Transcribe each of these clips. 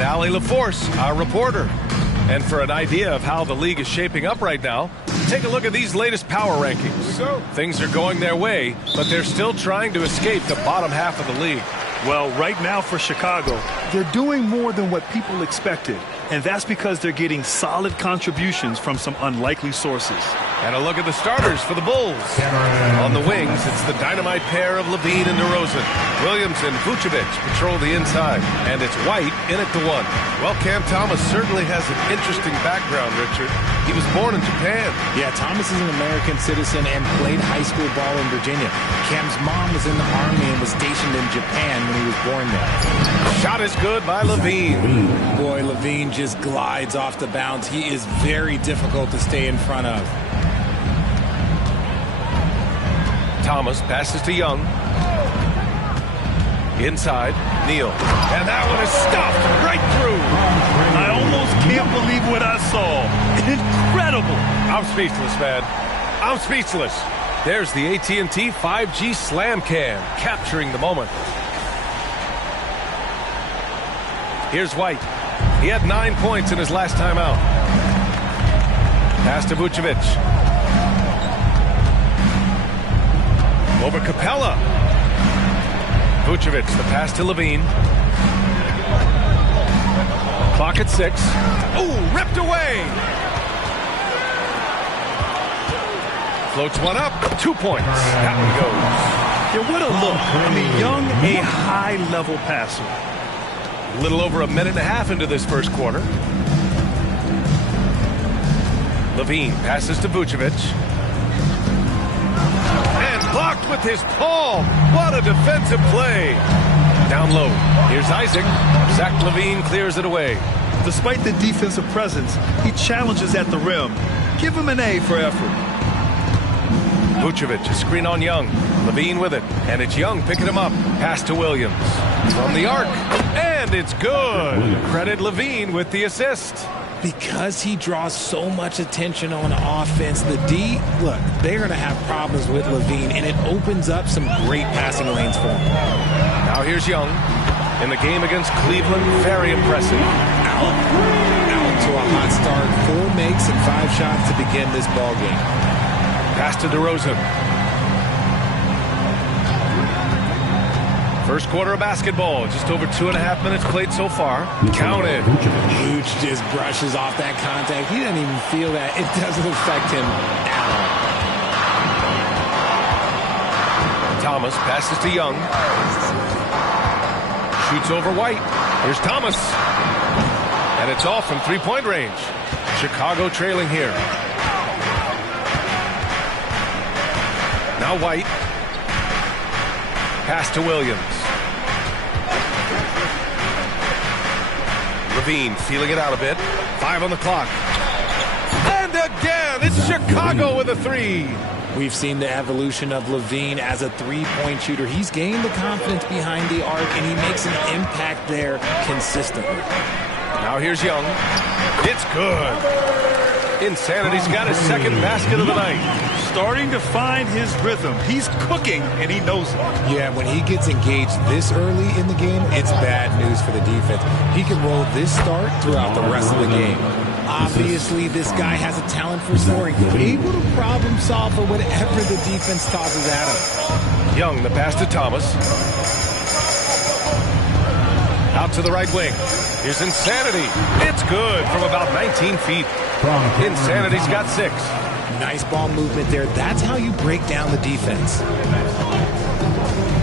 Allie LaForce, our reporter. And for an idea of how the league is shaping up right now, take a look at these latest power rankings. Things are going their way, but they're still trying to escape the bottom half of the league. Well, right now for Chicago, they're doing more than what people expected. And that's because they're getting solid contributions from some unlikely sources. And a look at the starters for the Bulls. On the wings, it's the dynamite pair of Levine and DeRozan. Williams and Vucevic patrol the inside. And it's White in at the one. Well, Cam Thomas certainly has an interesting background, Richard. He was born in Japan. Yeah, Thomas is an American citizen and played high school ball in Virginia. Cam's mom was in the Army and was stationed in Japan when he was born there. Shot is good by Levine. Boy, Levine just glides off the bounce. He is very difficult to stay in front of. Thomas passes to Young. Inside, Neal. And that one is stuffed right through. I almost can't believe what I saw. Incredible. I'm speechless, man. I'm speechless. There's the AT&T 5G Slam Cam, capturing the moment. Here's White. He had 9 points in his last time out. Pass to Vucevic. Over Capella. Vucevic, the pass to Levine. Clock at 6. Ooh, ripped away. Floats one up. 2 points. That one goes. Yeah, what a look. I mean, Young, a high-level passer. A little over a minute and a half into this first quarter. Levine passes to Vucevic. And blocked with his palm. What a defensive play. Down low. Here's Isaac. Zach LaVine clears it away. Despite the defensive presence, he challenges at the rim. Give him an A for effort. Vucevic, a screen on Young. LaVine with it. And it's Young picking him up. Pass to Williams. From the arc. And it's good. Credit LaVine with the assist. Because he draws so much attention on offense, the D, look, they're going to have problems with LaVine, and it opens up some great passing lanes for him. Now here's Young. In the game against Cleveland, very impressive. Out to a hot start. 4 makes and 5 shots to begin this ball game. Pass to DeRozan. First quarter of basketball, just over 2.5 minutes played so far. Counted. Luch just brushes off that contact. He doesn't even feel that. It doesn't affect him at all. Thomas passes to Young. Shoots over White. Here's Thomas. And it's off from three-point range. Chicago trailing here. Now White. Pass to Williams. Levine feeling it out a bit. 5 on the clock. And again, it's Chicago with a 3. We've seen the evolution of Levine as a three-point shooter. He's gained the confidence behind the arc, and he makes an impact there consistently. Now here's Young. It's good. Insanity's got his second basket of the night. Starting to find his rhythm. He's cooking, and he knows it. Yeah, when he gets engaged this early in the game, it's bad news for the defense. He can roll this start throughout the rest of the game. Obviously, this guy has a talent for scoring, able to problem solve for whatever the defense tosses at him. Young, the pass to Thomas. Out to the right wing. Here's Insanity. It's good from about 19 feet. Insanity's got 6. Nice ball movement there. That's how you break down the defense.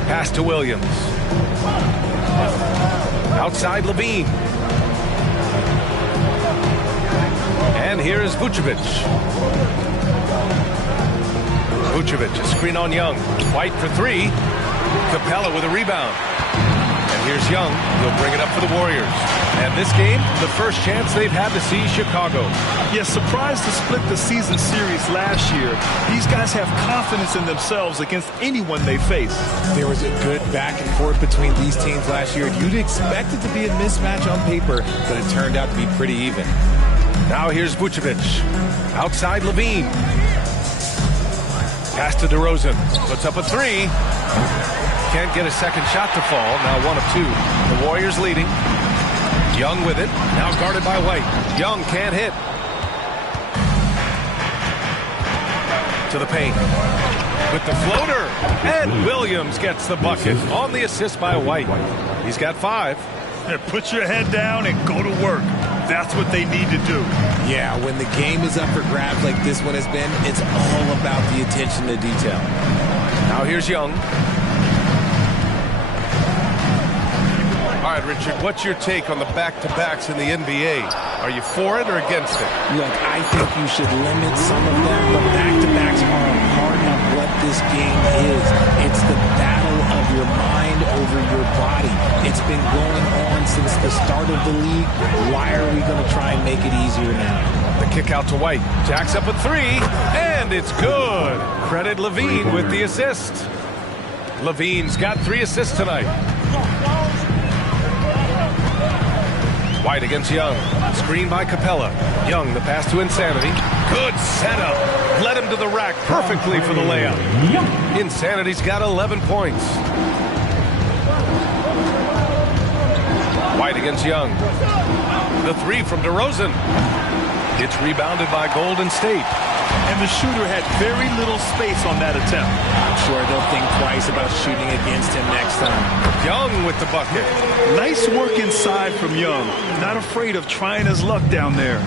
Pass to Williams. Outside Levine. And here's Vucevic. Vucevic, a screen on Young. White for 3. Capella with a rebound. And here's Young. He'll bring it up for the Warriors. And this game, the first chance they've had to see Chicago. Yeah, surprised to split the season series last year. These guys have confidence in themselves against anyone they face. There was a good back and forth between these teams last year. You'd expect it to be a mismatch on paper, but it turned out to be pretty even. Now here's Vucevic. Outside Levine. Pass to DeRozan. Puts up a 3. Can't get a second shot to fall. Now 1 of 2. The Warriors leading. Young with it. Now guarded by White. Young can't hit. To the paint. With the floater. And Williams gets the bucket on the assist by White. He's got 5. And put your head down and go to work. That's what they need to do. Yeah, when the game is up for grabs like this one has been, it's all about the attention to detail. Now here's Young. All right, Richard, what's your take on the back-to-backs in the NBA? Are you for it or against it? Look, I think you should limit some of them, but back-to-backs are a part of what this game is. It's the battle of your mind over your body. It's been going on since the start of the league. Why are we going to try and make it easier now? The kick out to White. Jacks up a 3, and it's good. Credit Levine with the assist. Levine's got 3 assists tonight. White against Young. Screen by Capella. Young, the pass to Insanity. Good setup. Led him to the rack perfectly for the layup. Insanity's got 11 points. White against Young. The 3 from DeRozan. It's rebounded by Golden State. And the shooter had very little space on that attempt. I'm sure they'll think twice about shooting against him next time. Young with the bucket. Nice work inside from Young. Not afraid of trying his luck down there.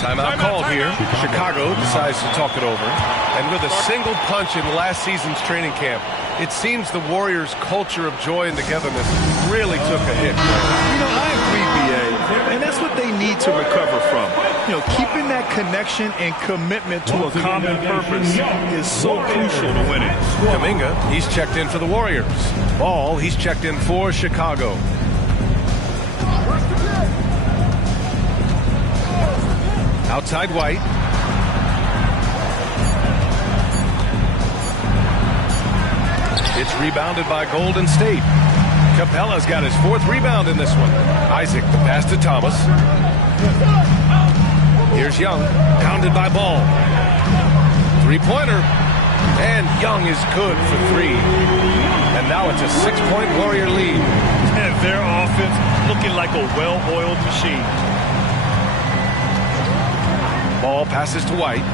Timeout called here. Chicago decides to talk it over. And with a single punch in last season's training camp, it seems the Warriors' culture of joy and togetherness really took a hit. You know, I agree, B.A., and that's what they need to recover from. You know, keeping that connection and commitment to a common purpose is so crucial to winning. Kuminga, he's checked in for the Warriors. Ball, he's checked in for Chicago. Outside White. It's rebounded by Golden State. Capella's got his 4th rebound in this one. Isaac, the pass to Thomas. Here's Young, pounded by Ball. 3-pointer. And Young is good for 3. And now it's a 6-point Warrior lead. And their offense looking like a well-oiled machine. Ball passes to White.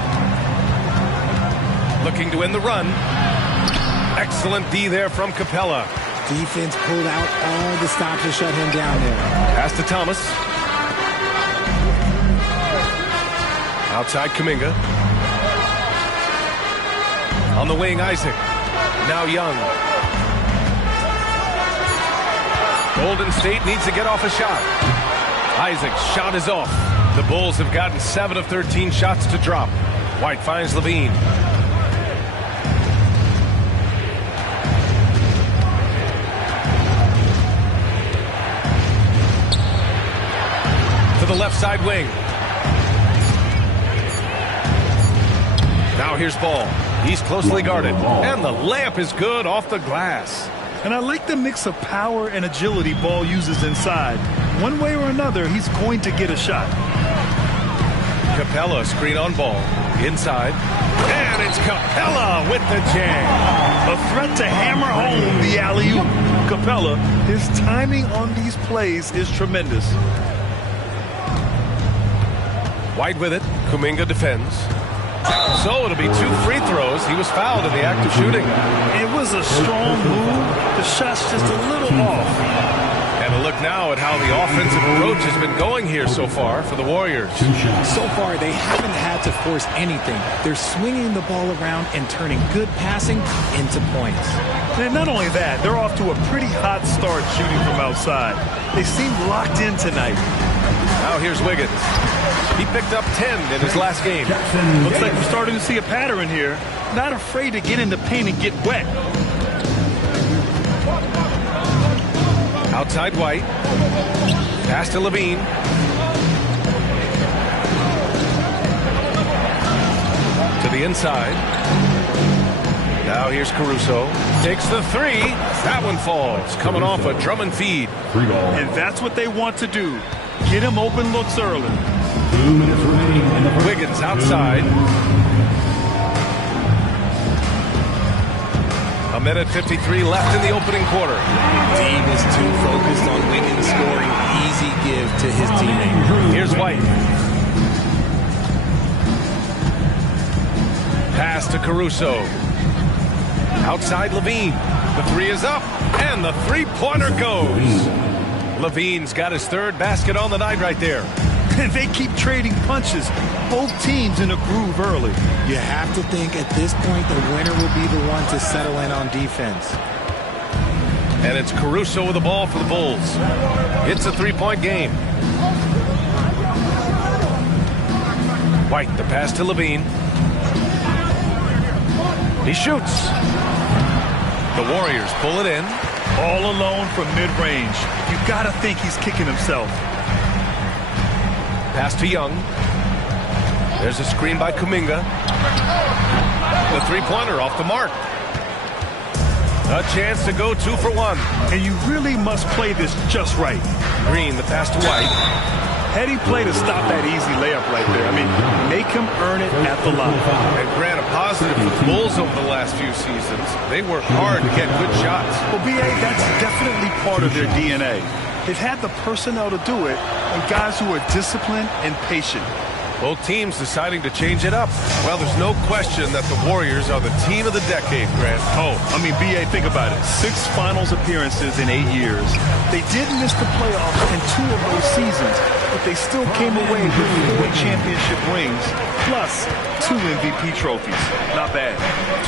Looking to win the run. Excellent D there from Capella. Defense pulled out all the stops to shut him down there. Pass to Thomas. Outside Kuminga. On the wing, Isaac. Now Young. Golden State needs to get off a shot. Isaac's shot is off. The Bulls have gotten 7 of 13 shots to drop. White finds Levine. To the left side wing. Now here's Ball. He's closely guarded. And the layup is good off the glass. And I like the mix of power and agility Ball uses inside. One way or another, he's going to get a shot. Capella screen on Ball. Inside. And it's Capella with the jam. A threat to hammer home the alley-oop. Capella, his timing on these plays is tremendous. White with it. Kuminga defends. So it'll be 2 free throws. He was fouled in the act of shooting. It was a strong move. The shot's just a little off. And a look now at how the offensive approach has been going here so far for the Warriors. So far, they haven't had to force anything. They're swinging the ball around and turning good passing into points. And not only that, they're off to a pretty hot start shooting from outside. They seem locked in tonight. Now here's Wiggins. He picked up 10 in his last game. Looks like we're starting to see a pattern here. Not afraid to get in the paint and get wet. Outside White. Pass to Levine. To the inside. Now here's Caruso. Takes the 3. That one falls. Coming off a Drummond feed. And that's what they want to do. Get him open looks early. 2 minutes remaining in the first. Wiggins outside. A minute 53 left in the opening quarter. Dean is too focused on winning, scoring. Easy give to his teammate. Here's White. Pass to Caruso. Outside Levine. The three is up, and the three-pointer goes. Levine's got his third basket on the night right there. And they keep trading punches. Both teams in a groove early. You have to think at this point the winner will be the one to settle in on defense. And it's Caruso with the ball for the Bulls. It's a three-point game. White, the pass to Levine. He shoots. The Warriors pull it in. All alone from mid-range. You gotta think he's kicking himself. Pass to Young. There's a screen by Kuminga. The three-pointer off the mark. A chance to go 2 for 1. And you really must play this just right. Green, the pass to White. Heady play to stop that easy layup right there. I mean, make him earn it at the line. And grant a positive for the Bulls over the last few seasons. They work hard to get good shots. Well, B.A., that's definitely part of their DNA. They've had the personnel to do it, and guys who are disciplined and patient. Both teams deciding to change it up. Well, there's no question that the Warriors are the team of the decade, Grant. Oh, I mean, B.A., think about it. 6 finals appearances in 8 years. They did miss the playoffs in 2 of those seasons, but they still came away with 4 championship rings, plus 2 MVP trophies. Not bad.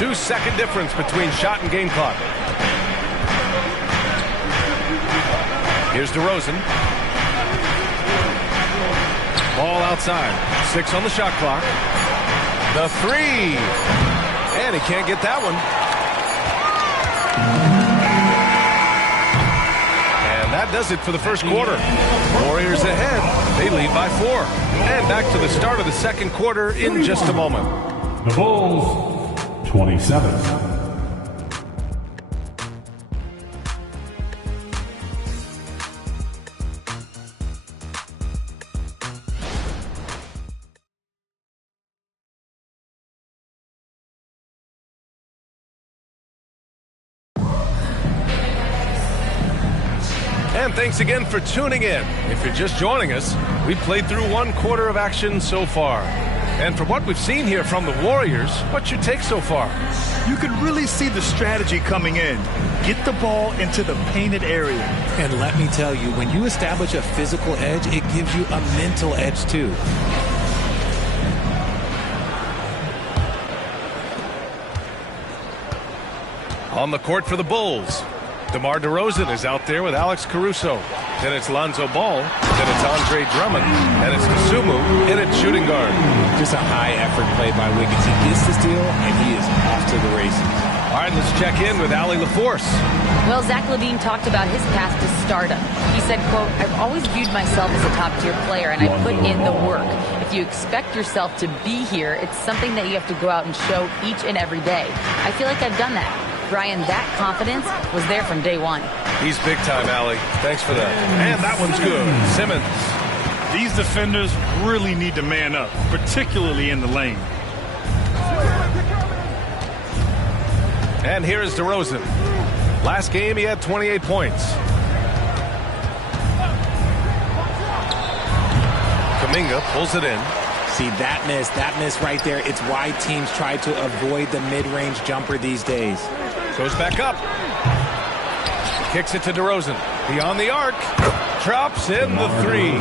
2-second difference between shot and game clock. Here's DeRozan. Ball outside. 6 on the shot clock. The three. And he can't get that one. And that does it for the first quarter. Warriors ahead. They lead by 4. And back to the start of the second quarter in just a moment. The Bulls, 27. And thanks again for tuning in. If you're just joining us, we've played through 1 quarter of action so far. And from what we've seen here from the Warriors, what's your take so far? You can really see the strategy coming in. Get the ball into the painted area. And let me tell you, when you establish a physical edge, it gives you a mental edge too. On the court for the Bulls, DeMar DeRozan is out there with Alex Caruso. Then it's Lonzo Ball. Then it's Andre Drummond. And it's Kasumu in at shooting guard. Just a high-effort play by Wiggins. He gets the steal, and he is off to the races. All right, let's check in with Allie LaForce. Well, Zach LaVine talked about his path to stardom. He said, quote, "I've always viewed myself as a top-tier player, and I put in the work. If you expect yourself to be here, it's something that you have to go out and show each and every day. I feel like I've done that." Brian, that confidence was there from day one. He's big time, Allie. Thanks for that. And that one's good. Simmons. These defenders really need to man up, particularly in the lane. And here is DeRozan. Last game, he had 28 points. Kuminga pulls it in. See, that miss right there. It's why teams try to avoid the mid-range jumper these days. Goes back up. Kicks it to DeRozan. Beyond the arc. Drops in the three.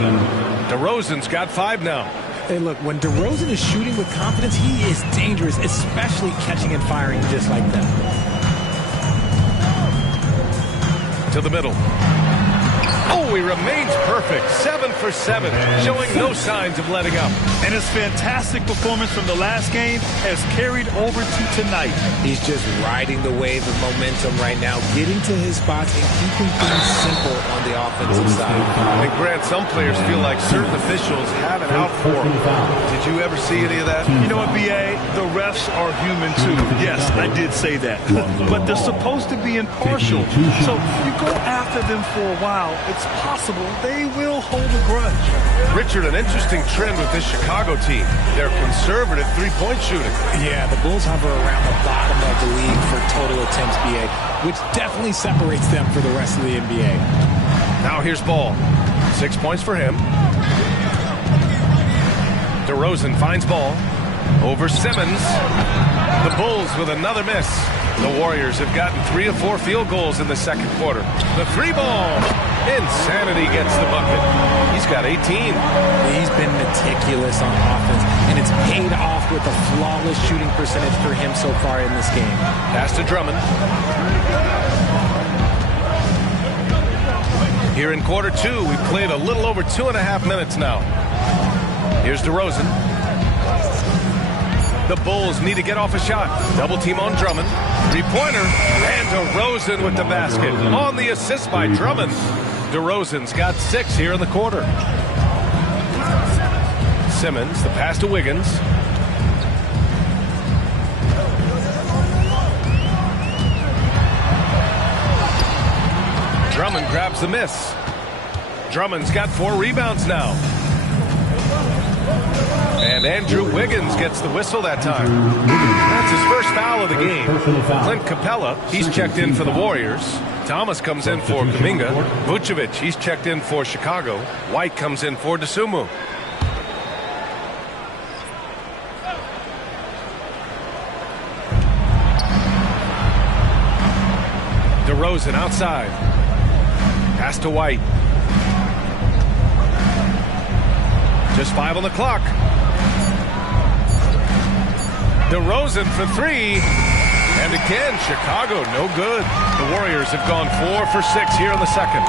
DeRozan's got 5 now. Hey, look, when DeRozan is shooting with confidence, he is dangerous, especially catching and firing just like that. To the middle. Oh, he remains perfect. 7 for 7, showing no signs of letting up. And his fantastic performance from the last game has carried over to tonight. He's just riding the wave of momentum right now, getting to his spots and keeping things simple on the offense. offensive side. And Grant, some players feel like certain officials have an out for them. Did you ever see any of that? You know what, B.A.? The refs are human, too. Yes, I did say that. But they're supposed to be impartial. So you go after them for a while, it's possible they will hold a grudge. Richard, an interesting trend with this Chicago team. They're conservative three-point shooting. Yeah, the Bulls hover around the bottom of the league for total attempts, BA, which definitely separates them for the rest of the NBA. Now here's Ball. 6 points for him. DeRozan finds Ball. Over Simmons. The Bulls with another miss. The Warriors have gotten 3 of 4 field goals in the second quarter. The three ball. Insanity gets the bucket. He's got 18. He's been meticulous on offense, and it's paid off with a flawless shooting percentage for him so far in this game. Pass to Drummond. Here in quarter 2, we played a little over 2.5 minutes now. Here's DeRozan. The Bulls need to get off a shot. Double team on Drummond. Three-pointer. And DeRozan with the basket. On the assist by Drummond. DeRozan's got 6 here in the quarter. Simmons, the pass to Wiggins. Drummond grabs the miss. Drummond's got 4 rebounds now. And Andrew Wiggins gets the whistle that time. That's his first foul of the game. Clint Capella, he's checked in for the Warriors. Thomas comes in for Kuminga. Vucevic, he's checked in for Chicago. White comes in for DeSumo. DeRozan outside. Pass to White. Just 5 on the clock. DeRozan for 3. And again, Chicago, no good. The Warriors have gone 4 for 6 here in the second.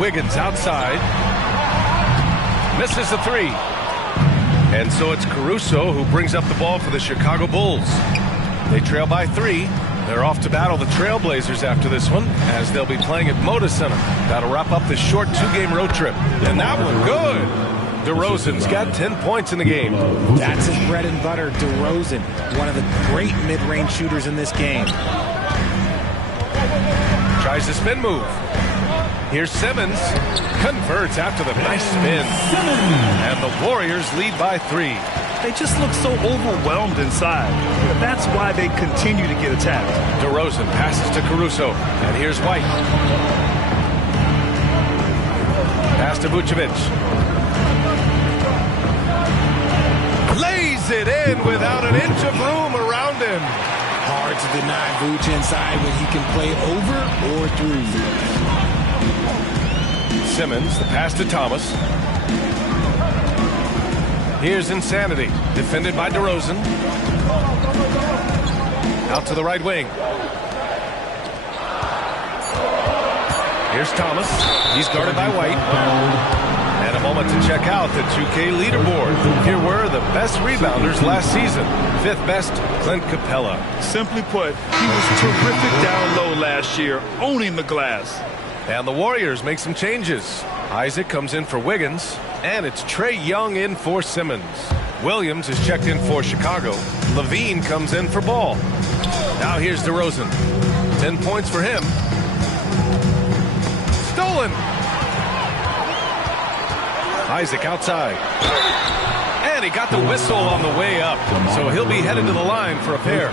Wiggins outside. Misses the 3. And so it's Caruso who brings up the ball for the Chicago Bulls. They trail by 3. They're off to battle the Trailblazers after this one, as they'll be playing at Moda Center. That'll wrap up this short 2-game road trip. And that one good. DeRozan's got 10 points in the game. That's his bread and butter, DeRozan, one of the great mid-range shooters in this game. Tries the spin move. Here's Simmons. Converts after the nice spin. And the Warriors lead by 3. They just look so overwhelmed inside. But that's why they continue to get attacked. DeRozan passes to Caruso. And here's White. Pass to Vucevic. Lays it in without an inch of room around him. Hard to deny Vooch inside when he can play over or through. Simmons, the pass to Thomas. Here's Insanity, defended by DeRozan. Out to the right wing. Here's Thomas. He's guarded by White. And a moment to check out the 2K leaderboard. Here were the best rebounders last season. 5th best, Clint Capella. Simply put, he was terrific down low last year, owning the glass. And the Warriors make some changes. Isaac comes in for Wiggins. And it's Trae Young in for Simmons. Williams is checked in for Chicago. Levine comes in for Ball. Now here's DeRozan. 10 points for him. Stolen. Isaac outside. And he got the whistle on the way up. So he'll be headed to the line for a pair.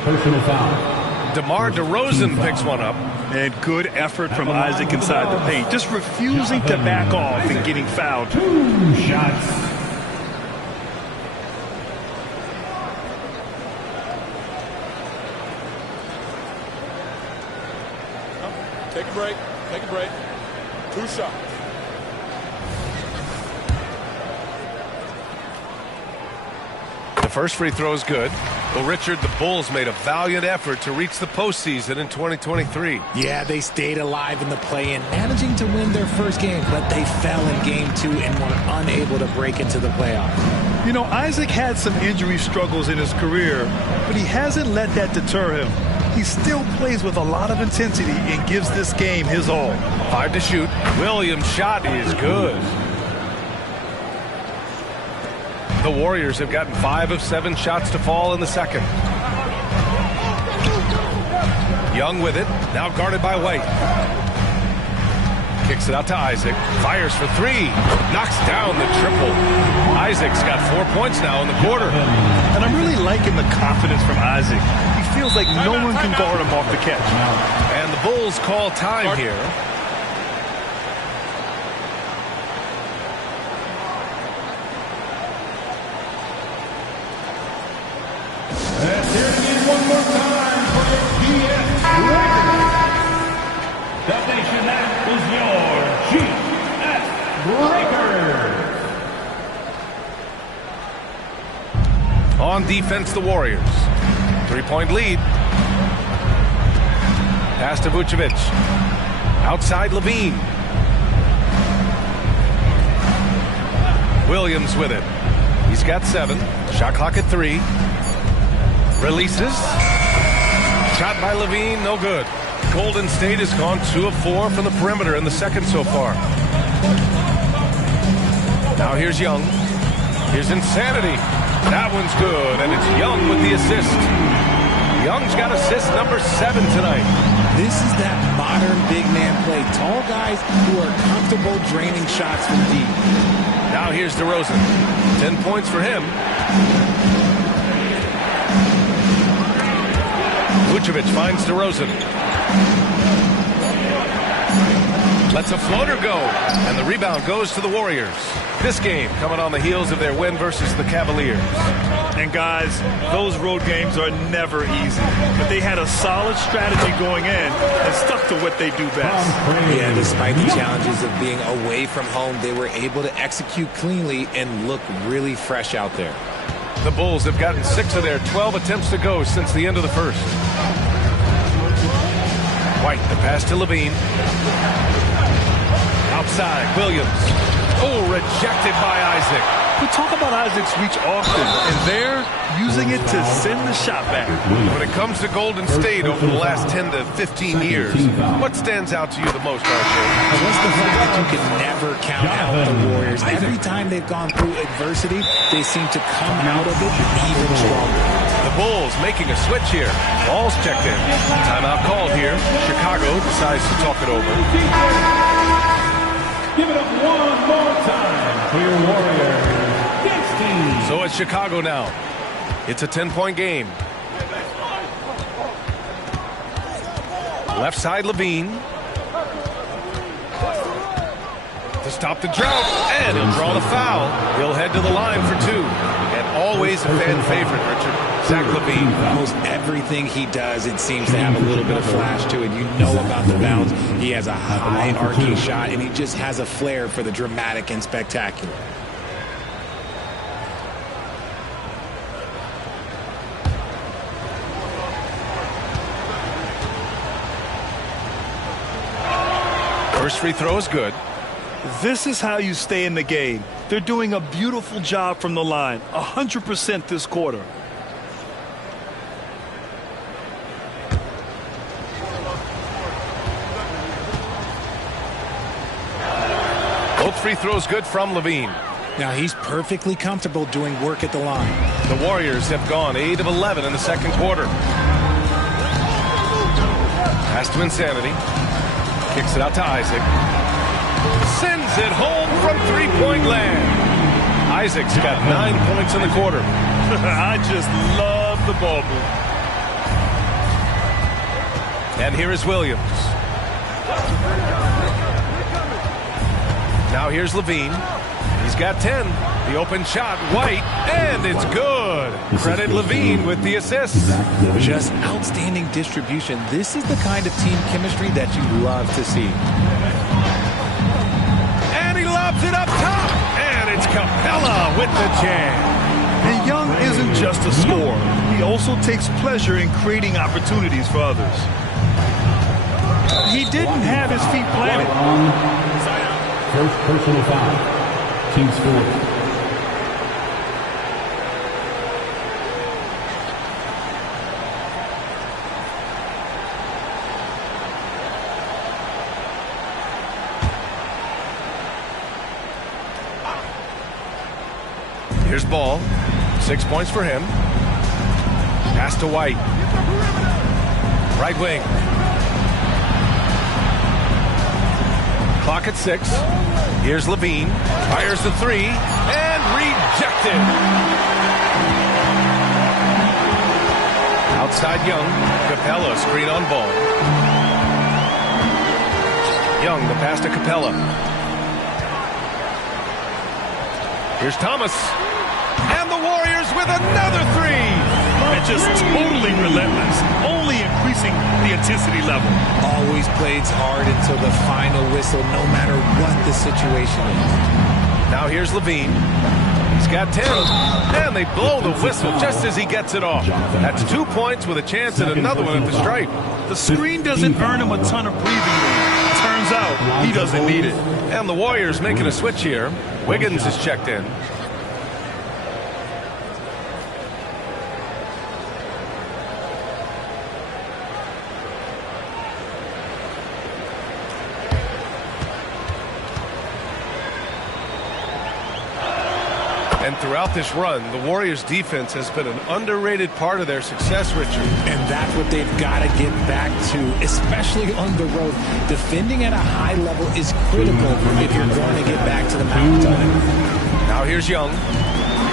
DeMar DeRozan picks one up. And good effort from Isaac inside the paint. Just refusing to back off and getting fouled. 2 shots. Take a break. Take a break. 2 shots. The first free throw is good. Well, Richard, the Bulls made a valiant effort to reach the postseason in 2023. Yeah, they stayed alive in the play-in, managing to win their first game, but they fell in game 2 and were unable to break into the playoffs. You know, Isaac had some injury struggles in his career, but he hasn't let that deter him. he still plays with a lot of intensity and gives this game his all. 5 to shoot. Williams' shot is good. The Warriors have gotten 5 of 7 shots to fall in the second. Young with it, now guarded by White. Kicks it out to Isaac, fires for 3, knocks down the triple. Isaac's got 4 points now in the quarter. And I'm really liking the confidence from Isaac. He feels like no one can guard him off the catch. And the Bulls call time here. And here it is one more time for the GS record. The nation that is your GS Breakers. On defense, the Warriors. 3-point lead. Pass to Vucevic. Outside Levine. Williams with it. He's got 7. Shot clock at 3. Releases. Shot by Levine, no good. Golden State has gone 2 of 4 from the perimeter in the second so far. Now here's Young. Here's Insanity. That one's good, and it's Young with the assist. Young's got assist number 7 tonight. This is that modern big man play. Tall guys who are comfortable draining shots from deep. Now here's DeRozan. 10 points for him. Vucevic finds DeRozan. Lets a floater go, and the rebound goes to the Warriors. This game coming on the heels of their win versus the Cavaliers. And guys, those road games are never easy, but they had a solid strategy going in and stuck to what they do best. Yeah, despite the challenges of being away from home, they were able to execute cleanly and look really fresh out there. The Bulls have gotten 6 of their 12 attempts to go since the end of the first. White, the pass to Levine. Outside, Williams. Oh, rejected by Isaac. We talk about Isaac's reach often, and they're using it to send the shot back. When it comes to Golden State over the last 10 to 15 years, what stands out to you the most, RJ? Just the fact that you can never count out the Warriors. Every time they've gone through adversity, they seem to come out of it even stronger. The Bulls making a switch here. Ball's checked in. Timeout called here. Chicago decides to talk it over. Give it up one more time for your Warriors. So it's Chicago now. It's a 10-point game. Left side, Levine. To stop the drought, and he'll draw the foul. He'll head to the line for 2. And always a fan favorite, Richard. Zach Levine. Almost everything he does, it seems to have a little bit of flash to it. You know about the bounce. He has a high arcing shot, and he just has a flair for the dramatic and spectacular. First free throw is good. This is how you stay in the game. They're doing a beautiful job from the line. 100% this quarter. Both free throws good from Levine. Now he's perfectly comfortable doing work at the line. The Warriors have gone 8 of 11 in the second quarter. Pass to Insanity. Kicks it out to Isaac. Sends it home from three-point land. Isaac's got 9 points in the quarter. I just love the ball move. And here is Williams. Now here's Levine. He's got 10. The open shot, White, and it's good. Credit Levine with the assist. Just outstanding distribution. This is the kind of team chemistry that you love to see. And he lobs it up top. And it's Capella with the jam. And Young isn't just a scorer. He also takes pleasure in creating opportunities for others. He didn't have his feet planted. First personal foul. Team score. Here's Ball. 6 points for him. Pass to White. Right wing. Clock at 6. Here's Levine. Fires the 3 and rejected. Outside Young. Capella screen on Ball. Young, the pass to Capella. Here's Thomas. And the Warriors with another 3. And just totally relentless, only increasing the intensity level. Always plays hard until the final whistle, no matter what the situation is. Now here's Levine. He's got 10. And they blow the whistle just as he gets it off. That's 2 points with a chance at another one at the stripe. The screen doesn't earn him a ton of breathing room. Turns out he doesn't need it. And the Warriors making a switch here. Wiggins is checked in. And throughout this run, the Warriors' defense has been an underrated part of their success, Richard. And that's what they've got to get back to, especially on the road. Defending at a high level is critical if you're going to get back to the mountaintop. Now here's Young.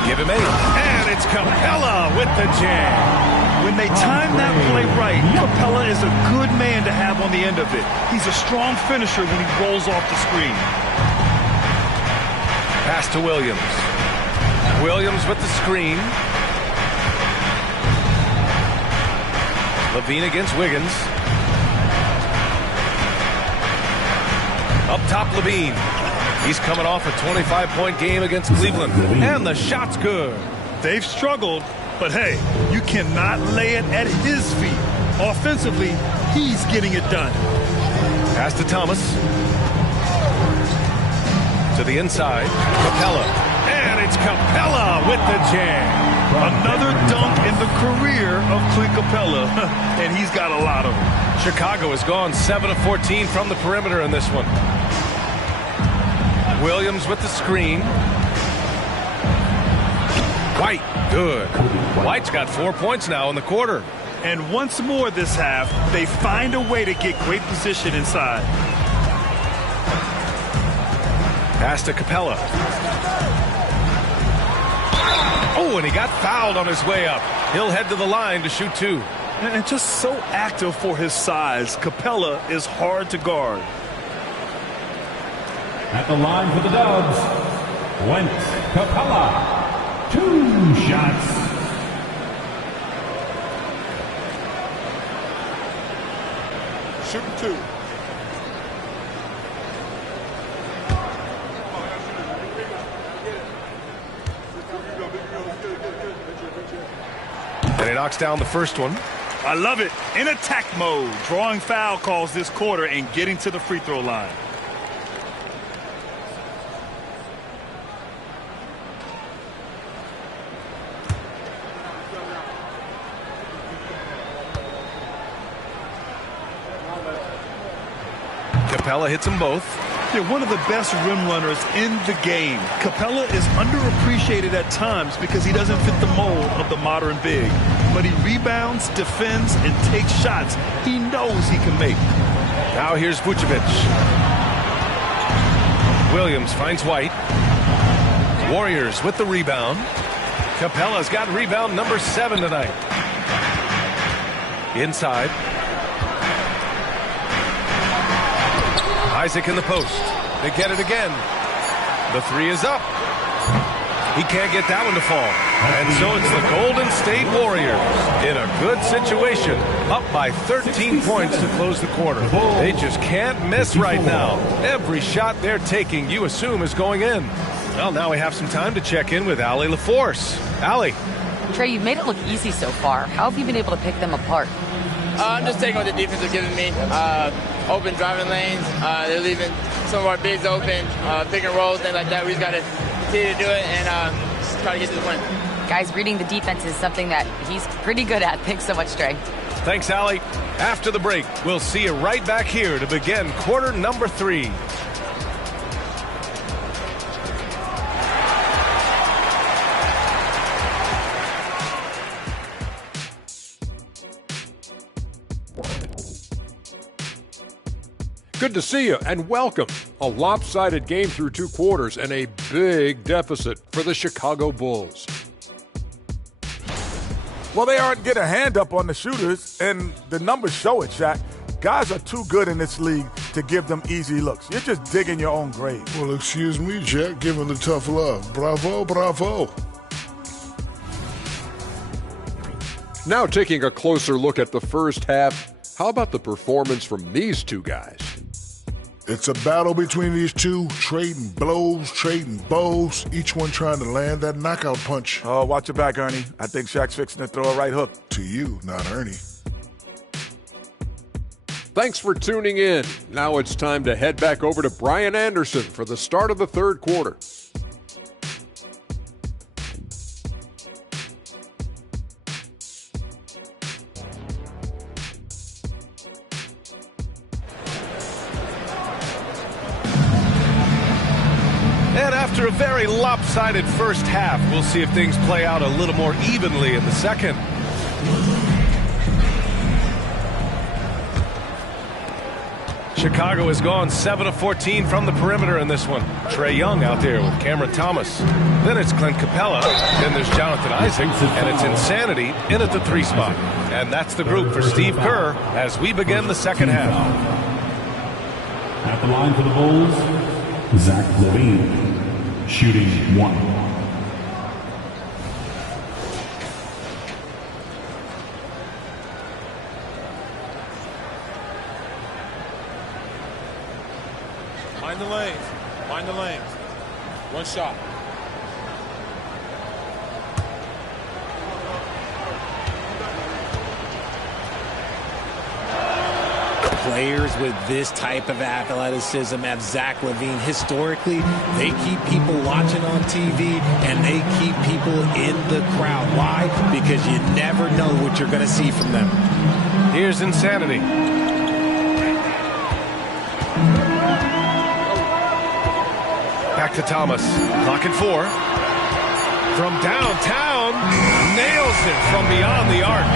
Give him 8. And it's Capella with the jam. When they time that play right, Capella is a good man to have on the end of it. He's a strong finisher when he rolls off the screen. Pass to Williams. Williams with the screen. Levine against Wiggins. Up top, Levine. He's coming off a 25-point game against Cleveland. And the shot's good. They've struggled, but hey, you cannot lay it at his feet. Offensively, he's getting it done. Pass to Thomas. To the inside. Capella. And it's Capella with the jam. Another dunk in the career of Clint Capella, and he's got a lot of them. Chicago has gone 7 of 14 from the perimeter in this one. Williams with the screen. White, good. White's got 4 points now in the quarter. And once more this half, they find a way to get great position inside. Pass to Capella. Oh, and he got fouled on his way up. He'll head to the line to shoot 2. And just so active for his size, Capella is hard to guard. At the line for the Dubs, Clint Capella. 2 shots. Shooting 2. And he knocks down the first one. I love it. In attack mode, drawing foul calls this quarter and getting to the free throw line. Capella hits them both. They're one of the best rim runners in the game. Capella is underappreciated at times because he doesn't fit the mold of the modern big. But he rebounds, defends, and takes shots he knows he can make. Now here's Vucevic. Williams finds White. Warriors with the rebound. Capella's got rebound number 7 tonight. Inside. Isaac in the post. They get it again. The 3 is up. He can't get that one to fall. And so it's the Golden State Warriors in a good situation, up by 13 points to close the quarter. They just can't miss right now. Every shot they're taking, you assume, is going in. Well, now we have some time to check in with Allie LaForce. Allie. Trey, you've made it look easy so far. How have you been able to pick them apart? I'm just taking what the defense is giving me. Open driving lanes. They're leaving some of our bigs open. Pick and rolls, things like that. We just got to continue to do it and try to get to the win. Guys, reading the defense is something that he's pretty good at. Thanks so much, Trey. Thanks, Allie. After the break, we'll see you right back here to begin quarter number 3. Good to see you and welcome. A lopsided game through 2 quarters and a big deficit for the Chicago Bulls. Well, they aren't getting a hand up on the shooters, and the numbers show it, Shaq. Guys are too good in this league to give them easy looks. You're just digging your own grave. Well, excuse me, Jack. Give him the tough love. Bravo, bravo. Now taking a closer look at the first half, how about the performance from these two guys? It's a battle between these two, trading blows, trading bows, each one trying to land that knockout punch. Oh, watch your back, Ernie. I think Shaq's fixing to throw a right hook. To you, not Ernie. Thanks for tuning in. Now it's time to head back over to Brian Anderson for the start of the third quarter. And after a very lopsided first half, we'll see if things play out a little more evenly in the second. Chicago has gone 7 of 14 from the perimeter in this one. Trae Young out there with Cameron Thomas. Then it's Clint Capella. Then there's Jonathan Isaac. And it's Insanity in at the 3 spot. And that's the group for Steve Kerr as we begin the second half. At the line for the Bulls, Zach LaVine, shooting 1. Mind the lanes. Mind the lanes. One shot. Players with this type of athleticism have Zach LaVine. Historically, they keep people watching on TV and they keep people in the crowd. Why? Because you never know what you're going to see from them. Here's Insanity. Back to Thomas. Clock at 4. From downtown, nails it from beyond the arc.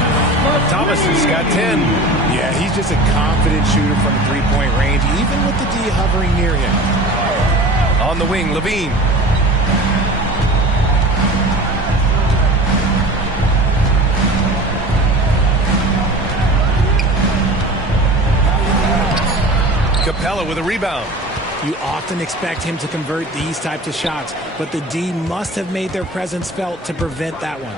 Thomas has got 10. Yeah, he's just a confident shooter from the three-point range, even with the D hovering near him. On the wing, LaVine. Capella with a rebound. You often expect him to convert these types of shots, but the D must have made their presence felt to prevent that one.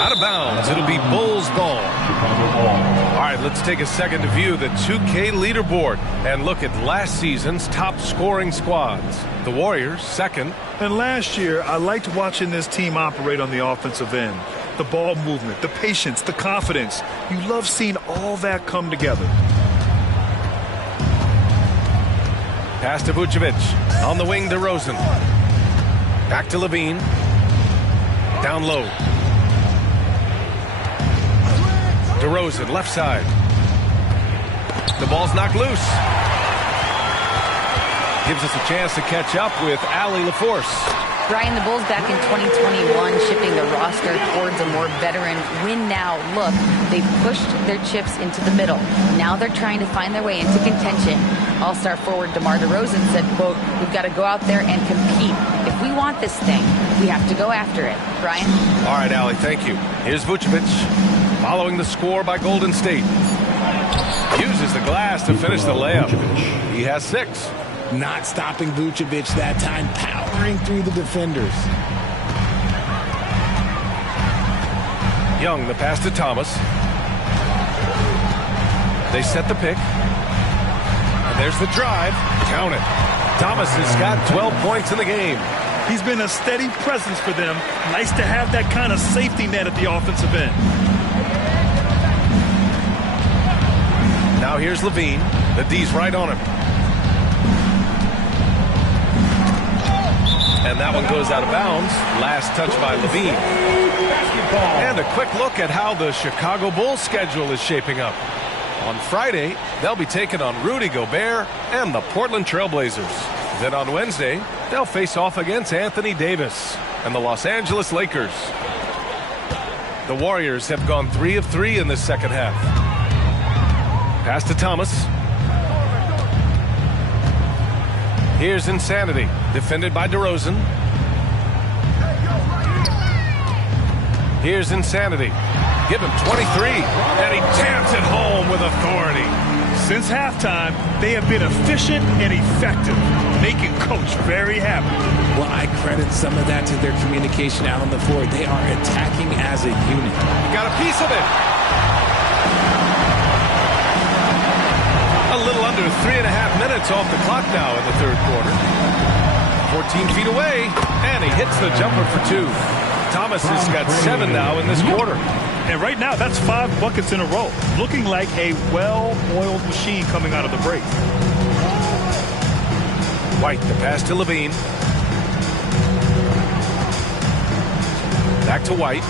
Out of bounds. It'll be Bulls ball. All right, let's take a second to view the 2K leaderboard and look at last season's top scoring squads. The Warriors, second. And last year, I liked watching this team operate on the offensive end. The ball movement, the patience, the confidence. You love seeing all that come together. Pass to Vucevic. On the wing, DeRozan. Back to LaVine. Down low. DeRozan, left side. The ball's knocked loose. Gives us a chance to catch up with Allie LaForce. Brian, the Bulls back in 2021 shifting the roster towards a more veteran win-now look. They've pushed their chips into the middle. Now they're trying to find their way into contention. All-star forward DeMar DeRozan said, quote, "We've got to go out there and compete. If we want this thing, we have to go after it." Brian? All right, Allie, thank you. Here's Vucevic following the score by Golden State. Uses the glass to finish the layup. He has 6. Not stopping Vucevic that time, powering through the defenders. Young, the pass to Thomas. They set the pick. And there's the drive. Count it. Thomas has got 12 points in the game. He's been a steady presence for them. Nice to have that kind of safety net at the offensive end. Now here's LaVine. The D's right on him. And that one goes out of bounds. Last touch by LaVine. And a quick look at how the Chicago Bulls schedule is shaping up. On Friday, they'll be taking on Rudy Gobert and the Portland Trailblazers. Then on Wednesday, they'll face off against Anthony Davis and the Los Angeles Lakers. The Warriors have gone 3 of 3 in this second half. Pass to Thomas. Here's Insanity, defended by DeRozan. Here's Insanity. Give him 23, and he jams it home with authority. Since halftime, they have been efficient and effective, making Coach very happy. Well, I credit some of that to their communication out on the floor. They are attacking as a unit. Got a piece of it. A little under 3.5 minutes off the clock now in the third quarter. 14 feet away, and he hits the jumper for 2. Thomas has got 7 now in this quarter. And right now, that's 5 buckets in a row. Looking like a well-oiled machine coming out of the break. White, the pass to Levine. Back to White.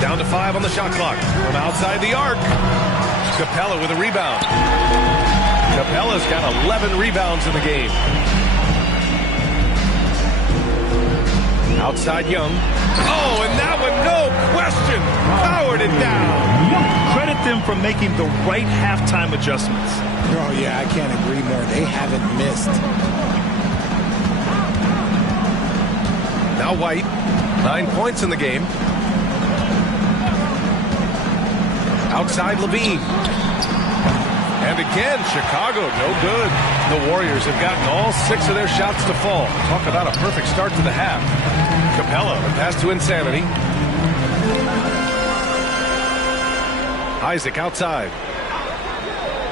Down to 5 on the shot clock. From outside the arc. Capella with a rebound. Capella's got 11 rebounds in the game. Outside Young. Oh, and that one, no question, powered it down. Credit them for making the right halftime adjustments. Oh, yeah, I can't agree more. They haven't missed. Now White, 9 points in the game. Outside Levine. And again, Chicago, no good. The Warriors have gotten all 6 of their shots to fall. Talk about a perfect start to the half. Capella, the pass to Insanity. Isaac outside.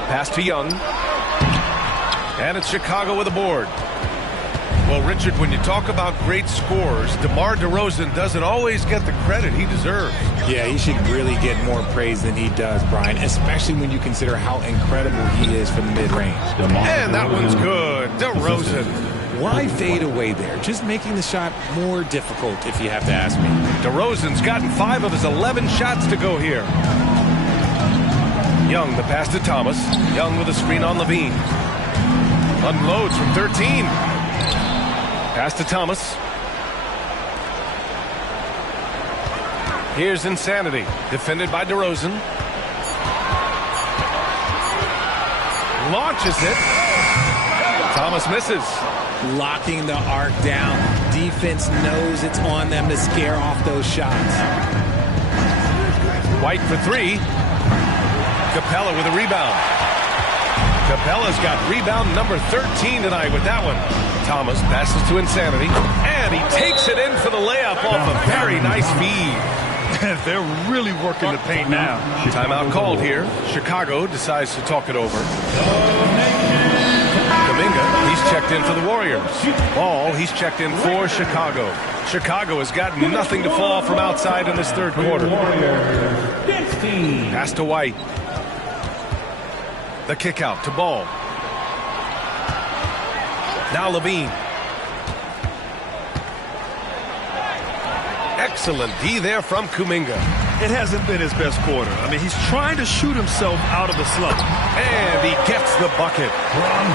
Pass to Young. And it's Chicago with a board. Well, Richard, when you talk about great scores, DeMar DeRozan doesn't always get the credit he deserves. Yeah, he should really get more praise than he does, Brian, especially when you consider how incredible he is from mid-range. And that one's good. DeRozan. Why fade away there? Just making the shot more difficult, if you have to ask me. DeRozan's gotten 5 of his 11 shots to go here. Young, the pass to Thomas. Young with a screen on Levine. Unloads from 13. Pass to Thomas. Here's Insanity, defended by DeRozan. Launches it. Thomas misses. Locking the arc down. Defense knows it's on them to scare off those shots. White for 3. Capella with a rebound. Capella's got rebound number 13 tonight with that one. Thomas passes to Insanity, and he takes it in for the layup off a very nice feed. They're really working the paint now. Timeout called here. Chicago decides to talk it over. Kuminga, he's checked in for the Warriors. Ball, he's checked in for Chicago. Chicago has gotten nothing to fall from outside in this third quarter. Pass to White. The kick out to Ball. Now Levine. Excellent D there from Kuminga. It hasn't been his best quarter. I mean, he's trying to shoot himself out of the slump. And he gets the bucket.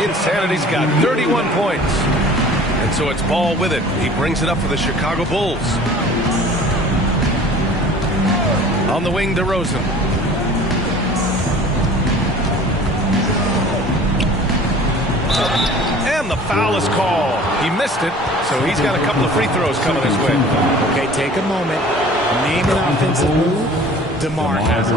Insanity's got 31 points. And so it's Ball with it. He brings it up for the Chicago Bulls. On the wing, DeRozan. And the foul is called. He missed it, so he's got a couple of free throws coming his way. Okay, take a moment. Name an offensive move. DeMar has it.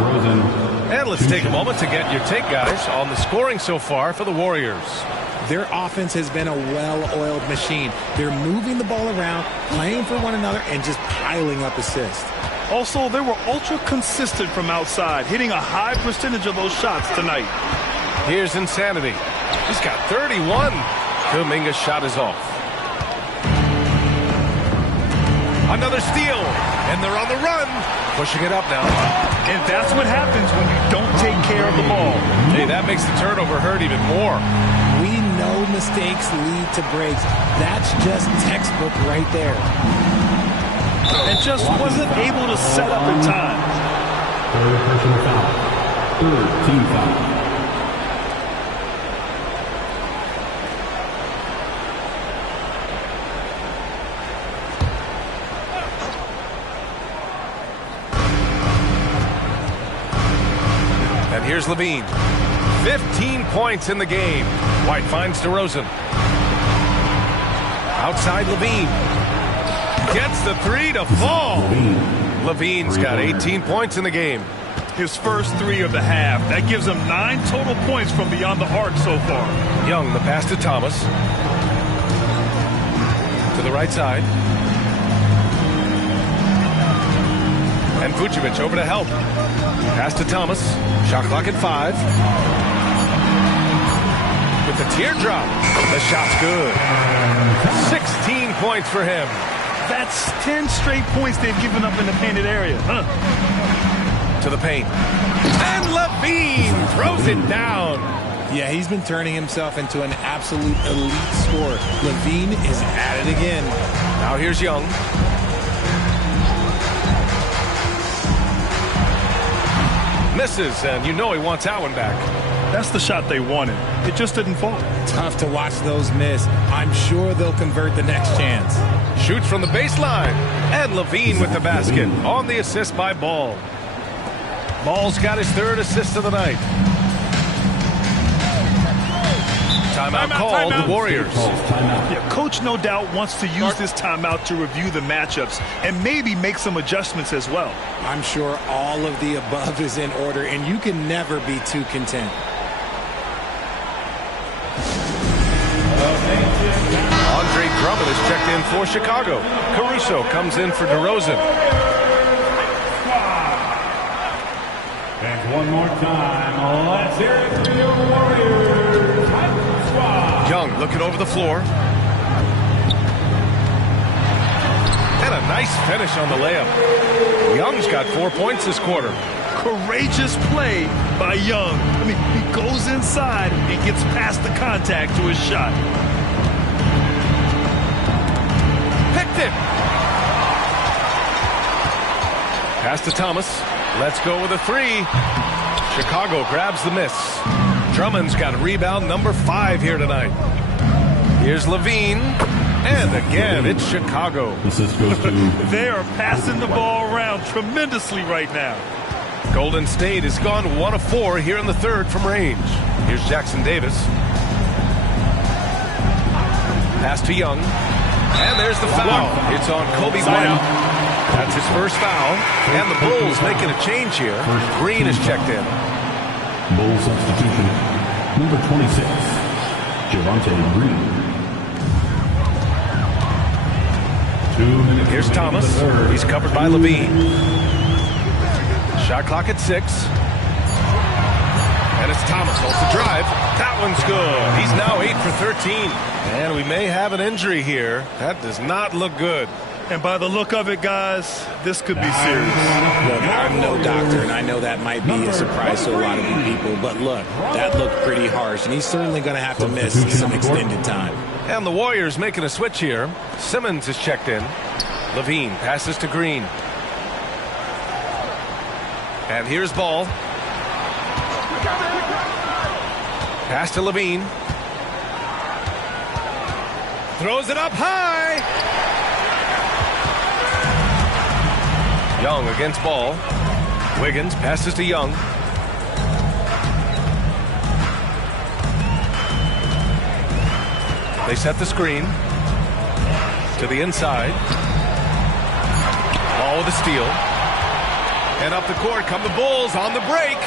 And let's take a moment to get your take, guys, on the scoring so far for the Warriors. Their offense has been a well-oiled machine. They're moving the ball around, playing for one another, and just piling up assists. Also, they were ultra consistent from outside, hitting a high percentage of those shots tonight. Here's Insanity. He's got 31. Kuminga's shot is off. Another steal, and they're on the run. Pushing it up now. And that's what happens when you don't take care of the ball. Hey, that makes the turnover hurt even more. We know mistakes lead to breaks. That's just textbook right there. And just wasn't able to set up in time. Third personal foul. Third team foul. And here's Levine. 15 points in the game. White finds DeRozan. Outside Levine. Gets the three to fall. Levine's got 18 points in the game. His first 3 of the half. That gives him 9 total points from beyond the arc so far. Young, the pass to Thomas. To the right side. And Vucevic over to help. Pass to Thomas. Shot clock at 5. With the teardrop. The shot's good. 16 points for him. That's 10 straight points they've given up in the painted area. To the paint. And Levine throws it down. Yeah, he's been turning himself into an absolute elite scorer. Levine is at it again. Now here's Young. Misses, and you know he wants that one back. That's the shot they wanted. It just didn't fall. Tough to watch those miss. I'm sure they'll convert the next chance. Shoots from the baseline. And Levine with the basket on the assist by Ball. Ball's got his 3rd assist of the night. Timeout called, the Warriors. Yeah, coach no doubt wants to use this timeout to review the matchups and maybe make some adjustments as well. I'm sure all of the above is in order, and you can never be too content. Andre Drummond is checked in for Chicago. Caruso comes in for DeRozan. And one more time, let's hear it for your Warriors. Young looking over the floor. And a nice finish on the layup. Young's got 4 points this quarter. Courageous play by Young. I mean, he goes inside and gets past the contact to his shot. Picked it. Pass to Thomas. Let's go with a 3. Chicago grabs the miss. Drummond's got rebound number 5 here tonight. Here's Levine. And again, it's Chicago. They are passing the ball around tremendously right now. Golden State has gone 1 of 4 here in the 3rd from range. Here's Jackson Davis. Pass to Young. And there's the foul. It's on Kobe White. That's his first foul. And the Bulls making a change here. Green is checked in. Bull substitution, number 26, Javonte Green. Here's Thomas. He's covered by Levine. Shot clock at 6. And it's Thomas off the drive. That one's good. He's now 8 for 13. And we may have an injury here. That does not look good. And by the look of it, guys, this could be serious. Look, I'm no doctor, and I know that might be a surprise to a lot of you people, but look, that looked pretty harsh, and he's certainly going to have to miss some extended time. And the Warriors making a switch here. Simmons is checked in. Levine passes to Green. And here's Ball. Pass to Levine. Throws it up high. Young against Ball. Wiggins passes to Young. They set the screen to the inside. Ball with a steal. And up the court come the Bulls on the break.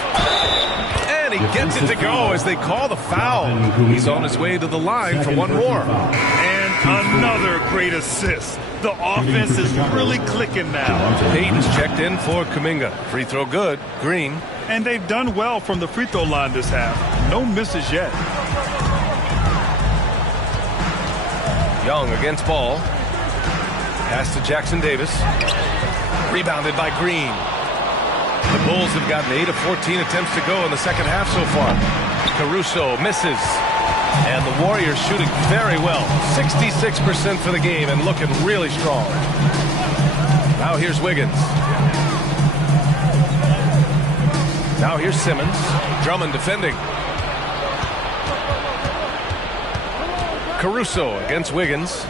And he gets it to go as they call the foul. He's on his way to the line for one more. And another great assist. The offense is really clicking now. Payton's checked in for Kuminga. Free throw good. Green. And they've done well from the free throw line this half. No misses yet. Young against Ball. Pass to Jackson Davis. Rebounded by Green. The Bulls have gotten 8 of 14 attempts to go in the second half so far. Caruso misses. And the Warriors shooting very well. 66% for the game and looking really strong. Now here's Wiggins. Now here's Simmons. Drummond defending. Caruso against Wiggins.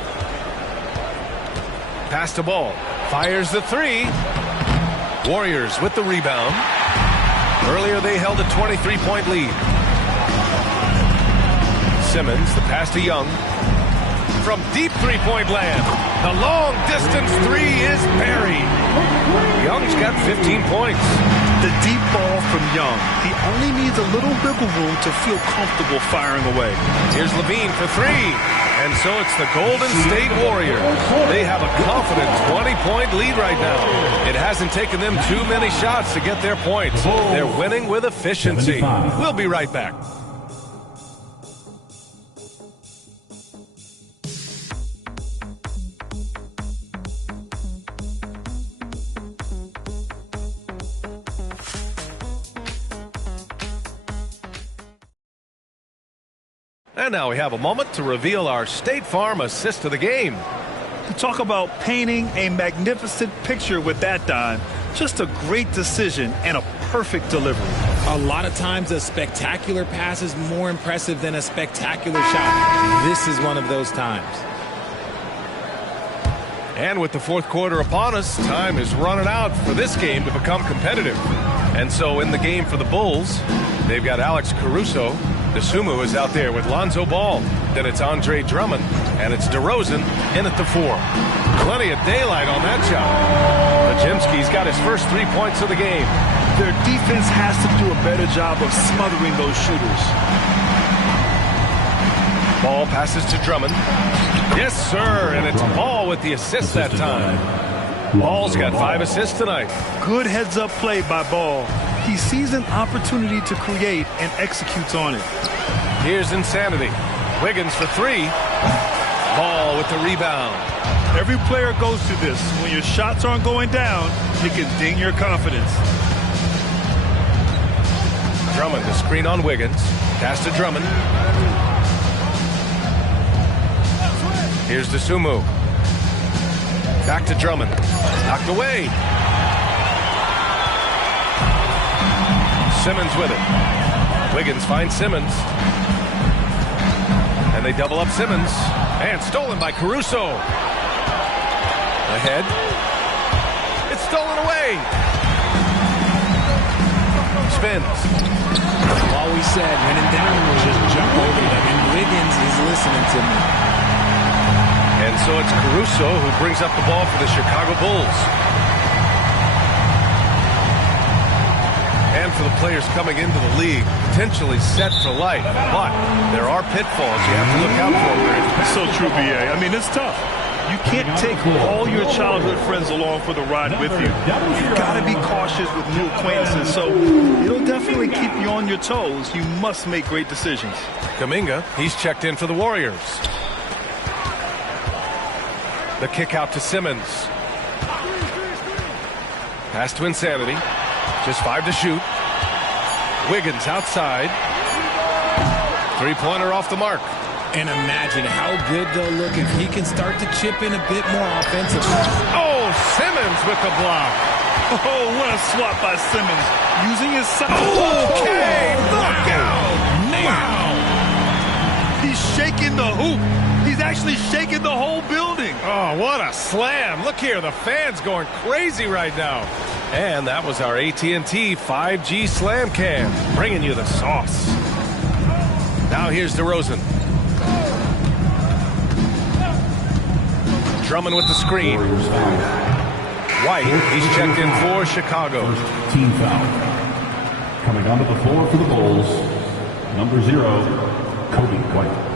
Pass to Ball. Fires the three. Warriors with the rebound. Earlier they held a 23-point lead. Simmons, the pass to Young. From deep three-point land, the long-distance three is buried. Young's got 15 points. The deep ball from Young. He only needs a little wiggle room to feel comfortable firing away. Here's Levine for three. And so it's the Golden State Warriors. They have a confident 20-point lead right now. It hasn't taken them too many shots to get their points. They're winning with efficiency. We'll be right back. And now we have a moment to reveal our State Farm assist of the game. To talk about painting a magnificent picture with that dime, just a great decision and a perfect delivery. A lot of times a spectacular pass is more impressive than a spectacular shot. This is one of those times. And with the fourth quarter upon us, time is running out for this game to become competitive. And so in the game for the Bulls, they've got Alex Caruso. DeSumo is out there with Lonzo Ball. Then it's Andre Drummond, and it's DeRozan in at the 4. Plenty of daylight on that shot. Pajimski's got his first 3 points of the game. Their defense has to do a better job of smothering those shooters. Ball passes to Drummond. Yes, sir, and it's Ball with the assist that time. Ball's got 5 assists tonight. Good heads-up play by Ball. He sees an opportunity to create and executes on it. Here's Insanity. Wiggins for 3. Ball with the rebound. Every player goes through this. When your shots aren't going down, it can ding your confidence. Drummond, the screen on Wiggins. Pass to Drummond. Here's DeSumo. Back to Drummond. Knocked away. Simmons with it. Wiggins finds Simmons. And they double up Simmons. And stolen by Caruso. Ahead. It's stolen away. Spins. Always said, when in doubt, just jump over them. And Wiggins is listening to me. And so it's Caruso who brings up the ball for the Chicago Bulls. And for the players coming into the league, potentially set for life. But there are pitfalls you have to look out for. So true, B.A. I mean, it's tough. You can't take all your childhood friends along for the ride with you. You've got to be cautious with new acquaintances, so it'll definitely keep you on your toes. You must make great decisions. Kuminga, he's checked in for the Warriors. The kick out to Simmons. Pass to Insanity. Just 5 to shoot. Wiggins outside. Three-pointer off the mark. And imagine how good they'll look if he can start to chip in a bit more offensively. Oh, Simmons with the block. Oh, what a swat by Simmons. Using his side. Okay, look out. Wow. He's shaking the hoop. He's actually shaking the whole building. Oh, what a slam. Look here, the fans going crazy right now. And that was our AT&T 5G Slam Cam, bringing you the sauce. Now here's DeRozan. Drummond with the screen. White, he's checked in for Chicago. First team foul. Coming onto the floor for the Bulls, number 0, Kobe White.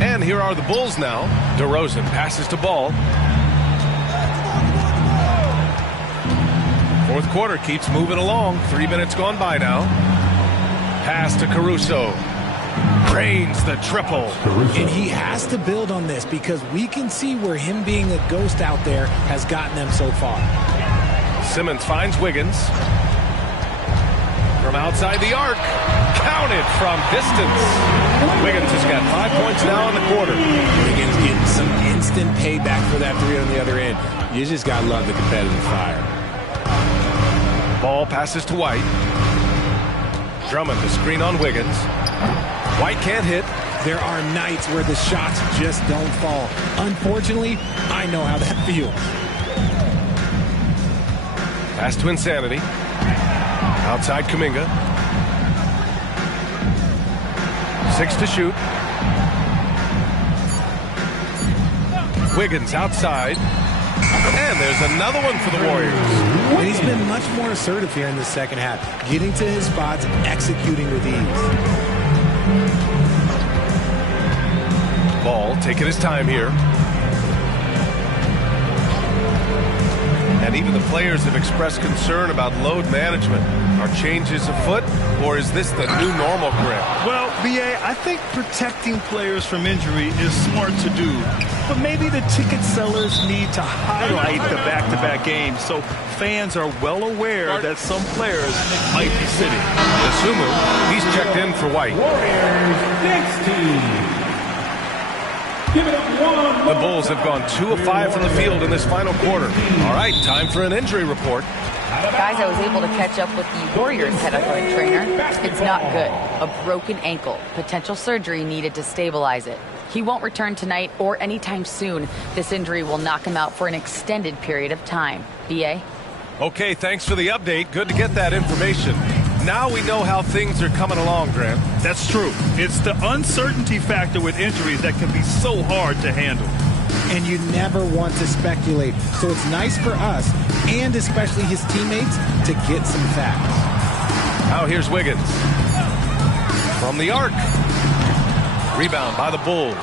And here are the Bulls now. DeRozan passes to Ball. Fourth quarter keeps moving along. 3 minutes gone by now. Pass to Caruso. Drains the triple. And he has to build on this because we can see where him being a ghost out there has gotten them so far. Simmons finds Wiggins. From outside the arc. Counted from distance. Wiggins has got 5 points now in the quarter. Wiggins getting some instant payback for that 3 on the other end. You just got to love the competitive fire. Ball passes to White. Drummond, the screen on Wiggins. White can't hit. There are nights where the shots just don't fall. Unfortunately, I know how that feels. Pass to Insanity. Outside Kuminga. 6 to shoot. Wiggins outside. And there's another one for the Warriors. And he's been much more assertive here in the second half, getting to his spots, executing with ease. Ball taking his time here. And even the players have expressed concern about load management. Are changes afoot, or is this the new normal, Grant? Well, B.A., I think protecting players from injury is smart to do. But maybe the ticket sellers need to highlight the back-to-back games so fans are well aware that some players might be sitting. Asumu, he's checked in for White. Warriors 16. Give it up one. The Bulls have gone 2 of 5 from the field in this final quarter. All right, time for an injury report. Guys, I was able to catch up with the Warriors head athletic trainer. It's not good. A broken ankle. Potential surgery needed to stabilize it. He won't return tonight or anytime soon. This injury will knock him out for an extended period of time. B.A.? Okay, thanks for the update. Good to get that information. Now we know how things are coming along, Grant. That's true. It's the uncertainty factor with injuries that can be so hard to handle. And you never want to speculate. So it's nice for us, and especially his teammates, to get some facts. Now here's Wiggins. From the arc. Rebound by the Bulls.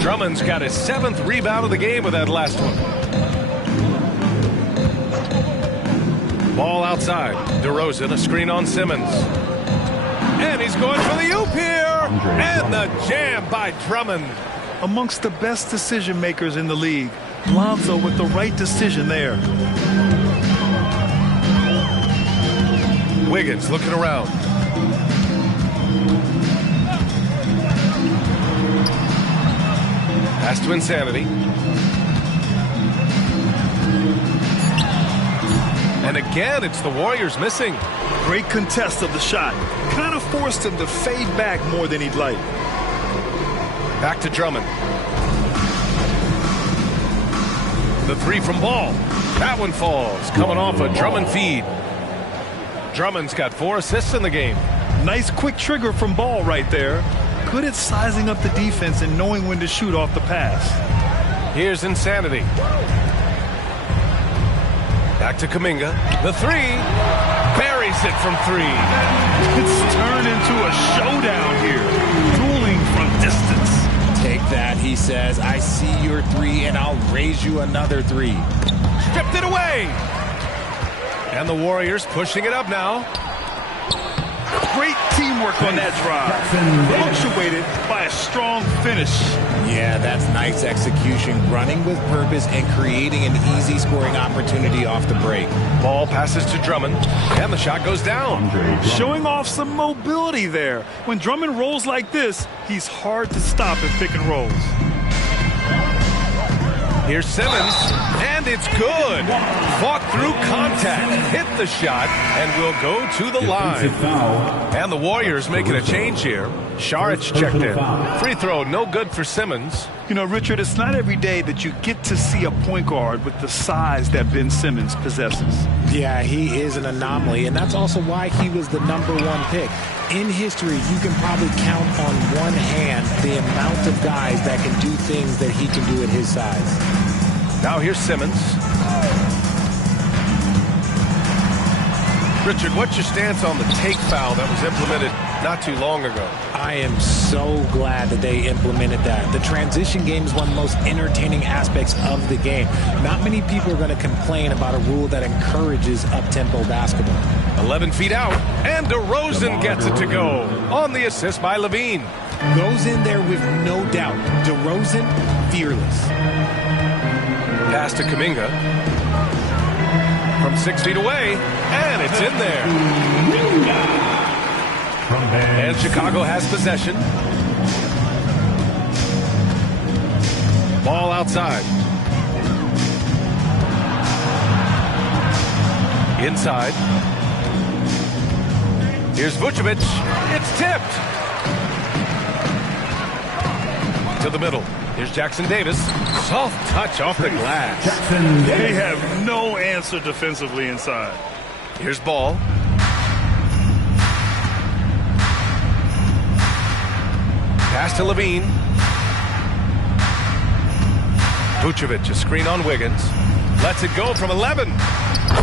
Drummond's got his 7th rebound of the game with that last one. Ball outside. DeRozan, a screen on Simmons. And he's going for the oop here. And the jam by Drummond. Amongst the best decision makers in the league, Lonzo with the right decision there. Wiggins looking around. Pass to Insanity. And again, it's the Warriors missing. Great contest of the shot. Kind of forced him to fade back more than he'd like. Back to Drummond. The 3 from Ball. That one falls. Coming off a Drummond feed. Drummond's got 4 assists in the game. Nice quick trigger from Ball right there. Good at sizing up the defense and knowing when to shoot off the pass. Here's Insanity. Back to Kuminga. The 3. Buries it from 3. It's turned into a showdown here. Dueling from distance. Take that, he says. I see your 3, and I'll raise you another 3. Stripped it away. And the Warriors pushing it up now. Great teamwork on that drive. Punctuated by a strong finish. Yeah, that's nice execution. Running with purpose and creating an easy scoring opportunity off the break. Ball passes to Drummond, and the shot goes down. Showing off some mobility there. When Drummond rolls like this, he's hard to stop in pick and rolls. Here's Simmons, and it's good. Fought through contact, hit the shot, and will go to the line. And the Warriors making a change here. Saric checked in. Free throw, no good for Simmons. You know, Richard, it's not every day that you get to see a point guard with the size that Ben Simmons possesses. Yeah, he is an anomaly, and that's also why he was the #1 pick. In history, you can probably count on one hand the amount of guys that can do things that he can do at his size. Now here's Simmons. Richard, what's your stance on the take foul that was implemented not too long ago? I am so glad that they implemented that. The transition game is one of the most entertaining aspects of the game. Not many people are going to complain about a rule that encourages up-tempo basketball. 11 feet out, and DeRozan gets it to go on the assist by Levine. Goes in there with no doubt. DeRozan, fearless. Pass to Kuminga. From 6 feet away, and it's in there. And Chicago has possession. Ball outside. Inside. Here's Vucevic. It's tipped. To the middle. Here's Jackson Davis. Soft touch off the glass. They have no answer defensively inside. Here's Ball. Pass to Levine. Vucevic, a screen on Wiggins. Lets it go from 11.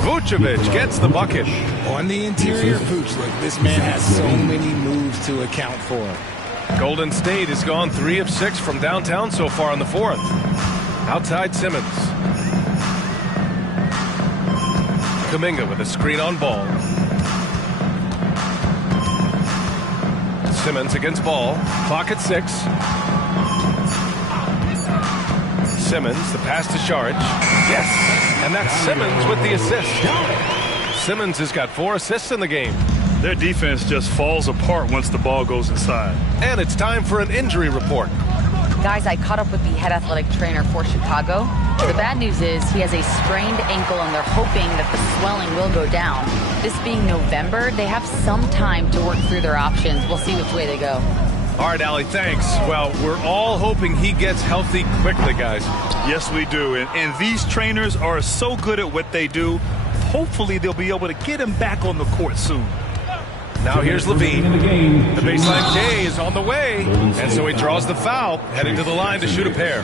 Vucevic gets the bucket. On the interior, Vooch, look, this man has so many moves to account for. Golden State has gone 3 of 6 from downtown so far in the fourth. Outside Simmons. Kuminga with a screen on Ball. Simmons against Ball. Clock at 6. Simmons, the pass to Saric. Yes, and that's Simmons with the assist. Simmons has got 4 assists in the game. Their defense just falls apart once the ball goes inside. And it's time for an injury report. Guys, I caught up with the head athletic trainer for Chicago. The bad news is he has a sprained ankle, and they're hoping that the swelling will go down. This being November, they have some time to work through their options. We'll see which way they go. All right, Allie, thanks. Well, we're all hoping he gets healthy quickly, guys. Yes, we do. And these trainers are so good at what they do. Hopefully, they'll be able to get him back on the court soon. Now here's Levine. The baseline J is on the way, and so he draws the foul, heading to the line to shoot a pair.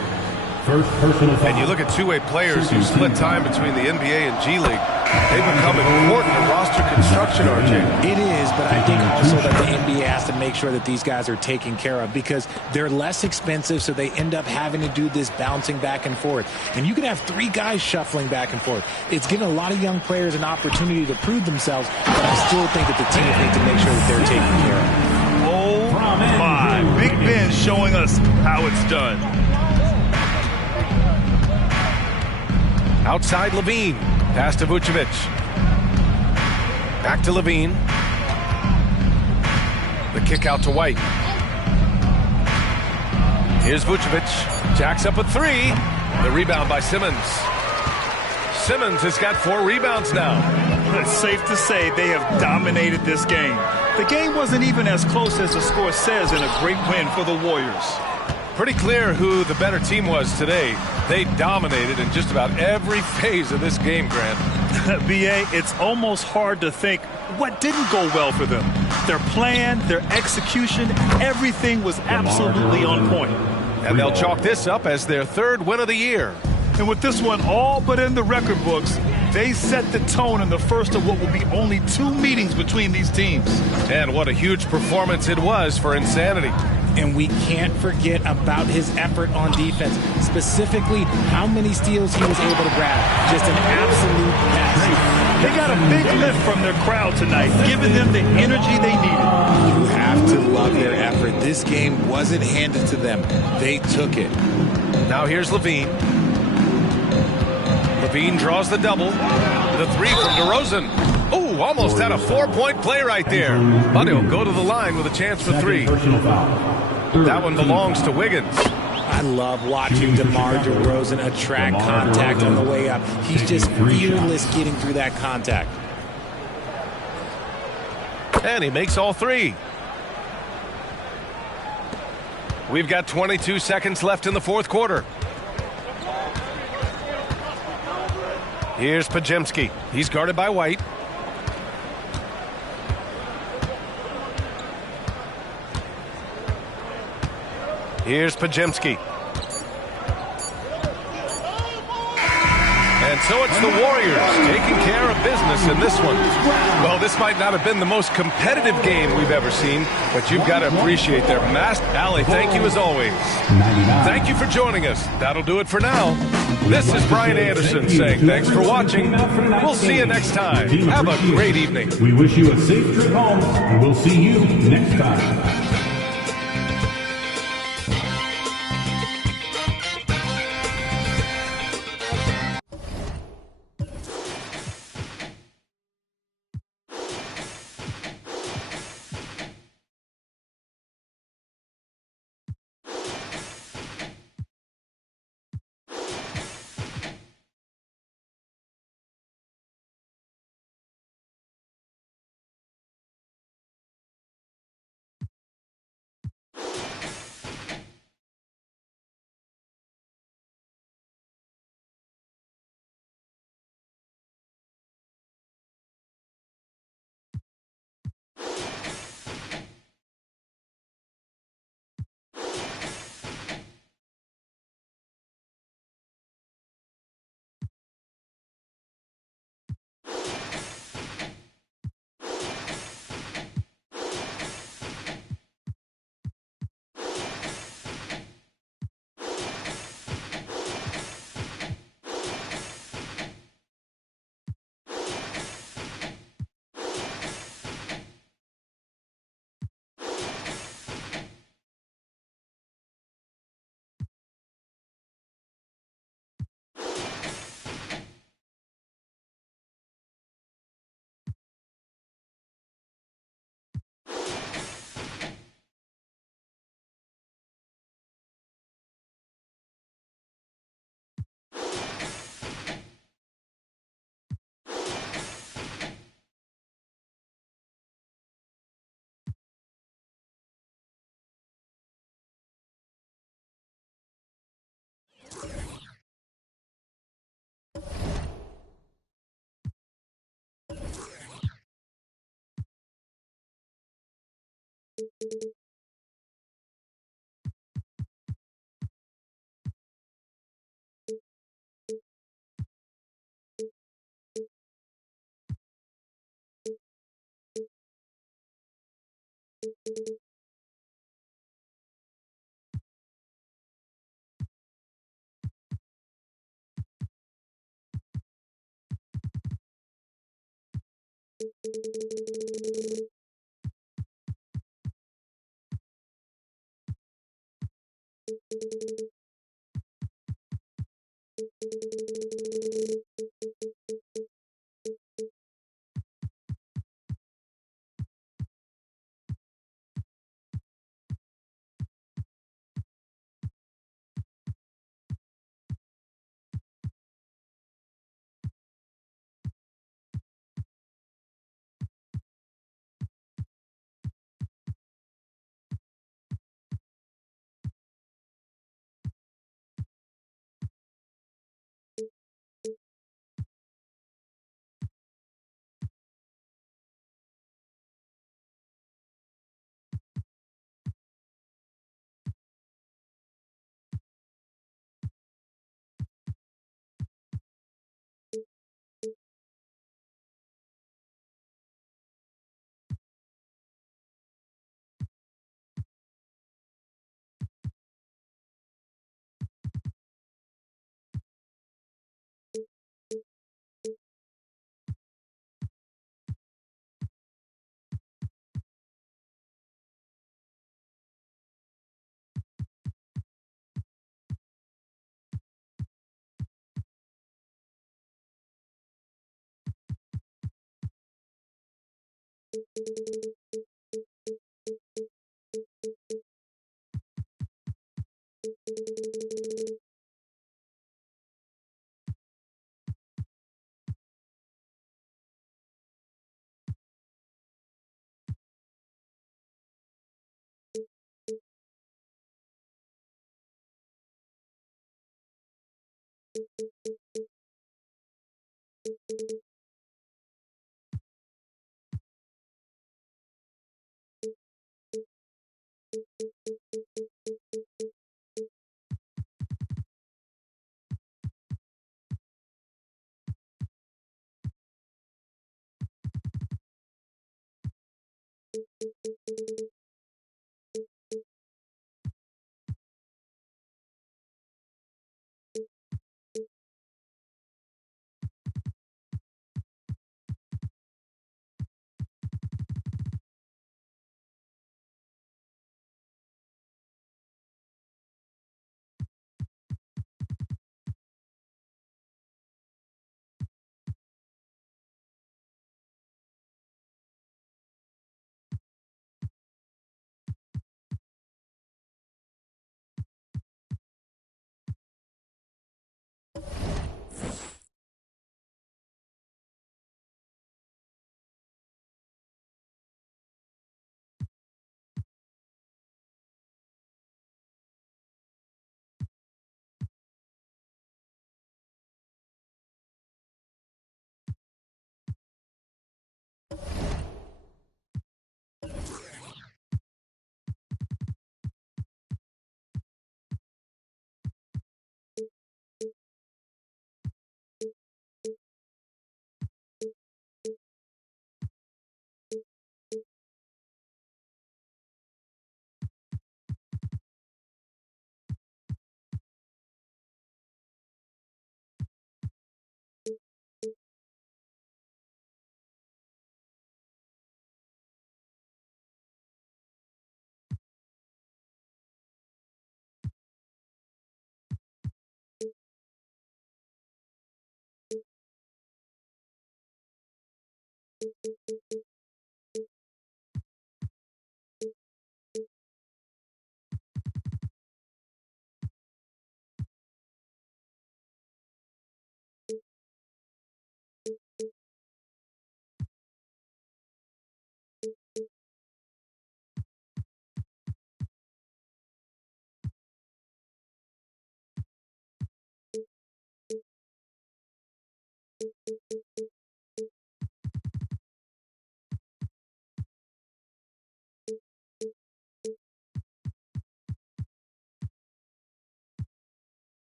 First personal foul. And you look at two-way players who split time between the NBA and G League. They become important in roster construction, RJ. It is, but I think also that the NBA has to make sure that these guys are taken care of because they're less expensive, so they end up having to do this bouncing back and forth. And you can have 3 guys shuffling back and forth. It's giving a lot of young players an opportunity to prove themselves, but I still think that the teams need to make sure that they're taken care of. Oh, my. Big Ben showing us how it's done. Outside Levine. Pass to Vucevic. Back to Levine. The kick out to White. Here's Vucevic. Jacks up a 3. The rebound by Simmons. Simmons has got 4 rebounds now. It's safe to say they have dominated this game. The game wasn't even as close as the score says in a great win for the Warriors. Pretty clear who the better team was today. They dominated in just about every phase of this game, Grant. B.A., it's almost hard to think what didn't go well for them. Their plan, their execution, everything was absolutely on point. And they'll chalk this up as their 3rd win of the year. And with this one all but in the record books, they set the tone in the first of what will be only 2 meetings between these teams. And what a huge performance it was for Insanity. And we can't forget about his effort on defense, specifically how many steals he was able to grab. Just an absolute mess. They got a big lift from their crowd tonight, giving them the energy they needed. You have to love their effort. This game wasn't handed to them. They took it. Now here's Levine. Levine draws the double. The 3 from DeRozan. Oh, almost had a 4-point play right there. But he'll go to the line with a chance for 3. That one belongs to Wiggins. I love watching DeMar DeRozan attract contact on the way up. He's just fearless getting through that contact. And he makes all 3. We've got 22 seconds left in the 4th quarter. Here's Podziemski. He's guarded by White. Here's Podziemski. And so it's the Warriors taking care of business in this one. Well, this might not have been the most competitive game we've ever seen, but you've got to appreciate their master. Allie, thank you as always. Thank you for joining us. That'll do it for now. This is Brian Anderson saying thanks for watching. We'll see you next time. Have a great evening. We wish you a safe trip home, and we'll see you next time.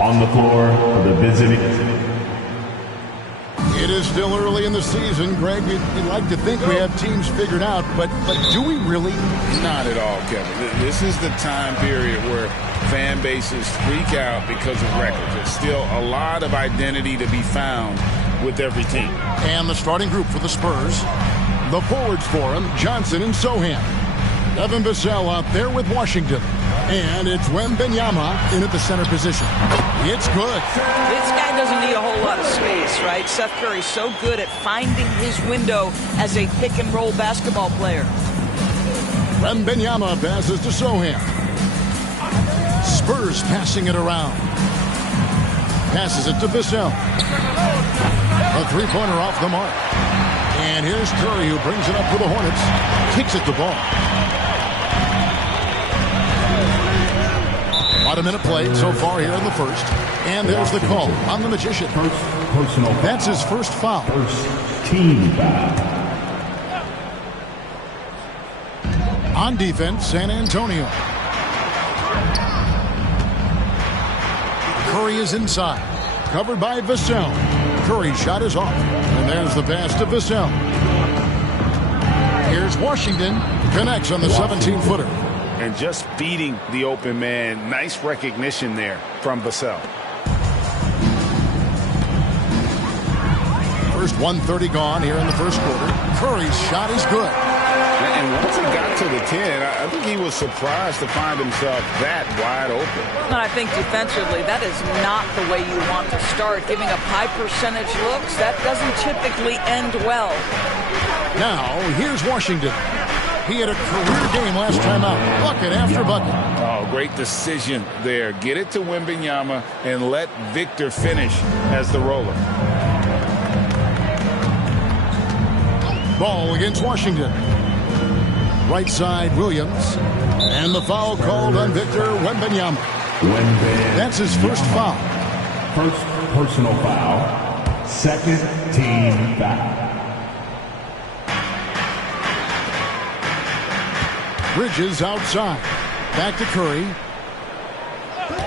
On the floor for the visiting. It is still early in the season, Greg. You'd like to think we have teams figured out, but do we really? Not at all, Kevin. This is the time period where fan bases freak out because of records. There's still a lot of identity to be found with every team. And the starting group for the Spurs. The forwards for him, Johnson and Sohan. Devin Vassell out there with Washington. And it's Wembanyama in at the center position. It's good. This guy doesn't need a whole lot of space, right? Seth Curry's so good at finding his window as a pick-and-roll basketball player. Wembanyama passes to Sohan. Spurs passing it around. Passes it to Vassell. A three-pointer off the mark. And here's Curry, who brings it up for the Hornets. Kicks it the ball. About a minute played so far here in the first. And there's the call on the Magician. That's his first foul. First team foul. On defense, San Antonio. Curry is inside. Covered by Vassell. Curry's shot is off. And there's the pass to Vassell. Here's Washington. Connects on the 17-footer. And just feeding the open man. Nice recognition there from Vassell. First 1:30 gone here in the first quarter. Curry's shot is good. And once he got to the 10, I think he was surprised to find himself that wide open. And I think defensively, that is not the way you want to start. Giving up high percentage looks, that doesn't typically end well. Now, here's Washington. He had a career game last time out. Bucket after bucket. Oh, great decision there. Get it to Wembanyama and let Victor finish as the roller. Ball against Washington. Right side, Williams. And the foul called on Victor Wembanyama. That's his first foul. First personal foul. Second team foul. Bridges outside. Back to Curry.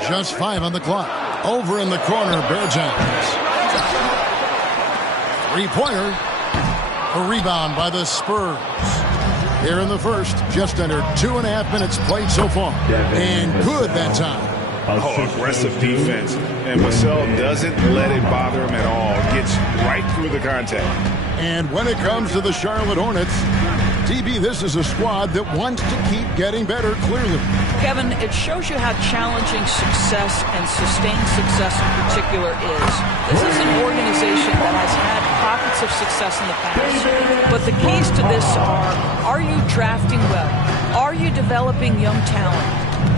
Just 5 on the clock. Over in the corner, Bear Jams. Three-pointer. A rebound by the Spurs. Here in the first, just under 2.5 minutes played so far. And good that time. Oh, aggressive defense. And Vassell doesn't let it bother him at all. Gets right through the contact. And when it comes to the Charlotte Hornets, DB, this is a squad that wants to keep getting better, clearly. Kevin, it shows you how challenging success and sustained success in particular is. This is an organization that has had pockets of success in the past, but the keys to this are you drafting well? Are you developing young talent?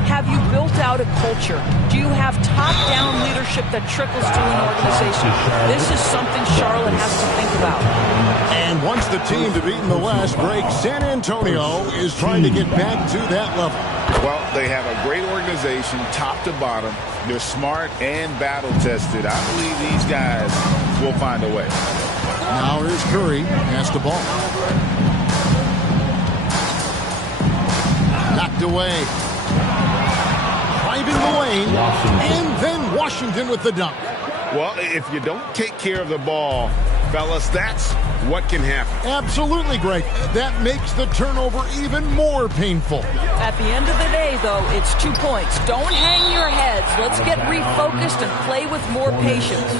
Have you built out a culture? Do you have top-down leadership that trickles to an organization? This is something Charlotte has to think about. And once the team to beat in the last break, San Antonio is trying to get back to that level. Well, they have a great organization, top to bottom. They're smart and battle-tested. I believe these guys will find a way. Now here's Curry. Has the ball. Knocked away. Driving the lane. And then Washington with the dunk. Well, if you don't take care of the ball, fellas, that's what can happen. Absolutely, Greg. That makes the turnover even more painful. At the end of the day, though, it's 2 points. Don't hang your heads. Let's get refocused and play with more patience.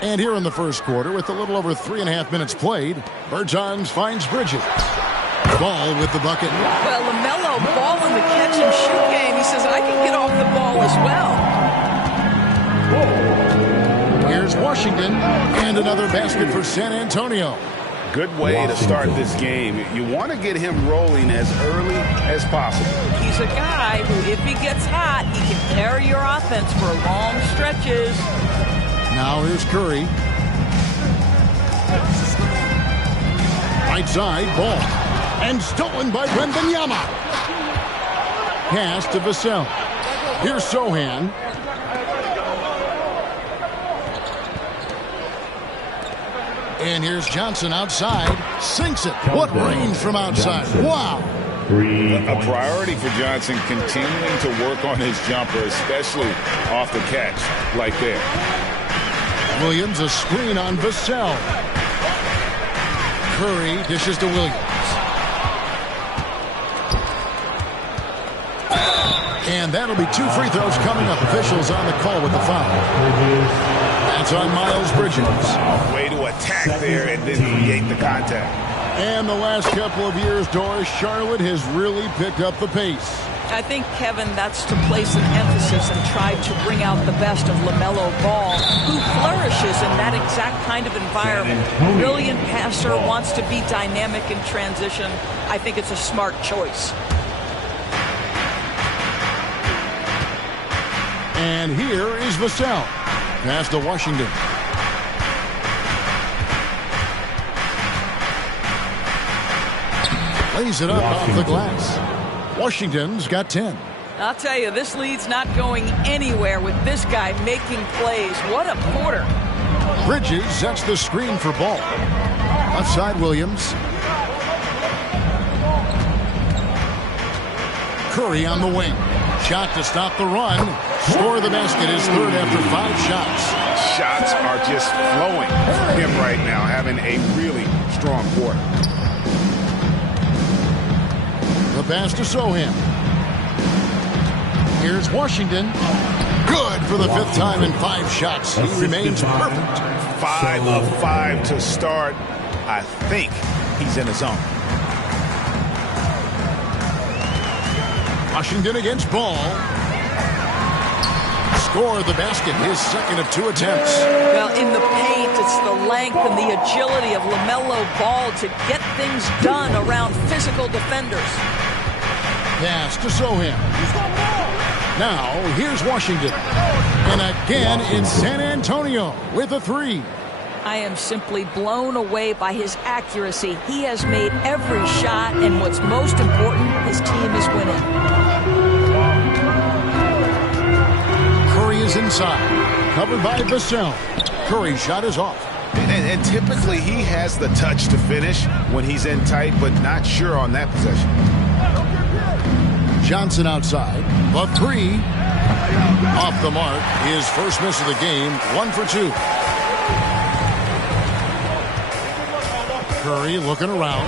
And here in the first quarter, with a little over 3.5 minutes played, Bertans finds Bridges. Ball with the bucket. Well, LaMelo ball in the catch-and-shoot game. He says, I can get off the ball as well. Here's Washington, and another basket for San Antonio. Good way to start this game. You want to get him rolling as early as possible. He's a guy who, if he gets hot, he can carry your offense for long stretches. Now here's Curry. Right side, ball. And stolen by Wembanyama. Pass to Vassell. Here's Sohan. And here's Johnson outside. Sinks it. What range from outside. Wow. A priority for Johnson continuing to work on his jumper, especially off the catch like that. Williams, a screen on Vassell. Curry dishes to Williams. And that'll be 2 free throws coming up. Officials on the call with the foul. That's on Miles Bridges. Way to attack there and then create the contact. And the last couple of years, Doris, Charlotte has really picked up the pace. I think, Kevin, that's to place an emphasis and try to bring out the best of LaMelo Ball, who flourishes in that exact kind of environment. Brilliant passer, wants to be dynamic in transition. I think it's a smart choice. And here is Vassell. Pass to Washington. Lays it up off the glass. Washington's got 10. I'll tell you, this lead's not going anywhere with this guy making plays. What a quarter. Bridges sets the screen for Ball. Left side, Williams. Curry on the wing. Shot to stop the run. Score the basket, his third after 5 shots. Shots are just flowing for him right now, having a really strong quarter. The pass to Sohan. Here's Washington. Good for the 5th time in 5 shots. He remains perfect. 5 of 5 to start. I think he's in his zone. Washington against Ball. Score the basket, his second of 2 attempts. Well, in the paint, it's the length and the agility of LaMelo Ball to get things done around physical defenders. Pass to Sohan. Now, here's Washington. And again in San Antonio with a 3. I am simply blown away by his accuracy. He has made every shot, and what's most important, his team is winning. Curry is inside. Covered by Vassell. Curry's shot is off. And typically he has the touch to finish when he's in tight, but not sure on that possession. Johnson outside. The 3. Off the mark. His first miss of the game. 1 for 2. Curry looking around.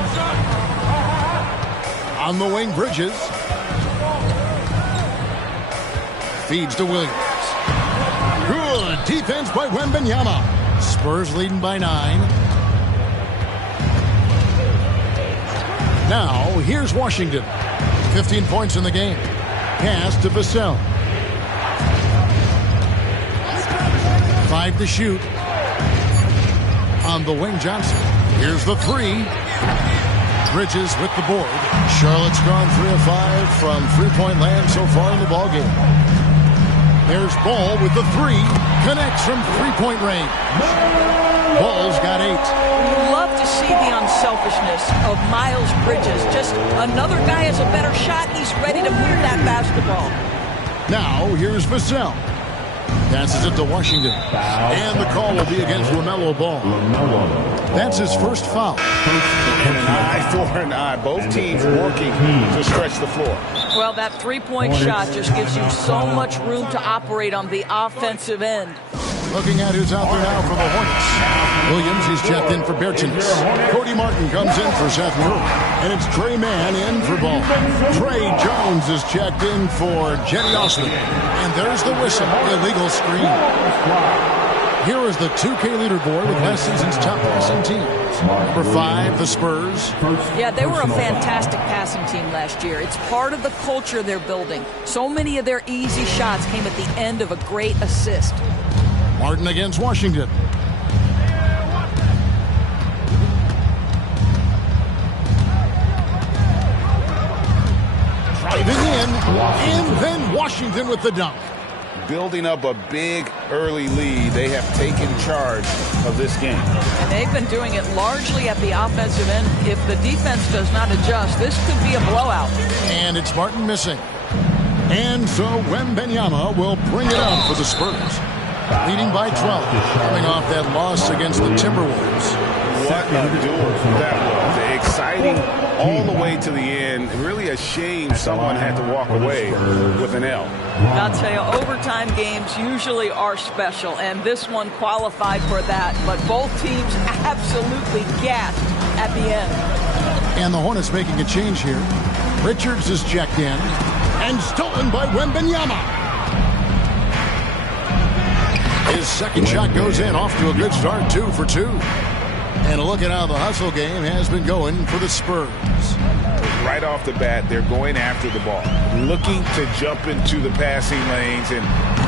On the wing, Bridges. Feeds to Williams. defense by Wembanyama. Spurs leading by 9. Now, here's Washington. 15 points in the game. Pass to Vassell. 5 to shoot. On the wing, Johnson. Here's the 3. Bridges with the board. Charlotte's gone 3 of 5 from three-point land so far in the ballgame. There's Ball with the 3. Connects from three-point range. Ball's got 8. You love to see the unselfishness of Miles Bridges. Just another guy has a better shot. He's ready to move that basketball. Now, here's Vassell. Passes it to Washington. And the call will be against LaMelo Ball. That's his first foul. And an eye for an eye. Both teams working to stretch the floor. Well, that three-point shot just gives you so much room to operate on the offensive end. Looking at who's out there now for the Hornets. Williams, he's checked in for Bertans. Cody Martin comes in for Seth Curry. And it's Trey Mann in for Ball. Trey Jones is checked in for Jetty Osman. And there's the whistle. Illegal screen. Here is the 2K leaderboard with last season's top passing teams. Number 5, the Spurs. Yeah, they were a fantastic passing team last year. It's part of the culture they're building. So many of their easy shots came at the end of a great assist. Martin against Washington. Driving in, and then Washington with the dunk. Building up a big early lead. They have taken charge of this game. And they've been doing it largely at the offensive end. If the defense does not adjust, this could be a blowout. And it's Martin missing. And so Wembanyama will bring it up for the Spurs. Leading by 12, coming off that loss against the Timberwolves. What a duel that was. Exciting all the way to the end. Really a shame someone had to walk away with an L. I'll tell you, overtime games usually are special, and this one qualified for that. But both teams absolutely gasped at the end. And the Hornets making a change here. Richards is checked in, and stolen by Wembanyama. His second shot goes in, off to a good start, 2 for 2. And a look at how the hustle game has been going for the Spurs. Right off the bat, they're going after the ball, looking to jump into the passing lanes and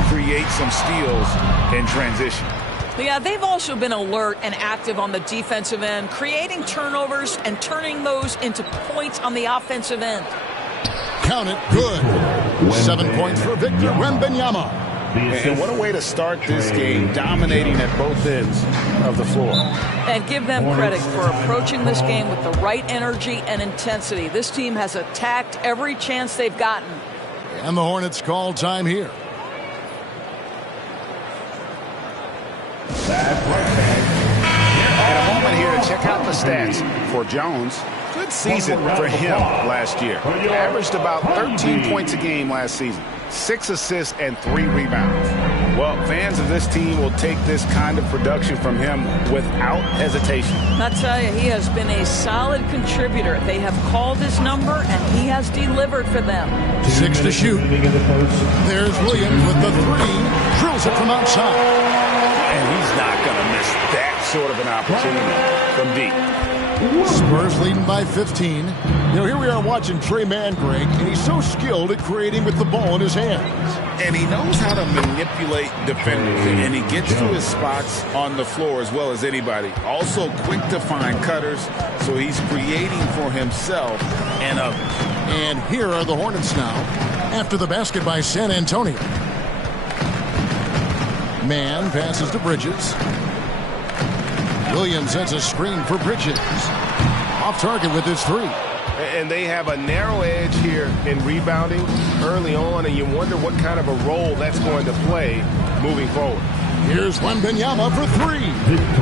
create some steals in transition. Yeah, they've also been alert and active on the defensive end, creating turnovers and turning those into points on the offensive end. Count it, good. 7 points for Victor Wembanyama. And what a way to start this game, dominating at both ends of the floor. And give them credit for approaching this game with the right energy and intensity. This team has attacked every chance they've gotten. And the Hornets call time here. In a moment here to check out the stats for Jones. Good season for him last year. Averaged about 13 points a game last season. 6 assists and 3 rebounds. Well, fans of this team will take this kind of production from him without hesitation. I'll tell you, he has been a solid contributor. They have called his number, and he has delivered for them. 6 to shoot. There's Williams with the 3. Drills it from outside. And he's not going to miss that sort of an opportunity from deep. Spurs leading by 15. You know, here we are watching Trey Mann, Greg, and he's so skilled at creating with the ball in his hands. And he knows how to manipulate defenders, and he gets to his spots on the floor as well as anybody. Also quick to find cutters, so he's creating for himself and others. And here are the Hornets now, after the basket by San Antonio. Mann passes to Bridges. Williams sets a screen for Bridges. Off target with his 3. And they have a narrow edge here in rebounding early on, and you wonder what kind of a role that's going to play moving forward. Here's Wembanyama for 3.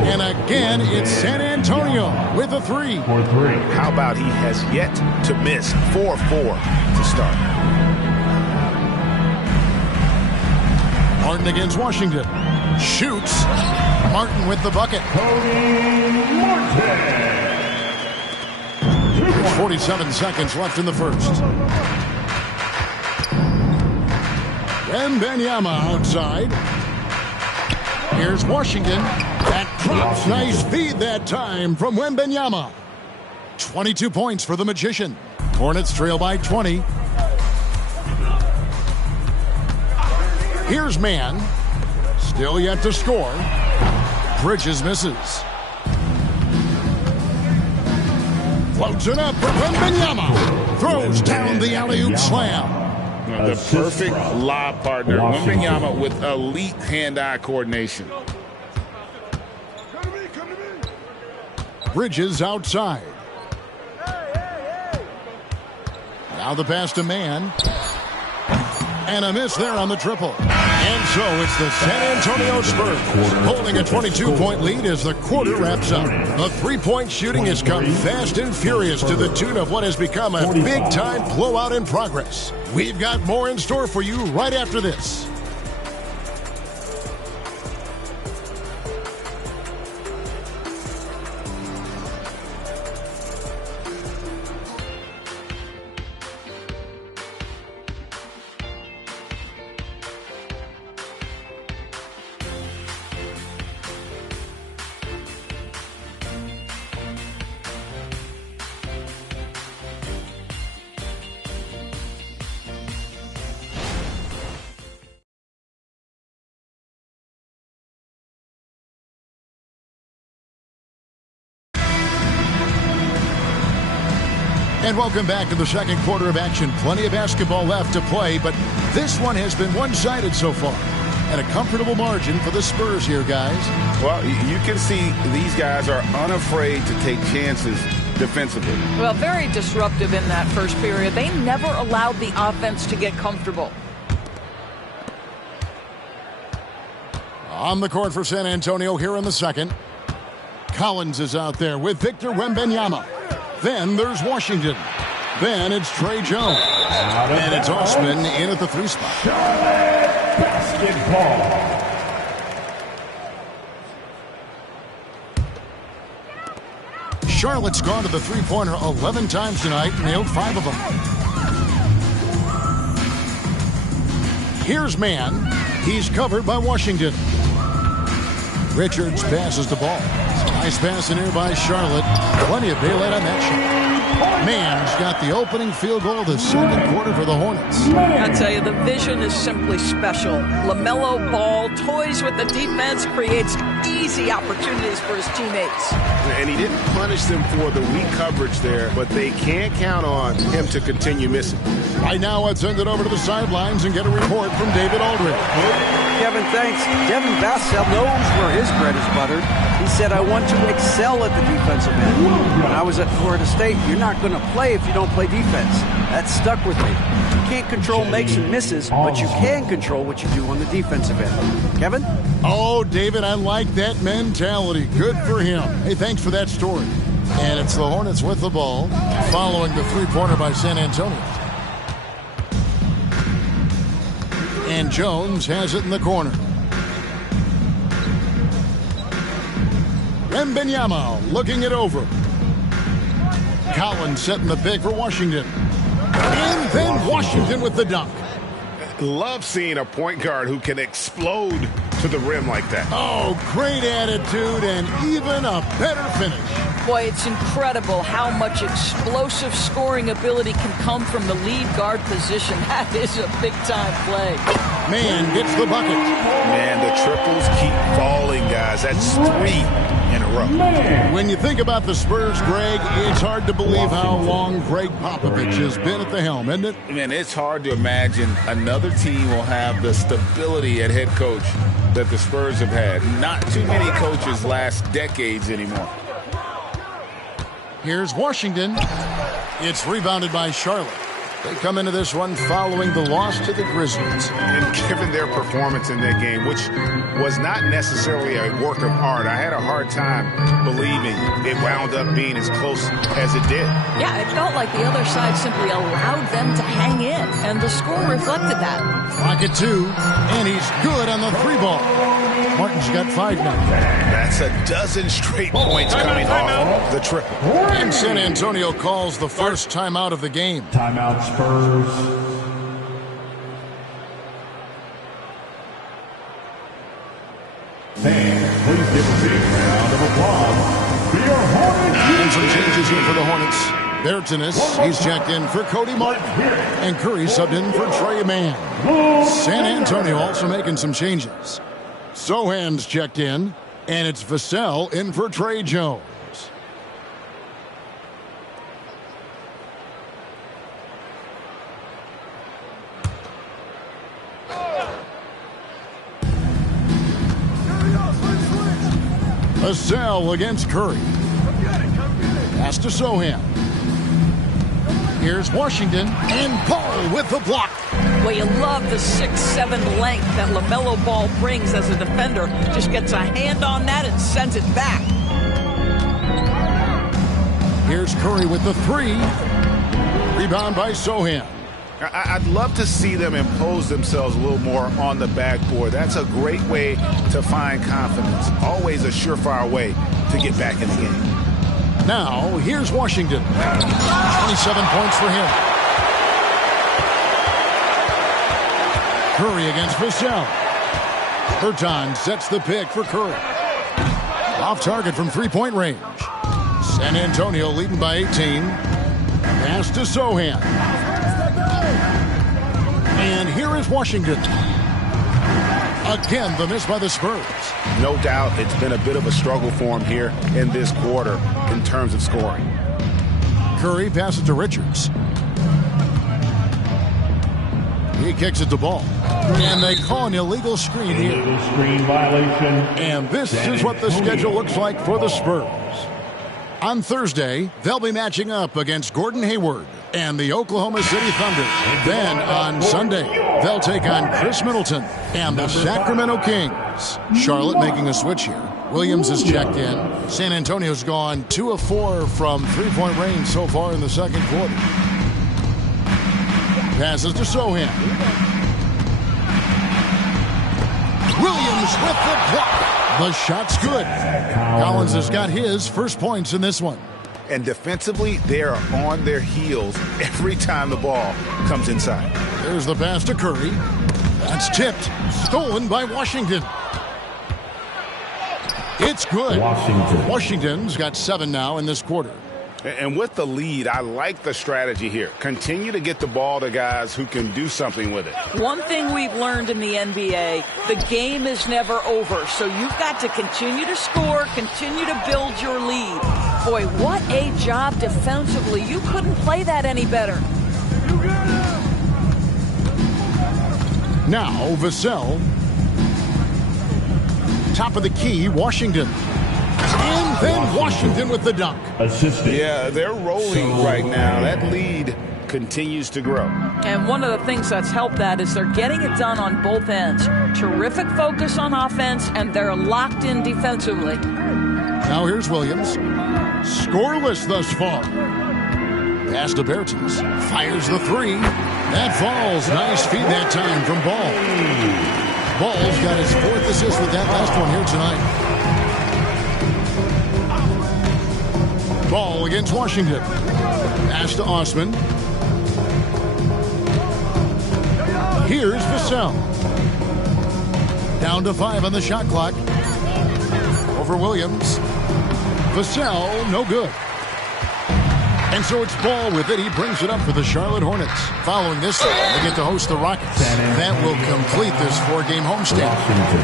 And again, it's San Antonio with a 3. How about he has yet to miss 4-4 to start. Martin against Washington. Shoots. Martin with the bucket. 47 seconds left in the first. Wembanyama outside. Here's Washington. That drops. Nice feed that time from Wembanyama. 22 points for the Magician. Hornets trail by 20. Here's Mann. Still yet to score. Bridges misses. Floats it up for Wembanyama. Throws down the alley-oop slam. The perfect lob partner. Wembanyama with elite hand-eye coordination. Bridges outside. Now the pass to Mann. And a miss there on the triple. And so it's the San Antonio Spurs holding a 22-point lead as the quarter wraps up. The three-point shooting has come fast and furious to the tune of what has become a big-time blowout in progress. We've got more in store for you right after this. And welcome back to the second quarter of action. Plenty of basketball left to play, but this one has been one-sided so far. And a comfortable margin for the Spurs here, guys. Well, you can see these guys are unafraid to take chances defensively. Well, very disruptive in that first period. They never allowed the offense to get comfortable. On the court for San Antonio here in the second. Collins is out there with Victor Wembanyama. Then there's Washington. Then it's Trey Jones. And it's Osman in at the 3 spot. Charlotte's gone to the three-pointer 11 times tonight, nailed 5 of them. Here's Mann. He's covered by Washington. Richards passes the ball. Nice pass in here by Charlotte. Plenty of daylight on that shot. Mann's got the opening field goal of the second quarter for the Hornets. I tell you, the vision is simply special. LaMelo Ball toys with the defense, creates easy opportunities for his teammates. And he didn't punish them for the weak coverage there, but they can't count on him to continue missing. Right now, let's send it over to the sidelines and get a report from David Aldridge. Kevin, thanks. Devin Vassell knows where his bread is buttered. He said, I want to excel at the defensive end. When I was at Florida State, you're not going to play if you don't play defense. That stuck with me. You can't control makes and misses, but you can control what you do on the defensive end. Kevin? Oh, David, I like that mentality. Good for him. Hey, thanks for that story. And it's the Hornets with the ball, following the three-pointer by San Antonio. And Jones has it in the corner. Wembanyama looking it over. Collins setting the pick for Washington. And then Washington with the dunk. Love seeing a point guard who can explode to the rim like that. Oh, great attitude and even a better finish. Boy, it's incredible how much explosive scoring ability can come from the lead guard position. That is a big-time play. Mann gets the bucket. Man, the triples keep falling, guys. That's 3 in a row. When you think about the Spurs, Greg, it's hard to believe how long Greg Popovich has been at the helm, isn't it? Man, it's hard to imagine another team will have the stability at head coach that the Spurs have had. Not too many coaches last decades anymore. Here's Washington. It's rebounded by Charlotte. They come into this one following the loss to the Grizzlies. And given their performance in that game, which was not necessarily a work of art, I had a hard time believing it wound up being as close as it did. Yeah, it felt like the other side simply allowed them to hang in, and the score reflected that. Clock at 2, and he's good on the 3-ball. Martin's got 5 now. That's a dozen straight points coming off the triple. And San Antonio calls the first timeout of the game. Timeout Spurs. Fans, please give a big round of applause for your Hornets. And some changes here for the Hornets. Bertanis, he's checked in for Cody Martin. And Curry subbed in for Trey Mann. San Antonio also making some changes. Sohan's checked in, and it's Vassell in for Trey Jones. Vassell against Curry. Pass to Sohan. Here's Washington, and Paul with the block. Well, you love the 6'7" length that LaMelo Ball brings as a defender. Just gets a hand on that and sends it back. Here's Curry with the three. Rebound by Sohan. I'd love to see them impose themselves a little more on the backboard. That's a great way to find confidence. Always a surefire way to get back in the game. Now, here's Washington. 27 points for him. Curry against Vassell. Berton sets the pick for Curry. Off target from three-point range. San Antonio leading by 18. Pass to Sohan. And here is Washington. Again, the miss by the Spurs. No doubt it's been a bit of a struggle for him here in this quarter in terms of scoring. Curry passes to Richards. He kicks it to Ball. And they call an illegal screen here. Illegal screen violation. And this is what the schedule looks like for the Spurs. On Thursday, they'll be matching up against Gordon Hayward and the Oklahoma City Thunder. Then on Sunday, they'll take on Chris Middleton and the Sacramento Kings. Charlotte making a switch here. Williams is checked in. San Antonio's gone 2 of 4 from three-point range so far in the second quarter. Passes to Sohan. Williams with the block. The shot's good. Collins has got his first points in this one. And defensively, they are on their heels every time the ball comes inside. There's the pass to Curry. That's tipped. Stolen by Washington. It's good. Washington's got 7 now in this quarter. And with the lead, I like the strategy here. Continue to get the ball to guys who can do something with it. One thing we've learned in the NBA, the game is never over. So you've got to continue to score, continue to build your lead. Boy, what a job defensively. You couldn't play that any better. Now, Vassell. Top of the key, Washington. And then Washington with the dunk. Yeah, they're rolling right now. That lead continues to grow. And one of the things that's helped that is they're getting it done on both ends. Terrific focus on offense, and they're locked in defensively. Now here's Williams. Scoreless thus far. Pass to Bertens. Fires the three. That falls. Nice feed that time from Ball. Ball's got his 4th assist with that last one here tonight. Ball against Washington. Pass to Osman. Here's Vassell. Down to 5 on the shot clock. Over Williams. Vassell, no good. And so it's Ball with it. He brings it up for the Charlotte Hornets. Following this, they get to host the Rockets. That will complete this 4-game homestand.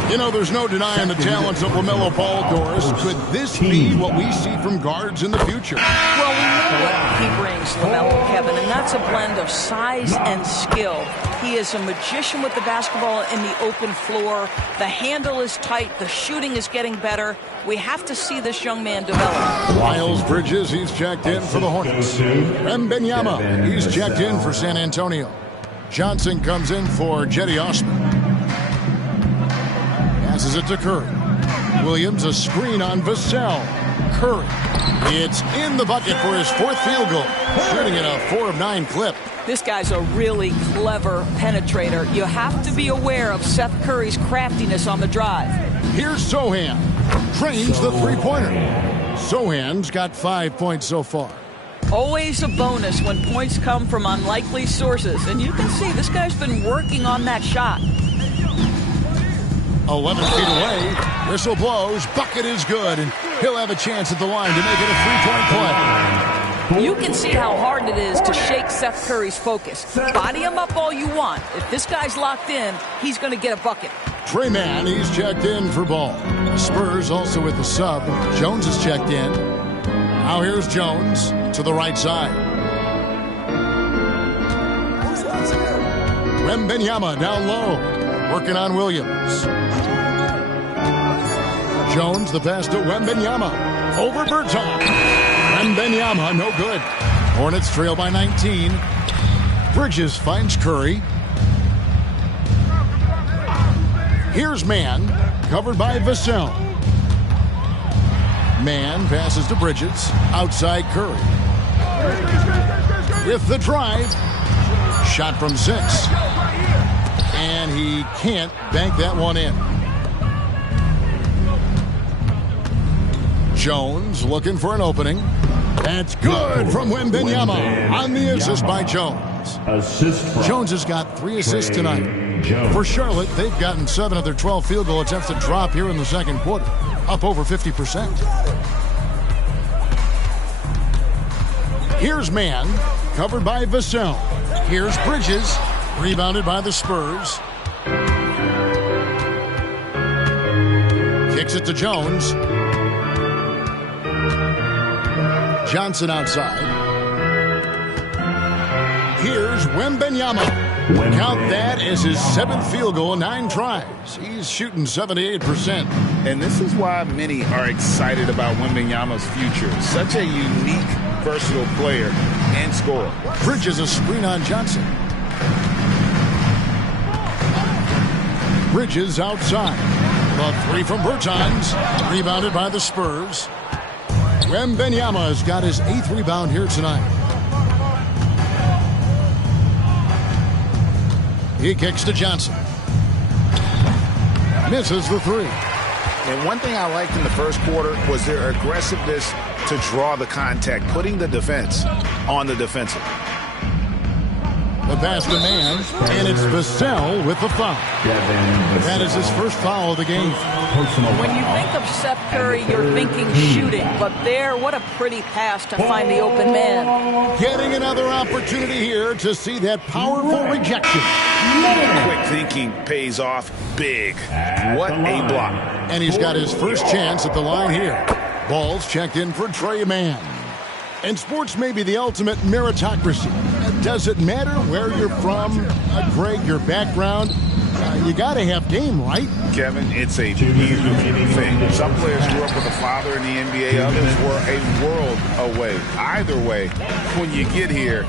You know, there's no denying the talents of LaMelo Ball, Doris. Could this be what we see from guards in the future? Well, we know what he brings, LaMelo, Kevin, and that's a blend of size and skill. He is a magician with the basketball in the open floor. The handle is tight. The shooting is getting better. We have to see this young man develop. Miles Bridges, he's checked in for the Hornets. Wembanyama, he's checked in for San Antonio. Johnson comes in for Jetty Osman. Passes it to Curry. Williams, a screen on Vassell. Curry. It's in the bucket for his 4th field goal. Shooting at a 4 of 9 clip. This guy's a really clever penetrator. You have to be aware of Seth Curry's craftiness on the drive. Here's Sohan. Drains the three-pointer. Sohan's got 5 points so far. Always a bonus when points come from unlikely sources. And you can see this guy's been working on that shot. 11 feet away. Whistle blows. Bucket is good, and he'll have a chance at the line to make it a 3-point play. You can see how hard it is to shake Seth Curry's focus. Body him up all you want. If this guy's locked in, he's going to get a bucket. Trey Mann, he's checked in for ball. The Spurs also with the sub. Jones is checked in. Now here's Jones to the right side. Wembanyama down low, working on Williams. Jones, the pass to Wembanyama. Over Berton. Wembanyama, no good. Hornets trail by 19. Bridges finds Curry. Here's Mann, covered by Vassell. Mann passes to Bridges. Outside Curry. With the drive. Shot from 6. And he can't bank that one in. Jones looking for an opening. That's good from Wembanyama on the assist by Jones. Jones has got 3 assists tonight. For Charlotte, they've gotten 7 of their 12 field goal attempts to drop here in the second quarter, up over 50%. Here's Mann, covered by Vassell. Here's Bridges, rebounded by the Spurs. Kicks it to Jones. Johnson outside. Here's Wembanyama. Count that as his 7th field goal in 9 tries. He's shooting 78%. And this is why many are excited about Wembanyama's future. Such a unique, versatile player and scorer. Bridges a screen on Johnson. Bridges outside. The 3 from Bertans. Rebounded by the Spurs. Wembanyama has got his 8th rebound here tonight. He kicks to Johnson. Misses the 3. And one thing I liked in the first quarter was their aggressiveness to draw the contact, putting the defense on the defensive. The pass to Mann, and it's Vassell with the foul. That is his first foul of the game. When you think of Seth Curry, you're thinking shooting. But there, what a pretty pass to find the open man. Getting another opportunity here to see that powerful rejection. Quick thinking pays off big. What a block. And he's got his first chance at the line here. Ball's checked in for Trey Mann. And sports may be the ultimate meritocracy. Does it matter where you're from, Greg, your background? You got to have game, right? Kevin, it's a huge thing. Some players grew up with a father in the NBA. Others were a world away. Either way, when you get here,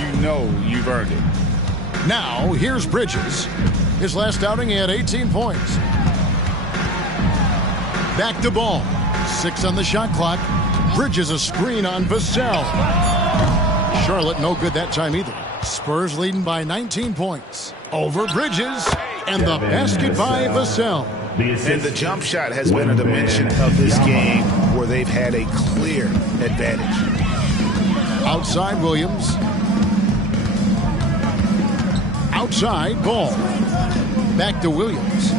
you know you've earned it. Now, here's Bridges. His last outing, he had 18 points. Back to ball. 6 on the shot clock. Bridges a screen on Vassell. Charlotte no good that time either. Spurs leading by 19 points. Over Bridges. And the basket by Vassell. And the jump shot has been a dimension of this game where they've had a clear advantage. Outside Williams. Outside Ball. Back to Williams.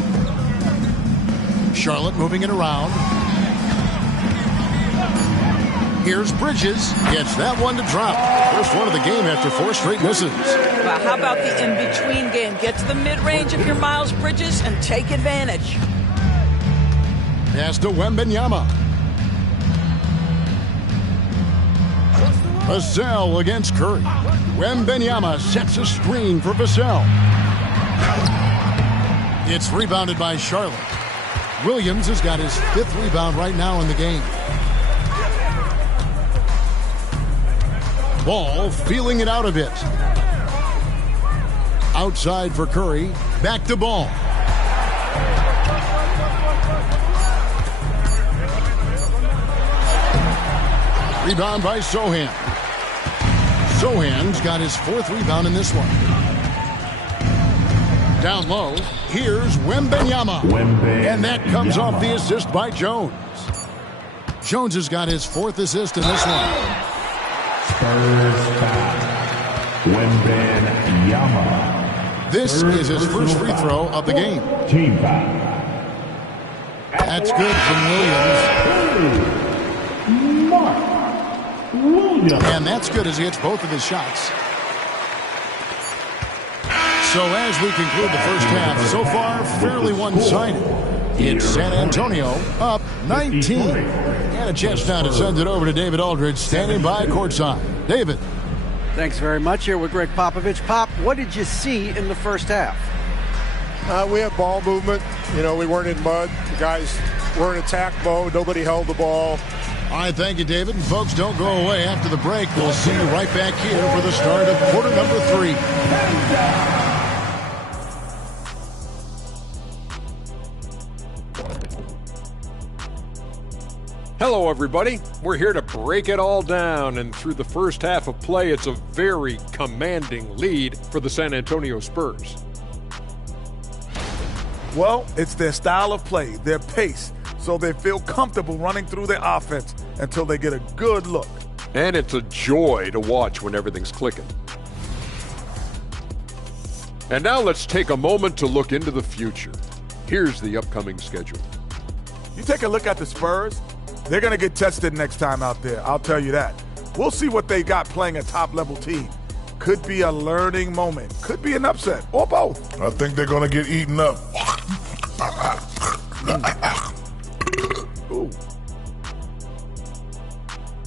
Charlotte moving it around. Here's Bridges. Gets that one to drop. First one of the game after 4 straight misses. Well, how about the in-between game? Get to the mid-range if you're Miles Bridges and take advantage. Pass to Wembanyama. Vassell against Curry. Wembanyama sets a screen for Vassell. It's rebounded by Charlotte. Williams has got his 5th rebound right now in the game. Ball feeling it out a bit. Outside for Curry. Back to Ball. Rebound by Sohan. Sohan's got his 4th rebound in this one. Down low, here's Wembanyama. And that comes off the assist by Jones. Jones has got his 4th assist in this one. Spurs foul. Wembanyama. This is his first free throw of the game. Team foul. That's good from Williams. And that's good as he hits both of his shots. So as we conclude the first half, so far fairly one-sided. It's San Antonio up 19. And a chance now to send it over to David Aldridge, standing by courtside. David. Thanks very much. Here with Greg Popovich. Pop, what did you see in the first half? We had ball movement. You know, we weren't in mud. The guys were in attack mode. Nobody held the ball. All right, thank you, David. And folks, don't go away after the break. We'll see you right back here for the start of quarter number 3. Hello, everybody. We're here to break it all down, and through the first half of play, it's a very commanding lead for the San Antonio Spurs. Well, it's their style of play, their pace, so they feel comfortable running through their offense until they get a good look. And it's a joy to watch when everything's clicking. And now let's take a moment to look into the future. Here's the upcoming schedule. You take a look at the Spurs, they're going to get tested next time out there, I'll tell you that. We'll see what they got playing a top-level team. Could be a learning moment. Could be an upset, or both. I think they're going to get eaten up. Ooh.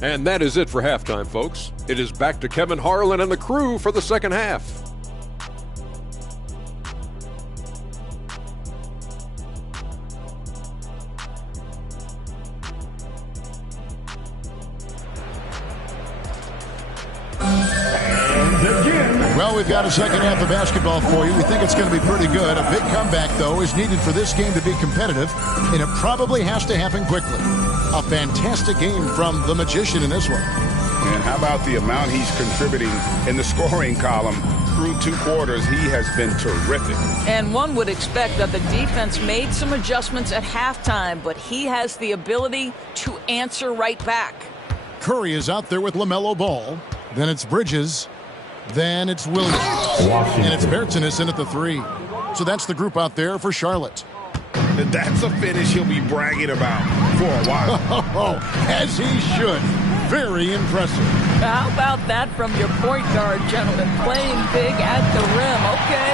And that is it for halftime, folks. It is back to Kevin Harlan and the crew for the second half. Well, we've got a second half of basketball for you. We think it's going to be pretty good. A big comeback, though, is needed for this game to be competitive, and it probably has to happen quickly. A fantastic game from the Magician in this one. And how about the amount he's contributing in the scoring column? Through 2 quarters, he has been terrific. And one would expect that the defense made some adjustments at halftime, but he has the ability to answer right back. Curry is out there with LaMelo Ball. Then it's Bridges. Then it's Williams. And it's Bertans in at the 3. So that's the group out there for Charlotte. That's a finish he'll be bragging about for a while. As he should. Very impressive. How about that from your point guard, gentlemen? Playing big at the rim. Okay.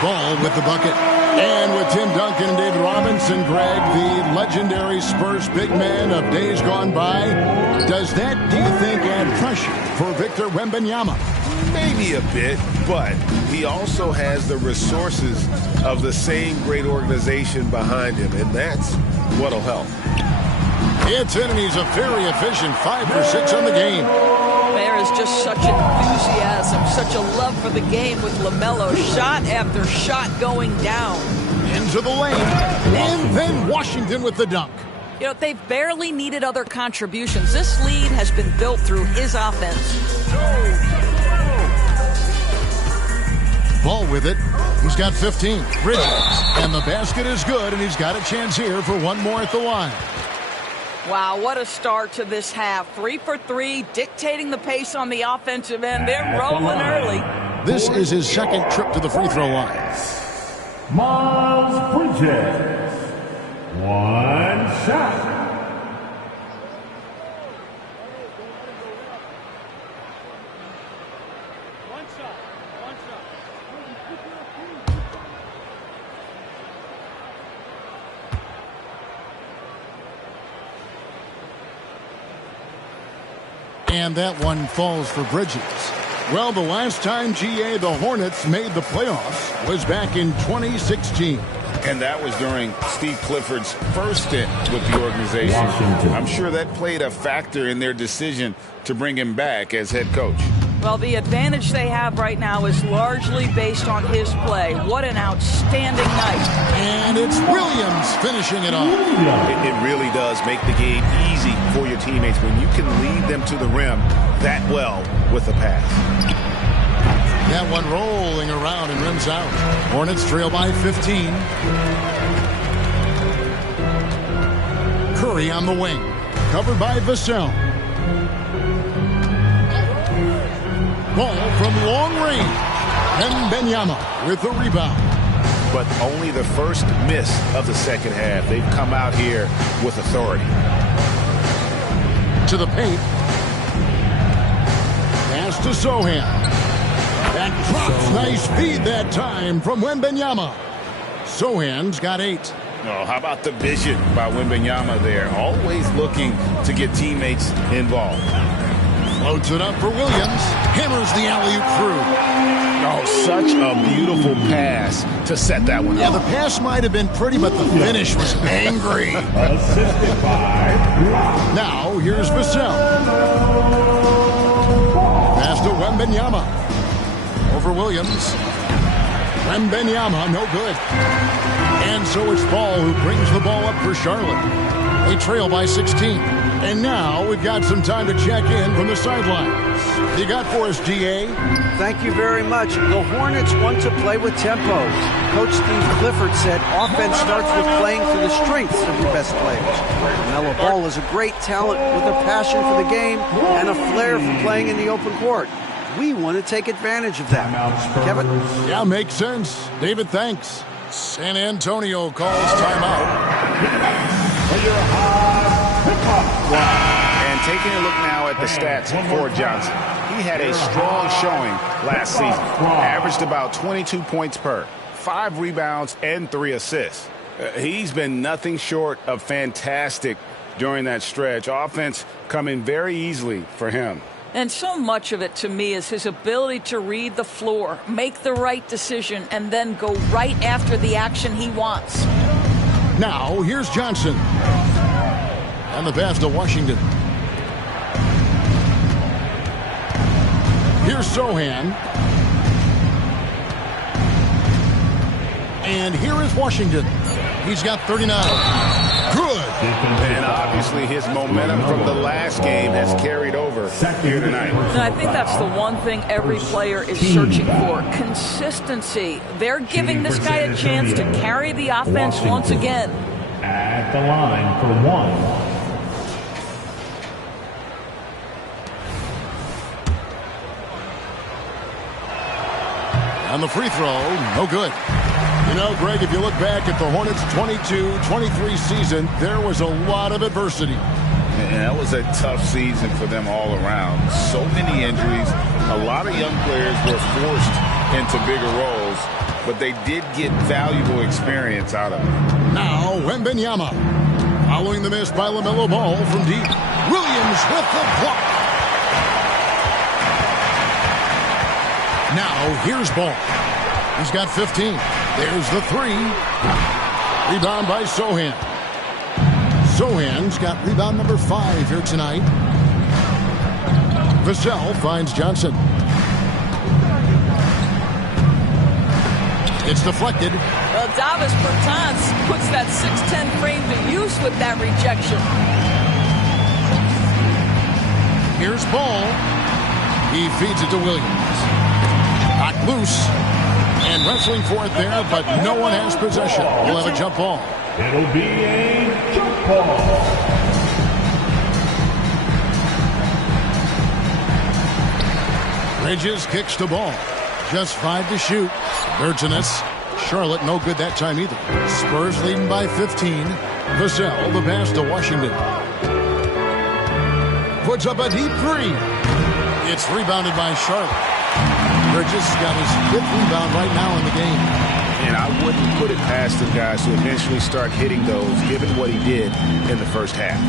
Ball with the bucket. And with Tim Duncan and David Robinson, Greg, the legendary Spurs big man of days gone by, does that, do you think, add pressure for Victor Wembanyama? Maybe a bit, but he also has the resources of the same great organization behind him, and that's what'll help. It's in, and he's a very efficient 5 for 6 on the game. There is just such enthusiasm, such a love for the game with LaMelo. Shot after shot going down. Into the lane. And then Washington with the dunk. You know, they've barely needed other contributions. This lead has been built through his offense. Ball with it. He's got 15. Bridges. And the basket is good, and he's got a chance here for one more at the line. Wow, what a start to this half. 3 for 3, dictating the pace on the offensive end. They're rolling early. This is his second trip to the free throw line. Miles Bridges. 1 shot. And that one falls for Bridges. Well, the last time, GA, the Hornets made the playoffs was back in 2016. And that was during Steve Clifford's first stint with the organization. I'm sure that played a factor in their decision to bring him back as head coach. Well, the advantage they have right now is largely based on his play. What an outstanding night. And it's Williams finishing it off. It really does make the game easy for your teammates when you can lead them to the rim that well with a pass. That one rolling around and rims out. Hornets trail by 15. Curry on the wing. Covered by Vassell. Ball from long range. And Wembanyama with the rebound. but only the first miss of the second half. They've come out here with authority. To the paint. Pass to Sohan. That drops. Nice feed that time from Wembanyama. Sohan's got 8. Oh, how about the vision by Wembanyama there? Always looking to get teammates involved. Floats it up for Williams. Hammers the alley-oop through. Oh, such a beautiful pass to set that one up. Yeah, the pass might have been pretty, but the finish was angry. Assisted by Now, here's Vassell. Pass to Wembanyama. Over Williams. Wembanyama, no good. And so it's Ball who brings the ball up for Charlotte. They trail by 16. And now we've got some time to check in from the sidelines. You got for us, GA? Thank you very much. The Hornets want to play with tempo. Coach Steve Clifford said offense starts with playing to the strengths of your best players. LaMelo Ball is a great talent with a passion for the game and a flair for playing in the open court. We want to take advantage of that. Kevin? Yeah, makes sense. David, thanks. San Antonio calls timeout. And taking a look now at the stats for Johnson. He had a strong showing last season. Averaged about 22 points per, 5 rebounds, and 3 assists. He's been nothing short of fantastic during that stretch. Offense coming very easily for him. And so much of it, to me, is his ability to read the floor, make the right decision, and then go right after the action he wants. Now, here's Johnson. And the pass to Washington. Here's Sohan. And here is Washington. He's got 39. Good. And obviously his momentum from the last game has carried over here tonight. And I think that's the one thing every player is searching for. Consistency. They're giving this guy a chance to carry the offense once again. At the line for 1. On the free throw, no good. You know, Greg, if you look back at the Hornets' 22-23 season, there was a lot of adversity. And that was a tough season for them all around. So many injuries. A lot of young players were forced into bigger roles, but they did get valuable experience out of it. Now, Wembanyama. Following the miss by LaMelo Ball from deep. Williams with the block. Now, here's Ball. He's got 15. There's the 3. Rebound by Sohan. Sohan's got rebound number 5 here tonight. Vassell finds Johnson. It's deflected. Well, Davis Bertans puts that 6'10 frame to use with that rejection. Here's Ball. He feeds it to Williams. Knocked loose. And wrestling for it there, but no one has possession. We'll have a jump ball. It'll be a jump ball. Bridges kicks the ball. Just 5 to shoot. Bertinus. Charlotte no good that time either. Spurs leading by 15. Vassell the pass to Washington. Puts up a deep 3. It's rebounded by Charlotte. Bridges got his 5th rebound right now in the game. And I wouldn't put it past the guys to eventually start hitting those, given what he did in the first half.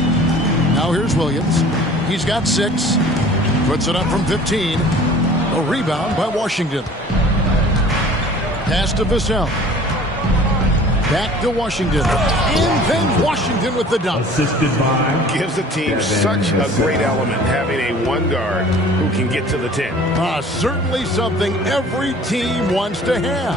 Now here's Williams. He's got 6. Puts it up from 15. A rebound by Washington. Pass to Vassell. Back to Washington. And then Washington with the dunk. Assisted by... Gives the team such a great element, having a 1 guard who can get to the 10. Certainly something every team wants to have.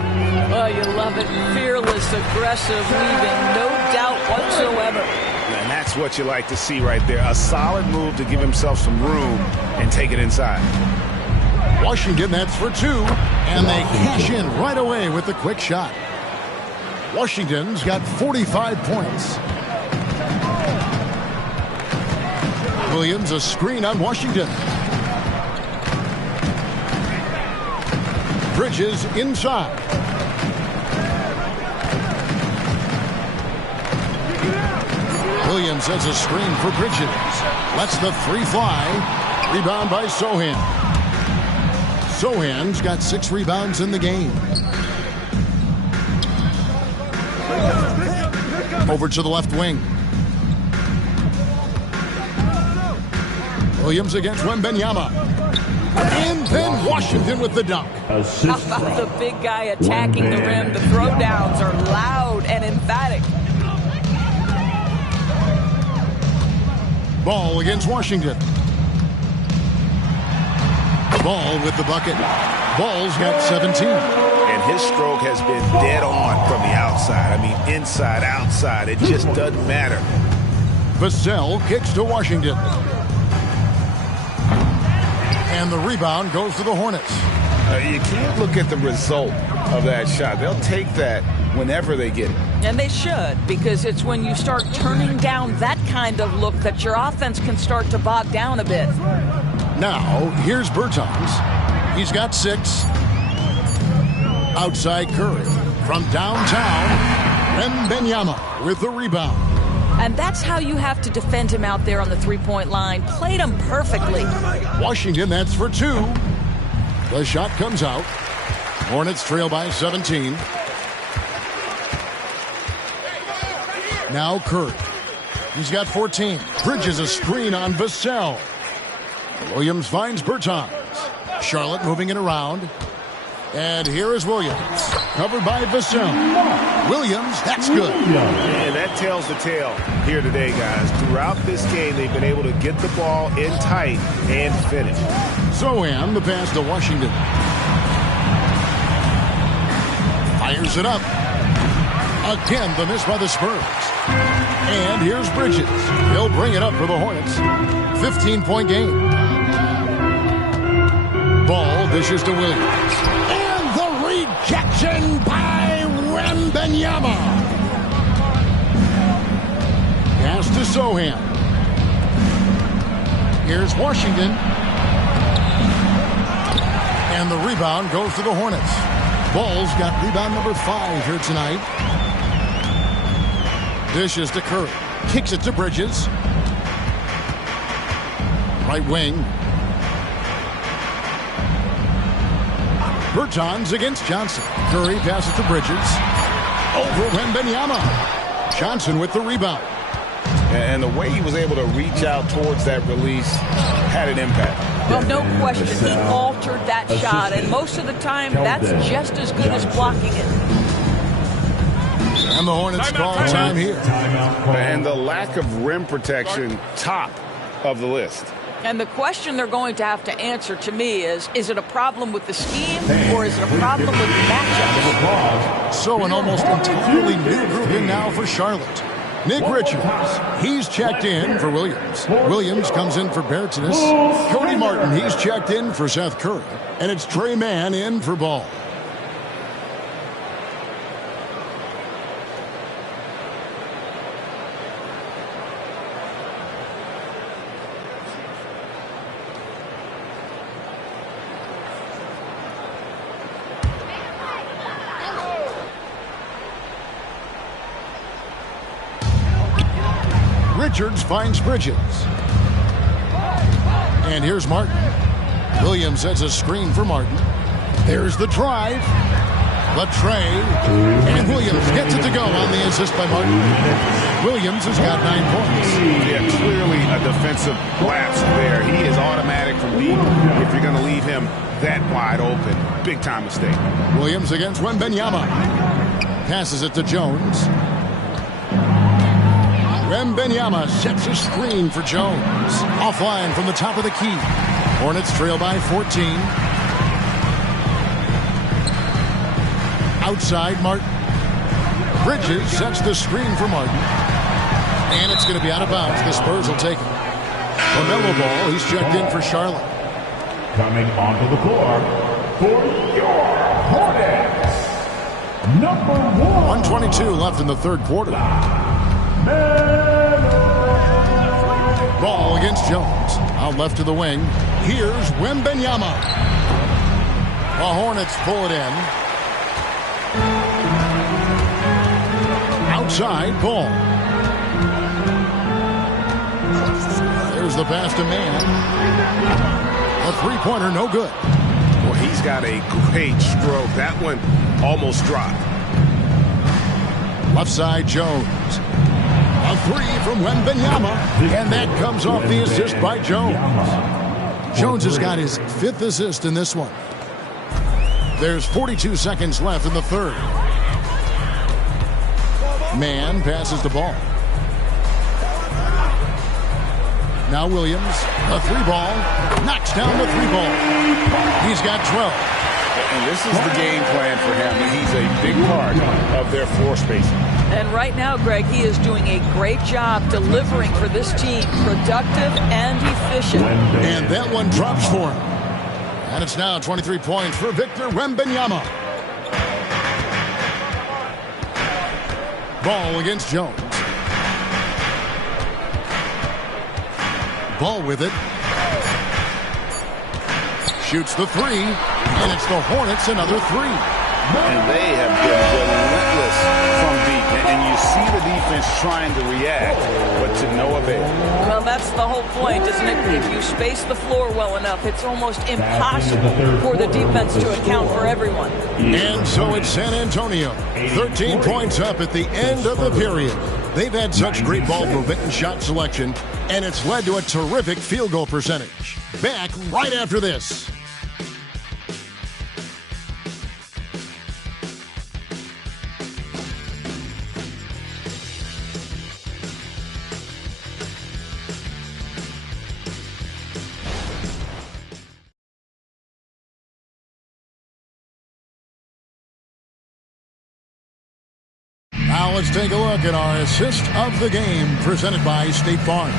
Oh, you love it. Fearless, aggressive, leaving no doubt whatsoever. And that's what you like to see right there. A solid move to give himself some room and take it inside. Washington, that's for 2. And they cash in right away with the quick shot. Washington's got 45 points. Williams, a screen on Washington. Bridges inside. Williams has a screen for Bridges. Lets the three fly. Rebound by Sohan. Sohan's got 6 rebounds in the game. Over to the left wing. Williams against Wembanyama. And then Washington with the dunk. How about the big guy attacking the rim? The throwdowns are loud and emphatic. Ball against Washington. Ball with the bucket. Ball's got 17. And his stroke has been dead on from the outside. I mean, inside, outside. It just doesn't matter. Vassell kicks to Washington. And the rebound goes to the Hornets. You can't look at the result of that shot. They'll take that whenever they get it. And they should, because it's when you start turning down that kind of look that your offense can start to bog down a bit. Now, here's Bertans. He's got 6. Outside Curry. From downtown, Wembanyama with the rebound. And that's how you have to defend him out there on the three-point line. Played him perfectly. Washington, that's for 2. The shot comes out. Hornets trail by 17. Now Curry. He's got 14. Bridges a screen on Vassell. Williams finds Bertans. Charlotte moving it around. And here is Williams. Covered by Vassell. Williams, that's good. And that tells the tale here today, guys. Throughout this game, they've been able to get the ball in tight and finish. Sohan, the pass to Washington. Fires it up. Again, the miss by the Spurs. And here's Bridges. He'll bring it up for the Hornets. 15-point game. Ball dishes to Williams. And the rejection by Wembanyama. Pass to Sohan. Here's Washington. And the rebound goes to the Hornets. Ball's got rebound number 5 here tonight. Dishes to Curry. Kicks it to Bridges. Right wing. Bertans against Johnson. Curry passes to Bridges. Over Wembanyama. Johnson with the rebound. And the way he was able to reach out towards that release had an impact. Well, no question. He altered that shot, and most of the time, that's just as good as blocking it. And the Hornets call time here. And the lack of rim protection, top of the list. And the question they're going to have to answer to me is it a problem with the scheme or is it a problem with the matchup? So an almost entirely new group in now for Charlotte. Nick Richards, he's checked in for Williams. Williams comes in for Bertans. Cody Martin, he's checked in for Seth Curry. And it's Trey Mann in for Ball. Richards finds Bridges. And here's Martin. Williams sets a screen for Martin. There's the drive. The tray. And Williams gets it to go on the assist by Martin. Williams has got 9 points. Yeah, clearly a defensive lapse there. He is automatic from deep if you're going to leave him that wide open. Big time mistake. Williams against Wembanyama. Passes it to Jones. Wembanyama sets a screen for Jones. Offline from the top of the key. Hornets trail by 14. Outside, Martin. Bridges sets the screen for Martin. And it's going to be out of bounds. The Spurs will take it. LaMelo Ball, he's checked in for Charlotte. Coming onto the floor for your Hornets, number 1. 1:22 left in the third quarter. Ball against Jones. Out left to the wing. Here's Wembanyama. The Hornets pull it in. Outside, Ball. Here's the pass to Man. A three-pointer, no good. Well, he's got a great stroke. That one almost dropped. Left side, Jones. A three from Wembanyama, and that comes off the assist by Jones. Jones has got his 5th assist in this one. There's 42 seconds left in the third. Man passes the ball. Now Williams, a three ball, knocks down the three ball. He's got 12. And this is the game plan for him. He's a big part of their floor spacing. And right now, Greg, he is doing a great job delivering for this team, productive and efficient. And that one drops for him. And it's now 23 points for Victor Wembanyama. Ball against Jones. Ball with it. Shoots the three, and it's the Hornets another three. And they have been relentless from deep. And you see the defense trying to react, but to no avail. Well, that's the whole point, isn't it? If you space the floor well enough, it's almost impossible for the defense to account for everyone. And so it's San Antonio. 13 points up at the end of the period. They've had such great ball movement and shot selection, and it's led to a terrific field goal percentage. Back right after this. Now let's take a look at our assist of the game presented by State Farm.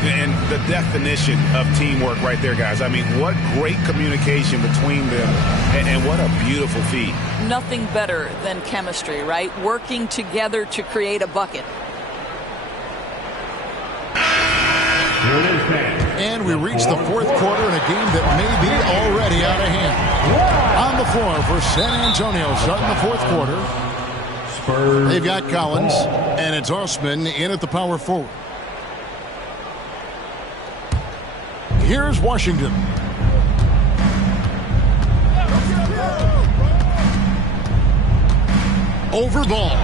And the definition of teamwork right there, guys. I mean, what great communication between them, and what a beautiful feat. Nothing better than chemistry, right? Working together to create a bucket. And we reach the fourth quarter in a game that may be already out of hand. On the floor for San Antonio starting the fourth quarter. They've got Collins, and it's Osman in at the power forward. Here's Washington. Over ball.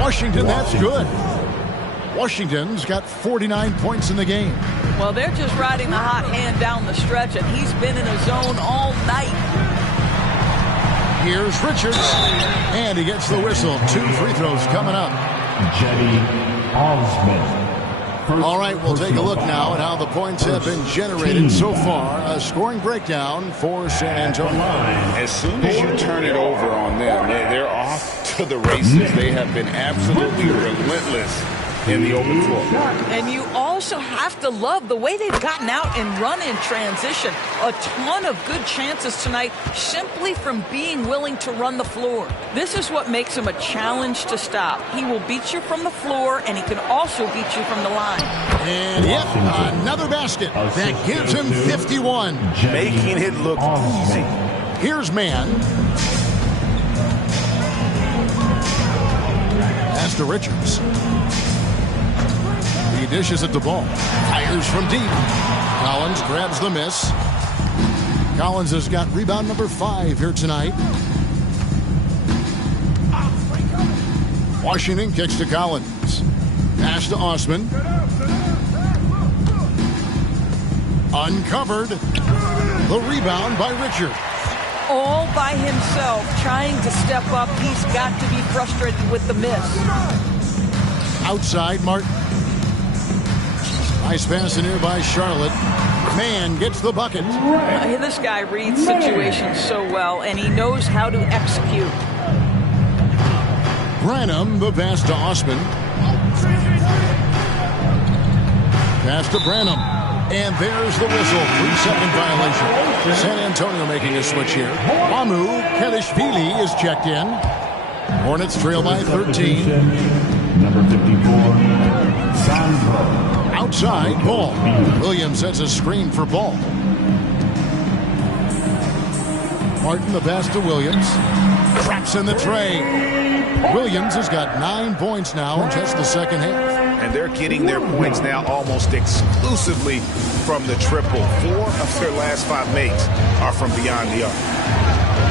Washington, that's good. Washington's got 49 points in the game. Well, they're just riding the hot hand down the stretch, and he's been in a zone all night. Here's Richards, and he gets the whistle. 2 free throws coming up. All right, we'll take a look now at how the points have been generated so far. A scoring breakdown for San Antonio. As soon as you turn it over on them, they're off to the races. They have been absolutely relentless in the open floor. And you also have to love the way they've gotten out and run in transition. A ton of good chances tonight simply from being willing to run the floor. This is what makes him a challenge to stop. He will beat you from the floor, and he can also beat you from the line. And yep, another basket. That gives him 51. Making it look easy. Here's Man. Pass to Richards. He dishes it to Ball. Fires from deep. Collins grabs the miss. Collins has got rebound number 5 here tonight. Washington kicks to Collins. Pass to Osman. Uncovered. The rebound by Richards. All by himself, trying to step up. He's got to be frustrated with the miss. Outside, Martin. Nice pass in here by Charlotte. Man gets the bucket. This guy reads situations so well, and he knows how to execute. Branham, the pass to Osman. Pass to Branham. And there's the whistle. 3-second violation. San Antonio making a switch here. Mamu Kelishvili is checked in. Hornets trail by 13. Number 54, Sandro. Outside, Ball. Williams has a screen for Ball. Martin, the pass to Williams. Traps in the tray. Williams has got 9 points now in just the second half. and they're getting their points now almost exclusively from the triple. 4 of their last 5 makes are from beyond the arc.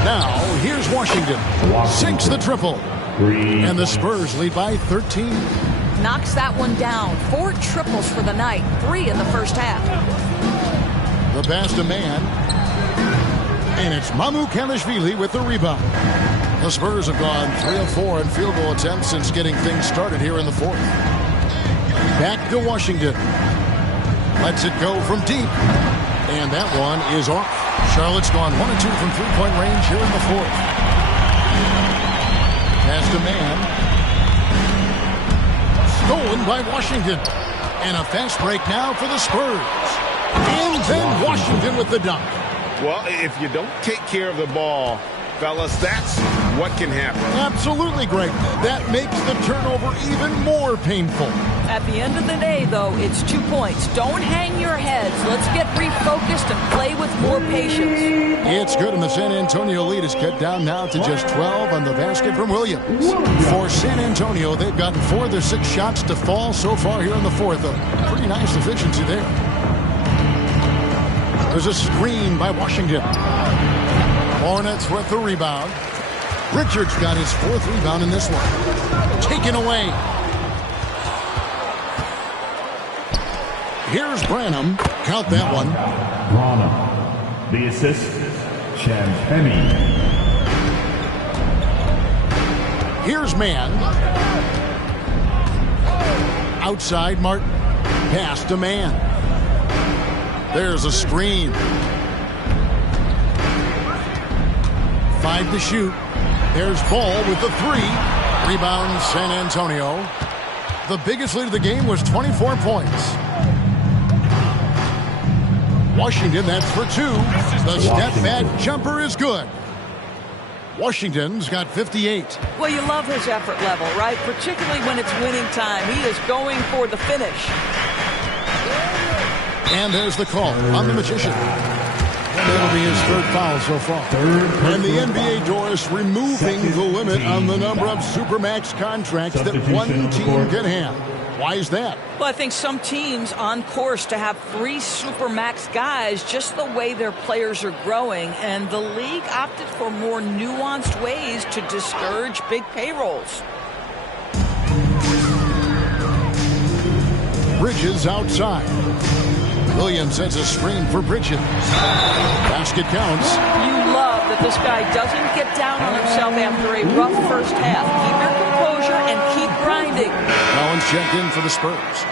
Now, here's Washington. Sinks the triple. And the Spurs lead by 13. Knocks that one down. 4 triples for the night. 3 in the first half. The pass to man. And it's Mamukelashvili with the rebound. The Spurs have gone 3 of 4 in field goal attempts since getting things started here in the fourth. Back to Washington. Lets it go from deep. And that one is off. Charlotte's gone 1 of 2 from three-point range here in the fourth. Pass to man. Stolen by Washington. And a fast break now for the Spurs. And then Washington with the dunk. Well, if you don't take care of the ball, fellas, that's what can happen. Absolutely, Greg. That makes the turnover even more painful. At the end of the day, though, it's 2 points. Don't hang your heads. Let's get refocused and play with more patience. It's good, and the San Antonio lead is cut down now to just 12 on the basket from Williams. For San Antonio, they've gotten 4 of their 6 shots to fall so far here in the fourth. A pretty nice efficiency there. There's a screen by Washington. Hornets with the rebound. Richards got his 4th rebound in this one. Taken away. Here's Branham. Count that one. Branham. The assist, Champagny. Here's man. Outside Martin. Pass to man. There's a screen. 5 to shoot. There's Ball with the 3. Rebound San Antonio. The biggest lead of the game was 24 points. Washington, that's for 2. The step back jumper is good. Washington's got 58. Well, you love his effort level, right? Particularly when it's winning time. He is going for the finish. And there's the call on the Magician. That'll be his 3rd foul so far. And the NBA, Doris, removing the limit on the number of Supermax contracts that one team can have. Why is that? Well, I think some teams on course to have 3 Supermax guys, just the way their players are growing, and the league opted for more nuanced ways to discourage big payrolls. Bridges outside. Williams sends a screen for Bridges. Basket counts. You love that this guy doesn't get down on himself after a rough first half. Keep your composure and keep grinding. Collins checked in for the Spurs.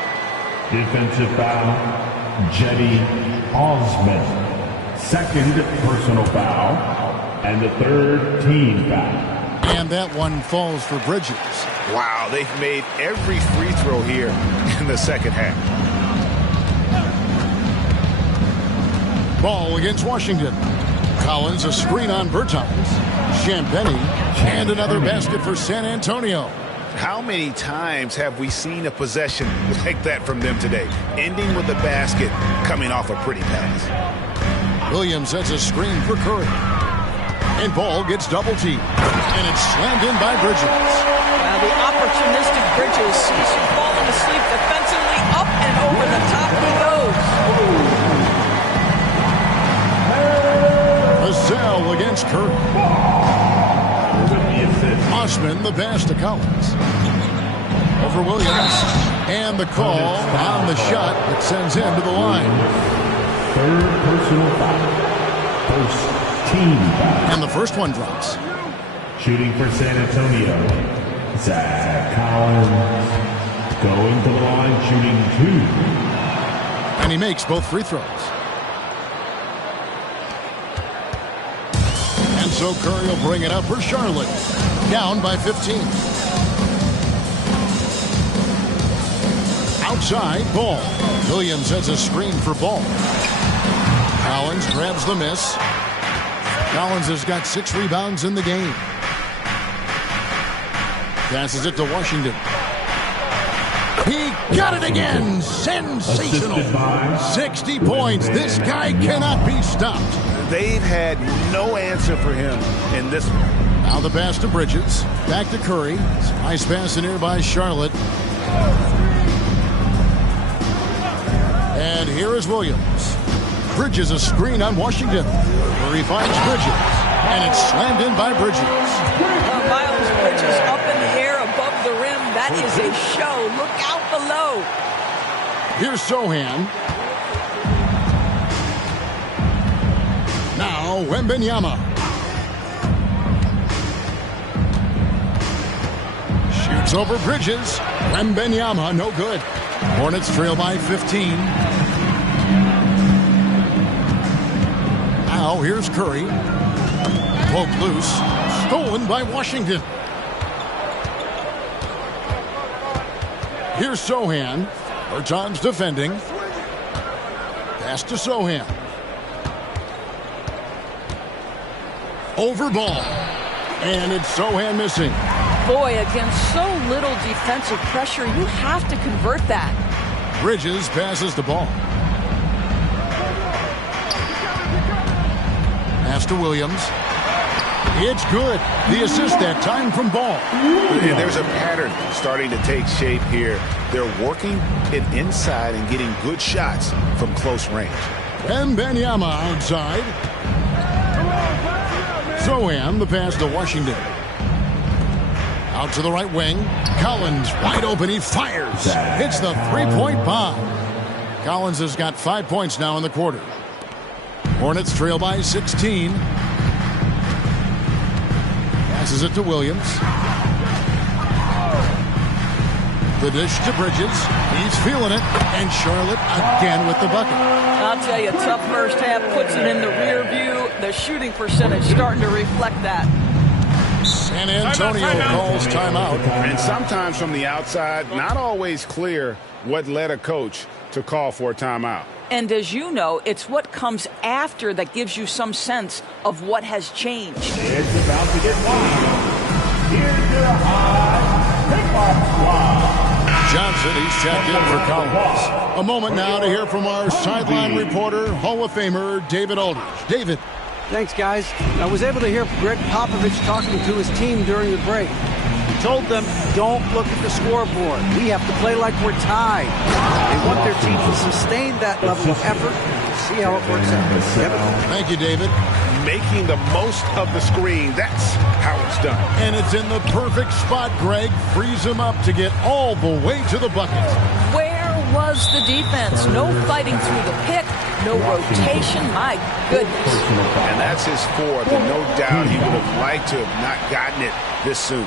Defensive foul, Jetty Osman. 2nd personal foul, and the 3rd team foul. And that one falls for Bridges. Wow, they've made every free throw here in the second half. Ball against Washington. Collins, a screen on Bertans. Champagny, and another basket for San Antonio. How many times have we seen a possession like that from them today? Ending with a basket coming off a pretty pass. Williams sets a screen for Curry. And Ball gets double teamed. And it's slammed in by Bridges. Now the opportunistic Bridges sees him falling asleep defensively. Up and over the top he goes. Vassell against Curry. Osman, the pass to Collins. Over Williams. And the call on the shot that sends him to the line. 3rd personal foul. 1st team foul. And the first one drops. Shooting for San Antonio, Zach Collins. Going to the line, shooting 2. And he makes both free throws. And so Curry will bring it up for Charlotte. Down by 15. Outside, Ball. Williams has a screen for Ball. Collins grabs the miss. Collins has got 6 rebounds in the game. Passes it to Washington. He got it again. Sensational. 60 points. This guy cannot be stopped. They've had no answer for him in this one. Now the pass to Bridges. Back to Curry. Nice pass in here by Charlotte. And here is Williams. Bridges a screen on Washington, where he finds Bridges, and it's slammed in by Bridges. Miles Bridges up in the air above the rim. That is a show. Look out below. Here's Sohan. Now Wembanyama. Shoots over Bridges. Wembanyama, no good. Hornets trail by 15. Now here's Curry. Poked loose. Stolen by Washington. Here's Sohan. Bertans defending. Pass to Sohan. Over ball. And it's Sohan missing. Boy, against so little defensive pressure, you have to convert that. Bridges passes the ball. Pass to Williams. It's good. The assist that time from Ball. And there's a pattern starting to take shape here. They're working it inside and getting good shots from close range. Wembanyama outside. Sohan, the pass to Washington. Out to the right wing. Collins wide open. He fires. Hits the three-point bomb. Collins has got 5 points now in the quarter. Hornets trail by 16. Passes it to Williams. The dish to Bridges. He's feeling it. And Charlotte again with the bucket. I'll tell you, tough first half puts it in the rear view. The shooting percentage starting to reflect that. San Antonio calls timeout. And sometimes from the outside, not always clear what led a coach to call for a timeout. And as you know, it's what comes after that gives you some sense of what has changed. It's about to get wild. Here's your high tip-off squad. Johnson, he's checked in for Collins. A moment now to hear from our sideline reporter, Hall of Famer David Aldridge. David. Thanks, guys. I was able to hear Greg Popovich talking to his team during the break. He told them, don't look at the scoreboard. We have to play like we're tied. They want their team to sustain that level of effort. See how it works out. Thank you, David. Making the most of the screen. That's how it's done. And it's in the perfect spot, Greg. Frees him up to get all the way to the bucket. Where was the defense? No fighting through the pick. No rotation. My goodness. And that's his fourth. And no doubt he would have liked to have not gotten it this soon.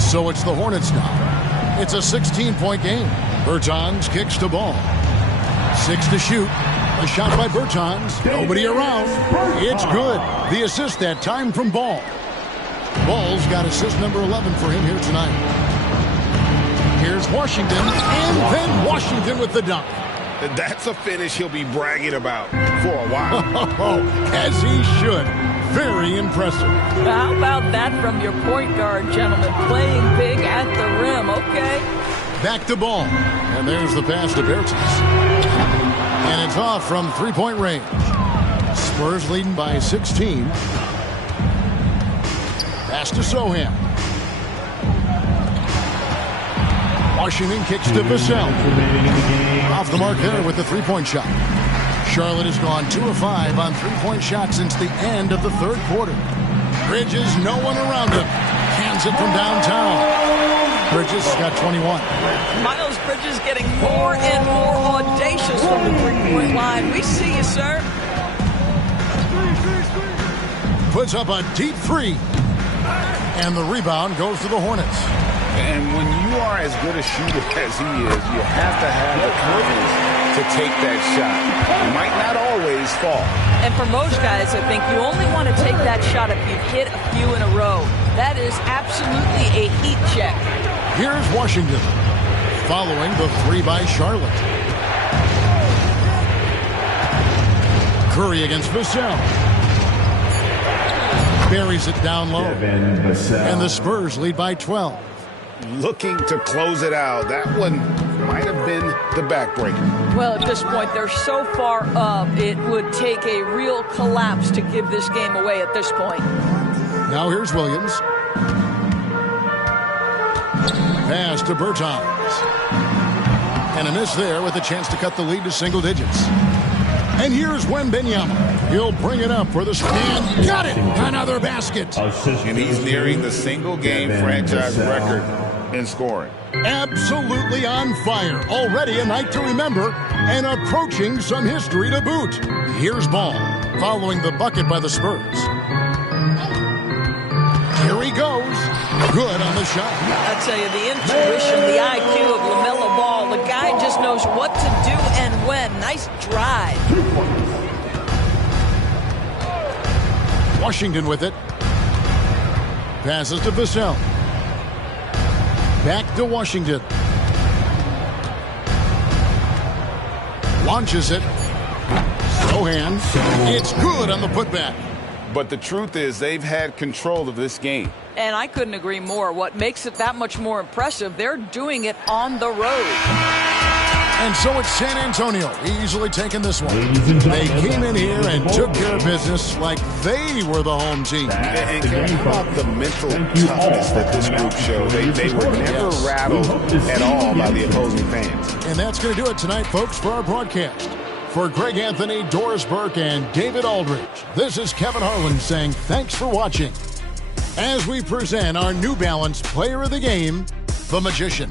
So it's the Hornets now. It's a 16-point game. Bertans kicks to Ball. 6 to shoot. A shot by Bertans. Nobody around. It's good. The assist that time from Ball. Ball's got assist number 11 for him here tonight. Here's Washington. And then Washington with the dunk. That's a finish he'll be bragging about for a while. As he should. Very impressive. How about that from your point guard, gentlemen? Playing big at the rim, okay? Back to Ball. And there's the pass to Bertans. And it's off from three-point range. Spurs leading by 16. Pass to Sohan. Washington kicks to Vassell. Off the mark there with the three-point shot. Charlotte has gone 2 of 5 on three-point shots since the end of the third quarter. Bridges, no one around him. Cans it from downtown. Bridges has got 21. Miles Bridges getting more and more audacious from the three-point line. We see you, sir. Puts up a deep three. And the rebound goes to the Hornets. And when you are as good a shooter as he is, you have to have the confidence to take that shot. It might not always fall. And for most guys, I think you only want to take that shot if you've hit a few in a row. That is absolutely a heat check. Here's Washington, following the three by Charlotte. Curry against Vassell. Buries it down low. And the Spurs lead by 12. Looking to close it out. That one might have been the backbreaker. Well, at this point, they're so far up, it would take a real collapse to give this game away at this point. Now here's Williams. pass to Bertans. And a miss there with a chance to cut the lead to single digits. And here's Wembanyama. He'll bring it up for the and got it! Another basket. And he's nearing the single-game franchise record in scoring. Absolutely on fire. Already a night to remember and approaching some history to boot. Here's Ball following the bucket by the Spurs. Here he goes. Good on the shot. I tell you, the intuition, the IQ of LaMelo Ball, the guy just knows what to do and when. Nice drive. Washington with it. Passes to Vassell. Back to Washington. Launches it. Sohan. It's good on the putback. But the truth is they've had control of this game. And I couldn't agree more. What makes it that much more impressive, they're doing it on the road. And so it's San Antonio easily taking this one. They came in here and took care of business like they were the home team. And how about the mental toughness that this group showed? They were never rattled at all by the opposing fans. And that's going to do it tonight, folks, for our broadcast. For Greg Anthony, Doris Burke, and David Aldridge, this is Kevin Harlan saying thanks for watching as we present our New Balance Player of the Game, the Magician.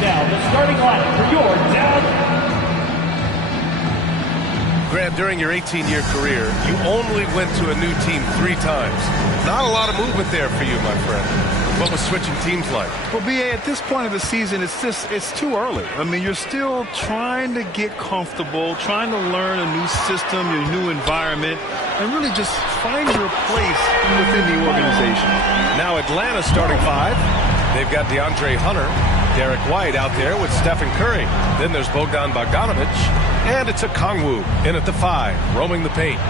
now the starting lineup for your Dallas. Grant, during your 18-year career, you only went to a new team 3 times. Not a lot of movement there for you, my friend. What was switching teams like? Well, B.A., at this point of the season, it's too early. I mean, you're still trying to get comfortable, trying to learn a new system, your new environment, and really just find your place within the organization. Now Atlanta starting 5. They've got DeAndre Hunter, Derek White out there with Stephen Curry. Then there's Bogdan Bogdanovic, and it's Okongwu in at the 5, roaming the paint.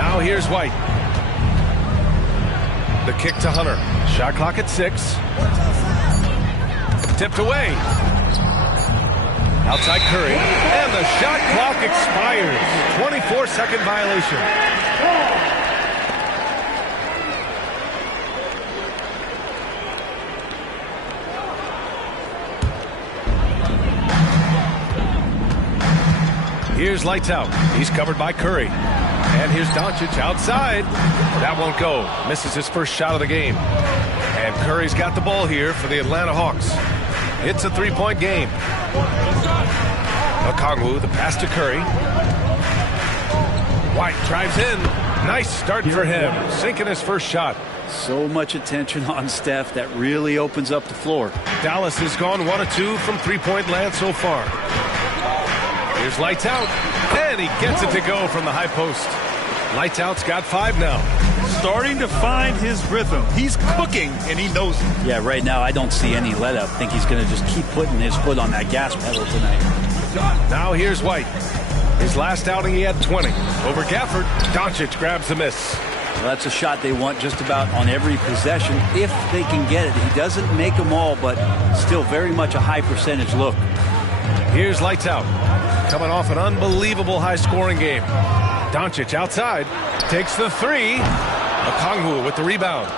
Now here's White. The kick to Hunter. Shot clock at 6. Tipped away. Outside Curry, and the shot clock expires. 24-second violation. Here's lights out. He's covered by Curry. And here's Doncic outside. That won't go. Misses his first shot of the game. And Curry's got the ball here for the Atlanta Hawks. It's a 3-point game. Okongwu, the pass to Curry. White drives in. Nice start for him. Sinking his first shot. So much attention on Steph. That really opens up the floor. Dallas has gone 1 of 2 from 3-point land so far. Here's lights out, and he gets it to go from the high post. Lights out's got 5 now. Starting to find his rhythm. He's cooking, and he knows it. Yeah, right now I don't see any let up. I think he's going to just keep putting his foot on that gas pedal tonight. Now here's White. His last outing he had 20. Over Gafford, Doncic grabs the miss. Well, that's a shot they want just about on every possession if they can get it. He doesn't make them all, but still very much a high percentage look. Here's lights out. Coming off an unbelievable high-scoring game. Doncic outside. Takes the 3. Okongwu with the rebound.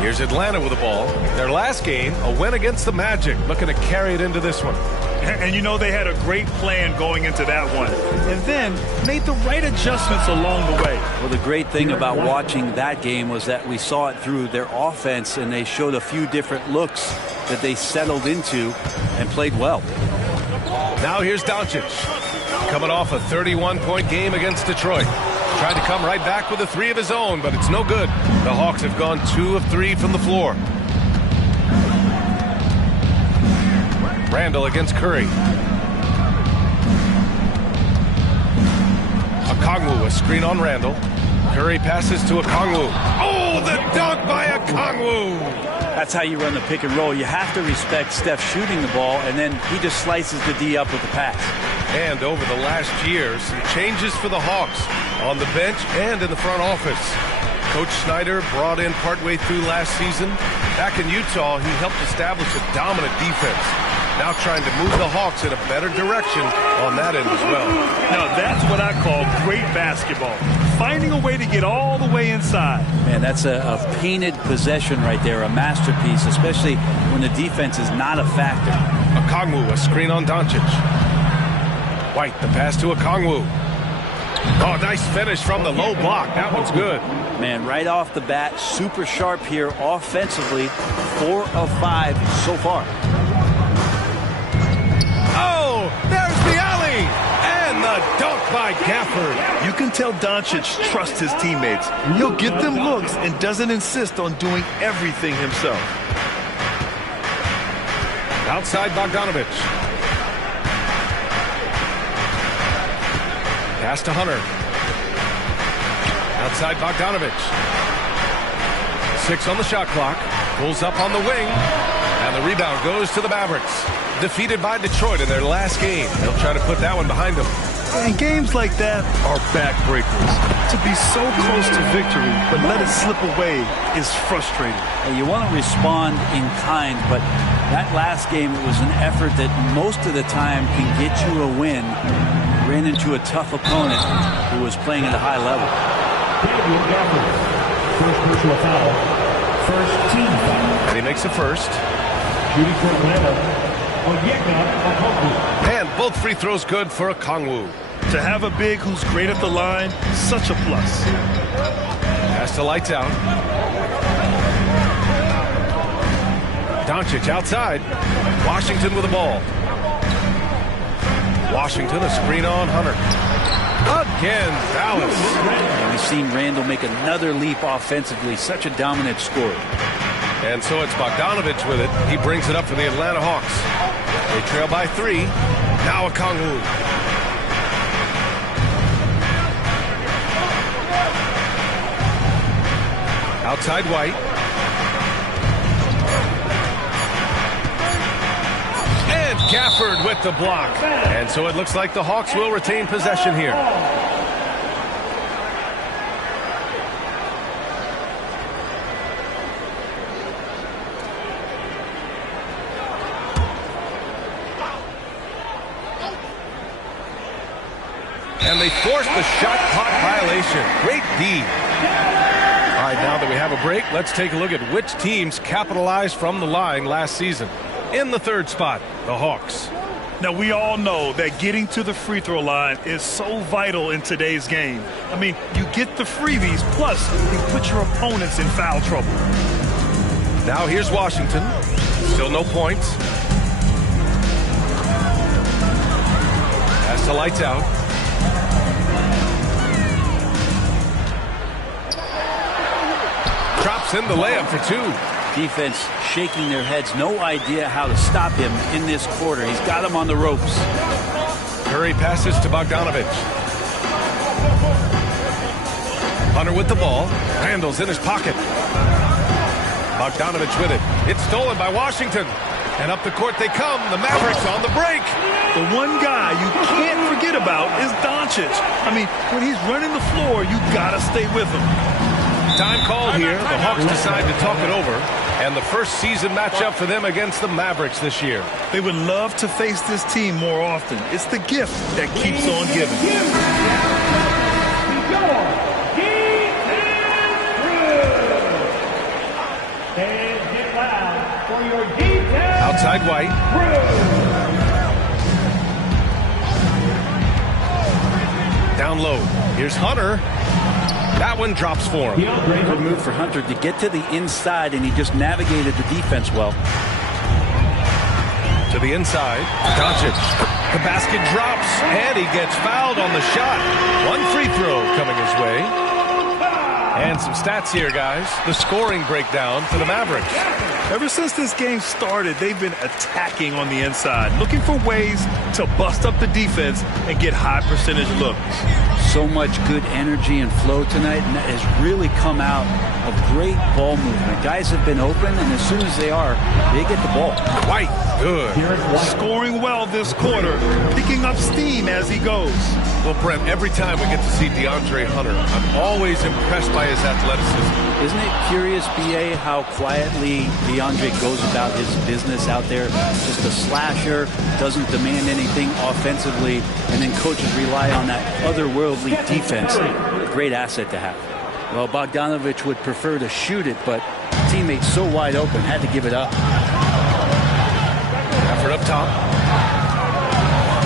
Here's Atlanta with the ball. Their last game, a win against the Magic. Looking to carry it into this one. And you know they had a great plan going into that one. And then made the right adjustments along the way. Well, the great thing about watching that game was that we saw it through their offense, and they showed a few different looks that they settled into and played well. Now here's Doncic. Coming off a 31-point game against Detroit. Trying to come right back with a 3 of his own, but it's no good. The Hawks have gone 2 of 3 from the floor. Randall against Curry. Okongwu, a screen on Randall. Curry passes to Okongwu. Oh, the dunk by Okongwu! That's how you run the pick and roll. You have to respect Steph shooting the ball, and then he just slices the D up with the pass. And over the last year, some changes for the Hawks on the bench and in the front office. Coach Snyder brought in partway through last season. Back in Utah, he helped establish a dominant defense. Now trying to move the Hawks in a better direction on that end as well. Now that's what I call great basketball. Finding a way to get all the way inside. Man, that's a painted possession right there, a masterpiece, especially when the defense is not a factor. Okongwu, a screen on Doncic. White, the pass to Okongwu. Oh, nice finish from the low block. That one's good. Man, right off the bat, super sharp here offensively. 4 of 5 so far. Oh, there's the alley. And the dunk by Gafford. You can tell Doncic trusts his teammates. He'll get them looks and doesn't insist on doing everything himself. Outside Bogdanovic. Pass to Hunter. Outside Bogdanovic. 6 on the shot clock. Pulls up on the wing. And the rebound goes to the Mavericks. Defeated by Detroit in their last game. They'll try to put that one behind them. And games like that are backbreakers. To be so close to victory, but let it slip away is frustrating. You want to respond in kind, but that last game, it was an effort that most of the time can get you a win. Ran into a tough opponent who was playing at a high level. First personal foul. First team foul. And he makes the first. Shooting for Atlanta. And both free throws good for Okongwu. To have a big who's great at the line, such a plus. Pass to lights out. Doncic outside. Washington with the ball. Washington, a screen on Hunter. Again, Dallas. And we've seen Randall make another leap offensively. Such a dominant scorer. And so it's Bogdanovich with it. He brings it up for the Atlanta Hawks. They trail by 3. Now Okongwu. Outside White. And Gafford with the block. And so it looks like the Hawks will retain possession here. And they force the shot clock violation. Great D. All right, now that we have a break, let's take a look at which teams capitalized from the line last season. In the third spot, the Hawks. Now, we all know that getting to the free throw line is so vital in today's game. I mean, you get the freebies, plus you put your opponents in foul trouble. Now here's Washington. Still no points. Pass to Lights Out. Drops in the layup for 2. Defense shaking their heads. No idea how to stop him in this quarter. He's got him on the ropes. Curry passes to Bogdanovich. Hunter with the ball. Randall's in his pocket. Bogdanovich with it. It's stolen by Washington. And up the court they come. The Mavericks on the break. The one guy you can't forget about is Doncic. I mean, when he's running the floor, you got to stay with him. Time called here. The Hawks decide to talk it over. And the first season matchup for them against the Mavericks this year. They would love to face this team more often. It's the gift that keeps on giving. Outside White. Down low. Here's Hunter. That one drops for him. Good move for Hunter to get to the inside, and he just navigated the defense well. To the inside. Doncic. The basket drops, and he gets fouled on the shot. One free throw coming his way. And some stats here, guys. The scoring breakdown for the Mavericks. Ever since this game started, they've been attacking on the inside, looking for ways to bust up the defense and get high percentage looks. So much good energy and flow tonight, and that has really come out of great ball movement. Guys have been open, and as soon as they are, they get the ball. White, good. Scoring well this quarter, picking up steam as he goes. Well, Brent, every time we get to see DeAndre Hunter, I'm always impressed by his athleticism. Isn't it curious, B.A., how quietly DeAndre goes about his business out there? Just a slasher, doesn't demand anything offensively, and then coaches rely on that otherworldly defense. A great asset to have. Well, Bogdanovich would prefer to shoot it, but teammates so wide open, had to give it up. Effort up top.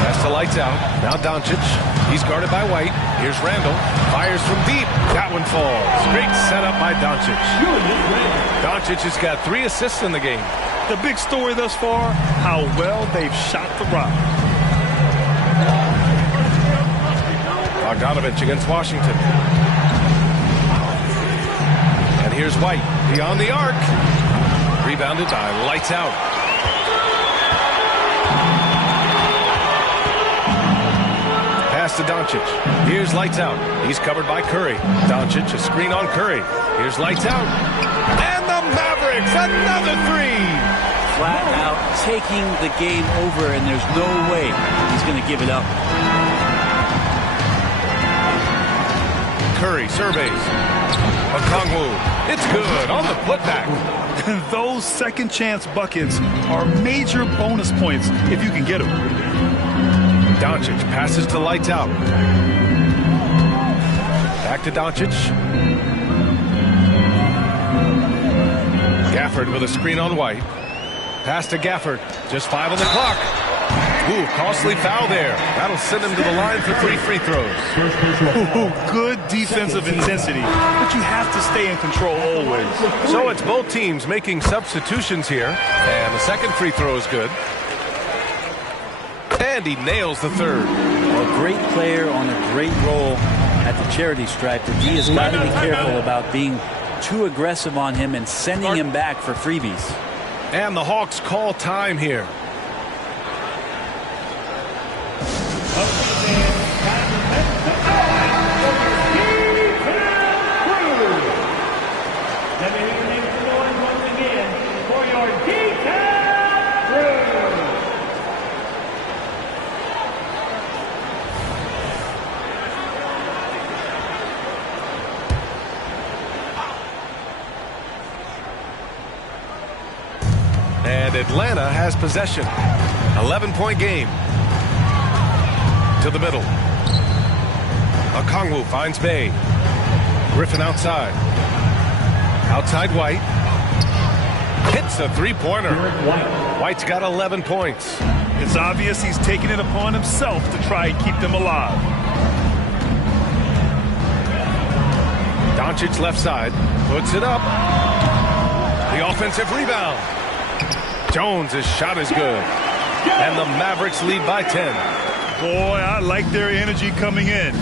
Pass to Lights Out. Now Doncic. He's guarded by White. Here's Randall. Fires from deep. That one falls. Great setup by Doncic. Doncic has got 3 assists in the game. The big story thus far, how well they've shot the rock. Bogdanovich against Washington. And here's White. Beyond the arc. Rebounded by Lights Out. Pass to Doncic. Here's Lights Out. He's covered by Curry. Doncic, a screen on Curry. Here's Lights Out. And the Mavericks, another 3. Flat out taking the game over, and there's no way he's going to give it up. Curry surveys. Okongwu. It's good on the putback. Those second chance buckets are major bonus points if you can get them. Doncic passes to Lights Out. Back to Doncic. Gafford with a screen on White. Pass to Gafford. Just 5 on the clock. Ooh, costly foul there. That'll send him to the line for 3 free throws. Ooh, good defensive intensity, but you have to stay in control always. So it's both teams making substitutions here, and the second free throw is good. And he nails the third. A great player on a great role at the charity stripe. The D has got to be careful about being too aggressive on him and sending him back for freebies. And the Hawks call time here. And Atlanta has possession. 11-point game. To the middle. Okongwu finds Bay. Griffin outside. Outside White. Hits a three-pointer. White's got 11 points. It's obvious he's taking it upon himself to try and keep them alive. Doncic left side. Puts it up. The offensive rebound. Jones' shot is good. And the Mavericks lead by 10. Boy, I like their energy coming in.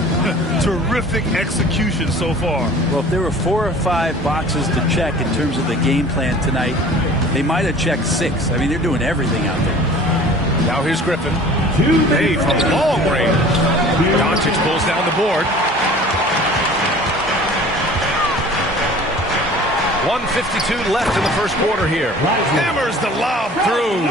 Terrific execution so far. Well, if there were 4 or 5 boxes to check in terms of the game plan tonight, they might have checked 6. I mean, they're doing everything out there. Now here's Griffin. Hey, from long range. Doncic pulls down the board. 1:52 left in the first quarter here. Hammers the lob through.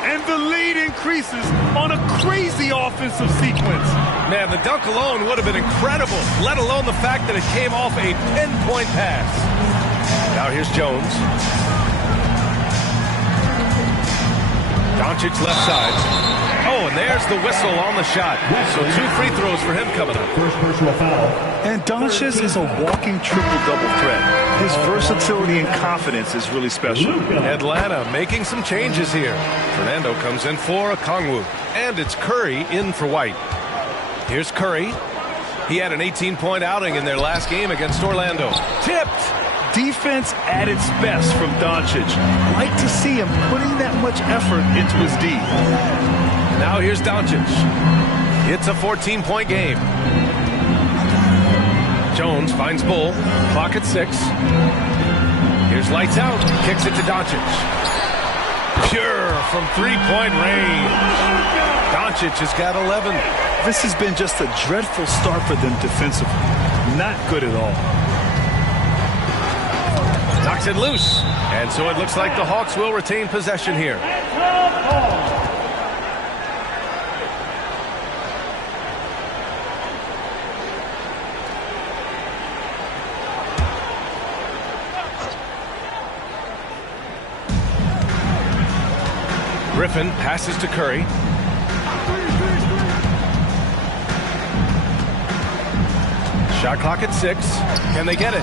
And the lead increases on a crazy offensive sequence. Man, the dunk alone would have been incredible, let alone the fact that it came off a pinpoint pass. Now here's Jones. Doncic left side. Oh, and there's the whistle on the shot. So 2 free throws for him coming up. First personal foul. And Doncic is a walking triple-double threat. His versatility and confidence is really special. Atlanta making some changes here. Fernando comes in for Okongwu. And it's Curry in for White. Here's Curry. He had an 18-point outing in their last game against Orlando. Tipped. Defense at its best from Doncic. Like to see him putting that much effort into his D. Now here's Doncic. It's a 14-point game. Jones finds Bull. Clock at 6. Here's lights out. Kicks it to Doncic. Pure from 3-point range. Doncic has got 11. This has been just a dreadful start for them defensively. Not good at all. Knocks it loose. And so it looks like the Hawks will retain possession here. Griffin passes to Curry. Shot clock at 6. Can they get it?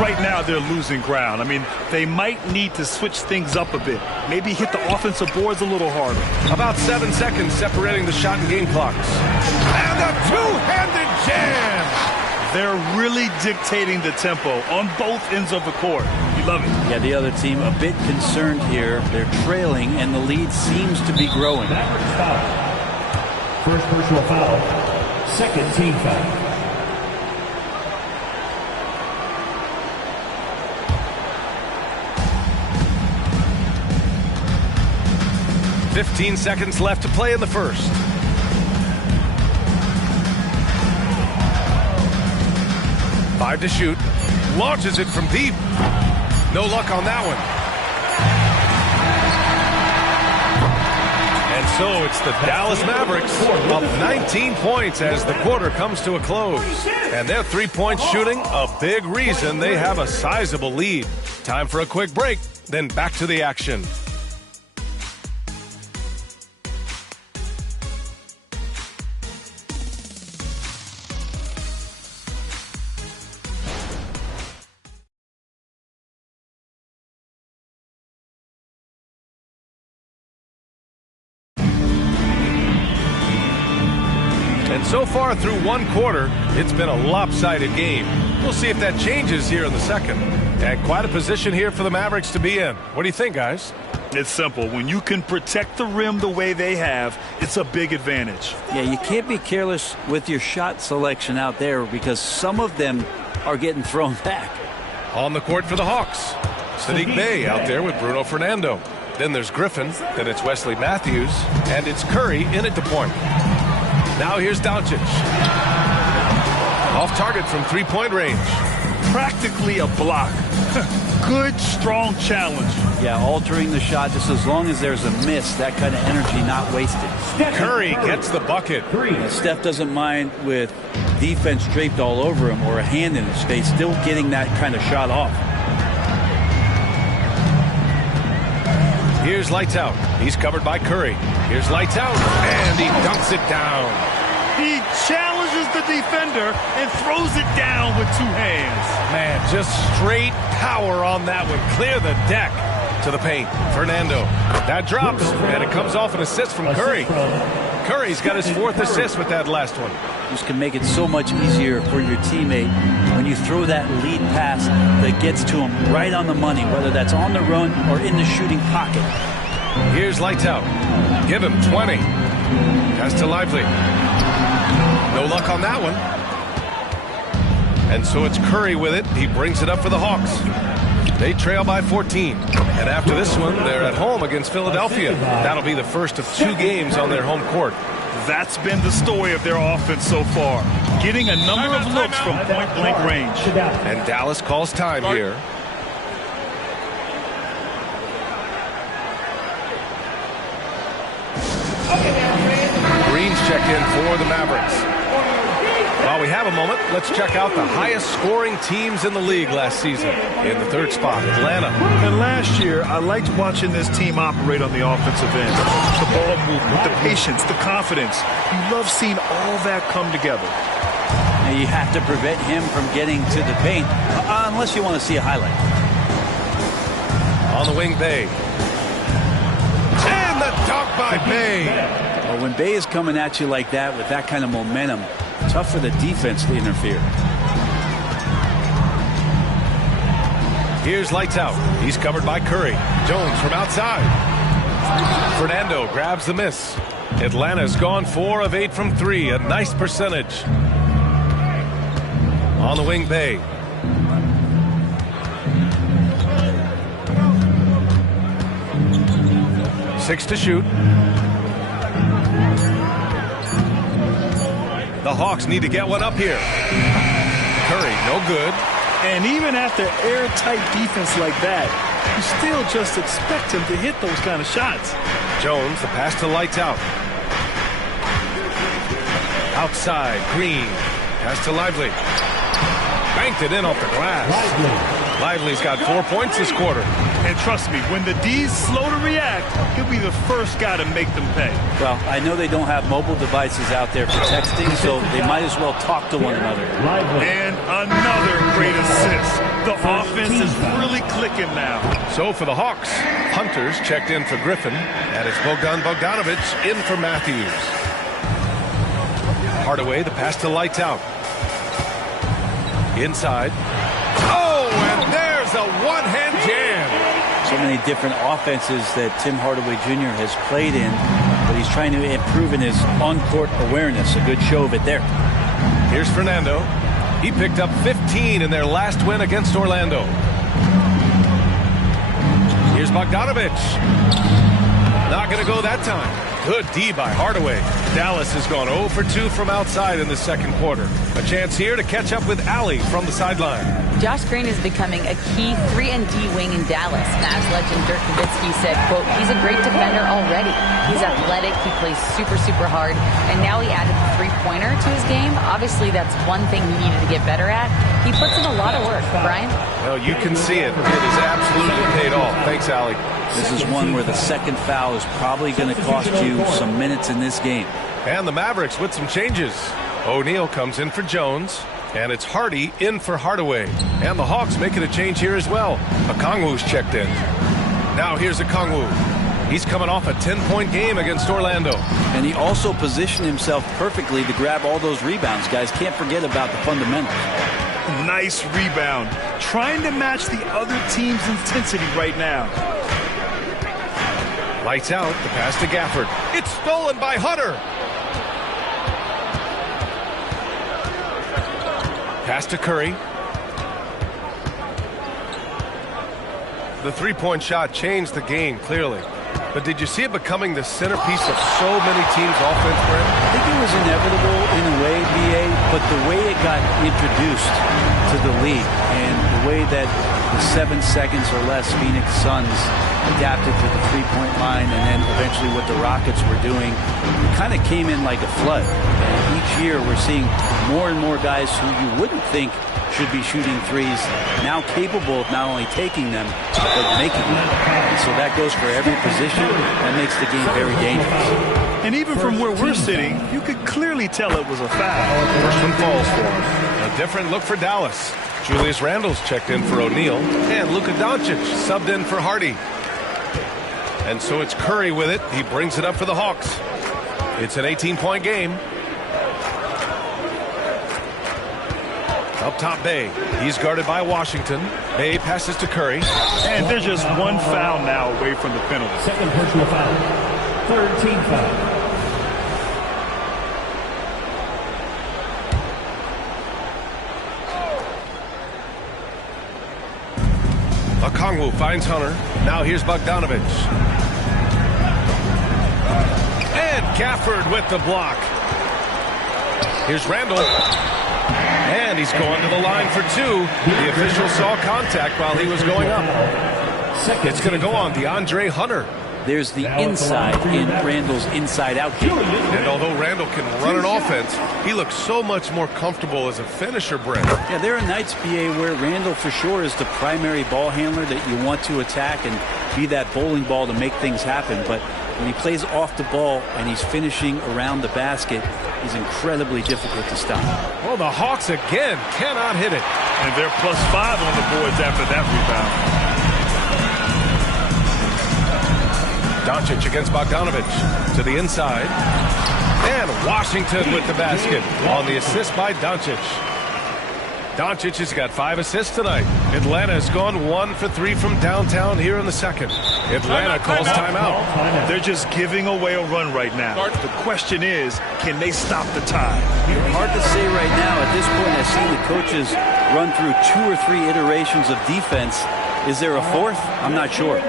Right now they're losing ground. I mean, they might need to switch things up a bit. Maybe hit the offensive boards a little harder. About 7 seconds separating the shot and game clocks. And a two-handed jam! They're really dictating the tempo on both ends of the court. You love it. Yeah, the other team a bit concerned here. They're trailing, and the lead seems to be growing. First personal foul. Second team foul. "15 seconds left to play in the first. Five to shoot. Launches it from deep. No luck on that one. And so it's the Dallas Mavericks up 19 points as the quarter comes to a close. And their three-point shooting, a big reason they have a sizable lead. Time for a quick break, then back to the action. So far through one quarter, it's been a lopsided game. We'll see if that changes here in the second. And quite a position here for the Mavericks to be in. What do you think, guys? It's simple. When you can protect the rim the way they have, it's a big advantage. Yeah, you can't be careless with your shot selection out there because some of them are getting thrown back. On the court for the Hawks, Sadiq Bey out there with Bruno Fernando. Then there's Griffin, then it's Wesley Matthews, and it's Curry in at the point. Now here's Doncic. Off target from three-point range. Practically a block. Good, strong challenge. Yeah, altering the shot just as long as there's a miss, that kind of energy not wasted. Curry gets the bucket. Steph doesn't mind with defense draped all over him or a hand in his face, still getting that kind of shot off. Here's lights out. He's covered by Curry. Here's lights out, and he dunks it down. He challenges the defender and throws it down with two hands. Man, just straight power on that one. Clear the deck to the paint. Fernando. That drops, and it comes off an assist from Curry. Curry's got his fourth assist with that last one. This can make it so much easier for your teammate when you throw that lead pass that gets to him right on the money, whether that's on the run or in the shooting pocket. Here's lights out. Give him 20. Pass to Lively. No luck on that one. And so it's Curry with it. He brings it up for the Hawks. They trail by 14. And after this one, they're at home against Philadelphia. That'll be the first of 2 games on their home court. That's been the story of their offense so far. Getting a number of looks from point-blank range. And Dallas calls time here. Green's checked in for the Mavericks. While we have a moment, let's check out the highest scoring teams in the league last season. In the third spot, Atlanta. And last year, I liked watching this team operate on the offensive end. The ball movement, the patience, the confidence. You love seeing all that come together. And you have to prevent him from getting to the paint, unless you want to see a highlight. On the wing, Bey. And the dunk by Bey. Well, when Bey is coming at you like that with that kind of momentum, tough for the defense to interfere. Here's lights out. He's covered by Curry. Jones from outside. Fernando grabs the miss. Atlanta's gone 4 of 8 from 3. A nice percentage. On the wing, Bey. Six to shoot. The Hawks need to get one up here. Curry, no good. And even after airtight defense like that, you still just expect him to hit those kind of shots. Jones, the pass to lights out. Outside, Green. Pass to Lively. Banked it in off the glass. Lively's got 4 points this quarter. And trust me, when the D's slow to react, he'll be the first guy to make them pay. Well, I know they don't have mobile devices out there for texting, so they might as well talk to one another. And another great assist. The offense is really clicking now. So for the Hawks, Hunter's checked in for Griffin, and it's Bogdan Bogdanovic in for Matthews. Hardaway, the pass to lights out. Inside. Oh, and there's a one-hand jam. So many different offenses that Tim Hardaway Jr. has played in, but he's trying to improve in his on-court awareness. A good show of it there. Here's Fernando. He picked up 15 in their last win against Orlando. Here's Bogdanovic. Not going to go that time. Good D by Hardaway. Dallas has gone 0 for 2 from outside in the second quarter. A chance here to catch up with Allie from the sideline. Josh Green is becoming a key 3-and-D wing in Dallas. Mavs legend Dirk Nowitzki said, quote, he's a great defender already. He's athletic. He plays super, super hard. And now he added the three-pointer to his game. Obviously, that's one thing he needed to get better at. He puts in a lot of work. Brian? Well, you can see it. It is absolutely paid off. Thanks, Allie. This is one where the second foul is probably going to cost you some minutes in this game. And the Mavericks with some changes. O'Neal comes in for Jones, and it's Hardy in for Hardaway. And the Hawks making a change here as well. Okongwu's checked in. Now here's Okongwu. He's coming off a 10-point game against Orlando. And he also positioned himself perfectly to grab all those rebounds. Guys, can't forget about the fundamentals. Nice rebound. Trying to match the other team's intensity right now. Lights out, the pass to Gafford. It's stolen by Hunter. Pass to Curry. The three-point shot changed the game, clearly. But did you see it becoming the centerpiece of so many teams' offense, Brent? I think it was inevitable in a way, BA, but the way it got introduced to the league and the way that the 7 seconds or less Phoenix Suns adapted to the three-point line and then eventually what the Rockets were doing, it kind of came in like a flood. And each year we're seeing more and more guys who you wouldn't think should be shooting threes, now capable of not only taking them, but making them. And so that goes for every position. That makes the game very dangerous. And even from where we're sitting, you could clearly tell it was a foul. First one falls for him. A different look for Dallas. Julius Randle's checked in for O'Neal, and Luka Doncic subbed in for Hardy. And so it's Curry with it. He brings it up for the Hawks. It's an 18-point game. Up top, Bay. He's guarded by Washington. Bay passes to Curry. And there's just one foul now away from the penalty. Second personal foul. Third team foul. Okongwu finds Hunter. Now here's Bogdanovic. And Gafford with the block. Here's Randle. And he's going to the line for two. The official saw contact while he was going up. It's going to go on DeAndre Hunter. There's the inside in Randle's inside-out game. And although Randle can run an offense, he looks so much more comfortable as a finisher, Brent. Yeah, there are nights, BA, where Randle for sure is the primary ball handler that you want to attack and be that bowling ball to make things happen. But when he plays off the ball and he's finishing around the basket, he's incredibly difficult to stop. Well, the Hawks again cannot hit it. And they're +5 on the boards after that rebound. Doncic against Bogdanovic to the inside. And Washington with the basket on the assist by Doncic. Doncic has got 5 assists tonight. Atlanta has gone 1 for 3 from downtown here in the second. Atlanta calls timeout. They're just giving away a run right now. The question is, can they stop the tide? Hard to say right now. At this point, I've seen the coaches run through 2 or 3 iterations of defense. Is there a fourth? I'm not sure.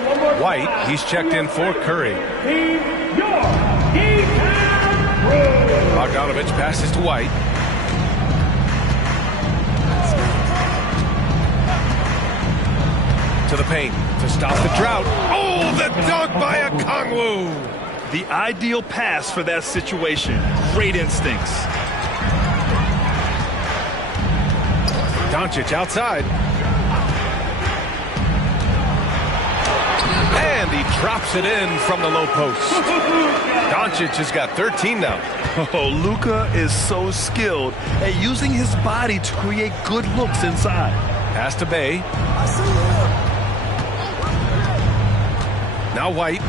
White, he's checked in for Curry. Bogdanovic passes to White. To the paint to stop the drought. Oh, the dunk by Okongwu. The ideal pass for that situation. Great instincts. Doncic outside. And he drops it in from the low post. Doncic has got 13 now. Oh, Luka is so skilled at using his body to create good looks inside. Pass to Bay. Now White.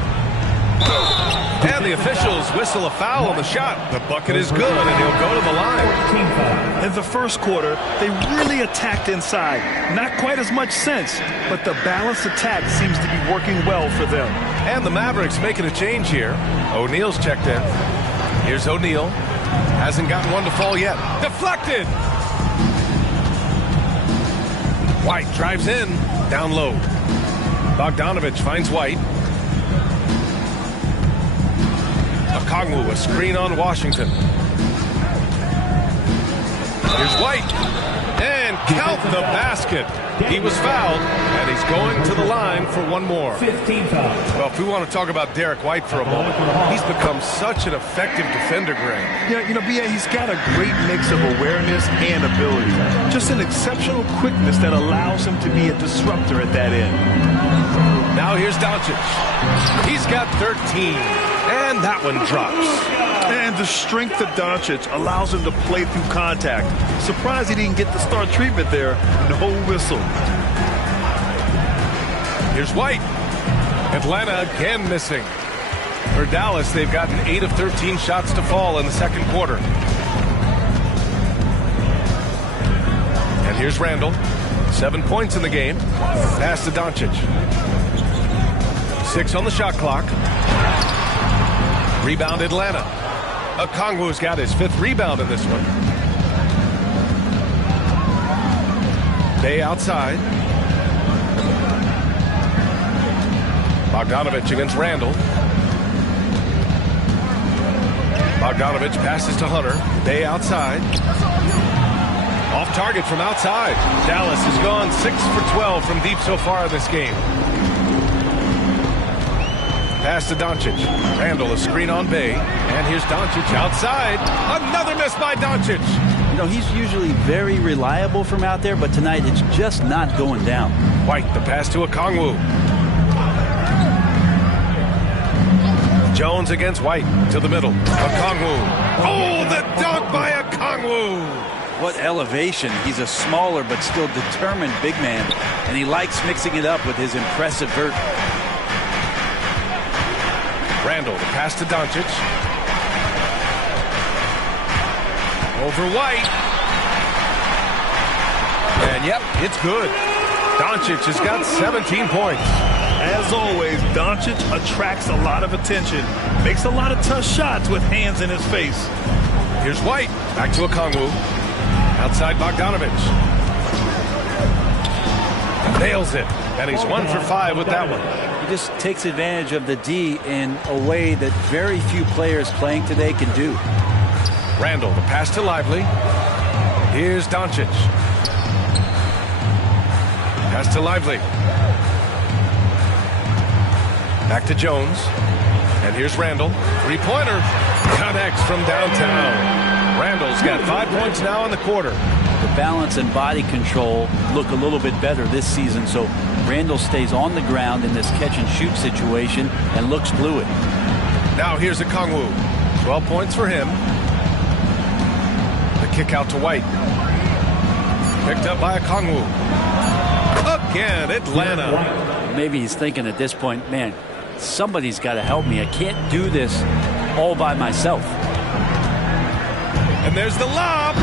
And the officials whistle a foul on the shot. The bucket is good, and he'll go to the line. In the first quarter, they really attacked inside. Not quite as much sense, but the balanced attack seems to be working well for them. And the Mavericks making a change here. O'Neal's checked in. Here's O'Neal. Hasn't gotten one to fall yet. Deflected! White drives in. Down low. Bogdanovic finds White. Okongwu, a screen on Washington. Here's White. And count the basket. He was fouled, and he's going to the line for one more. 15 fouls. Well, if we want to talk about Derek White for a moment, he's become such an effective defender, Greg. Yeah, B.A., he's got a great mix of awareness and ability. Just an exceptional quickness that allows him to be a disruptor at that end. Now here's Doncic. He's got 13, and that one drops. And the strength of Doncic allows him to play through contact. Surprised he didn't get the star treatment there. No whistle. Here's White. Atlanta again missing. For Dallas, they've gotten 8 of 13 shots to fall in the second quarter. And here's Randall. 7 points in the game. Pass to Doncic. 6 on the shot clock. Rebound Atlanta. Okongwu's got his 5th rebound in this one. Bay outside. Bogdanovich against Randall. Bogdanovich passes to Hunter. Bay outside. Off target from outside. Dallas has gone 6 for 12 from deep so far in this game. Pass to Doncic. Randall, a screen on Bay. And here's Doncic outside. Another miss by Doncic. You know, he's usually very reliable from out there, but tonight it's just not going down. White, the pass to Okongwu. Jones against White to the middle. Okongwu. Oh, the dunk by Okongwu. What elevation. He's a smaller but still determined big man, and he likes mixing it up with his impressive vert. Randall, the pass to Doncic. Over White. And yep, it's good. Doncic has got 17 points. As always, Doncic attracts a lot of attention. Makes a lot of tough shots with hands in his face. Here's White. Back to Okongwu. Outside Bogdanovich. Nails it. And he's 1 for 5 with that one. He just takes advantage of the D in a way that very few players playing today can do. Randall, the pass to Lively. Here's Doncic. Pass to Lively. Back to Jones. And here's Randall. Three-pointer. Connects from downtown. Randall's got 5 points now in the quarter. The balance and body control look a little bit better this season, so Randall stays on the ground in this catch-and-shoot situation and looks fluid. Now here's Okongwu. 12 points for him. The kick out to White. Picked up by Okongwu. Again, Atlanta. Maybe he's thinking at this point, man, somebody's got to help me. I can't do this all by myself. And there's the lob.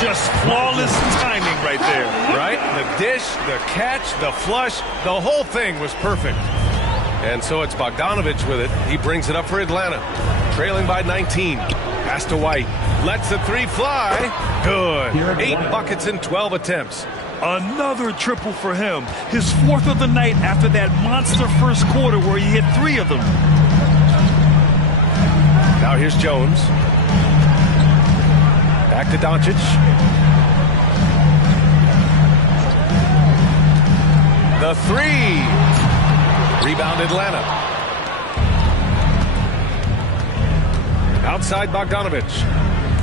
Just flawless timing right there. Right? The dish, the catch, the flush, the whole thing was perfect. And so it's Bogdanovich with it. He brings it up for Atlanta. Trailing by 19. Pass to White. Lets the three fly. Good. 8 buckets in 12 attempts. Another triple for him. His 4th of the night after that monster first quarter where he hit 3 of them. Now here's Jones. Back to Doncic. The 3. Rebound Atlanta. Outside Bogdanovich.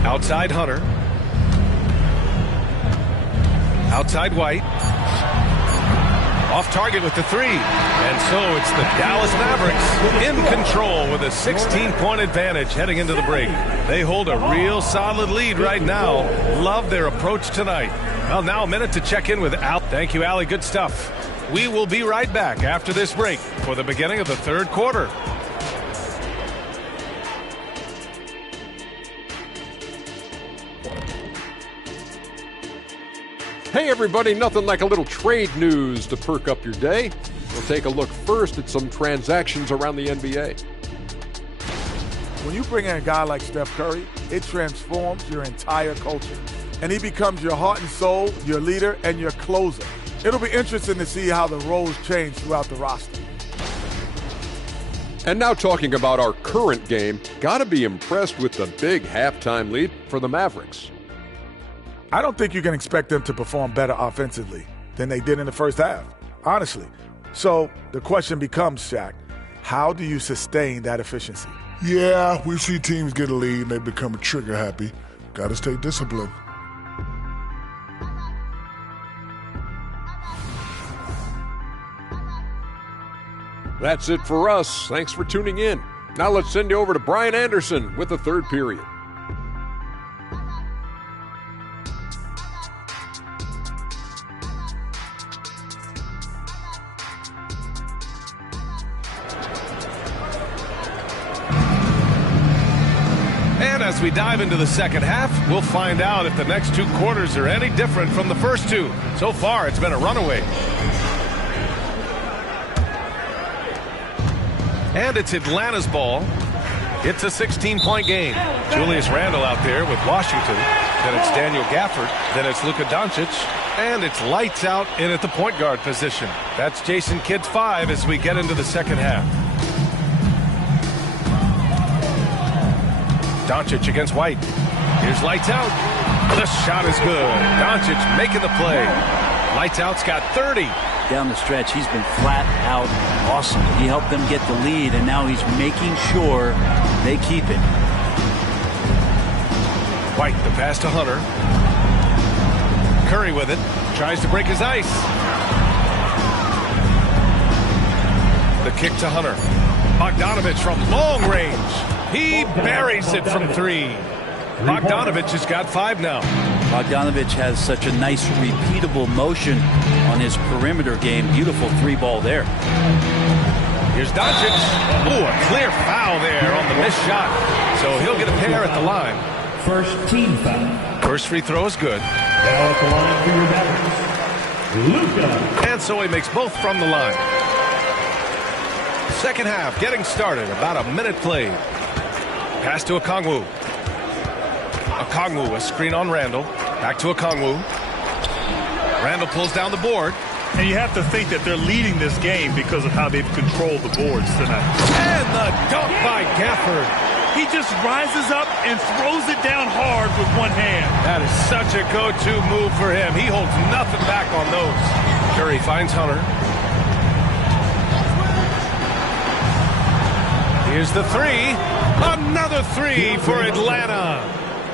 Outside Hunter. Outside White. Off target with the 3. And so it's the Dallas Mavericks in control with a 16-point advantage heading into the break. They hold a real solid lead right now. Love their approach tonight. Well, now a minute to check in with Al. Thank you, Allie. Good stuff. We will be right back after this break for the beginning of the third quarter. Hey everybody, nothing like a little trade news to perk up your day. We'll take a look first at some transactions around the NBA. When you bring in a guy like Steph Curry, it transforms your entire culture. And he becomes your heart and soul, your leader, and your closer. It'll be interesting to see how the roles change throughout the roster. And now talking about our current game, gotta be impressed with the big halftime lead for the Mavericks. I don't think you can expect them to perform better offensively than they did in the first half, honestly. So the question becomes, Shaq, how do you sustain that efficiency? Yeah, we see teams get a lead and they become trigger happy. Got to stay disciplined. That's it for us. Thanks for tuning in. Now let's send you over to Brian Anderson with the third period. And as we dive into the second half, we'll find out if the next 2 quarters are any different from the first 2. So far, it's been a runaway. And it's Atlanta's ball. It's a 16-point game. Julius Randle out there with Washington. Then it's Daniel Gafford. Then it's Luka Doncic. And it's lights out in at the point guard position. That's Jason Kidd's 5 as we get into the second half. Doncic against White. Here's lights out. The shot is good. Doncic making the play. Lights out's got 30. Down the stretch, he's been flat out awesome. He helped them get the lead, and now he's making sure they keep it. White, the pass to Hunter. Curry with it. Tries to break his ice. The kick to Hunter. Bogdanovich from long range. He buries it from 3. Bogdanovich has got 5 now. Bogdanovich has such a nice repeatable motion on his perimeter game. Beautiful 3-ball there. Here's Doncic. Oh, a clear foul there on the missed shot. So he'll get a pair at the line. First team foul. First free throw is good. Now at the line for your Mavericks, Luka. And so he makes both from the line. Second half getting started. About a minute played. Pass to Okongwu. Okongwu, a screen on Randle. Back to Okongwu. Randle pulls down the board. And you have to think that they're leading this game because of how they've controlled the boards tonight. And the dunk by Gafford. He just rises up and throws it down hard with one hand. That is such a go-to move for him. He holds nothing back on those. Curry finds Hunter. Here's the 3. Another 3 for Atlanta.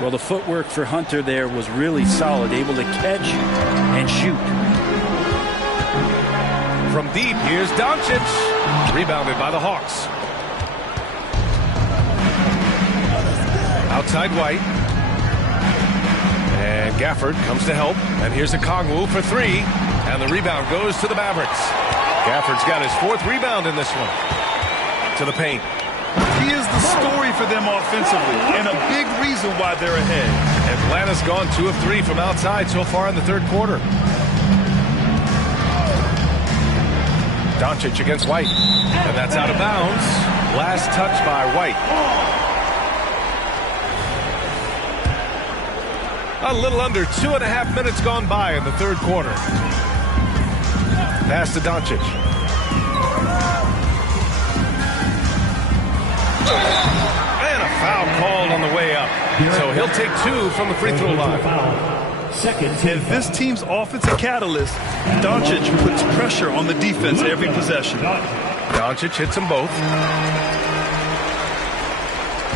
Well, the footwork for Hunter there was really solid, able to catch and shoot. From deep, here's Doncic. Rebounded by the Hawks. Outside White. And Gafford comes to help. And here's Okongwu for 3. And the rebound goes to the Mavericks. Gafford's got his 4th rebound in this one. To the paint. He is the story for them offensively, and a big reason why they're ahead. Atlanta's gone 2 of 3 from outside so far in the third quarter. Doncic against White. And that's out of bounds. Last touch by White. A little under 2.5 minutes gone by in the third quarter. Pass to Doncic. And a foul called on the way up. So he'll take 2 from the free throw line. As this team's offensive catalyst, Doncic puts pressure on the defense every possession. Doncic hits them both.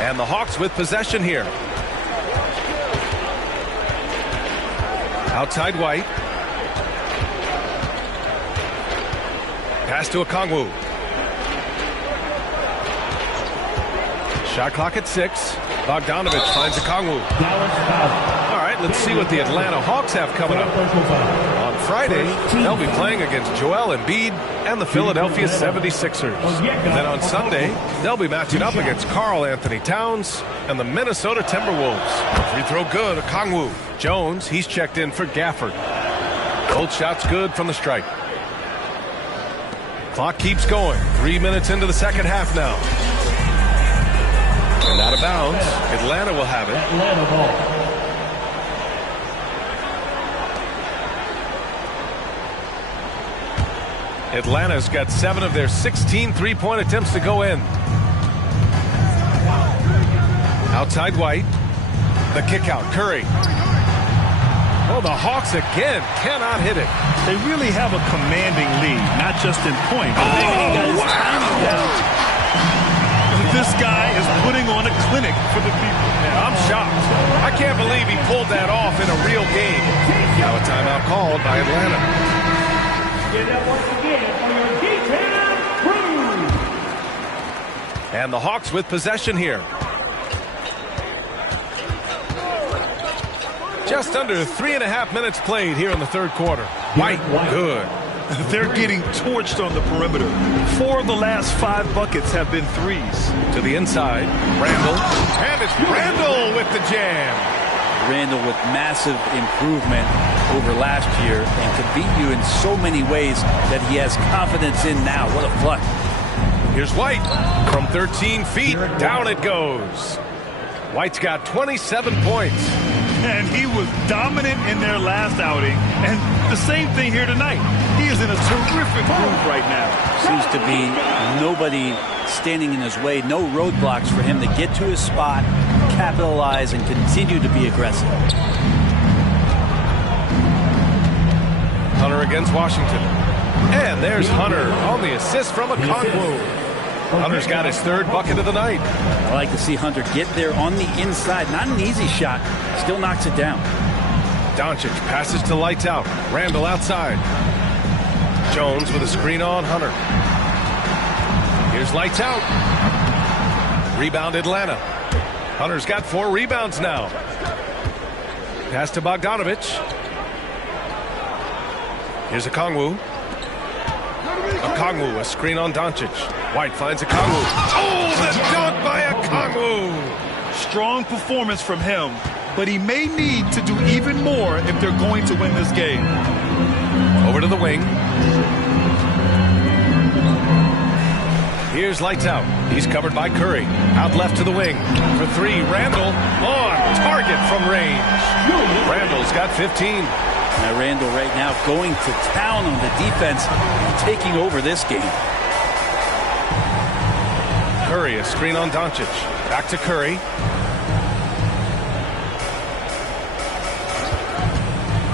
And the Hawks with possession here. Outside White. Pass to Okongwu. Shot clock at 6. Bogdanovich finds Okongwu. All right, let's see what the Atlanta Hawks have coming up. On Friday, they'll be playing against Joel Embiid and the Philadelphia 76ers. Then on Sunday, they'll be matching up against Karl Anthony Towns and the Minnesota Timberwolves. Free throw good, Okongwu. Jones, he's checked in for Gafford. Both shots good from the stripe. Clock keeps going. 3 minutes into the second half now. And out of bounds. Atlanta will have it. Atlanta ball. Atlanta's got 7 of their 16 three-point attempts to go in. Outside White. The kick out. Curry. Oh, the Hawks again cannot hit it. They really have a commanding lead, not just in points. Oh, wow. This guy is putting on a clinic for the people. I'm shocked. I can't believe he pulled that off in a real game. Now a timeout called by Atlanta. Get up once again for your defense crew. And the Hawks with possession here. Just under 3.5 minutes played here in the third quarter. White, good. They're getting torched on the perimeter. 4 of the last 5 buckets have been threes. To the inside, Randall. And it's Randall with the jam. Randall with massive improvement over last year and could beat you in so many ways that he has confidence in now. What a flush. Here's White. From 13 feet, down it goes. White's got 27 points. And he was dominant in their last outing. And the same thing here tonight. He is in a terrific groove right now. Seems to be nobody standing in his way. No roadblocks for him to get to his spot, capitalize, and continue to be aggressive. Hunter against Washington. And there's Hunter on the assist from Okongwu. Hunter's got his 3rd bucket of the night. I like to see Hunter get there on the inside. Not an easy shot. Still knocks it down. Doncic passes to Lights Out. Randall outside. Jones with a screen on Hunter. Here's Lights Out. Rebound Atlanta. Hunter's got 4 rebounds now. Pass to Bogdanovich. Here's Okongwu. Okongwu, a screen on Doncic. White finds Okongwu. Oh, the dunk by Okongwu! Strong performance from him, but he may need to do even more if they're going to win this game. Over to the wing. Here's Lights Out. He's covered by Curry. Out left to the wing. For 3, Randall on target from range. Randall's got 15. Now Randall right now going to town on the defense and taking over this game. Curry, a screen on Doncic. Back to Curry.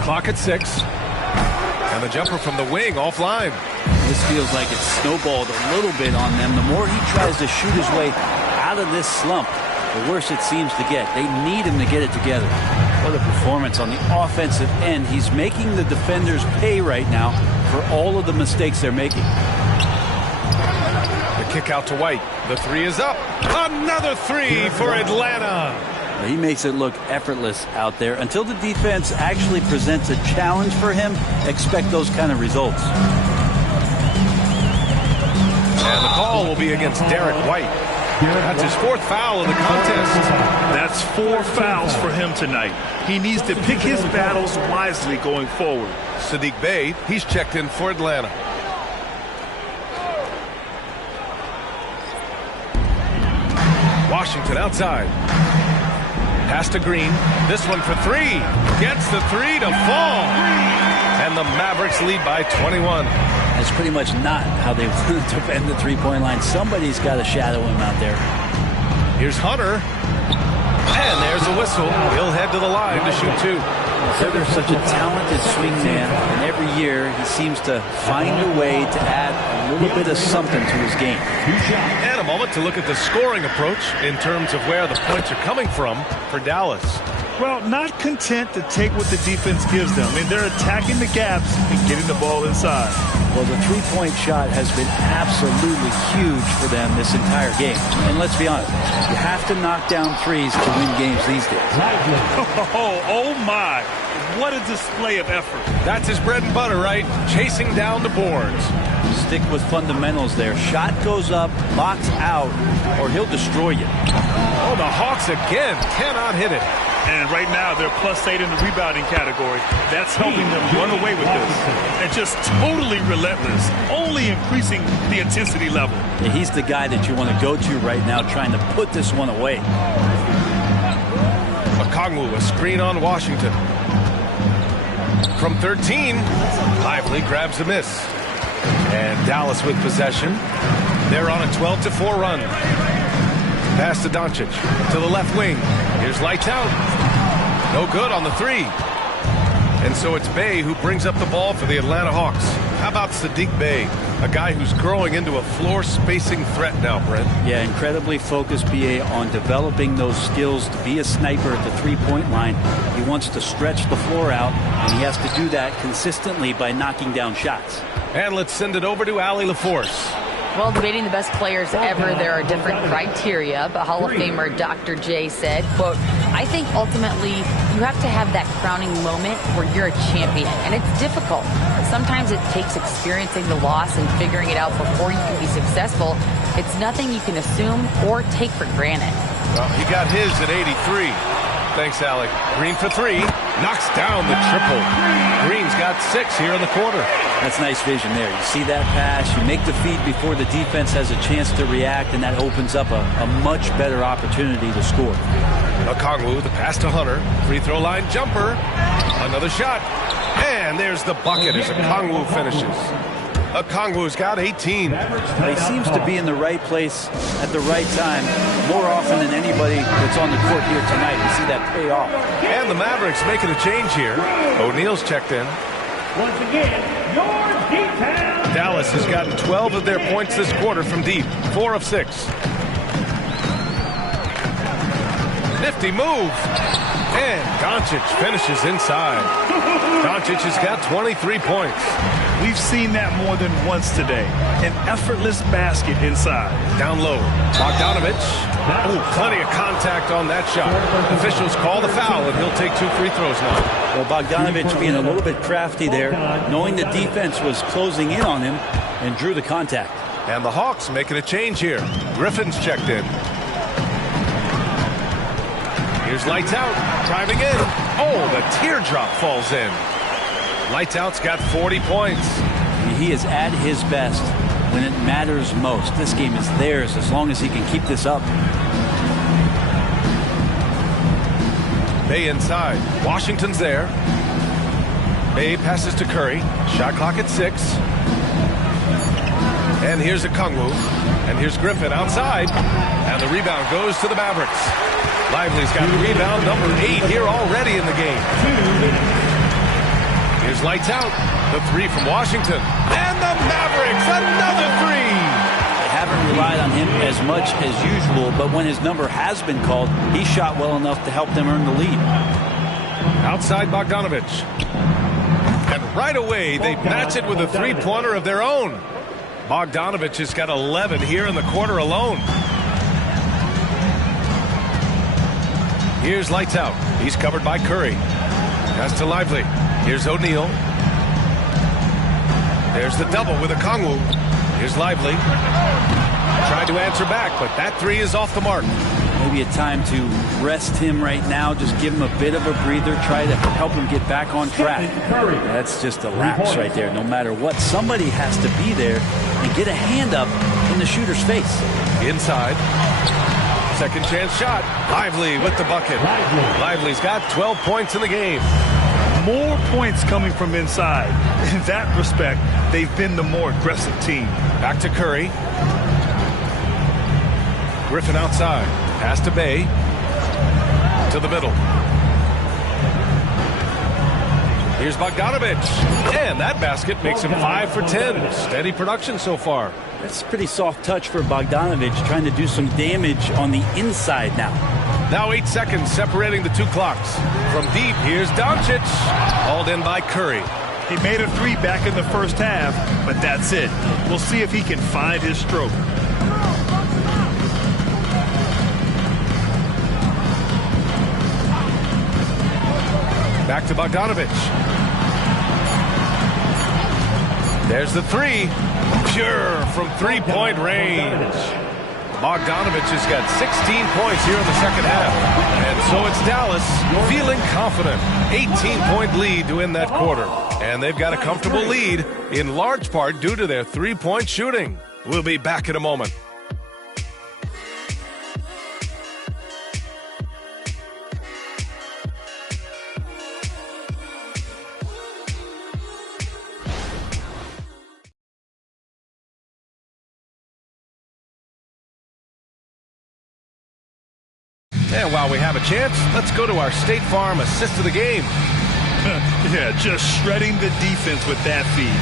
Clock at 6. And the jumper from the wing offline. This feels like it's snowballed a little bit on them. The more he tries to shoot his way out of this slump, the worse it seems to get. They need him to get it together. What a performance on the offensive end. He's making the defenders pay right now for all of the mistakes they're making. The kick out to White. The 3 is up. Another 3 for Atlanta. He makes it look effortless out there. Until the defense actually presents a challenge for him, expect those kind of results. And the call will be against Derek White. That's his 4th foul of the contest. That's 4 fouls for him tonight. He needs to pick his battles wisely going forward. Sadiq Bey, he's checked in for Atlanta. Washington outside. Pass to Green. This one for 3. Gets the 3 to fall. And the Mavericks lead by 21. That's pretty much not how they want to defend the three-point line. Somebody's got to shadow him out there. Here's Hunter. And there's a whistle. He'll head to the line to shoot 2. Hunter's such a talented swing man, and every year he seems to find a way to add a little bit of something to his game. And a moment to look at the scoring approach in terms of where the points are coming from for Dallas. Well, not content to take what the defense gives them. I mean, they're attacking the gaps and getting the ball inside. Well, the three-point shot has been absolutely huge for them this entire game. And let's be honest, you have to knock down threes to win games these days. Oh my. What a display of effort. That's his bread and butter, right? Chasing down the boards. Stick with fundamentals there. Shot goes up, box out, or he'll destroy you. Oh, the Hawks again cannot hit it. And right now, they're +8 in the rebounding category. That's helping them run away with this. And just totally relentless, only increasing the intensity level. Yeah, he's the guy that you want to go to right now, trying to put this one away. Okongwu, a screen on Washington. From 13, Lively grabs a miss. And Dallas with possession. They're on a 12-4 run. Pass to Doncic. To the left wing. Here's Lights Out. No good on the 3. And so it's Bey who brings up the ball for the Atlanta Hawks. How about Sadiq Bey, a guy who's growing into a floor-spacing threat now, Brent? Yeah, incredibly focused, B.A., on developing those skills to be a sniper at the three-point line. He wants to stretch the floor out, and he has to do that consistently by knocking down shots. And let's send it over to Allie LaForce. Well, debating the best players ever, there are different criteria, but Hall of Famer Dr. J said, quote, I think ultimately you have to have that crowning moment where you're a champion, and it's difficult. Sometimes it takes experiencing the loss and figuring it out before you can be successful. It's nothing you can assume or take for granted. Well, he got his at 83. Thanks, Alec. Green for three. Knocks down the triple. Green's got 6 here in the quarter. That's nice vision there. You see that pass, you make the feed before the defense has a chance to react, and that opens up a much better opportunity to score. Okongwu, the pass to Hunter. Free throw line jumper. Another shot. And there's the bucket as Okongwu finishes. Okongwu's got 18. He seems to be in the right place at the right time more often than anybody that's on the court here tonight. You see that pay off. And the Mavericks making a change here. O'Neal's checked in. Once again, your D-Town. Dallas has gotten 12 of their points this quarter from deep. 4 of 6. Nifty move. And Doncic finishes inside. Doncic has got 23 points. We've seen that more than once today. An effortless basket inside. Down low. Bogdanovic. Ooh, plenty of contact on that shot. Officials call the foul, and he'll take 2 free throws now. Well, Bogdanovic being a little bit crafty there, knowing the defense was closing in on him, and drew the contact. And the Hawks making a change here. Griffin's checked in. Here's Lights Out, driving in. Oh, the teardrop falls in. Lights Out's got 40 points. He is at his best when it matters most. This game is theirs as long as he can keep this up. Bay inside. Washington's there. Bay passes to Curry. Shot clock at 6. And here's Okongwu. And here's Griffin outside. And the rebound goes to the Mavericks. Lively's got rebound number 8 here already in the game. Here's Lights Out. The 3 from Washington. And the Mavericks, another 3. They haven't relied on him as much as usual, but when his number has been called, he shot well enough to help them earn the lead. Outside Bogdanovic. And right away, they match it with a three-pointer of their own. Bogdanovic has got 11 here in the quarter alone. Here's Lights Out. He's covered by Curry. Pass to Lively. Here's O'Neal. There's the double with Okongwu. Here's Lively. Tried to answer back, but that 3 is off the mark. Maybe a time to rest him right now. Just give him a bit of a breather. Try to help him get back on track. That's just a lapse right there. No matter what, somebody has to be there and get a hand up in the shooter's face. Inside. Second chance shot. Lively with the bucket. Lively's got 12 points in the game. More points coming from inside. In that respect, they've been the more aggressive team. Back to Curry. Griffin outside. Pass to Bay. To the middle. Here's Bogdanovic. And that basket makes him 5 for 10. Steady production so far. That's a pretty soft touch for Bogdanovic, trying to do some damage on the inside now. Now 8 seconds separating the 2 clocks. From deep, here's Doncic. Hauled in by Curry. He made a 3 back in the first half, but that's it. We'll see if he can find his stroke. Back to Bogdanovic. There's the 3. Pure from 3-point range. Bogdanovic has got 16 points here in the second half. And so it's Dallas feeling confident. 18-point lead to win that quarter. And they've got a comfortable lead in large part due to their 3-point shooting. We'll be back in a moment. And while we have a chance, let's go to our State Farm assist of the game. Yeah, just shredding the defense with that feed.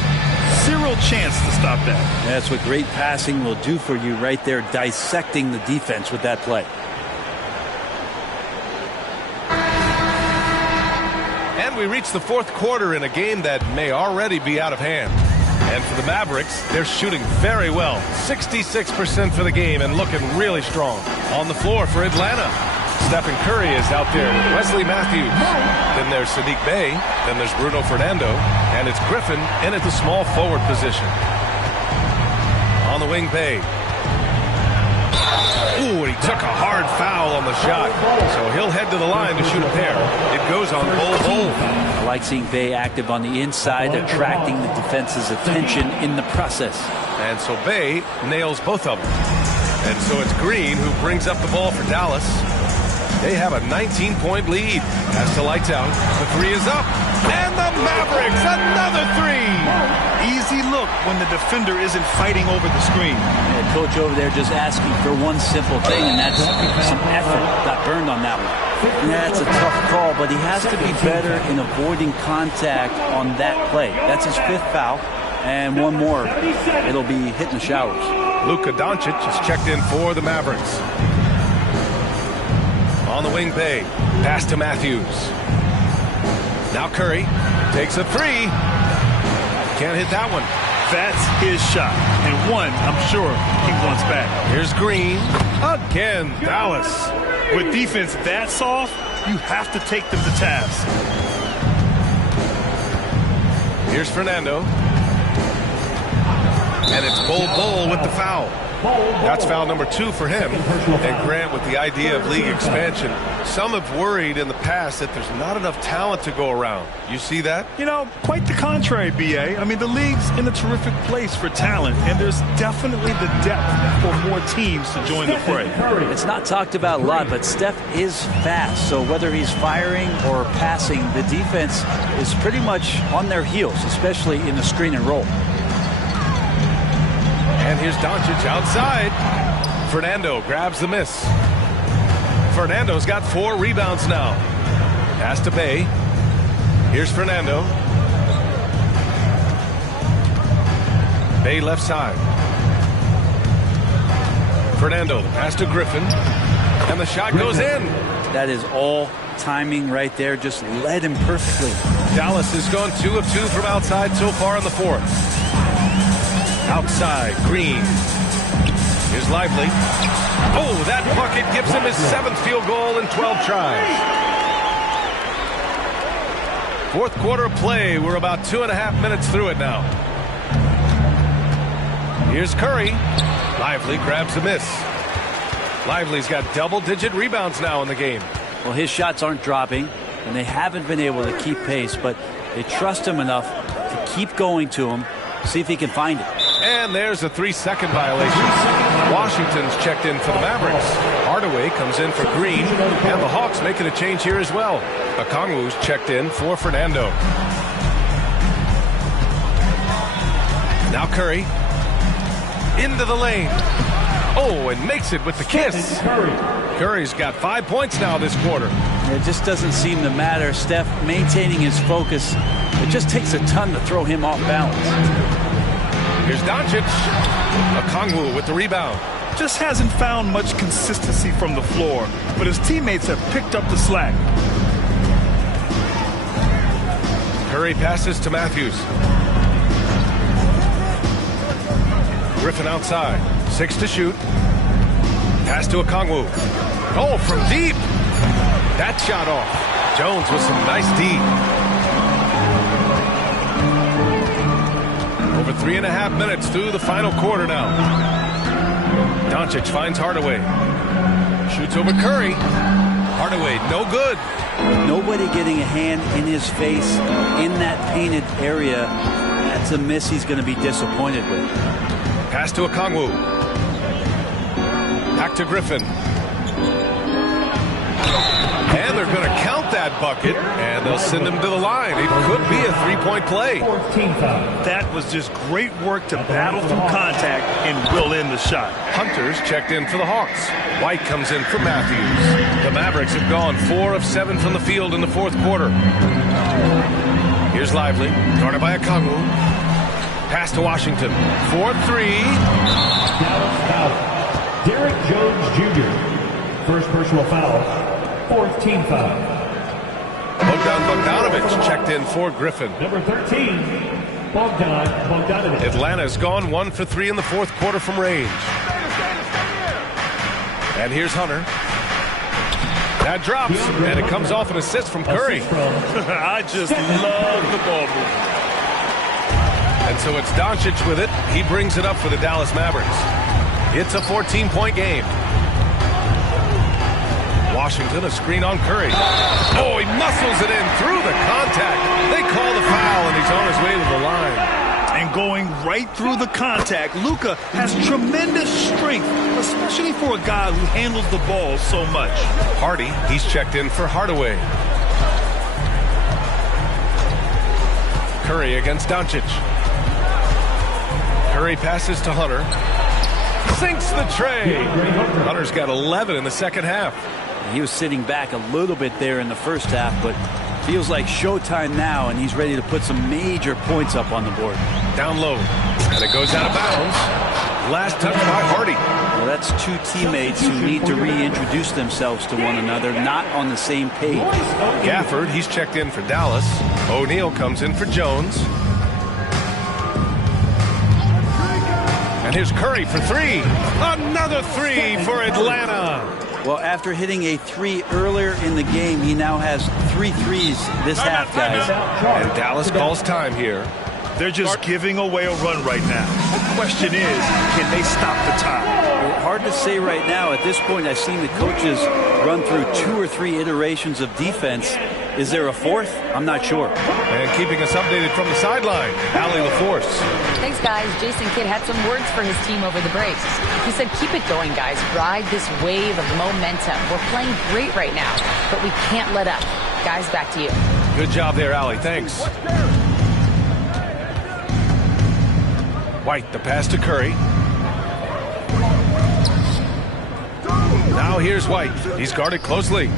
Zero chance to stop that. That's what great passing will do for you right there, dissecting the defense with that play. And we reach the 4th quarter in a game that may already be out of hand. And for the Mavericks, they're shooting very well. 66% for the game and looking really strong. On the floor for Atlanta, Stephen Curry is out there with Wesley Matthews. Then there's Sadiq Bey. Then there's Bruno Fernando. And it's Griffin in at the small forward position. On the wing, Bey. Ooh, and he took a hard foul on the shot. So he'll head to the line to shoot a pair. It goes on Bol. I like seeing Bey active on the inside, attracting the defense's attention in the process. And so Bey nails both of them. And so it's Green who brings up the ball for Dallas. They have a 19-point lead. Pass to lights out. The three is up. And the Mavericks, another three. Easy look when the defender isn't fighting over the screen. Yeah, coach over there just asking for one simple thing, and that's some effort. Got burned on that one. Yeah, it's a tough call, but he has to be better in avoiding contact on that play. That's his 5th foul, and one more, it'll be hitting the showers. Luka Doncic is checked in for the Mavericks. On the wing, Bey. Pass to Matthews. Now Curry takes a three. Can't hit that one. That's his shot. And one, I'm sure, he wants back. Here's Green. Again, Dallas. With defense that soft, you have to take them to task. Here's Fernando. And it's Bol with the foul. That's foul number 2 for him. And Grant, with the idea of league expansion, some have worried in the past that there's not enough talent to go around. You see that? You know, quite the contrary, B.A. I mean, the league's in a terrific place for talent, and there's definitely the depth for more teams to join the fray. It's not talked about a lot, but Steph is fast. So whether he's firing or passing, the defense is pretty much on their heels, especially in the screen and roll. And here's Doncic outside. Fernando grabs the miss. Fernando's got 4 rebounds now. Pass to Bey. Here's Fernando. Bey left side. Fernando, the pass to Griffin. And the shot goes in. That is all timing right there. Just led him perfectly. Dallas has gone 2 of 2 from outside so far in the 4th. Outside, Green. Here's Lively. Oh, that bucket gives him his 7th field goal in 12 tries. 4th quarter of play. We're about 2.5 minutes through it now. Here's Curry. Lively grabs the miss. Lively's got double-digit rebounds now in the game. Well, his shots aren't dropping, and they haven't been able to keep pace, but they trust him enough to keep going to him, see if he can find it. And there's a 3-second violation. Washington's checked in for the Mavericks. Hardaway comes in for Green, and the Hawks making a change here as well. Okongwu's checked in for Fernando. Now Curry. Into the lane. Oh, and makes it with the kiss. Curry's got 5 points now this quarter. It just doesn't seem to matter. Steph maintaining his focus. It just takes a ton to throw him off balance. Here's Doncic. Okongwu with the rebound. Just hasn't found much consistency from the floor, but his teammates have picked up the slack. Curry passes to Matthews. Griffin outside. 6 to shoot. Pass to Okongwu. Oh, from deep. That shot off. Jones with some nice D. Over 3.5 minutes through the final quarter now. Doncic finds Hardaway. Shoots over Curry. Hardaway, no good. Nobody getting a hand in his face in that painted area. That's a miss he's going to be disappointed with. Pass to Okongwu. Back to Griffin. And they're going to count that bucket, and they'll send him to the line. It could be a 3-point play. That was just great work to battle through contact and will in the shot. Hunter's checked in for the Hawks. White comes in for Matthews. The Mavericks have gone 4 of 7 from the field in the 4th quarter. Here's Lively, guarded by Okongwu. Pass to Washington. 4-3. Derek Jones Jr. First personal foul. 4th team foul. Bogdan Bogdanovic checked in for Griffin. Number 13. Atlanta's gone 1 for 3 in the fourth quarter from range. And here's Hunter. That drops, and it comes off an assist from Curry. I just love the ball movement. And so it's Doncic with it. He brings it up for the Dallas Mavericks. It's a 14-point game. Washington, a screen on Curry. Oh, he muscles it in through the contact. They call the foul, and he's on his way to the line. And going right through the contact, Luka has tremendous strength, especially for a guy who handles the ball so much. Hardy, he's checked in for Hardaway. Curry against Doncic. Curry passes to Hunter. Sinks the tray. Hunter's got 11 in the second half. He was sitting back a little bit there in the first half, but feels like showtime now, and he's ready to put some major points up on the board. Down low, and it goes out of bounds. Last touch by Hardy. Well, that's two teammates who need to reintroduce themselves to one another, not on the same page. Gafford, he's checked in for Dallas. O'Neal comes in for Jones. And here's Curry for three. Another three for Atlanta. Well, after hitting a three earlier in the game, he now has 3 threes this half, guys. And Dallas calls time here. They're just giving away a run right now. The question is, can they stop the time? Well, hard to say right now. At this point, I've seen the coaches run through 2 or 3 iterations of defense. Is there a fourth? I'm not sure. And keeping us updated from the sideline, Allie LaForce. Thanks, guys. Jason Kidd had some words for his team over the break. He said, keep it going, guys. Ride this wave of momentum. We're playing great right now, but we can't let up. Guys, back to you. Good job there, Allie. Thanks. White, the pass to Curry. Now here's White. He's guarded closely.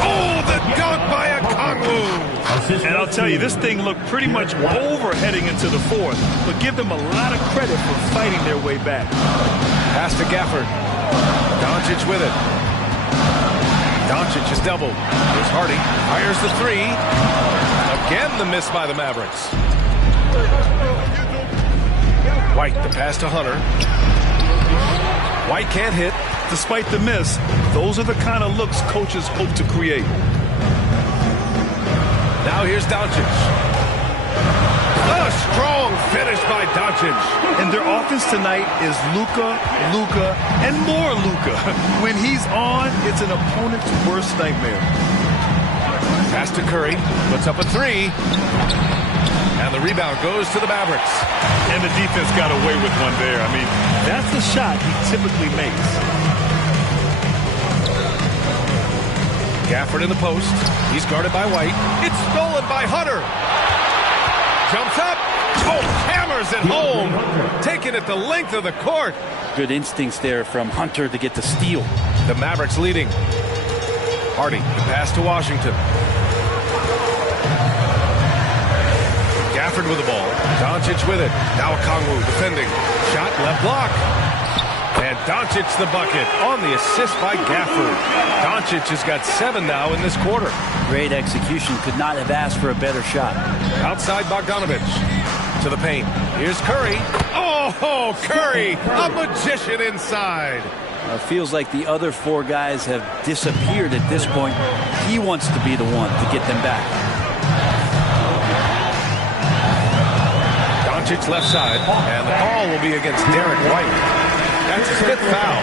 Oh, the dunk by Okongwu. And I'll tell you, this thing looked pretty much over heading into the fourth, but give them a lot of credit for fighting their way back. Pass to Gafford. Doncic with it. Doncic is doubled. Here's Hardy. Fires the three. Again, the miss by the Mavericks. White, the pass to Hunter. White can't hit. Despite the miss, those are the kind of looks coaches hope to create. Now here's Doncic. A strong finish by Doncic. And their offense tonight is Luka, and more Luka. When he's on, it's an opponent's worst nightmare. Pass to Curry. Puts up a three. And the rebound goes to the Mavericks. And the defense got away with one there. I mean, that's the shot he typically makes. Gafford in the post. He's guarded by White. It's stolen by Hunter. Jumps up. Oh, hammers it home. Taking it the length of the court. Good instincts there from Hunter to get the steal. The Mavericks leading. Hardy, the pass to Washington. Gafford with the ball. Doncic with it. Now Okongwu defending. Shot left block. And Doncic the bucket on the assist by Gafford. Doncic has got 7 now in this quarter. Great execution. Could not have asked for a better shot. Outside Bogdanovich. To the paint. Here's Curry. Oh, Curry, a magician inside. It feels like the other 4 guys have disappeared at this point. He wants to be the one to get them back. Doncic left side, and the call will be against Derek White. That's his 5th foul.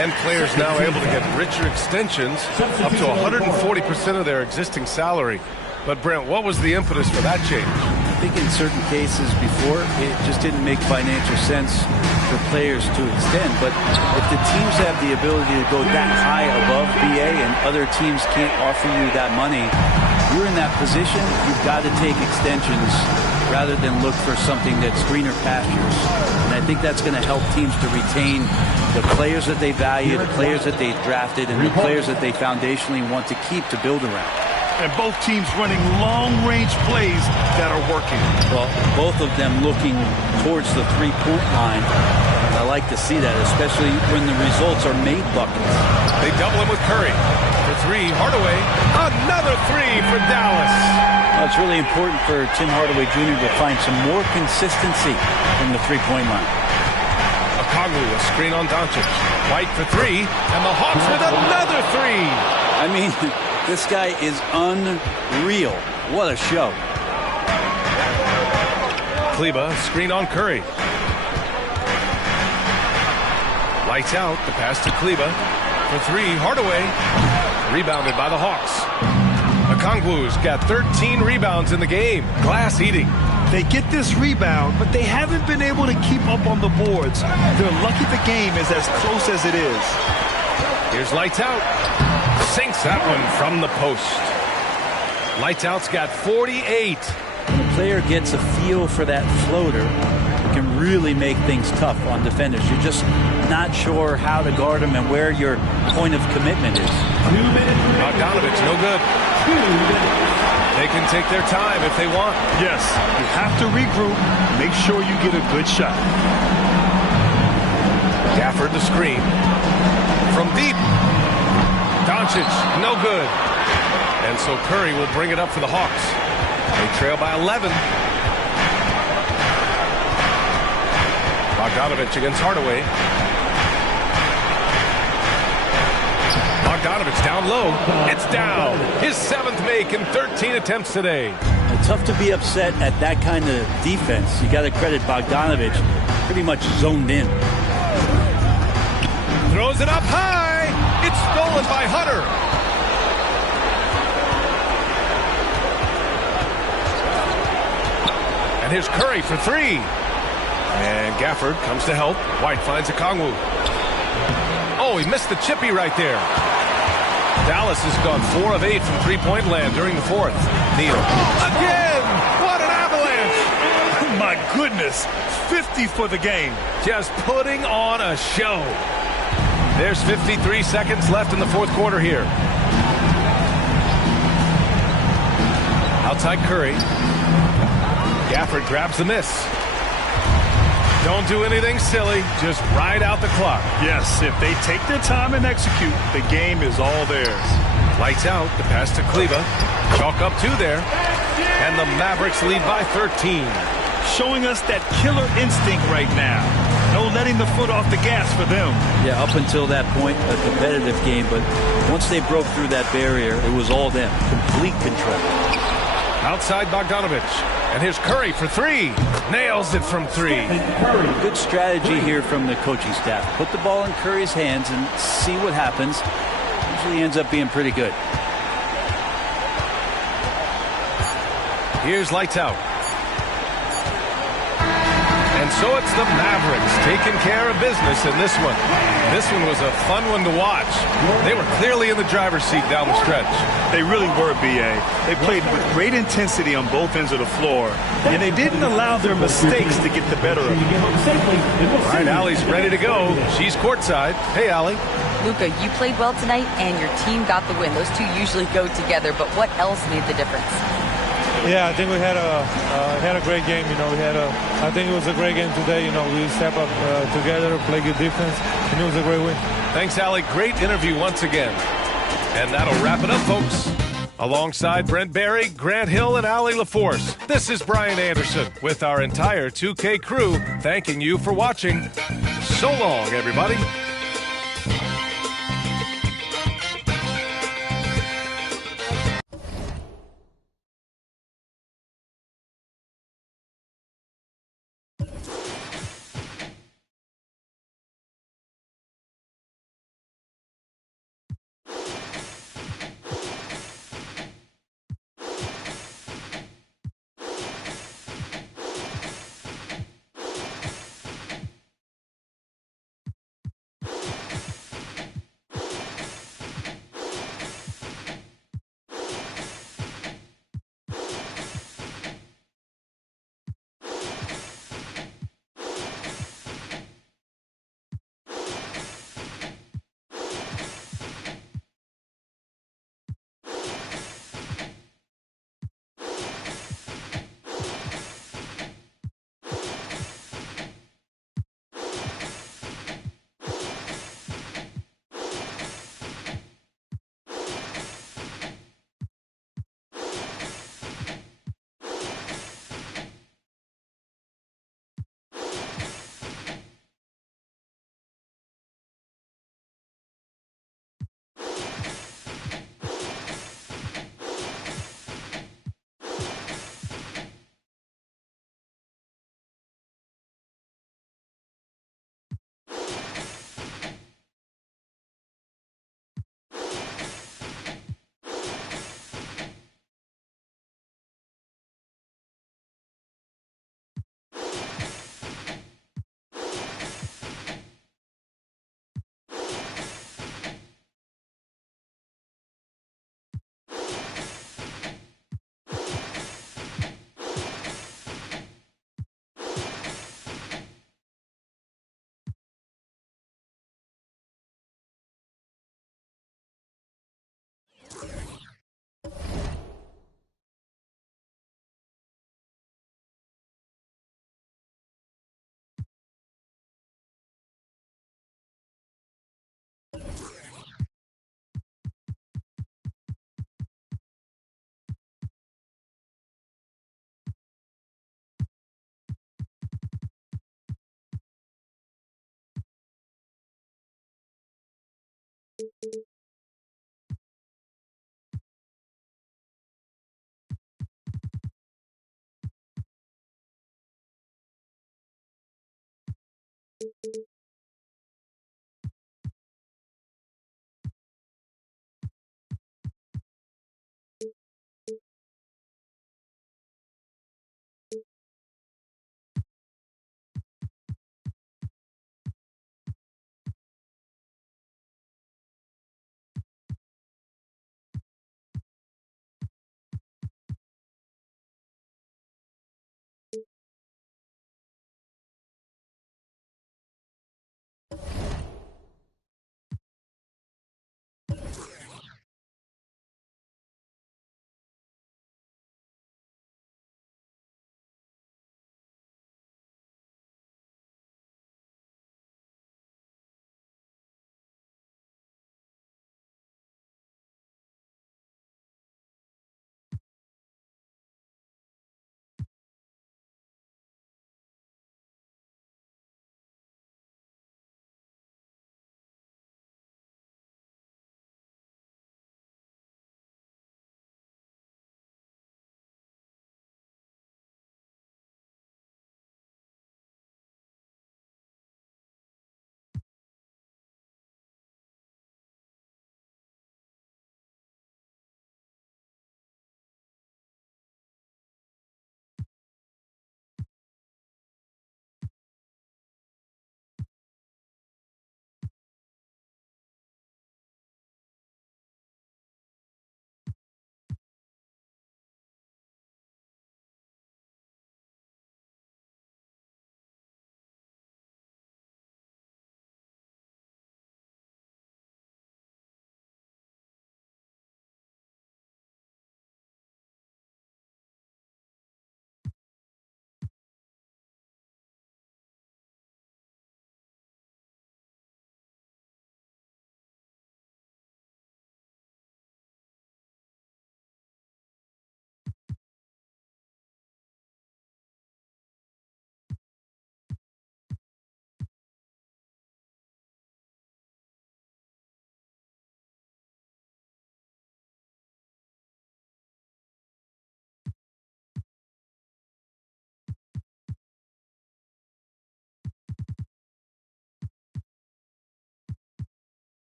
And players now able to get richer extensions up to 140% of their existing salary. But, Brent, what was the impetus for that change? I think in certain cases before, it just didn't make financial sense for players to extend. But if the teams have the ability to go that high above BA and other teams can't offer you that money, you're in that position, you've got to take extensions rather than look for something that's greener pastures. And I think that's going to help teams to retain the players that they value, the players that they drafted, and the players that they foundationally want to keep to build around. And both teams running long-range plays that are working. Well, both of them looking towards the three-point line. I like to see that, especially when the results are made buckets. They double him with Curry. For 3, Hardaway. Another 3 for Dallas. Well, it's really important for Tim Hardaway Jr. to find some more consistency from the three-point line. Okongwu, a screen on Doncic. White for three, and the Hawks with another three. I mean, this guy is unreal. What a show. Kleba, screen on Curry. Lights out, the pass to Kleba. For three, Hardaway. Rebounded by the Hawks. Okongwu's got 13 rebounds in the game. Glass eating. They get this rebound, but they haven't been able to keep up on the boards. They're lucky the game is as close as it is. Here's Lights Out. Sinks that one from the post. Lights Out's got 48. When a player gets a feel for that floater, it can really make things tough on defenders. You're just not sure how to guard them and where your point of commitment is. Bogdanovich, no good. They can take their time if they want. Yes, you have to regroup. Make sure you get a good shot. Gafford the screen. From deep. Doncic, no good. And so Curry will bring it up for the Hawks. They trail by 11. Bogdanovich against Hardaway. Bogdanovich down low. It's down. His 7th make in 13 attempts today. Tough to be upset at that kind of defense. You got to credit Bogdanovich. Pretty much zoned in. Throws it up high. It's stolen by Hunter. And here's Curry for three. And Gafford comes to help. White finds Okongwu. Oh, he missed the chippy right there. Dallas has gone 4 of 8 from three-point land during the fourth. Neal. Again! What an avalanche! Oh my goodness. 50 for the game. Just putting on a show. There's 53 seconds left in the fourth quarter here. Outside Curry. Gafford grabs the miss. Don't do anything silly. Just ride out the clock. Yes, if they take their time and execute, the game is all theirs. Lights out. The pass to Kleba. Chalk up 2 there. And the Mavericks lead by 13. Showing us that killer instinct right now. No letting the foot off the gas for them. Yeah, up until that point, a competitive game. But once they broke through that barrier, it was all them. Complete control. Outside Bogdanovich. And here's Curry for three. Nails it from three. Good strategy here from the coaching staff. Put the ball in Curry's hands and see what happens. Usually ends up being pretty good. Here's Lights Out. And so it's the Mavericks taking care of business in this one. This one was a fun one to watch. They were clearly in the driver's seat down the stretch. They really were, B.A. They played with great intensity on both ends of the floor, and they didn't allow their mistakes to get the better of them. All right, Allie's ready to go. She's courtside. Hey, Allie. Luka, you played well tonight, and your team got the win. Those two usually go together, but what else made the difference? Yeah, I think we had a great game. I think it was a great game today. We step up together, play good defense, and it was a great win. Thanks, Allie. Great interview once again. And that'll wrap it up, folks. Alongside Brent Barry, Grant Hill, and Allie LaForce, this is Brian Anderson with our entire 2K crew thanking you for watching. So long, everybody.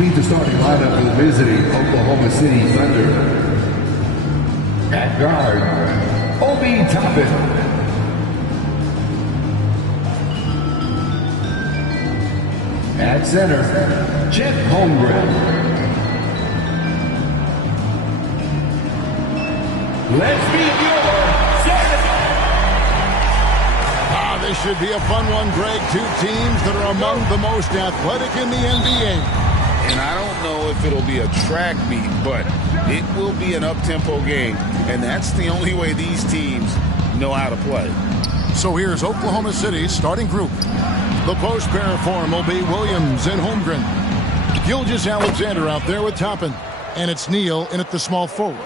Meet the starting lineup for the visiting Oklahoma City Thunder. At guard, Obi Toppin. At center, Chet Holmgren. Let's meet your This should be a fun one, Greg. Two teams that are among the most athletic in the NBA. And I don't know if it'll be a track meet, but it will be an up-tempo game. And that's the only way these teams know how to play. So here's Oklahoma City's starting group. The post pair form will be Williams and Holmgren. Gilgeous-Alexander out there with Toppin. And it's Neal in at the small forward.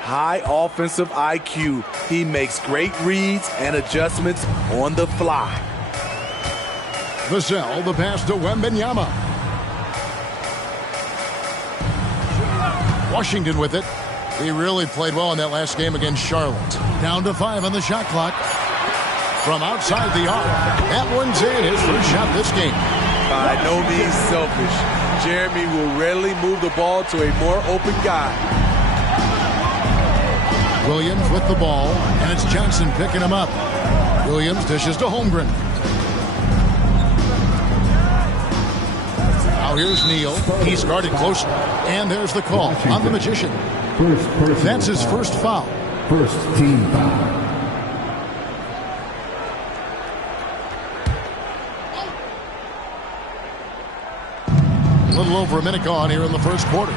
High offensive IQ. He makes great reads and adjustments on the fly. Vassell, the pass to Wembanyama. Washington with it. He really played well in that last game against Charlotte. Down to 5 on the shot clock. From outside the arc. That one's in, his first shot this game. By no means selfish. Jeremy will rarely move the ball to a more open guy. Williams with the ball, and it's Johnson picking him up. Williams dishes to Holmgren. Now here's Neal. He's guarded closely. And there's the call on the Magician. That's his first foul. First team foul. A little over a minute gone here in the first quarter.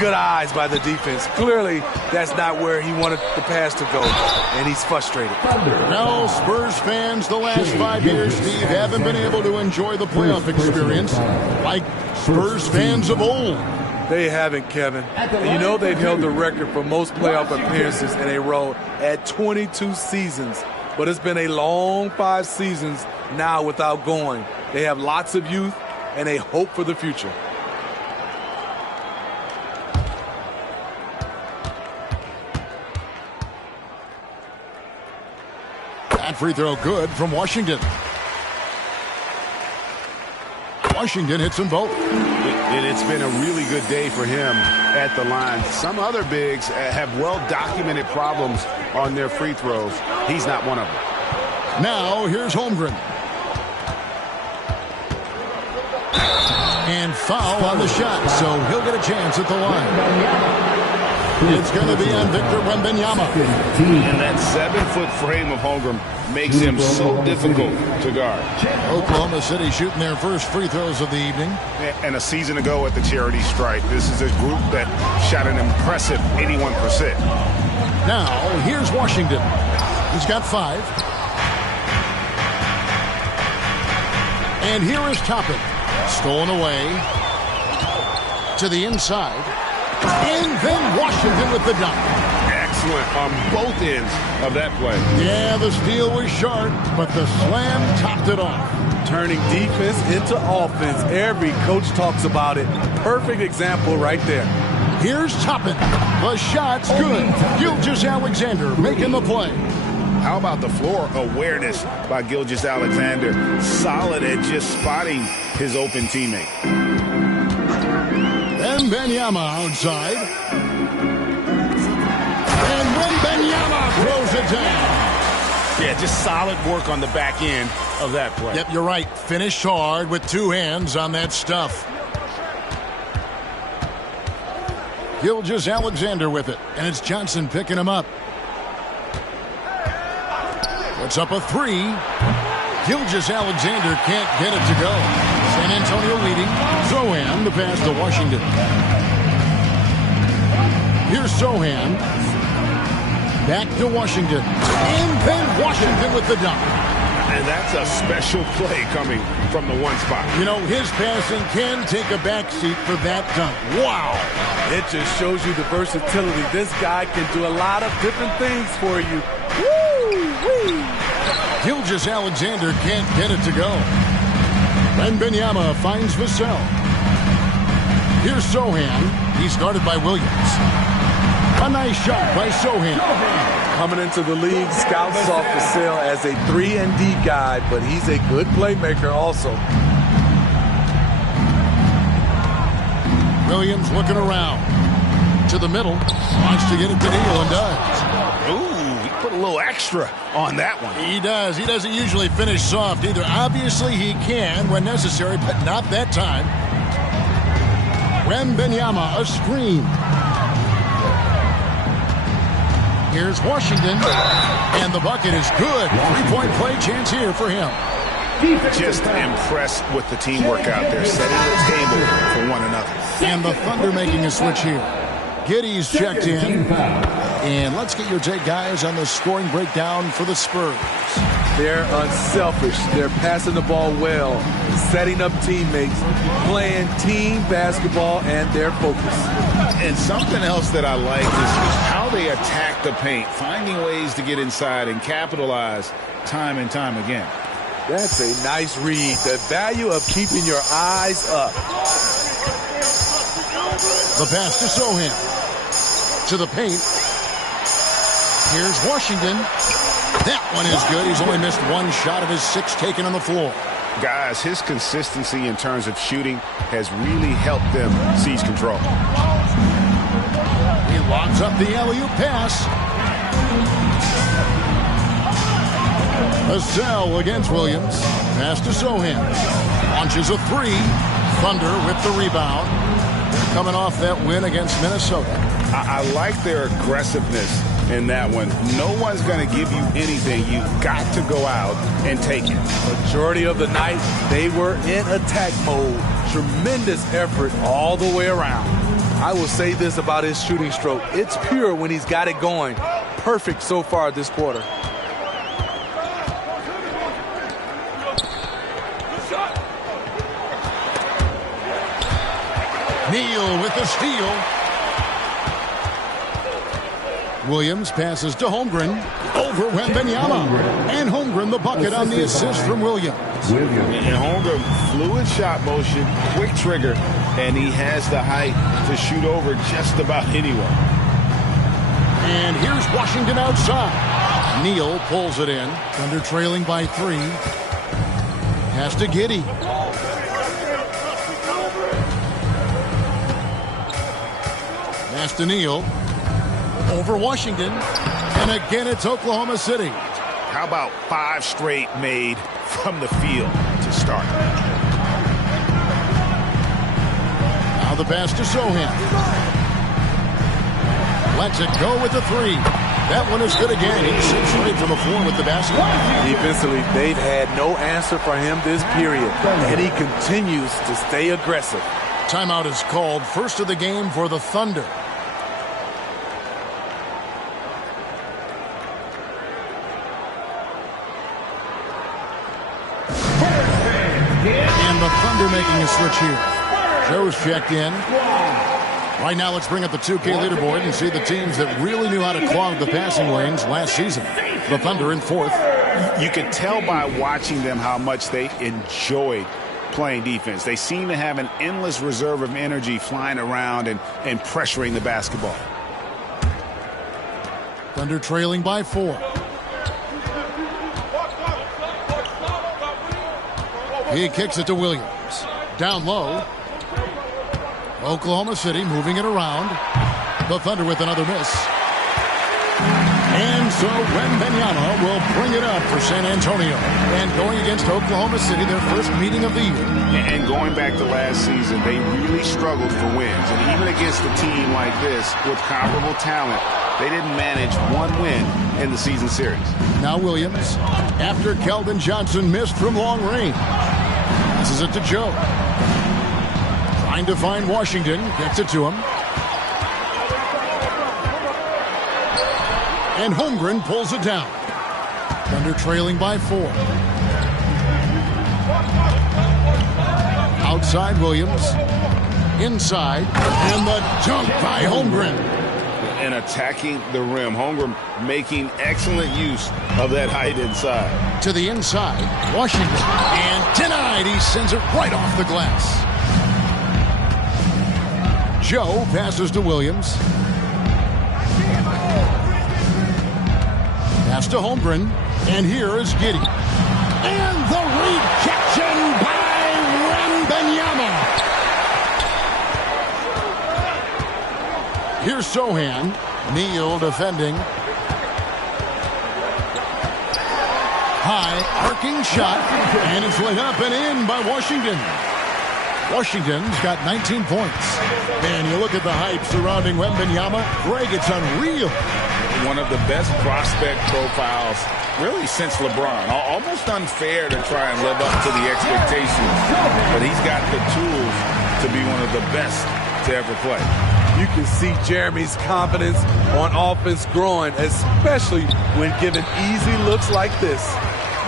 Good eyes by the defense. Clearly, that's not where he wanted the pass to go, and he's frustrated. Now, Spurs fans, the last 5 years, Steve, haven't been able to enjoy the playoff experience like Spurs fans of old. They haven't, Kevin. And you know they've held the record for most playoff appearances in a row at 22 seasons. But it's been a long 5 seasons now without going. They have lots of youth and a hope for the future. That free throw good from Washington. Washington hits them both. And it's been a really good day for him at the line. Some other bigs have well-documented problems on their free throws. He's not one of them. Now here's Holmgren. And foul on the shot, so he'll get a chance at the line. It's going to be on Victor Wembanyama. And that 7-foot frame of Holmgren makes him so difficult to guard. Oklahoma City shooting their first free throws of the evening. And a season ago at the charity stripe, this is a group that shot an impressive 81%. Now, here's Washington. He's got 5. And here is Toppin. Stolen away to the inside. And then Washington with the dunk. Excellent on both ends of that play. Yeah, the steal was sharp, but the slam topped it off. Turning defense into offense. Every coach talks about it. Perfect example right there. Here's Toppin. The shot's good. Gilgeous-Alexander making the play. How about the floor awareness by Gilgeous-Alexander? Solid at just spotting his open teammate. And Wembanyama outside. And Wembanyama throws it down. Yeah, just solid work on the back end of that play. Yep, you're right. Finished hard with 2 hands on that stuff. Gilgeous-Alexander with it. And it's Johnson picking him up. Puts up a 3. Gilgeous-Alexander can't get it to go. San Antonio leading. Sohan, the pass to Washington. Here's Sohan. Back to Washington. And then Washington with the dunk. And that's a special play coming from the one spot. You know, his passing can take a backseat for that dunk. Wow. It just shows you the versatility. This guy can do a lot of different things for you. Woo-wee. Gilgeous-Alexander can't get it to go. Wembanyama finds Vassell. Here's Sohan. He's guarded by Williams. A nice shot by Sohan. Coming into the league, scouts saw Vassell as a 3-and-D guy, but he's a good playmaker also. Williams looking around. To the middle. Wants to get it to Neal and does. Ooh, he put a little extra on that one. He does. He doesn't usually finish soft either. Obviously, he can when necessary, but not that time. Wembanyama, a screen. Here's Washington, and the bucket is good. 3-point play chance here for him. Just impressed with the teamwork out there, setting the table for one another. And the Thunder making a switch here. Giddey's checked in. And let's get your take, guys, on the scoring breakdown for the Spurs. They're unselfish. They're passing the ball well, setting up teammates, playing team basketball, and they're focused. And something else that I like is how they attack the paint, finding ways to get inside and capitalize time and time again. That's a nice read. The value of keeping your eyes up. The pass to Sohan. To the paint. Here's Washington. That one is good. He's only missed one shot of his 6 taken on the floor. Guys, his consistency in terms of shooting has really helped them seize control. He lobs up the alley-oop pass. Vassell against Williams. Pass to Sohan. Launches a 3. Thunder with the rebound. They're coming off that win against Minnesota. I like their aggressiveness in that one. No one's going to give you anything. You've got to go out and take it. Majority of the night, they were in attack mode. Tremendous effort all the way around. I will say this about his shooting stroke. It's pure when he's got it going. Perfect so far this quarter. Neal with the steal. Williams passes to Holmgren. Over Wembanyama. And Holmgren the bucket on the assist from Williams. And Holmgren, fluid shot motion, quick trigger, and he has the height to shoot over just about anyone. And here's Washington outside. Neal pulls it in. Thunder trailing by 3. Pass to Giddey. Pass to Neal. Over Washington. And again, it's Oklahoma City. How about 5 straight made from the field to start? Now the pass to Sohan. Lets it go with the 3. That one is good again. He's 6 straight from the floor with the basket. Defensively, they've had no answer for him this period. And he continues to stay aggressive. Timeout is called. First of the game for the Thunder. And the Thunder making a switch here. Joe's checked in. Right now, let's bring up the 2K leaderboard and see the teams that really knew how to clog the passing lanes last season. The Thunder in 4th. You could tell by watching them how much they enjoyed playing defense. They seem to have an endless reserve of energy flying around and pressuring the basketball. Thunder trailing by 4. He kicks it to Williams. Down low. Oklahoma City moving it around. The Thunder with another miss. And so Wembanyama will bring it up for San Antonio. And going against Oklahoma City, their first meeting of the year. And going back to last season, they really struggled for wins. And even against a team like this with comparable talent, they didn't manage one win in the season series. Now Williams, after Keldon Johnson missed from long range. Passes it to Joe. Trying to find Washington. Gets it to him. And Holmgren pulls it down. Thunder trailing by 4. Outside Williams. Inside. And the dunk by Holmgren. And attacking the rim. Holmgren making excellent use of that height inside. To the inside. Washington. And denied. He sends it right off the glass. Joe passes to Williams. Pass to Holmgren. And here is Giddey. And the rejection by Wembanyama. Here's Sohan. Neal defending. High arcing shot, and it's laid up and in by Washington. Washington's got 19 points. And you look at the hype surrounding Wembanyama. Greg, it's unreal. One of the best prospect profiles really since LeBron. Almost unfair to try and live up to the expectations, but he's got the tools to be one of the best to ever play. You can see Jeremy's confidence on offense growing, especially when given easy looks like this.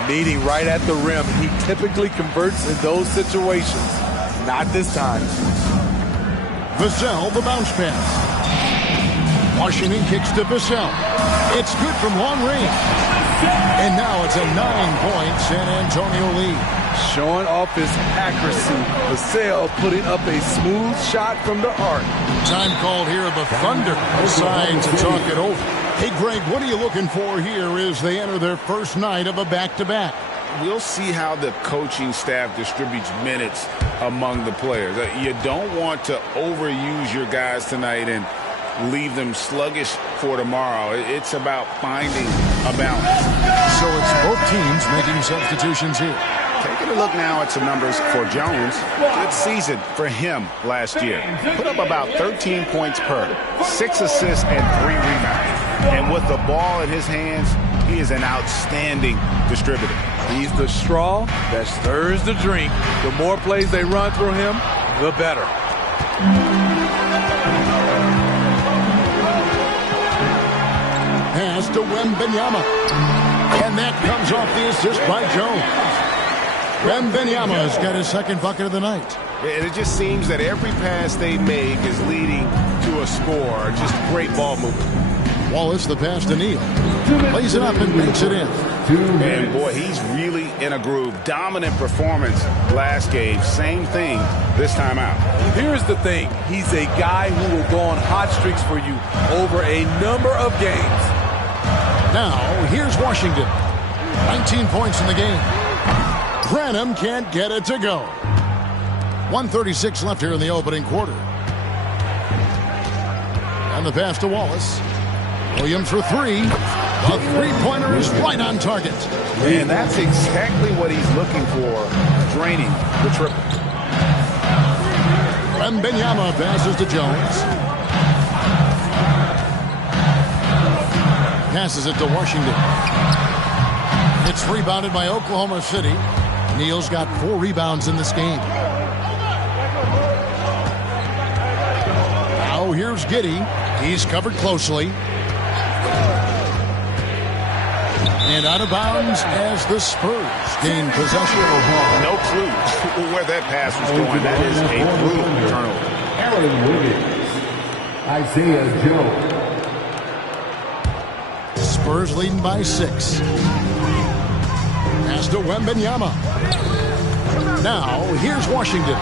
Meeting right at the rim, he typically converts in those situations. Not this time. Vassell, the bounce pass. Washington kicks to Vassell. It's good from long range. And now it's a 9-point San Antonio lead. Showing off his accuracy. Vassell putting up a smooth shot from the arc. Time called here. The Thunder decide to talk it over. Hey, Greg, what are you looking for here as they enter their first night of a back-to-back? We'll see how the coaching staff distributes minutes among the players. You don't want to overuse your guys tonight and leave them sluggish for tomorrow. It's about finding a balance. So it's both teams making substitutions here. Taking a look now at some numbers for Jones. Good season for him last year. Put up about 13 points per, 6 assists and 3 rebounds. And with the ball in his hands, he is an outstanding distributor. He's the straw that stirs the drink. The more plays they run through him, the better. Pass to Wembanyama. And that comes off the assist by Jones. Wembanyama has got his second bucket of the night. And it just seems that every pass they make is leading to a score. Just great ball movement. Wallace, the pass to Neal. Plays it up and makes it in. And boy, he's really in a groove. Dominant performance last game. Same thing this time out. Here's the thing. He's a guy who will go on hot streaks for you over a number of games. Now, here's Washington. 19 points in the game. Branham can't get it to go. 1:36 left here in the opening quarter. And the pass to Wallace. Williams for 3. A three-pointer is right on target. And that's exactly what he's looking for, draining the triple. Wembanyama passes to Jones. Passes it to Washington. It's rebounded by Oklahoma City. Neal's got 4 rebounds in this game. Now here's Giddey. He's covered closely. And out of bounds as the Spurs gain possession. No clue where that pass was going. That is a brutal turnover. Aaron Wiggins. Isaiah Joe. Spurs leading by 6. Pass to Wembanyama. Now, here's Washington.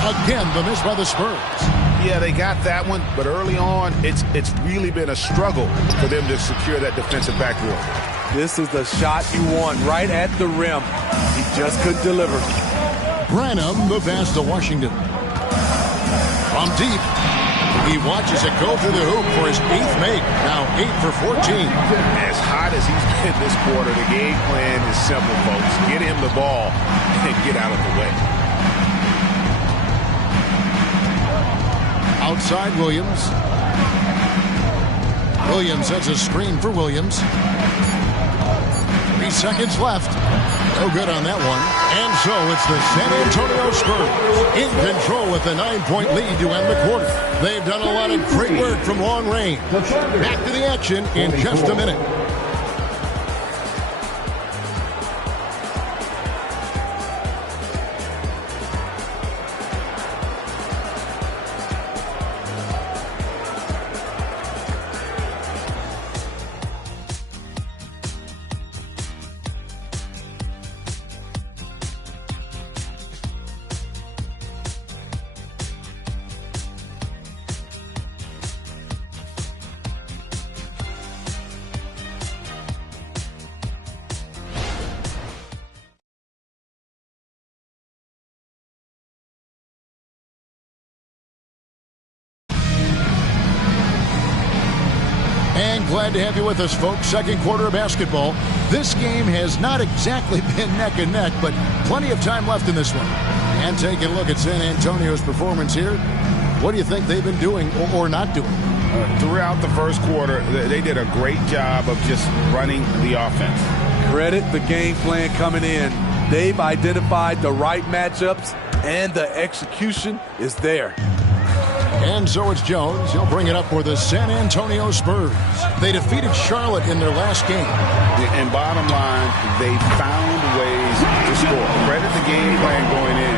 Again, the miss by the Spurs. Yeah, they got that one, but early on, it's really been a struggle for them to secure that defensive backboard. This is the shot you want right at the rim. He just couldn't deliver. Branham, the pass to Washington. From deep, he watches it go through the hoop for his 8th make. Now 8 for 14. As hot as he's been this quarter, the game plan is simple, folks. Get him the ball and get out of the way. Outside Williams. Williams has a screen for Williams. 3 seconds left. No good on that one. And so it's the San Antonio Spurs in control with a 9-point lead to end the quarter. They've done a lot of great work from long range. Back to the action in just a minute. And glad to have you with us, folks. Second quarter of basketball. This game has not exactly been neck and neck, but plenty of time left in this one. And taking a look at San Antonio's performance here, what do you think they've been doing or not doing? Throughout the first quarter, they did a great job of just running the offense. Credit the game plan coming in. They've identified the right matchups, and the execution is there. And so it's Jones. He'll bring it up for the San Antonio Spurs. They defeated Charlotte in their last game. And bottom line, they found ways to score. Credit the game plan going in.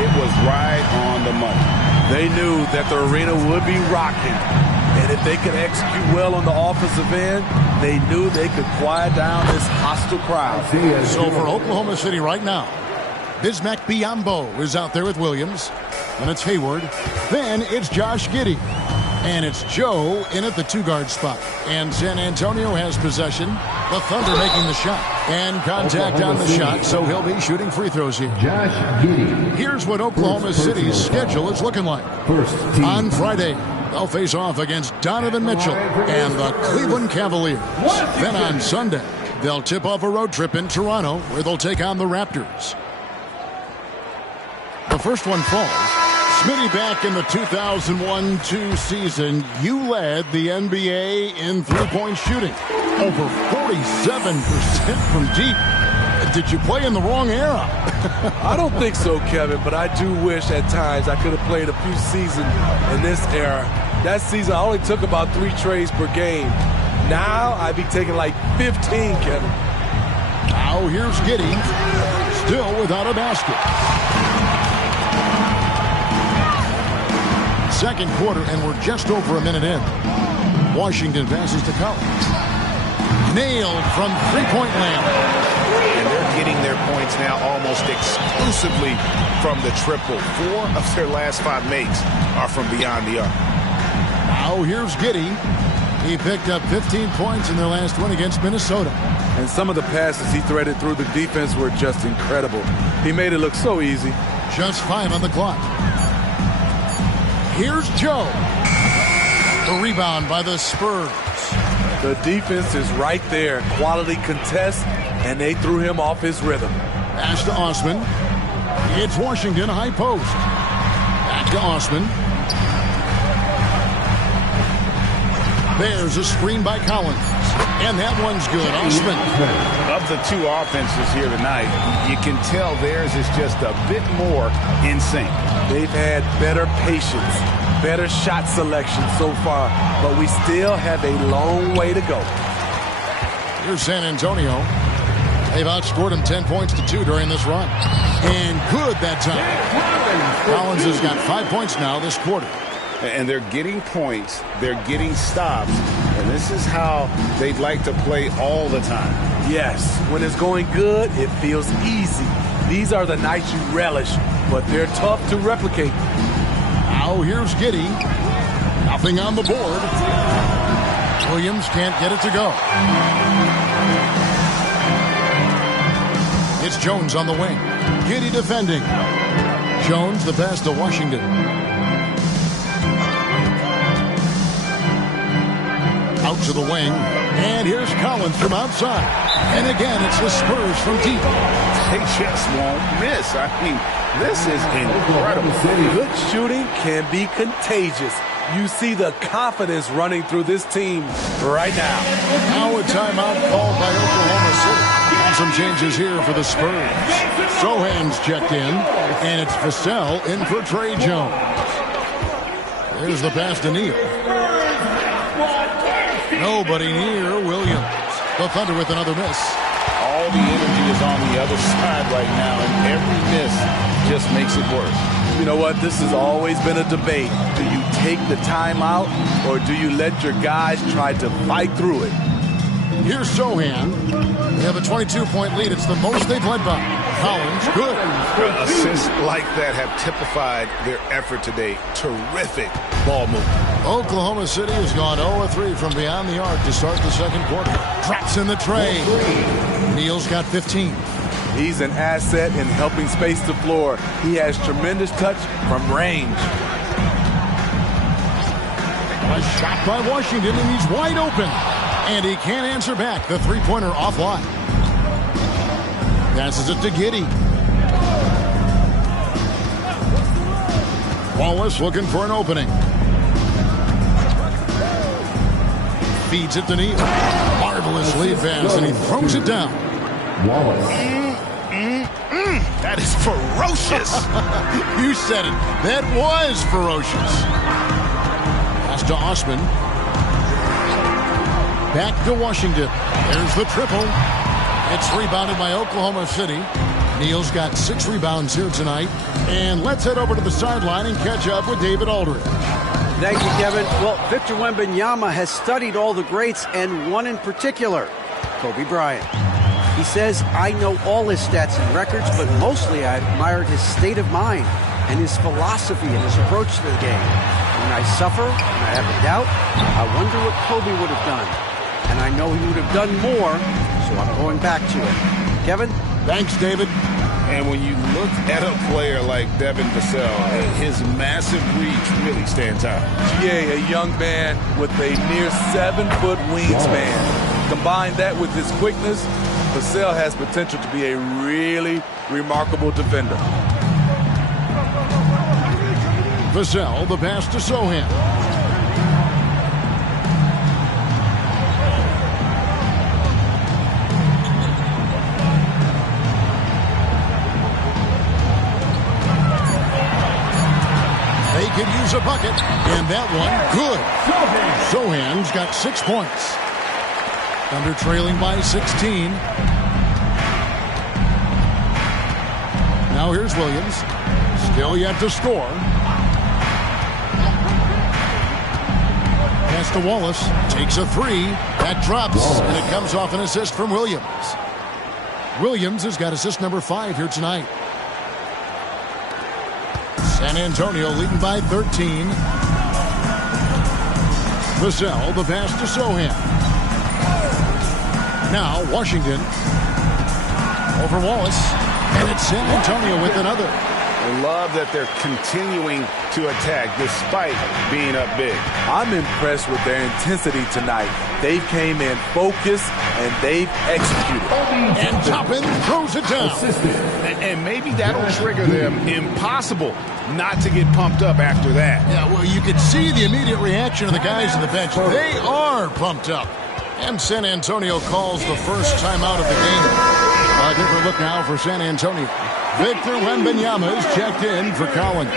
It was right on the money. They knew that the arena would be rocking. And if they could execute well on the offensive end, they knew they could quiet down this hostile crowd. So for Oklahoma City right now, Bismack Biyombo is out there with Williams. And it's Hayward. Then it's Josh Giddey. And it's Joe in at the two-guard spot. And San Antonio has possession. The Thunder making the shot. And contact on the shot, so he'll be shooting free throws here. Josh Giddey. Here's what Oklahoma City's schedule is looking like. On Friday, they'll face off against Donovan Mitchell and the Cleveland Cavaliers. Then on Sunday, they'll tip off a road trip in Toronto where they'll take on the Raptors. The first one falls. Smitty, back in the 2001-2 season, you led the NBA in three-point shooting. Over 47% from deep. Did you play in the wrong era? I don't think so, Kevin, but I do wish at times I could have played a few seasons in this era. That season, I only took about 3 trades per game. Now, I'd be taking like 15, Kevin. Now, here's Giddey, still without a basket. Second quarter, and we're just over a minute in. Washington passes to Collins. Nailed from three-point land. And they're getting their points now almost exclusively from the triple. 4 of their last 5 makes are from beyond the arc. Now here's Giddey. He picked up 15 points in their last win against Minnesota. And some of the passes he threaded through the defense were just incredible. He made it look so easy. Just 5 on the clock. Here's Joe. The rebound by the Spurs. The defense is right there. Quality contest, and they threw him off his rhythm. Pass to Osman. It's Washington high post. Back to Osman. There's a screen by Collins. And that one's good. Osman. Of the 2 offenses here tonight, you can tell theirs is just a bit more in sync. They've had better patience, better shot selection so far, but we still have a long way to go. Here's San Antonio. They've outscored them 10 points to 2 during this run. And good that time. Collins has got 5 points now this quarter. And they're getting points, they're getting stops, and this is how they'd like to play all the time. Yes, when it's going good, it feels easy. These are the nights you relish, but they're tough to replicate. Now here's Giddey. Nothing on the board. Williams can't get it to go. It's Jones on the wing. Giddey defending. Jones the pass to Washington. Out to the wing, and here's Collins from outside. And again, it's the Spurs from deep. They just won't miss. I mean, this is incredible. Good shooting can be contagious. You see the confidence running through this team right now. Now a timeout called by Oklahoma City. And some changes here for the Spurs. Sohan's checked in, and it's Vassell in for Trey Jones. There's the pass to Neal. Nobody near Williams. The Thunder with another miss. All the energy is on the other side right now, and every miss just makes it worse. You know what? This has always been a debate. Do you take the timeout, or do you let your guys try to fight through it? Here's Sohan. They have a 22-point lead. It's the most they've led by. Collins, good. Assists like that have typified their effort today. Terrific ball movement. Oklahoma City has gone 0-3 from beyond the arc to start the second quarter. Drops in the tray. Neal's got 15. He's an asset in helping space the floor. He has tremendous touch from range. A shot by Washington, and he's wide open. And he can't answer back. The three-pointer offline. Passes it to Giddey. Wallace looking for an opening. Feeds it to Neal. Marvelous lead pass, and he throws it down. Wallace. That is ferocious. You said it. That was ferocious. Pass to Osman. Back to Washington. There's the triple. It's rebounded by Oklahoma City. Neal's got 6 rebounds here tonight. And let's head over to the sideline and catch up with David Aldridge. Thank you, Kevin. Well, Victor Wembanyama has studied all the greats, and one in particular, Kobe Bryant. He says, I know all his stats and records, but mostly I admired his state of mind and his philosophy and his approach to the game. When I suffer and I have a doubt, I wonder what Kobe would have done. And I know he would have done more, so I'm going back to it. Kevin? Thanks, David. And when you look at a player like Devin Vassell, his massive reach really stands out. GA, a young man with a near 7-foot wingspan. Combine that with his quickness, Vassell has potential to be a really remarkable defender. Vassell, the pass to Sohan. They could use a bucket, and that one, good. Sohan's got 6 points. Thunder trailing by 16. Now here's Williams. Still yet to score. Pass to Wallace. Takes a 3. That drops, and it comes off an assist from Williams. Williams has got assist number 5 here tonight. San Antonio leading by 13. Vassell, the pass to Sohan. Now Washington over Wallace, and it's San Antonio with another. I love that they're continuing to attack despite being up big. I'm impressed with their intensity tonight. They came in focused and they've executed. And Toppin throws it down. And maybe that'll trigger them. Impossible not to get pumped up after that. Yeah, well, you could see the immediate reaction of the guys on the bench. They are pumped up. And San Antonio calls the first timeout of the game. A different look now for San Antonio. Victor Wembanyama is checked in for Collins.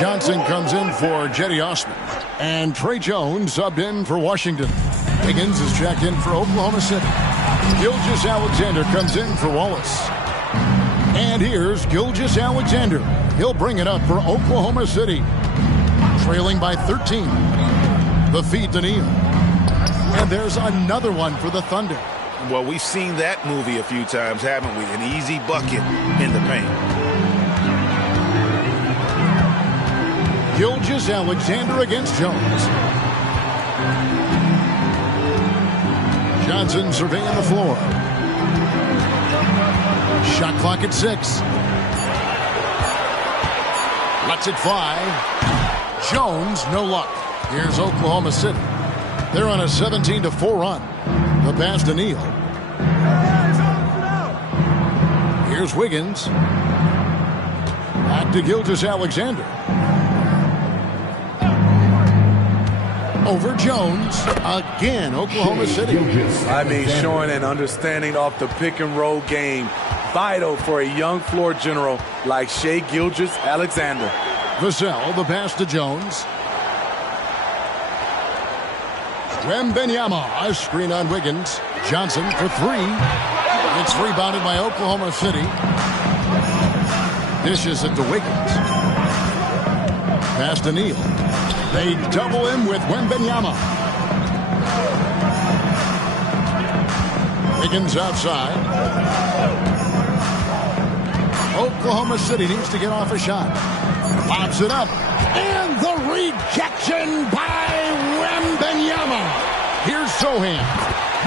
Johnson comes in for Jetty Osman. And Trey Jones subbed in for Washington. Higgins is checked in for Oklahoma City. Gilgeous-Alexander comes in for Wallace. And here's Gilgeous-Alexander. He'll bring it up for Oklahoma City. Trailing by 13. The feed to Neal. And there's another one for the Thunder. Well, we've seen that movie a few times, haven't we? An easy bucket in the paint. Gilgeous-Alexander against Jones. Johnson surveying the floor. Shot clock at 6. Lets it fly. Jones, no luck. Here's Oklahoma City. They're on a 17-4 run. The pass to Neal. Here's Wiggins. Back to Gilgeous-Alexander. Over Jones. Again, Oklahoma City. I mean, showing an understanding off the pick-and-roll game. Vital for a young floor general like Shai Gilgeous-Alexander. Vassell, the pass to Jones. Wembanyama, a screen on Wiggins. Johnson for 3. It's rebounded by Oklahoma City. Dishes it to Wiggins. Pass to Neal. They double him with Wembanyama. Wiggins outside. Oklahoma City needs to get off a shot. Pops it up. And the rejection by Wembanyama. Here's Sohan.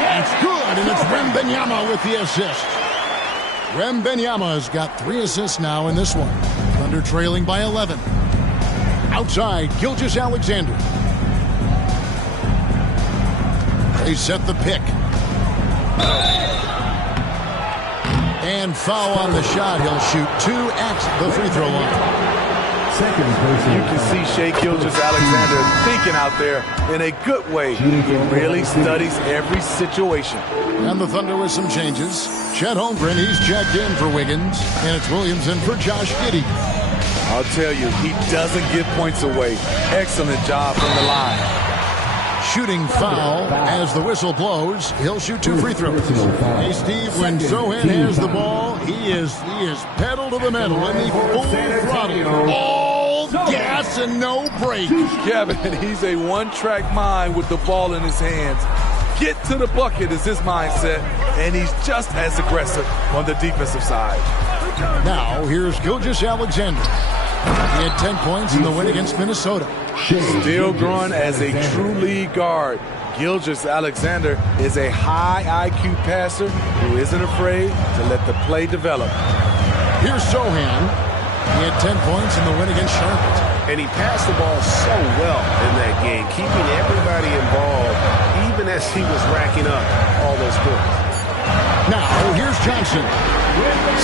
It's good, and it's Wembanyama with the assist. Wembanyama has got 3 assists now in this one. Thunder trailing by 11. Outside, Gilgeous-Alexander. They set the pick. And foul on the shot. He'll shoot 2 at the free throw line. You can see Shai Gilgeous-Alexander thinking out there in a good way. He really studies every situation. And the Thunder with some changes. Chet Holmgren, he's checked in for Wiggins. And it's Williams in for Josh Giddey. I'll tell you, he doesn't give points away. Excellent job from the line. Shooting foul as the whistle blows. He'll shoot 2 free throws. Hey, Steve, when Sohan has the ball, he is pedal to the metal in the full throttle. All gas and no brakes. Kevin, he's a one-track mind with the ball in his hands. Get to the bucket is his mindset, and he's just as aggressive on the defensive side. Now, here's Gilgeous-Alexander. He had 10 points in the win against Minnesota. Still growing as a true lead guard, Gilgeous-Alexander is a high IQ passer who isn't afraid to let the play develop. Here's Sohan. He had 10 points in the win against Charlotte. And he passed the ball so well in that game, keeping everybody involved, even as he was racking up all those points. Now, here's Johnson.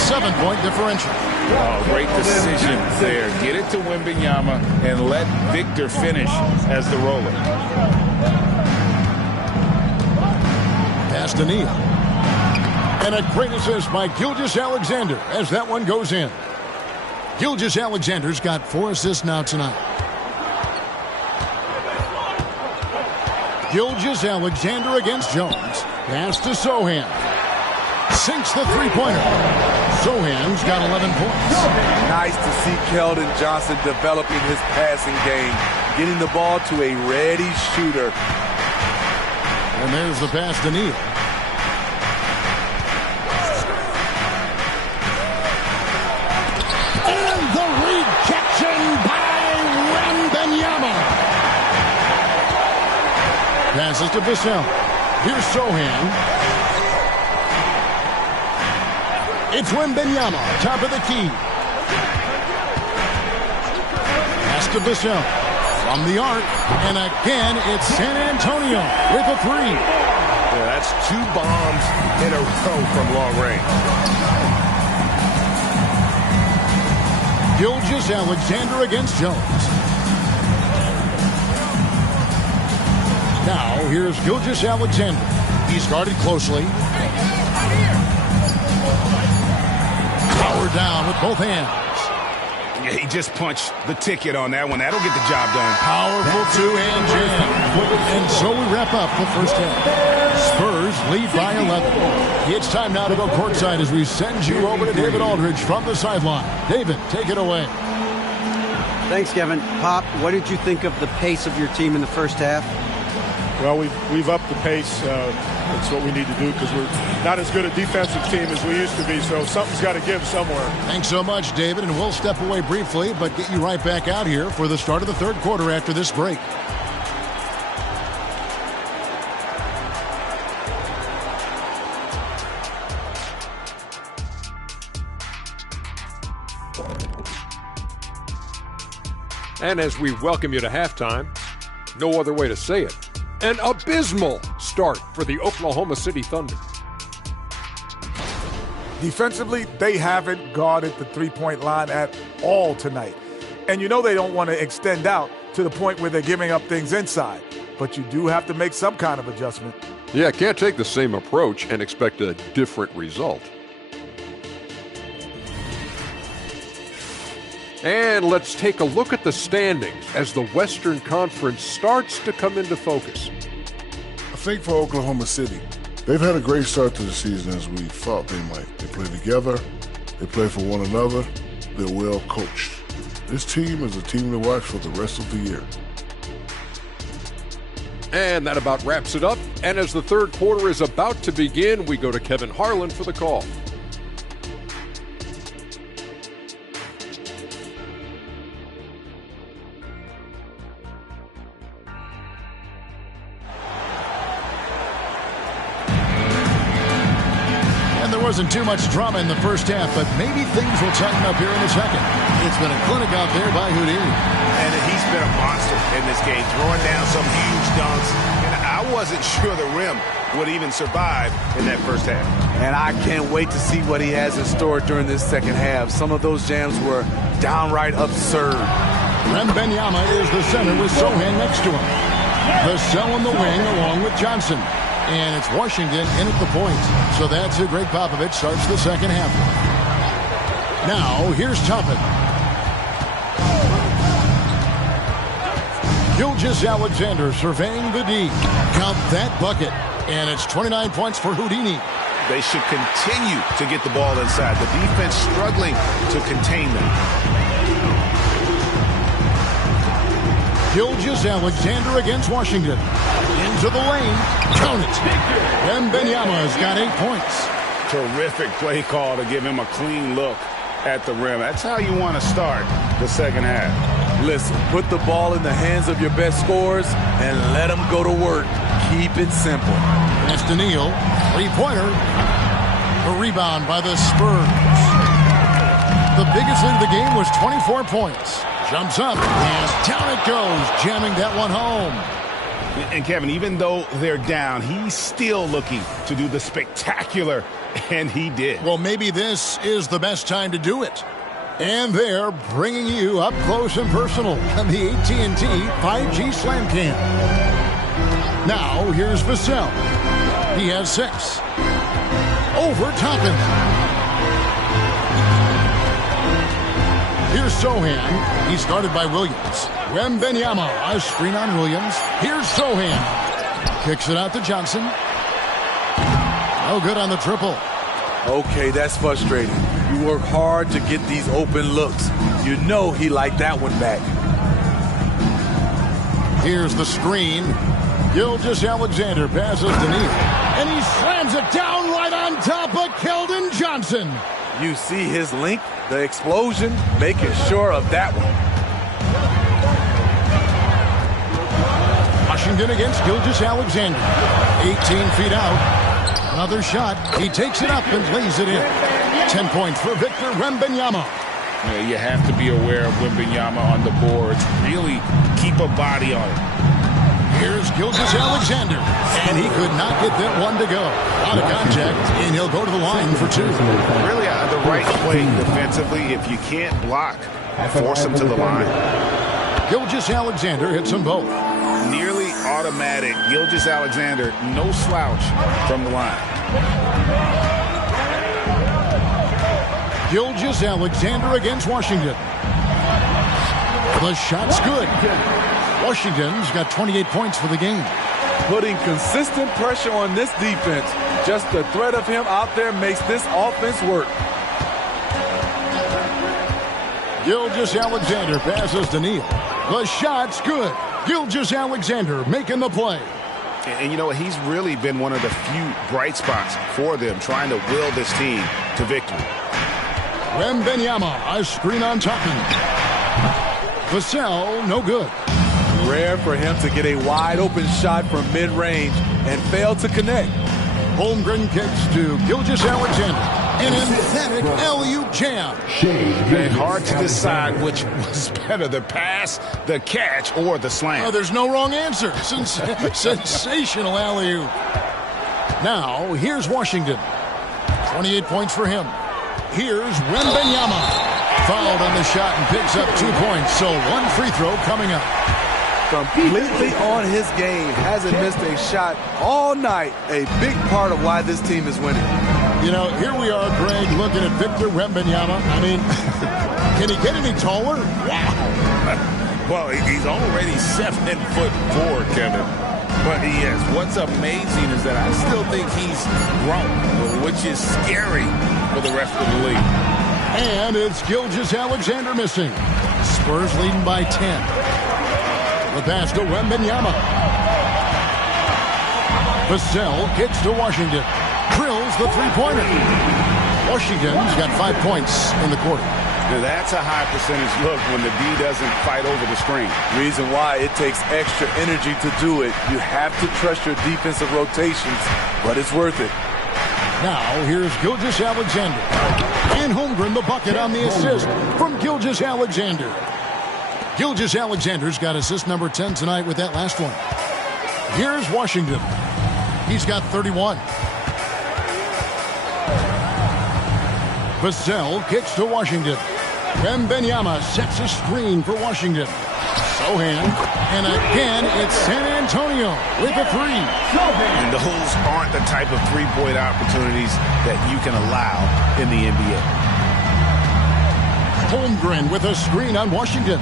7-point differential. Oh, great decision there. Get it to Wembanyama and let Victor finish as the roller. Pass to Neal. And a great assist by Gilgeous-Alexander as that one goes in. Gilgeous-Alexander's got 4 assists now tonight. Gilgeous-Alexander against Jones. Pass to Sohan. Sinks the three-pointer. Sohan's got 11 points. Nice to see Keldon Johnson developing his passing game, getting the ball to a ready shooter. And there's the pass to Neal. And the rejection by Wembanyama. Passes to Vassell. Here's Sohan. It's Wembanyama, top of the key. Pass to Vassell. From the arc. And again, it's San Antonio with a 3. Yeah, that's 2 bombs in a row from long range. Gilgeous-Alexander against Jones. Now, here's Gilgeous-Alexander. He's guarded closely. Power down with both hands. Yeah, he just punched the ticket on that one. That'll get the job done. Powerful 2-hand jam. And so we wrap up the first half. Spurs lead by 11. It's time now to go courtside as we send you over to David Aldridge from the sideline. David, take it away. Thanks, Kevin. Pop, what did you think of the pace of your team in the first half? Well, we've upped the pace. That's what we need to do because we're not as good a defensive team as we used to be, so something's got to give somewhere. Thanks so much, David, and we'll step away briefly, but get you right back out here for the start of the third quarter after this break. And as we welcome you to halftime, no other way to say it, an abysmal start for the Oklahoma City Thunder. Defensively, they haven't guarded the three-point line at all tonight. And you know they don't want to extend out to the point where they're giving up things inside. But you do have to make some kind of adjustment. Yeah, can't take the same approach and expect a different result. And let's take a look at the standings as the Western Conference starts to come into focus. I think for Oklahoma City, they've had a great start to the season as we thought they might. They play together, they play for one another, they're well coached. This team is a team to watch for the rest of the year. And that about wraps it up. And as the third quarter is about to begin, we go to Kevin Harlan for the call. Wasn't too much drama in the first half, but maybe things will tighten up here in the second. It's been a clinic out there by Houdini. And he's been a monster in this game, throwing down some huge dunks. And I wasn't sure the rim would even survive in that first half. And I can't wait to see what he has in store during this second half. Some of those jams were downright absurd. Wembanyama is the center with Sohan next to him. Vassell in the wing along with Johnson. And it's Washington in at the point. So that's who Greg Popovich starts the second half. Now, here's Toppin. Gilgeous-Alexander surveying the D. Count that bucket. And it's 29 points for Houdini. They should continue to get the ball inside. The defense struggling to contain them. Gilgeous-Alexander against Washington. Into the lane. Count it. Wembanyama's got 8 points. Terrific play call to give him a clean look at the rim. That's how you want to start the second half. Listen, put the ball in the hands of your best scorers and let them go to work. Keep it simple. That's Daniil. Three-pointer. A rebound by the Spurs. The biggest lead of the game was 24 points. Jumps up, and down it goes, jamming that one home. And Kevin, even though they're down, he's still looking to do the spectacular, and he did. Well, maybe this is the best time to do it. And they're bringing you up close and personal on the AT&T 5G Slam Cam. Now, here's Vassell. He has 6. Over Toppin. Here's Sohan. He's guarded by Williams. Wembanyama, a screen on Williams. Here's Sohan. Kicks it out to Johnson. No good on the triple. Okay, that's frustrating. You work hard to get these open looks. You know he liked that one back. Here's the screen. Gilgeous-Alexander passes to Neal. And he slams it down right on top of Keldon Johnson. You see his length, the explosion, making sure of that one. Washington against Gilgeous-Alexander. 18 feet out. Another shot. He takes it up and lays it in. 10 points for Victor Wembanyama. Yeah, you have to be aware of Wembanyama on the boards. Really keep a body on it. Here's Gilgeous-Alexander. And he could not get that one to go. Out of contact, and he'll go to the line for 2. Really the right play defensively. If you can't block, force him to the line. Gilgeous-Alexander hits them both. Nearly automatic. Gilgeous-Alexander, no slouch from the line. Gilgeous-Alexander against Washington. The shot's good. Washington's got 28 points for the game. Putting consistent pressure on this defense. Just the threat of him out there makes this offense work. Gilgeous-Alexander passes to Neal. The shot's good. Gilgeous-Alexander making the play. And you know, he's really been one of the few bright spots for them, trying to will this team to victory. Wembanyama, a screen on Toppin. Vassell, no good. Rare for him to get a wide-open shot from mid-range and fail to connect. Holmgren kicks to Gilgeous-Alexander. An emphatic alley-oop jam. And hard to decide which was better, the pass, the catch, or the slam. Oh, there's no wrong answer. Sensational alley-oop. Now, here's Washington. 28 points for him. Here's Wembanyama. Fouled on the shot and picks up 2 points. So 1 free throw coming up. Completely on his game. Hasn't missed a shot all night. A big part of why this team is winning. You know, here we are, Greg, looking at Victor Wembanyama. I mean, can he get any taller? Wow. Well, he's already 7'4", Kevin. But yes, what's amazing is that I still think he's grown, which is scary for the rest of the league. And it's Gilgeous-Alexander missing. Spurs leading by 10. The pass to Wembanyama. Vassell gets to Washington. Drills the three-pointer. Washington's got 5 points in the quarter. Now that's a high percentage look when the D doesn't fight over the screen. Reason why it takes extra energy to do it. You have to trust your defensive rotations, but it's worth it. Now, here's Gilgeous-Alexander. And Holmgren the bucket on the assist from Gilgeous-Alexander. Gilgeous-Alexander's got assist number 10 tonight with that last one. Here's Washington. He's got 31. Vassell kicks to Washington. Wembanyama sets a screen for Washington. Sohan, and again it's San Antonio with a three. And those aren't the type of three-point opportunities that you can allow in the NBA. Holmgren with a screen on Washington.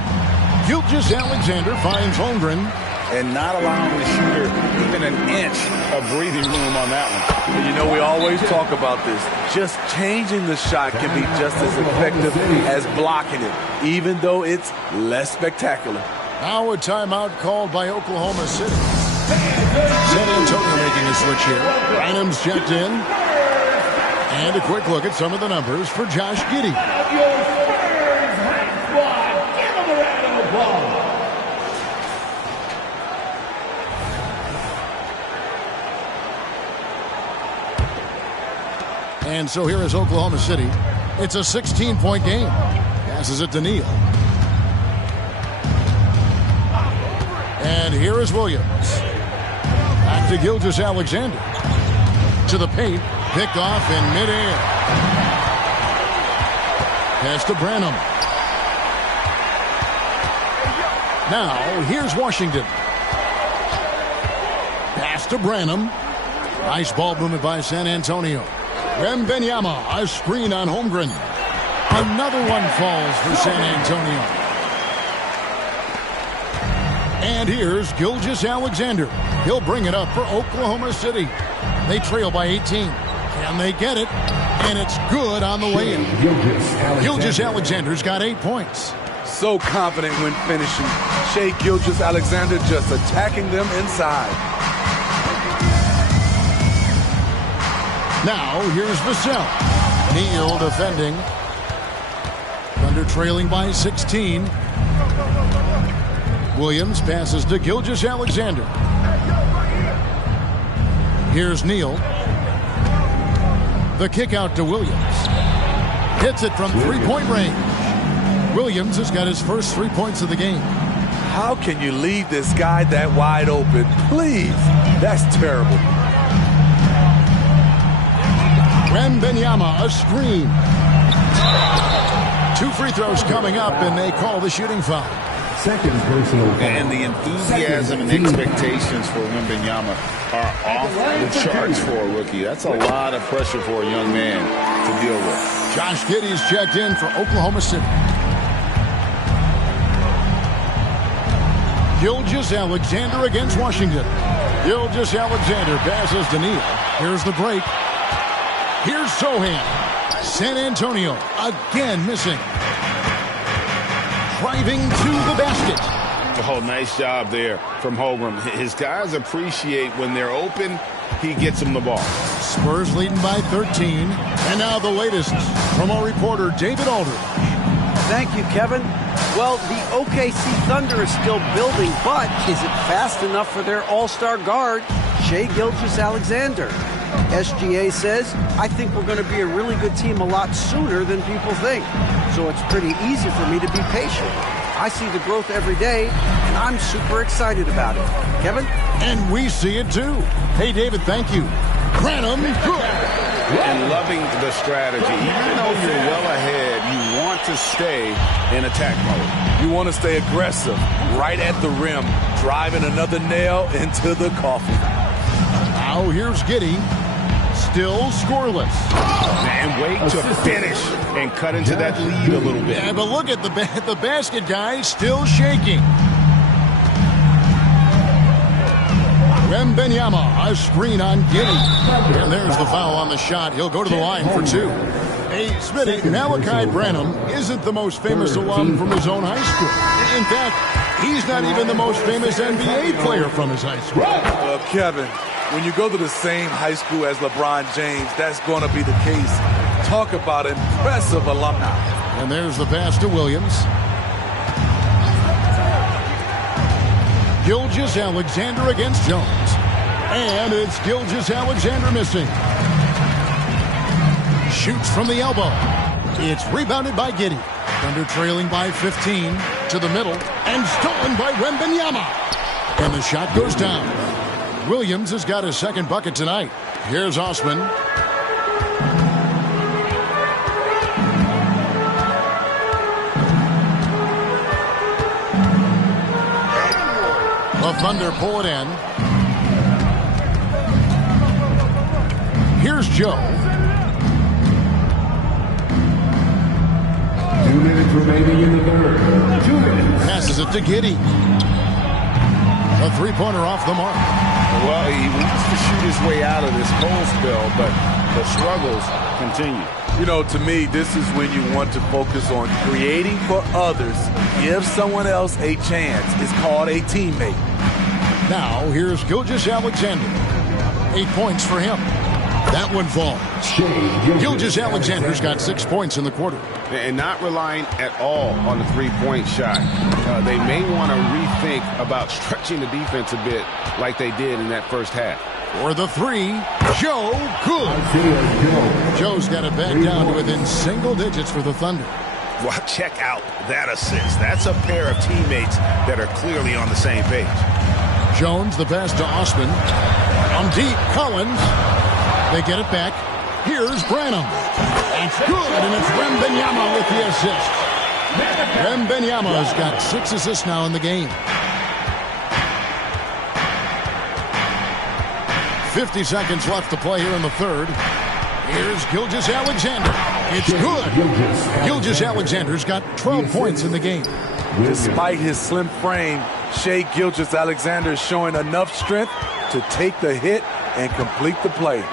Gilgeous-Alexander finds Holmgren. And not allowing the shooter even an inch of breathing room on that one. And you know, we always talk about this. Just changing the shot can be just as effective as blocking it, even though it's less spectacular. Now a timeout called by Oklahoma City. San Antonio making a switch here. Bynum's checked in. And a quick look at some of the numbers for Josh Giddey. And so here is Oklahoma City. It's a 16-point game. Passes it to Neal. And here is Williams. Back to Gilgeous-Alexander. To the paint. Picked off in midair. Pass to Branham. Now, here's Washington. Pass to Branham. Nice ball movement by San Antonio. Wembanyama, a screen on Holmgren. Another one falls for San Antonio. And here's Gilgeous-Alexander. He'll bring it up for Oklahoma City. They trail by 18. Can they get it? And it's good on the way in. Gilgeous-Alexander's got 8 points. So confident when finishing. Shai Gilgeous-Alexander just attacking them inside. Now, here's Vassell. Neal defending. Thunder trailing by 16. Williams passes to Gilgeous-Alexander. Here's Neal. The kick out to Williams. Hits it from three-point range. Williams has got his first 3 points of the game. How can you leave this guy that wide open? Please. That's terrible. Wembanyama, a screen. 2 free throws coming up, and they call the shooting foul. Second personal foul. And the enthusiasm and expectations for Wembanyama are off the charts for a rookie. That's a lot of pressure for a young man to deal with. Josh Giddey's checked in for Oklahoma City. Gilgeous-Alexander against Washington. Gilgeous-Alexander passes to Neal. Here's the break. Here's Sohan. San Antonio again missing. Driving to the basket. Oh, nice job there from Holmgren. His guys appreciate when they're open, he gets them the ball. Spurs leading by 13. And now the latest from our reporter, David Aldridge. Thank you, Kevin. Well, the OKC Thunder is still building, but is it fast enough for their all-star guard, Shai Gilgeous-Alexander? SGA says, I think we're going to be a really good team a lot sooner than people think. So it's pretty easy for me to be patient. I see the growth every day, and I'm super excited about it. Kevin? And we see it too. Hey, David, thank you. Branham, good. And loving the strategy. Even though you're well ahead, you want to stay in attack mode. You want to stay aggressive, right at the rim, driving another nail into the coffin. Now here's Giddey. Still scoreless. And wait to finish and cut into that lead a little bit. Yeah, but look at the basket guy still shaking. Wembanyama, a screen on Giddey. And there's the foul on the shot. He'll go to the line for 2. Hey, Smitty, Malachi Branham isn't the most famous alum from his own high school. In fact, he's not even the most famous NBA player from his high school. Kevin, when you go to the same high school as LeBron James, that's going to be the case. Talk about impressive alumni. And there's the pass to Williams. Gilgeous-Alexander against Jones. And it's Gilgeous-Alexander missing. Shoots from the elbow. It's rebounded by Giddey. Thunder trailing by 15 to the middle. And stolen by Wembanyama. And the shot goes down. Williams has got his second bucket tonight. Here's Osman. The Thunder pull it in. Here's Joe. 2 minutes remaining in the third. 2 minutes. Passes it to Giddey. A three-pointer off the mark. Well, he wants to shoot his way out of this cold spell, but the struggles continue. You know, to me, this is when you want to focus on creating for others. Give someone else a chance. It's called a teammate. Now, here's Gilgeous-Alexander. 8 points for him. That one falls. Gilgeous-Alexander's got 6 points in the quarter. And not relying at all on the three-point shot. They may want to rethink about stretching the defense a bit like they did in that first half. For the three, Joe, good. Joe's got it back down to within single digits for the Thunder. Well, check out that assist. That's a pair of teammates that are clearly on the same page. Jones, the pass to Osman. On deep, Collins. They get it back. Here's Branham. It's good, and it's Wembanyama with the assist. Wembanyama has got 6 assists now in the game. 50 seconds left to play here in the third. Here's Gilgeous-Alexander. It's good. Gilgeous-Alexander's got 12 points in the game. Despite his slim frame, Shai Gilgeous-Alexander is showing enough strength to take the hit and complete the play.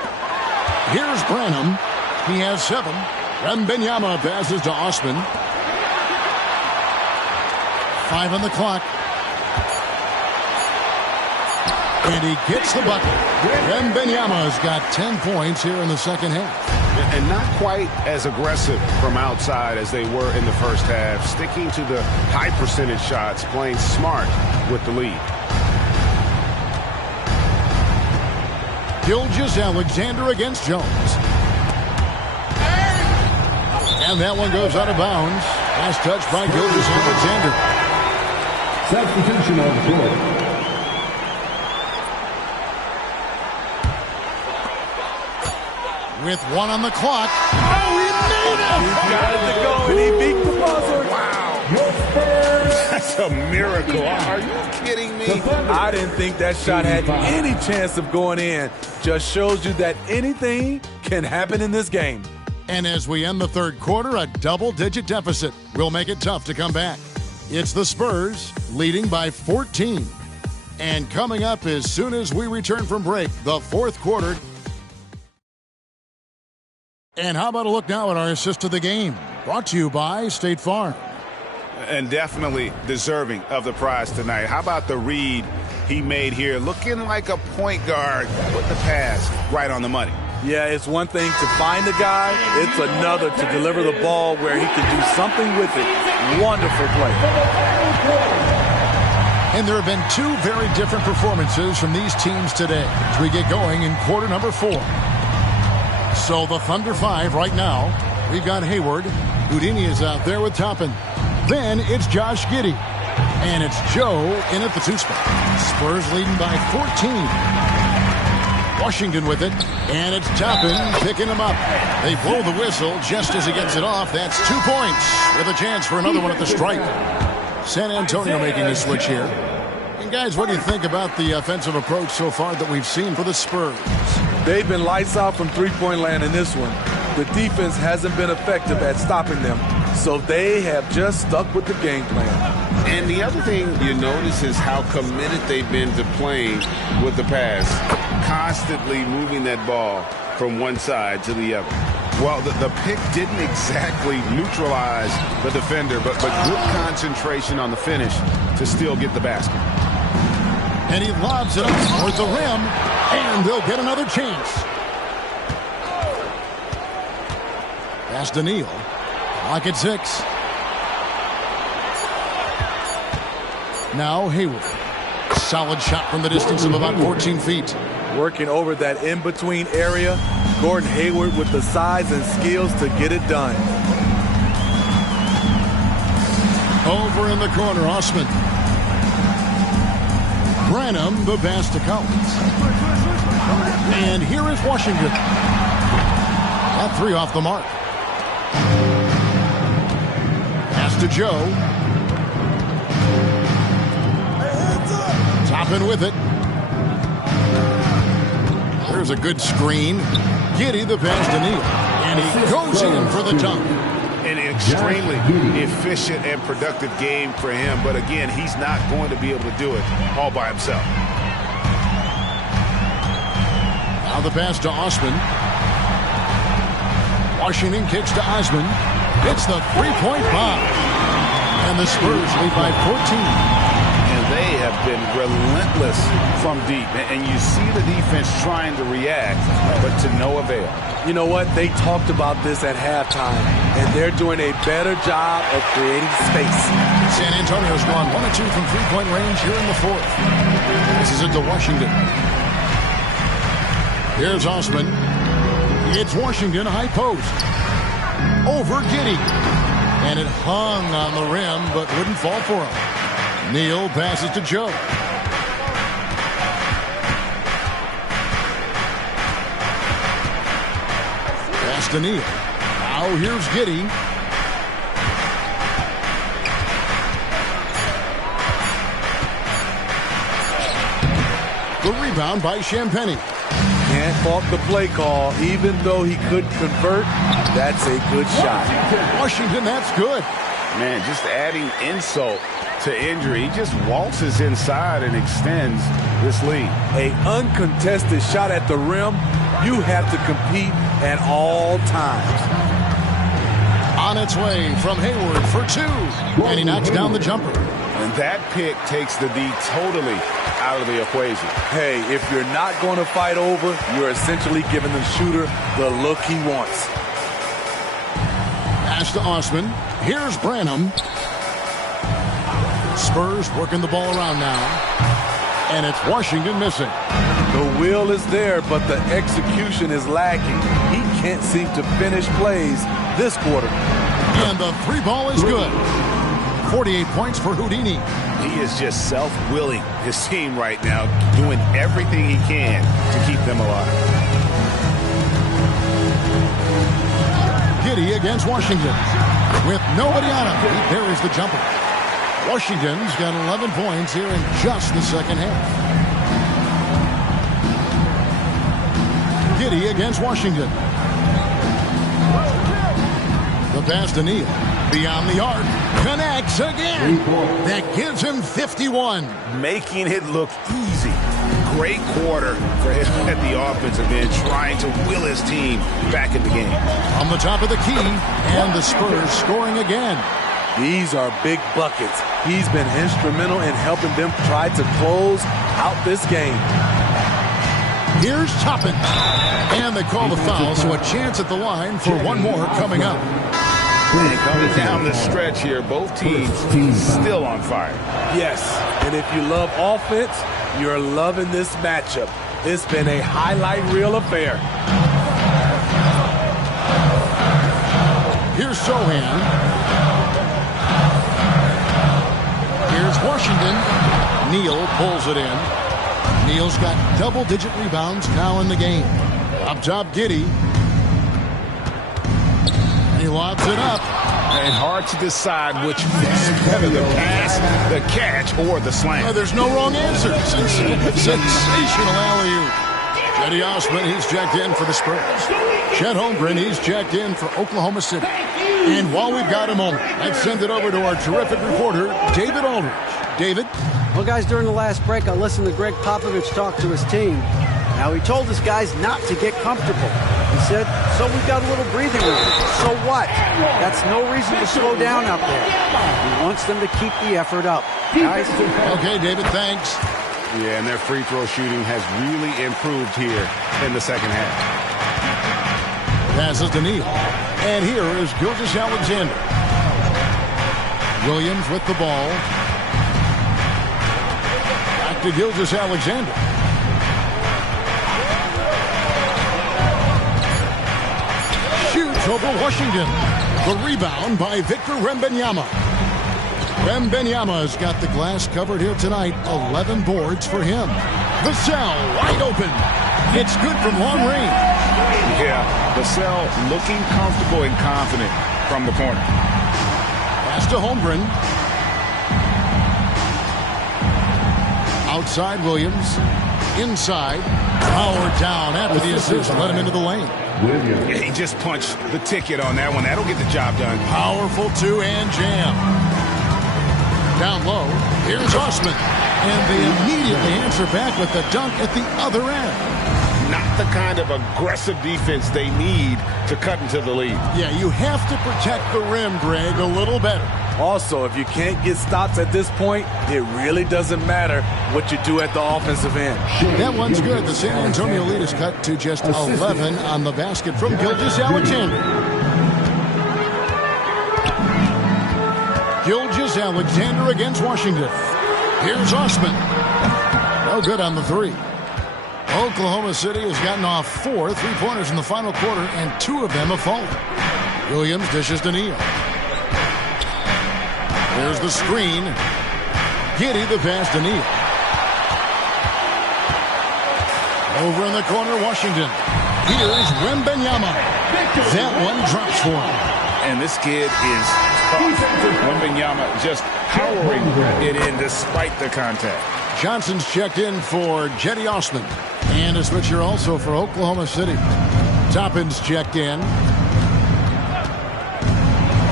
Here's Branham. He has 7. Wembanyama passes to Osman. 5 on the clock. And he gets the bucket. Wembanyama's got 10 points here in the second half. And not quite as aggressive from outside as they were in the first half. Sticking to the high percentage shots, playing smart with the lead. Gilgeous-Alexander against Jones. And that one goes out of bounds. Last touch by Gilgeous-Alexander. Substitution on the floor. With 1 on the clock. Oh, he made it! He got it to go, and he beat the buzzer. Wow. That's a miracle. Are you kidding me? I didn't think that shot had any chance of going in. Just shows you that anything can happen in this game. And as we end the third quarter, a double-digit deficit will make it tough to come back. It's the Spurs leading by 14. And coming up as soon as we return from break, the fourth quarter. And how about a look now at our assist of the game? Brought to you by State Farm. And definitely deserving of the prize tonight. How about the read he made here? Looking like a point guard. Put the pass right on the money. Yeah, it's one thing to find a guy. It's another to deliver the ball where he can do something with it. Wonderful play. And there have been 2 very different performances from these teams today as we get going in quarter number 4. So the Thunder 5 right now. We've got Hayward. Houdini is out there with Toppin. Then it's Josh Giddey. And it's Joe in at the 2 spot. Spurs leading by 14. Washington with it. And it's Toppin picking him up. They blow the whistle just as he gets it off. That's 2 points with a chance for another one at the stripe. San Antonio making a switch here. And guys, what do you think about the offensive approach so far that we've seen for the Spurs? They've been lights out from three-point land in this one. The defense hasn't been effective at stopping them, so they have just stuck with the game plan. And the other thing you notice is how committed they've been to playing with the pass, constantly moving that ball from one side to the other. Well, the pick didn't exactly neutralize the defender, but good concentration on the finish to still get the basket. And he lobs it up toward the rim, and they'll get another chance. Pass to Neal. Clock at 6. Now Hayward. Solid shot from the distance of about 14 feet. Working over that in-between area. Gordon Hayward with the size and skills to get it done. Over in the corner, Osman. Branham, the pass to Collins. And here is Washington. That 3 off the mark. Pass to Joe. Toppin with it. There's a good screen. Giddy the pass to Neal. And he goes in for the dunk. An extremely efficient and productive game for him. But again, he's not going to be able to do it all by himself. Now the pass to Osman. Washington kicks to Osman. It's the three-point bomb. And the Spurs lead by 14. And they have been relentless from deep. And you see the defense trying to react, but to no avail. You know what? They talked about this at halftime, and they're doing a better job of creating space. San Antonio's gone 1 of 2 from three-point range here in the fourth. This is it to Washington. Here's Osman. It's Washington high post. Over Giddy. And it hung on the rim, but wouldn't fall for him. Neal passes to Joe. Pass to Neal. Now here's Giddy. The rebound by Champagnie. Can't fault the play call. Even though he couldn't convert, that's a good shot. Washington, that's good. Man, just adding insult to injury. He just waltzes inside and extends this lead. A uncontested shot at the rim, you have to compete at all times. On its way from Hayward for 2. And he knocks down the jumper. And that pick takes the D totally out of the equation. Hey, if you're not going to fight over, you're essentially giving the shooter the look he wants. Pass to Osman. Here's Branham. Spurs working the ball around now. And it's Washington missing. The will is there, but the execution is lacking. He can't seem to finish plays this quarter. And the 3 ball is good. 48 points for Houdini. He is just self-willing his team right now, doing everything he can to keep them alive. Giddy against Washington. With nobody on him, he buries the jumper. Washington's got 11 points here in just the second half. Giddy against Washington. The pass to Neal. Beyond the arc. Connects again. That gives him 51. Making it look easy. Great quarter for him at the offensive end, trying to will his team back in the game. On the top of the key, and the Spurs scoring again. These are big buckets. He's been instrumental in helping them try to close out this game. Here's Toppin. And they call the foul, so a chance at the line for one more coming up. Coming down the stretch here, both teams still on fire. Yes, and if you love offense, you're loving this matchup. It's been a highlight reel affair. Here's Sohan. Here's Washington. Neal pulls it in. Neal's got double-digit rebounds now in the game. Up top, Giddy. He lobs it up. And hard to decide which is better, the pass, the catch, or the slam. There's no wrong answer. Sensational alley-oop. Cedi Osman, he's checked in for the Spurs. Chet Holmgren, he's checked in for Oklahoma City. And while we've got a moment, let's send it over to our terrific reporter, David Aldridge. David? Well, guys, during the last break, I listened to Greg Popovich talk to his team. Now, he told his guys not to get comfortable. He said, so we've got a little breathing room. So what? That's no reason to slow down out there. He wants them to keep the effort up. Guys? Okay, David, thanks. Yeah, and their free throw shooting has really improved here in the second half. Passes to Neal. And here is Gilgeous-Alexander. Williams with the ball. Back to Gilgeous-Alexander. Shoots over Washington. The rebound by Victor Wembanyama. Wembanyama's got the glass covered here tonight. 11 boards for him. Vassell wide open. It's good from long range. Yeah, Vassell looking comfortable and confident from the corner. Pass to Holmgren. Outside Williams. Inside. Power down after the assist. Let him into the lane. Yeah, he just punched the ticket on that one. That'll get the job done. Powerful two-hand jam. Down low. Here's Osman. And they immediately answer back with the dunk at the other end. Not the kind of aggressive defense they need to cut into the lead. Yeah, you have to protect the rim, Greg, a little better. Also, if you can't get stops at this point, it really doesn't matter what you do at the offensive end. That one's good. The San Antonio lead is cut to just 11 on the basket from Gilgeous-Alexander. Gilgeous-Alexander against Washington. Here's Osman. No good on the three. Oklahoma City has gotten off 4 3-pointers in the final quarter, and 2 of them have fallen. Williams dishes to Neal. There's the screen. Giddey the pass to Neal. Over in the corner, Washington. Here's Wembanyama. That one drops for him. And this kid is tough. Wembanyama just powering it in despite the contact. Johnson's checked in for Jetty Osman. And a switcher also for Oklahoma City. Toppin's checked in.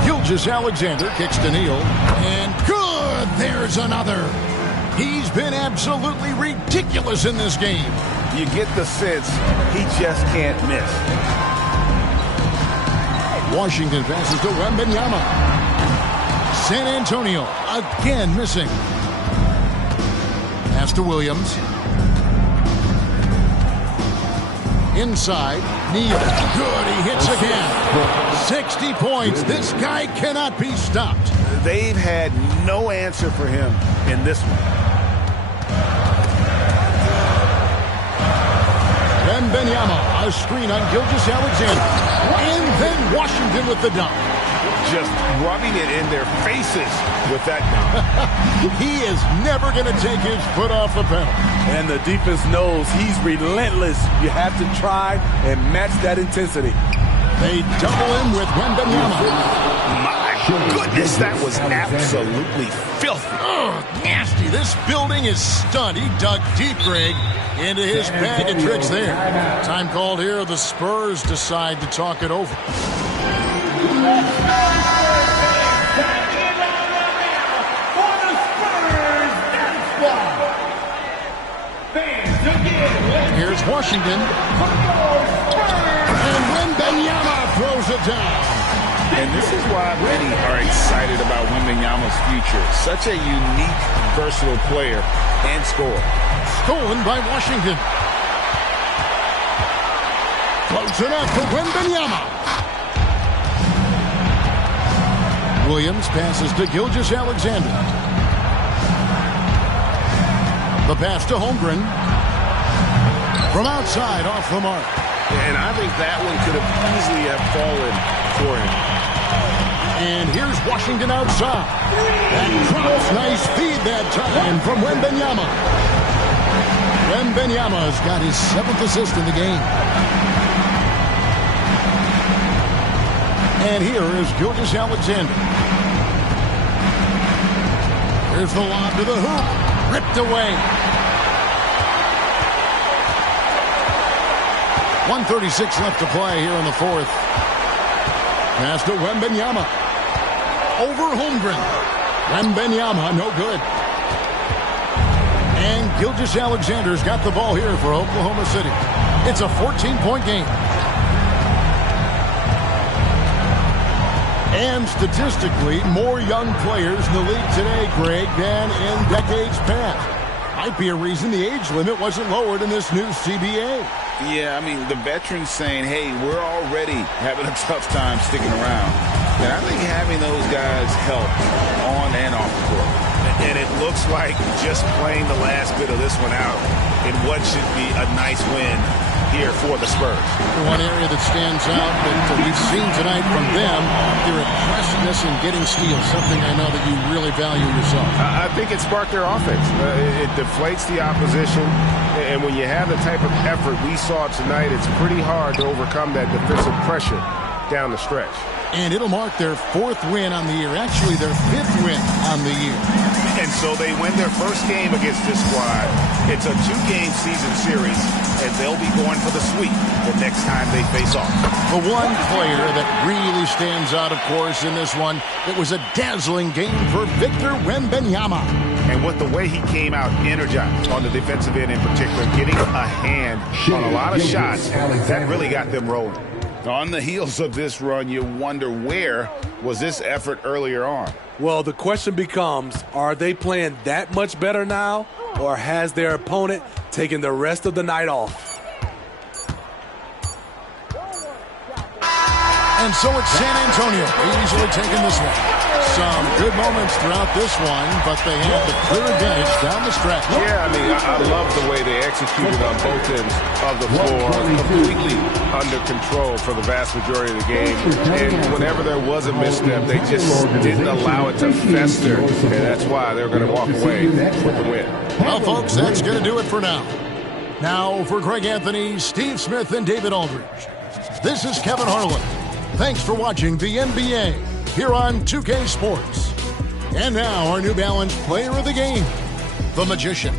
Gilgeous-Alexander kicks to Neal. And good! There's another. He's been absolutely ridiculous in this game. You get the sense he just can't miss. Washington passes to Wembanyama. San Antonio again missing. Pass to Williams. Inside, Neal. Good, he hits again. 60 points. This guy cannot be stopped. They've had no answer for him in this one. Wembanyama, a screen on Gilgeous-Alexander. And then Washington with the dunk. Just rubbing it in their faces with that dunk. He is never going to take his foot off the pedal. And the defense knows he's relentless. You have to try and match that intensity. They double him with Wembanyama. My goodness, that was absolutely filthy. Ugh, nasty. This building is stunned. He dug deep, Greg, into his bag of tricks there. Time called here. The Spurs decide to talk it over. Here's Washington. And Wembanyama throws it down. And this is why many are excited about Wembanyama's future. Such a unique, versatile player and scorer. Stolen by Washington. Close enough for Wembanyama. Williams passes to Gilgeous-Alexander. The pass to Holmgren. From outside, off the mark. And I think that one could have easily have fallen for him. And here's Washington outside. That drops. Nice feed that time from Wembanyama. Wembanyama's got his 7th assist in the game. And here is Gilgeous-Alexander. Here's the lob to the hoop. Ripped away. 1:36 left to play here in the fourth. Pass to Wembanyama. Over Holmgren. Wembanyama, no good. And Gilgeous-Alexander's got the ball here for Oklahoma City. It's a 14-point game. And statistically, more young players in the league today, Greg, than in decades past. Might be a reason the age limit wasn't lowered in this new CBA. Yeah, I mean, the veterans saying, hey, we're already having a tough time sticking around. And I think having those guys help on and off the court. And it looks like just playing the last bit of this one out in what should be a nice win here for the Spurs. The one area that stands out that we've seen tonight from them, their aggressiveness in getting steals, something I know that you really value yourself. I think it sparked their offense. It deflates the opposition, and when you have the type of effort we saw tonight, it's pretty hard to overcome that defensive pressure down the stretch. And it'll mark their 4th win on the year, actually their 5th win on the year. And so they win their first game against this squad. It's a 2-game season series, and they'll be going for the sweep the next time they face off. The one player that really stands out, of course, in this one, it was a dazzling game for Victor Wembanyama. And with the way he came out energized on the defensive end in particular, getting a hand on a lot of shots, that really got them rolling. On the heels of this run, you wonder where was this effort earlier on? Well, the question becomes, are they playing that much better now, or has their opponent taken the rest of the night off? And so it's San Antonio easily taking this one. Some good moments throughout this one, but they had the clear advantage down the stretch. Yeah, I mean, I love the way they executed on both ends of the floor, completely under control for the vast majority of the game. And whenever there was a misstep, they just didn't allow it to fester, and that's why they're going to walk away with the win. Well, folks, that's going to do it for now. Now, for Greg Anthony, Steve Smith, and David Aldridge, this is Kevin Harlan. Thanks for watching the NBA here on 2K Sports. And now our New Balance player of the game, the Magician.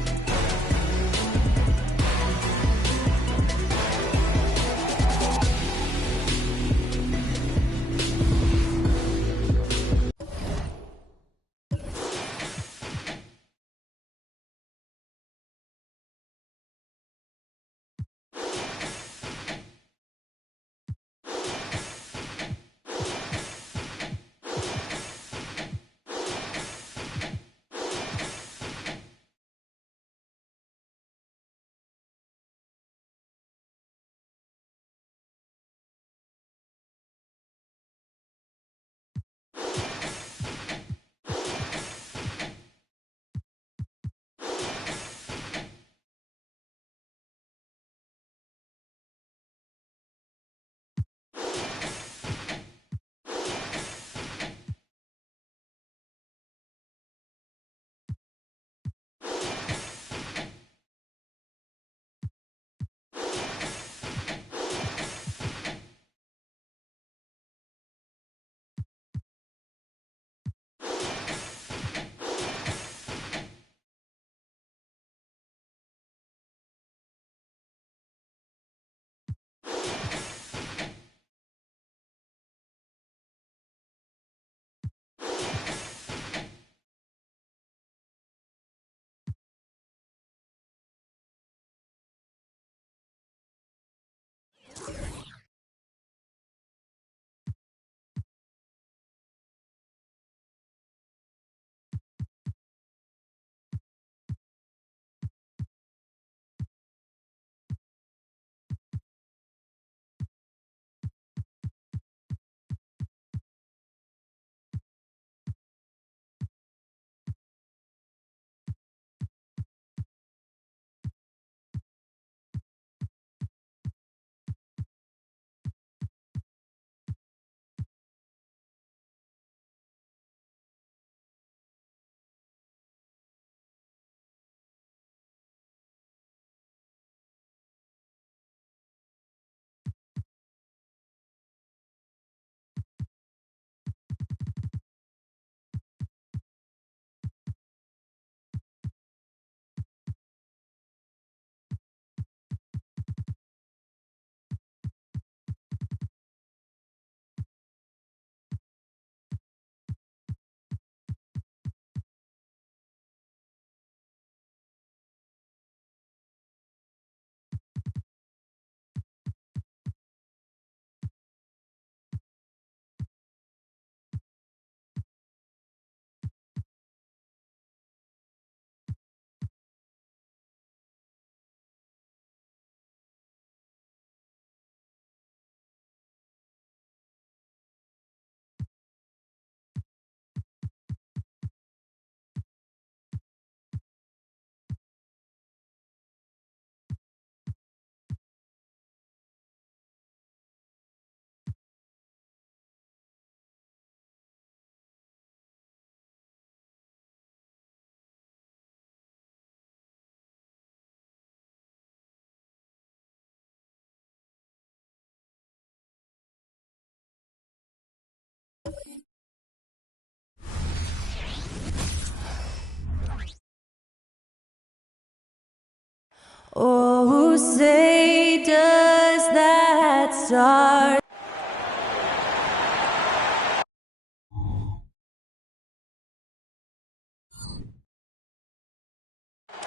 Oh, say does that star.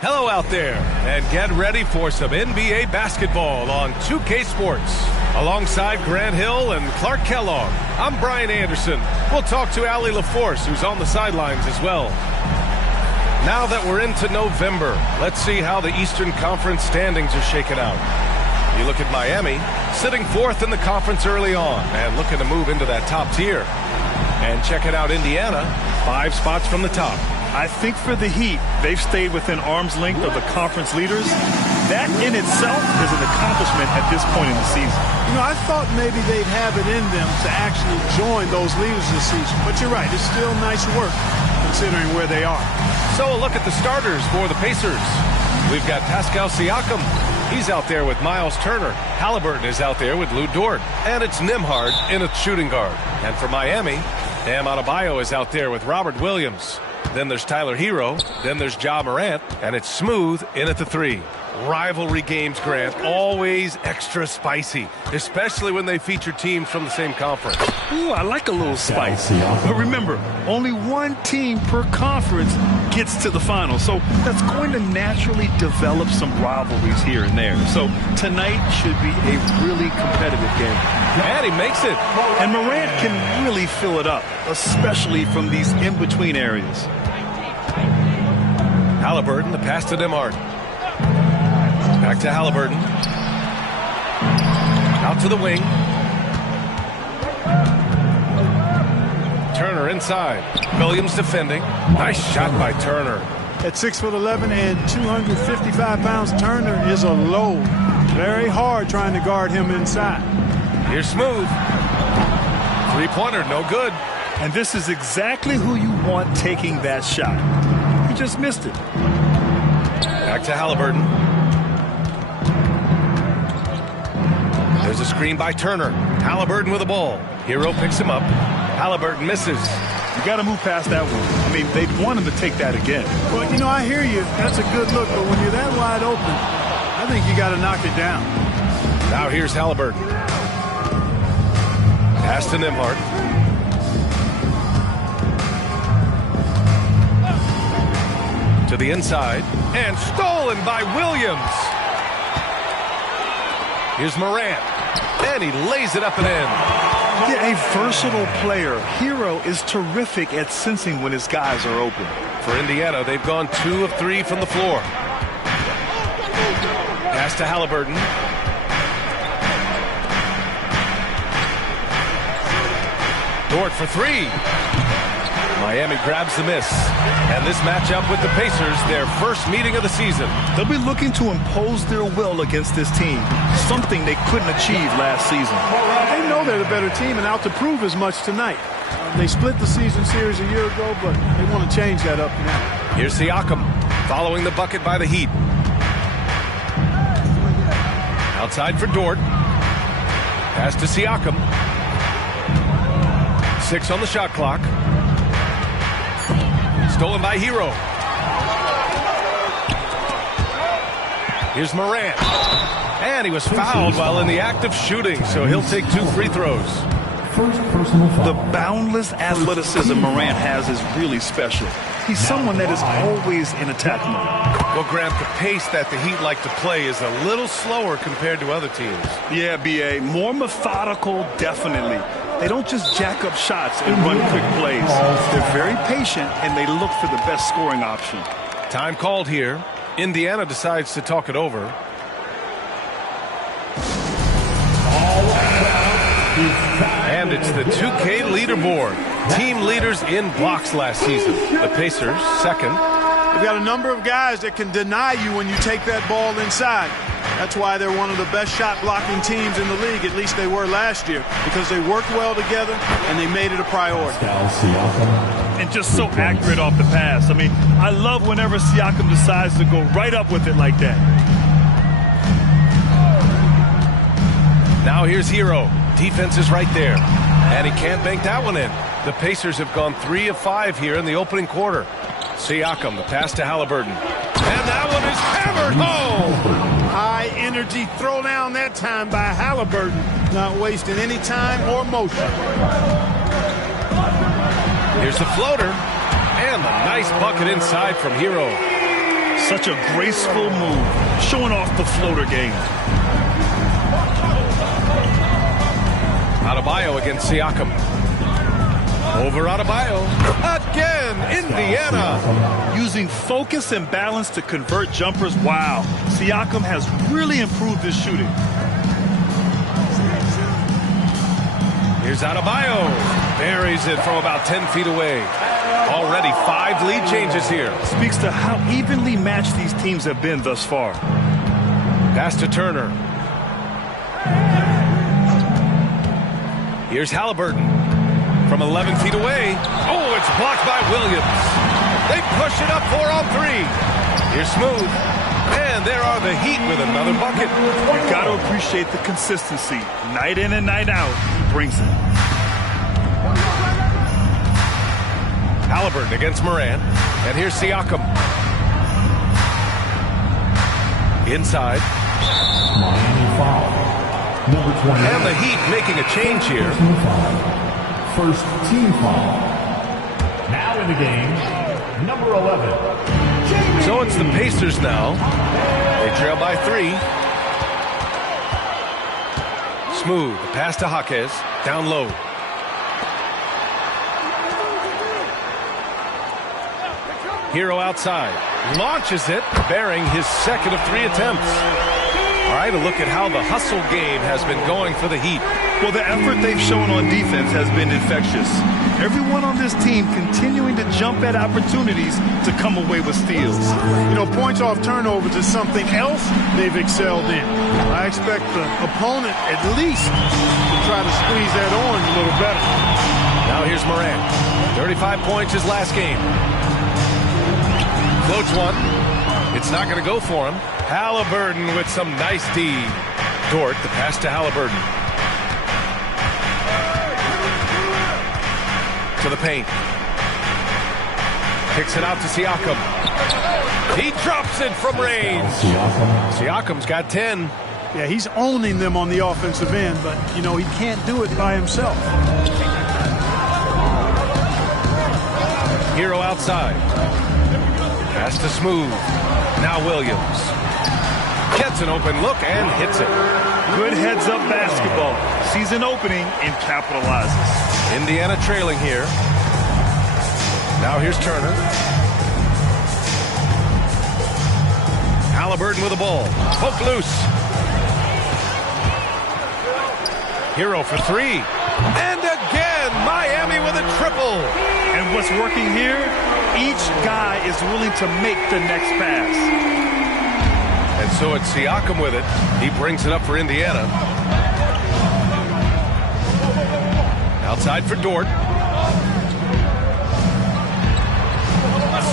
Hello out there, and get ready for some NBA basketball on 2K Sports. Alongside Grant Hill and Clark Kellogg, I'm Brian Anderson. We'll talk to Allie LaForce, who's on the sidelines as well. Now that we're into November, let's see how the Eastern Conference standings are shaken out. You look at Miami, sitting fourth in the conference early on and looking to move into that top tier. And checking out Indiana, 5 spots from the top. I think for the Heat, they've stayed within arm's length of the conference leaders. That in itself is an accomplishment at this point in the season. You know, I thought maybe they'd have it in them to actually join those leaders this season. But you're right, it's still nice work considering where they are. So a look at the starters for the Pacers. We've got Pascal Siakam. He's out there with Miles Turner. Halliburton is out there with Lou Dort. And it's Nembhard in a shooting guard. And for Miami, Bam Adebayo is out there with Robert Williams. Then there's Tyler Hero. Then there's Ja Morant. And it's Smooth in at the 3. Rivalry games, Grant, always extra spicy, especially when they feature teams from the same conference. Ooh, I like a little spice. But remember, only one team per conference gets to the final. So that's going to naturally develop some rivalries here and there. So tonight should be a really competitive game. And he makes it. And Morant can really fill it up, especially from these in-between areas. Halliburton, the pass to Nembhard. Back to Halliburton. Out to the wing. Turner inside. Williams defending. Nice shot by Turner. At 6'11" and 255 pounds, Turner is a load. Very hard trying to guard him inside. Here's Smooth. Three-pointer, no good. And this is exactly who you want taking that shot. He just missed it. Back to Halliburton. There's a screen by Turner. Halliburton with the ball. Hero picks him up. Halliburton misses. You got to move past that one. I mean, they want him to take that again. Well, you know, I hear you. That's a good look. But when you're that wide open, I think you got to knock it down. Now here's Halliburton. Pass to Nembhard. To the inside. And stolen by Williams. Here's Morant. And he lays it up and in. Yeah, a versatile player. Hero is terrific at sensing when his guys are open. For Indiana, they've gone 2 of 3 from the floor. Pass to Halliburton. Dort for 3. Miami grabs the miss. And this matchup with the Pacers, their first meeting of the season. They'll be looking to impose their will against this team, something they couldn't achieve last season. They know they're the better team and out to prove as much tonight. They split the season series a year ago, but they want to change that up now. Here's Siakam following the bucket by the Heat. Outside for Dort. Pass to Siakam. 6 on the shot clock. Stolen by Hero. Here's Morant. And he was fouled while in the act of shooting, so he'll take 2 free throws. The boundless athleticism Morant has is really special. He's someone that is always in attack mode. Well, Graham, the pace that the Heat like to play is a little slower compared to other teams. Yeah, B.A. More methodical, definitely. They don't just jack up shots and run quick plays. They're very patient, and they look for the best scoring option. Time called here. Indiana decides to talk it over. And it's the 2K leaderboard. Team leaders in blocks last season. The Pacers, second. You've got a number of guys that can deny you when you take that ball inside. That's why they're one of the best shot-blocking teams in the league, at least they were last year, because they worked well together and they made it a priority. And just so accurate off the pass. I mean, I love whenever Siakam decides to go right up with it like that. Now here's Hero. defense is right there. And he can't bank that one in. The Pacers have gone 3 of 5 here in the opening quarter. Siakam, the pass to Halliburton. And that one is hammered home. High energy throw down that time by Halliburton. Not wasting any time or motion. Here's the floater. And the nice bucket inside from Hero. Such a graceful move, showing off the floater game. Adebayo against Siakam. Over Adebayo. Again, Indiana. Using focus and balance to convert jumpers. Wow. Siakam has really improved his shooting. Here's Adebayo. Buries it from about 10 feet away. Already 5 lead changes here. Speaks to how evenly matched these teams have been thus far. Pass to Turner. Here's Halliburton from 11 feet away. Oh, it's blocked by Williams. They push it up 4 on 3. Here's Smooth. And there are the Heat with another bucket. You've got to appreciate the consistency. Night in and night out, he brings it. Halliburton against Morant. And here's Siakam. Inside. Miami foul. Number 20. And the Heat making a change here. First team foul. Now in the game, number 11. So it's the Pacers now. They trail by 3. Smooth. The pass to Jaquez. Down low. Hero outside. Launches it, bearing his second of 3 attempts. All right, a look at how the hustle game has been going for the Heat. Well, the effort they've shown on defense has been infectious. Everyone on this team continuing to jump at opportunities to come away with steals. You know, points off turnovers is something else they've excelled in. I expect the opponent at least to try to squeeze that orange a little better. Now here's Morant. 35 points his last game. Floats one. It's not going to go for him. Halliburton with some nice D. Dort, the pass to Halliburton. To the paint. Kicks it out to Siakam. He drops it from range. Siakam's got 10. Yeah, he's owning them on the offensive end, but, you know, he can't do it by himself. Hero outside. Pass to Smooth. Now Williams. Gets an open look and hits it. Good heads-up basketball. Sees an opening and capitalizes. Indiana trailing here. Now here's Turner. Halliburton with the ball. Poke loose. Hero for 3. And again, Miami with a triple. And what's working here? Each guy is willing to make the next pass. And so it's Siakam with it. He brings it up for Indiana. Outside for Dort.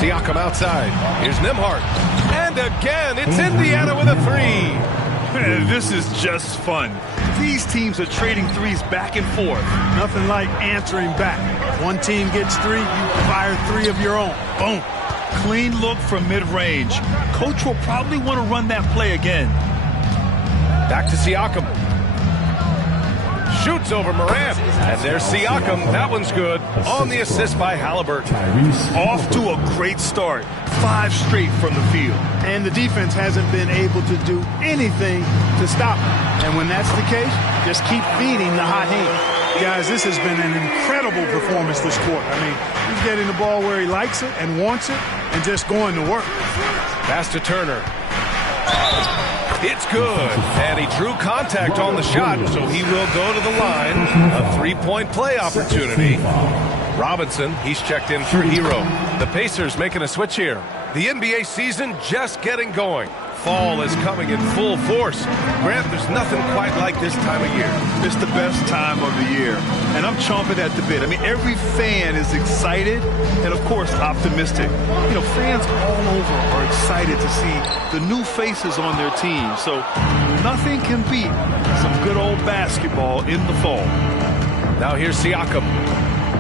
Siakam outside. Here's Nembhard. And again, it's Indiana with a 3. This is just fun. These teams are trading threes back and forth. Nothing like answering back. One team gets 3, you fire 3 of your own. Boom. Clean look from mid-range. Coach will probably want to run that play again. Back to Siakam. Shoots over Morant. And there's Siakam. That one's good. On the assist by Halliburton. Off to a great start. 5 straight from the field. And the defense hasn't been able to do anything to stop him. And when that's the case, just keep feeding the hot hand. Guys, this has been an incredible performance this quarter. I mean, he's getting the ball where he likes it and wants it and just going to work. Pass to Turner. It's good. And he drew contact on the shot, so he will go to the line. A 3-point play opportunity. Robinson, he's checked in for Hero. The Pacers making a switch here. The NBA season just getting going. Fall is coming in full force. Grant, there's nothing quite like this time of year. It's the best time of the year, and I'm chomping at the bit. I mean, every fan is excited and, of course, optimistic. You know, fans all over are excited to see the new faces on their team. So nothing can beat some good old basketball in the fall. Now here's Siakam.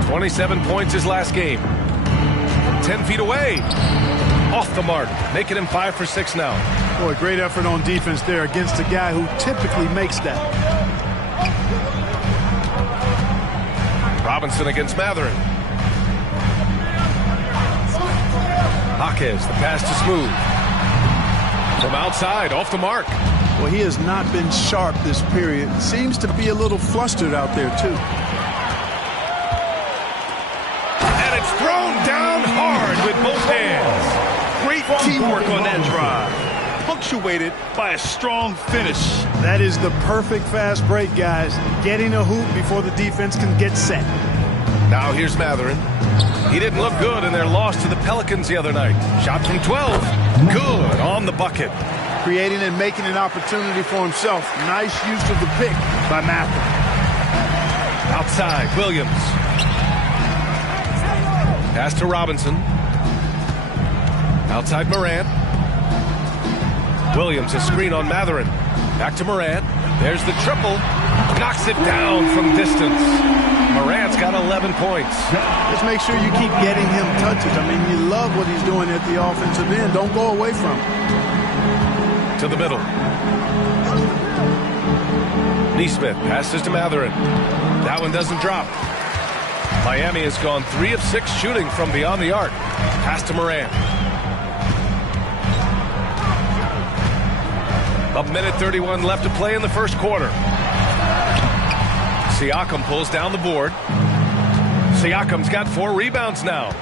27 points his last game. From 10 feet away. Off the mark, making him 5 for 6 now. Boy, great effort on defense there against a guy who typically makes that. Robinson against Matherin. Jaquez, the pass to Smooth. From outside, off the mark. Well, he has not been sharp this period. Seems to be a little flustered out there, too. And it's thrown down hard with both hands. Great teamwork on that drive, punctuated by a strong finish. That is the perfect fast break, guys. Getting a hoop before the defense can get set. Now here's Matherin. He didn't look good in their loss to the Pelicans the other night. Shot from 12. Good on the bucket. Creating and making an opportunity for himself. Nice use of the pick by Matherin. Outside, Williams. Pass to Robinson. Outside Morant. Williams, a screen on Matherin. Back to Morant. There's the triple. Knocks it down from distance. Morant's got 11 points. Just make sure you keep getting him touches. I mean, you love what he's doing at the offensive end. Don't go away from him. To the middle. Nesmith passes to Matherin. That one doesn't drop. Miami has gone 3 of 6 shooting from beyond the arc. Pass to Morant. A minute 31 left to play in the first quarter. Siakam pulls down the board. Siakam's got 4 rebounds now.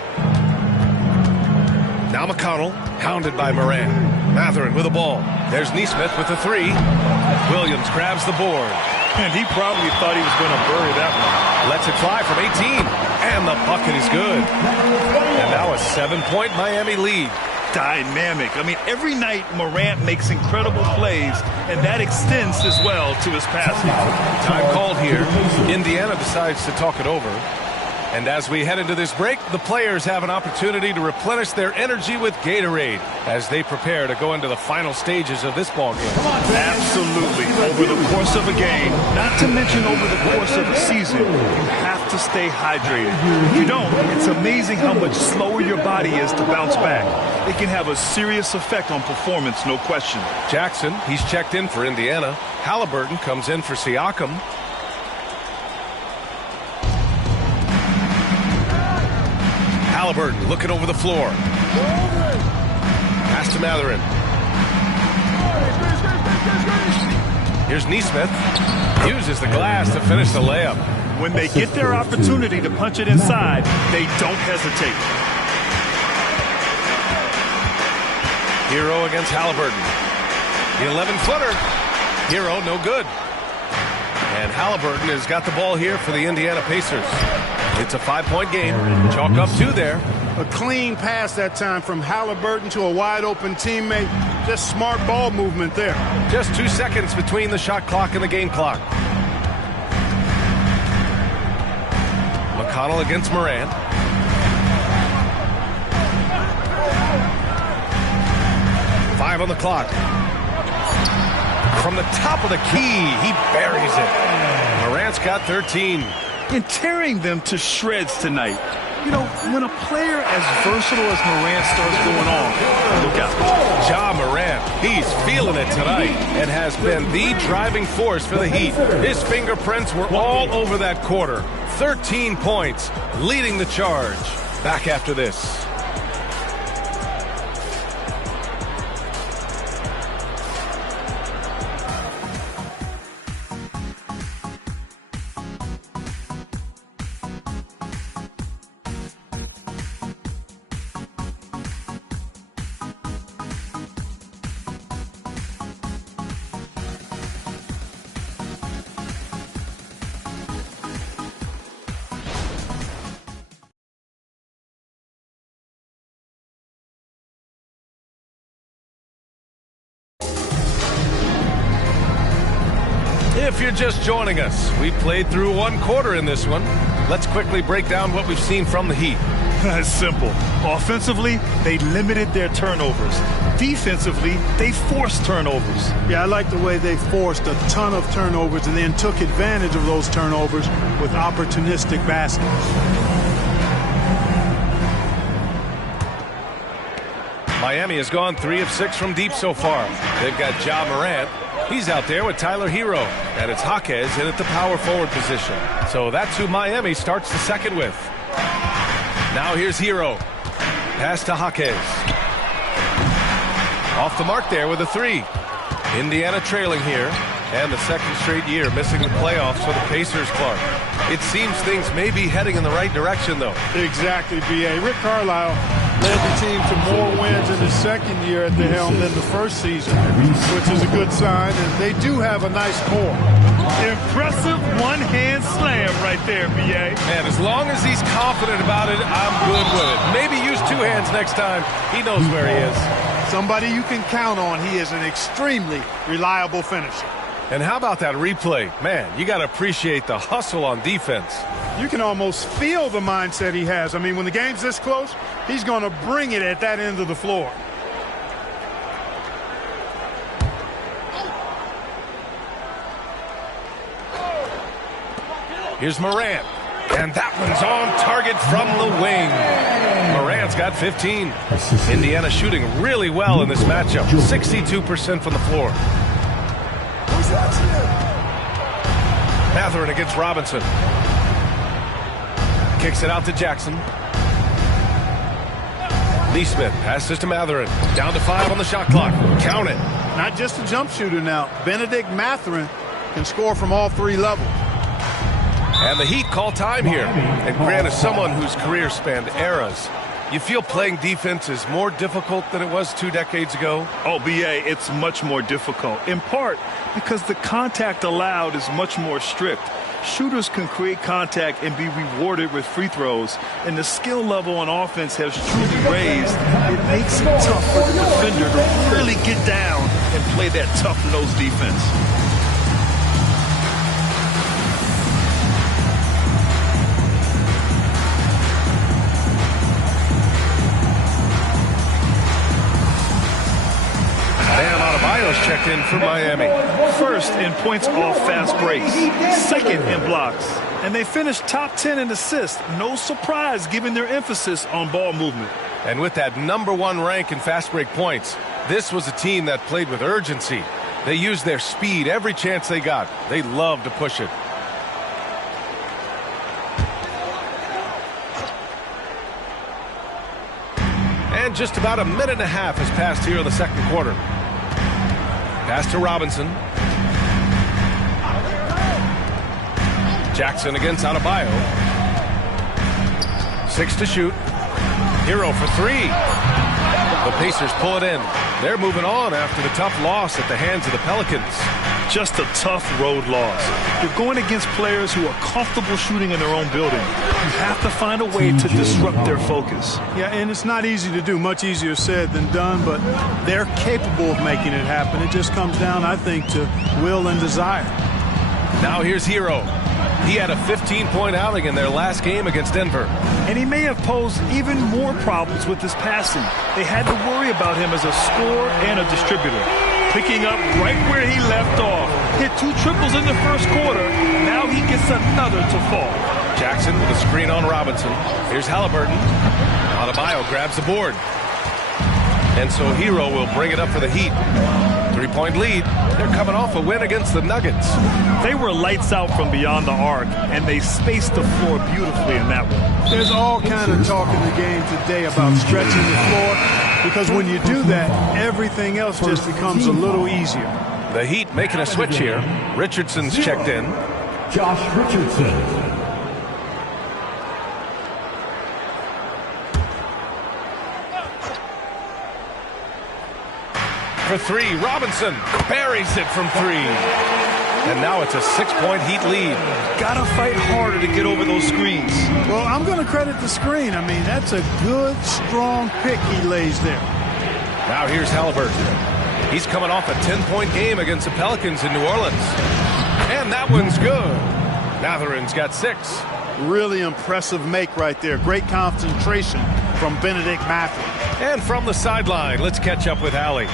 Now McConnell, hounded by Morant. Matherin with the ball. There's Nesmith with the 3. Williams grabs the board. And he probably thought he was going to bury that one. Lets it fly from 18. And the bucket is good. And now a 7-point Miami lead. Dynamic. I mean, every night Morant makes incredible plays, and that extends as well to his passing. Time called here. Indiana decides to talk it over. And as we head into this break, the players have an opportunity to replenish their energy with Gatorade as they prepare to go into the final stages of this ball game. Absolutely. Over the course of a game, not to mention over the course of a season, you have to stay hydrated. If you don't, it's amazing how much slower your body is to bounce back. It can have a serious effect on performance, no question. Jackson, he's checked in for Indiana. Halliburton comes in for Siakam. Halliburton looking over the floor. Pass to Matherin. Here's Nesmith. Uses the glass to finish the layup. When they get their opportunity to punch it inside, they don't hesitate. Hero against Halliburton. The 11-footer. Hero no good. And Halliburton has got the ball here for the Indiana Pacers. It's a 5-point game. Chalk up 2 there. A clean pass that time from Halliburton to a wide-open teammate. Just smart ball movement there. Just 2 seconds between the shot clock and the game clock. McConnell against Morant. Five on the clock. From the top of the key, he buries it. Morant's got 13. And tearing them to shreds tonight. You know, when a player as versatile as Morant starts going on, look out. Ja Morant, he's feeling it tonight and has been the driving force for the Heat. His fingerprints were all over that quarter. 13 points, leading the charge. Back after this. If you're just joining us, we played through 1 quarter in this one. Let's quickly break down what we've seen from the Heat. It's simple. Offensively, they limited their turnovers. Defensively, they forced turnovers. Yeah, I like the way they forced a ton of turnovers and then took advantage of those turnovers with opportunistic baskets. Miami has gone 3 of 6 from deep so far. They've got Ja Morant. He's out there with Tyler Hero. And it's Jaquez in at the power forward position. So that's who Miami starts the second with. Now here's Hero. Pass to Jaquez. Off the mark there with a 3. Indiana trailing here. And the second straight year missing the playoffs for the Pacers, Clark. It seems things may be heading in the right direction, though. Exactly, B.A. Rick Carlisle led the team to more wins in his second year at the helm than the first season, which is a good sign, and they do have a nice core. Impressive one-hand slam right there, B.A. Man, as long as he's confident about it, I'm good with it. Maybe use 2 hands next time. He knows where he is. Somebody you can count on. He is an extremely reliable finisher. And how about that replay? Man, you got to appreciate the hustle on defense. You can almost feel the mindset he has. I mean, when the game's this close, he's going to bring it at that end of the floor. Here's Morant. And that one's on target from the wing. Morant's got 15. Indiana shooting really well in this matchup. 62% from the floor. Mathurin against Robinson. Kicks it out to Jackson. Neesmith passes to Mathurin. Down to 5 on the shot clock. Count it. Not just a jump shooter now. Benedict Mathurin can score from all 3 levels. And the Heat call time here. And Grant is someone whose career spanned eras. You feel playing defense is more difficult than it was 2 decades ago? Oh, B.A., it's much more difficult, in part because the contact allowed is much more strict. Shooters can create contact and be rewarded with free throws, and the skill level on offense has truly raised. It makes it tough for the defender to really get down and play that tough-nosed defense. Checked in for Miami. First in points off fast breaks. Second in blocks. And they finished top 10 in assists. No surprise given their emphasis on ball movement. And with that #1 rank in fast break points, this was a team that played with urgency. They used their speed every chance they got. They loved to push it. And just about a minute and a half has passed here in the second quarter. Pass to Robinson. Jackson against Adebayo. 6 to shoot. Hero for 3. The Pacers pull it in. They're moving on after the tough loss at the hands of the Pelicans. Just a tough road loss. You're going against players who are comfortable shooting in their own building. You have to find a way to disrupt their focus. Yeah, and it's not easy to do. Much easier said than done, but they're capable of making it happen. It just comes down, I think, to will and desire. Now here's Hero. He had a 15-point outing in their last game against Denver. And he may have posed even more problems with his passing. They had to worry about him as a scorer and a distributor. Picking up right where he left off. Hit 2 triples in the first quarter. Now he gets another to fall. Jackson with a screen on Robinson. Here's Halliburton. Adebayo grabs the board. And so Hero will bring it up for the Heat. 3-point lead. They're coming off a win against the Nuggets. They were lights out from beyond the arc, and they spaced the floor beautifully in that one. There's all kind of talk in the game today about stretching the floor, because when you do that, everything else just becomes a little easier. The Heat making a switch here. Richardson's checked in. Josh Richardson. For 3, Robinson buries it from 3. And now it's a 6-point Heat lead. Gotta fight harder to get over those screens. Well, I'm going to credit the screen. I mean, that's a good, strong pick he lays there. Now here's Halliburton. He's coming off a 10-point game against the Pelicans in New Orleans. And that one's good. Mathurin's got 6. Really impressive make right there. Great concentration from Benedict Mathurin. And from the sideline, let's catch up with Allie.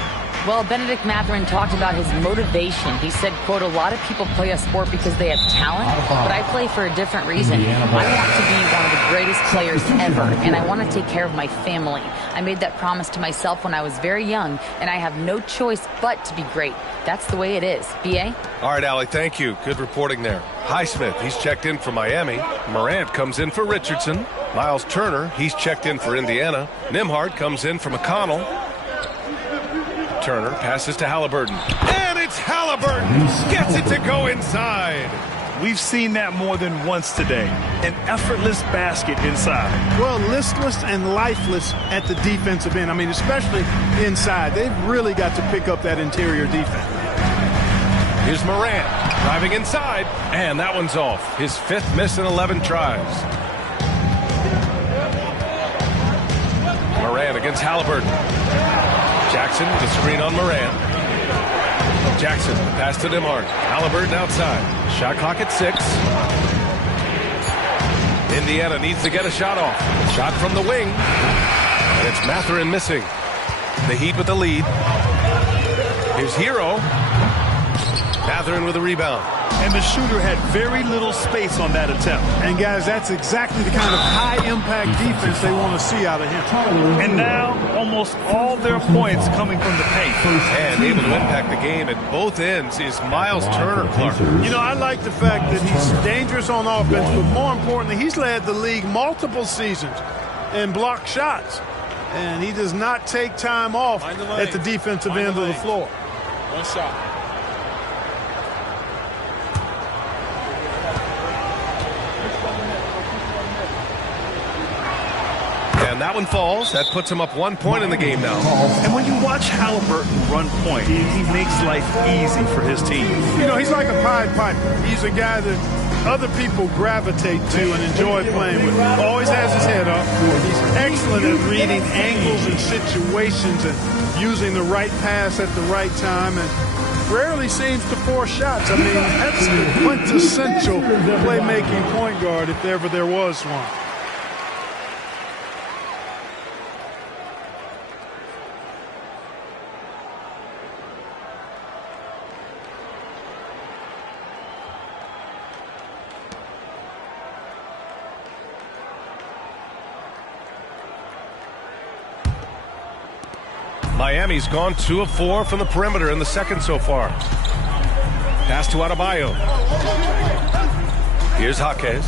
Well, Benedict Mathurin talked about his motivation. He said, quote, a lot of people play a sport because they have talent, but I play for a different reason. I want to be one of the greatest players ever, and I want to take care of my family. I made that promise to myself when I was very young, and I have no choice but to be great. That's the way it is. B.A.? All right, Allie, thank you. Good reporting there. Highsmith, he's checked in for Miami. Morant comes in for Richardson. Miles Turner, he's checked in for Indiana. Nimhard comes in for McConnell. Turner passes to Halliburton. And it's Halliburton. Gets it to go inside. We've seen that more than once today. An effortless basket inside. Well, listless and lifeless at the defensive end. I mean, especially inside. They've really got to pick up that interior defense. Here's Morant driving inside. And that one's off. His 5th miss in 11 tries. Morant against Halliburton. Jackson with a screen on Morant. Jackson, pass to Nimhard. Halliburton outside. Shot clock at 6. Indiana needs to get a shot off. Shot from the wing. And it's Mathurin missing. The Heat with the lead. Here's Hero. Mathurin with a rebound. And the shooter had very little space on that attempt. And, guys, that's exactly the kind of high-impact defense they want to see out of him. And now, almost all their points coming from the paint. And able to impact the game at both ends is Miles Turner, Clark. You know, I like the fact that he's dangerous on offense, but more importantly, he's led the league multiple seasons in block shots. And he does not take time off at the defensive end of the floor. One shot. And that one falls. That puts him up 1 point in the game now. And when you watch Halliburton run point, he makes life easy for his team. You know, he's like a Pied Piper. He's a guy that other people gravitate to and enjoy playing with. Always has his head up. He's excellent at reading angles and situations and using the right pass at the right time, and rarely seems to force shots. I mean, that's the quintessential playmaking point guard if ever there was one. Miami's gone 2 of 4 from the perimeter in the second so far. Pass to Adebayo. Here's Jaquez.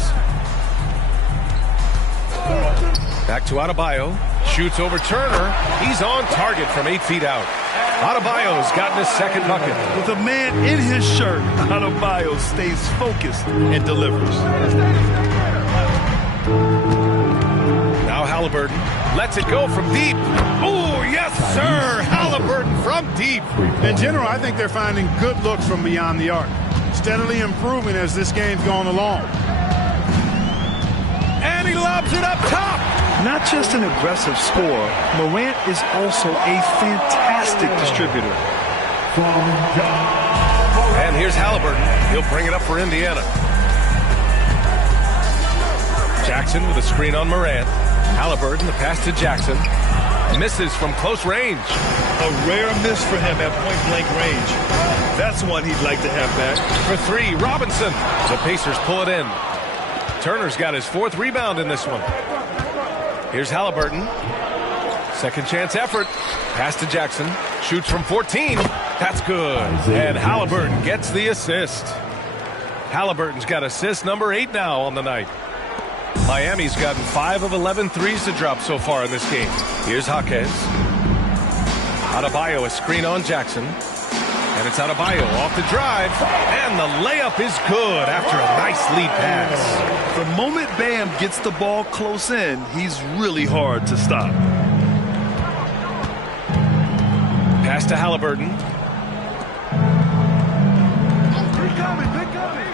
Back to Adebayo. Shoots over Turner. He's on target from 8 feet out. Adebayo's gotten his second bucket. With a man in his shirt, Adebayo stays focused and delivers. Now Halliburton lets it go from deep. Oh, yes, sir. Halliburton from deep. In general, I think they're finding good looks from beyond the arc. Steadily improving as this game's gone along. And he lobs it up top. Not just an aggressive scorer, Morant is also a fantastic distributor. And here's Halliburton. He'll bring it up for Indiana. Jackson with a screen on Morant. Halliburton, the pass to Jackson. Misses from close range. A rare miss for him at point-blank range. That's one he'd like to have back. For 3, Robinson. The Pacers pull it in. Turner's got his 4th rebound in this one. Here's Halliburton. Second chance effort. Pass to Jackson. Shoots from 14. That's good. And Halliburton gets the assist. Halliburton's got assist number 8 now on the night. Miami's gotten 5 of 11 threes to drop so far in this game. Here's Jaquez. Adebayo, a screen on Jackson. And it's Adebayo off the drive. And the layup is good after a nice lead pass. The moment Bam gets the ball close in, he's really hard to stop. Pass to Halliburton.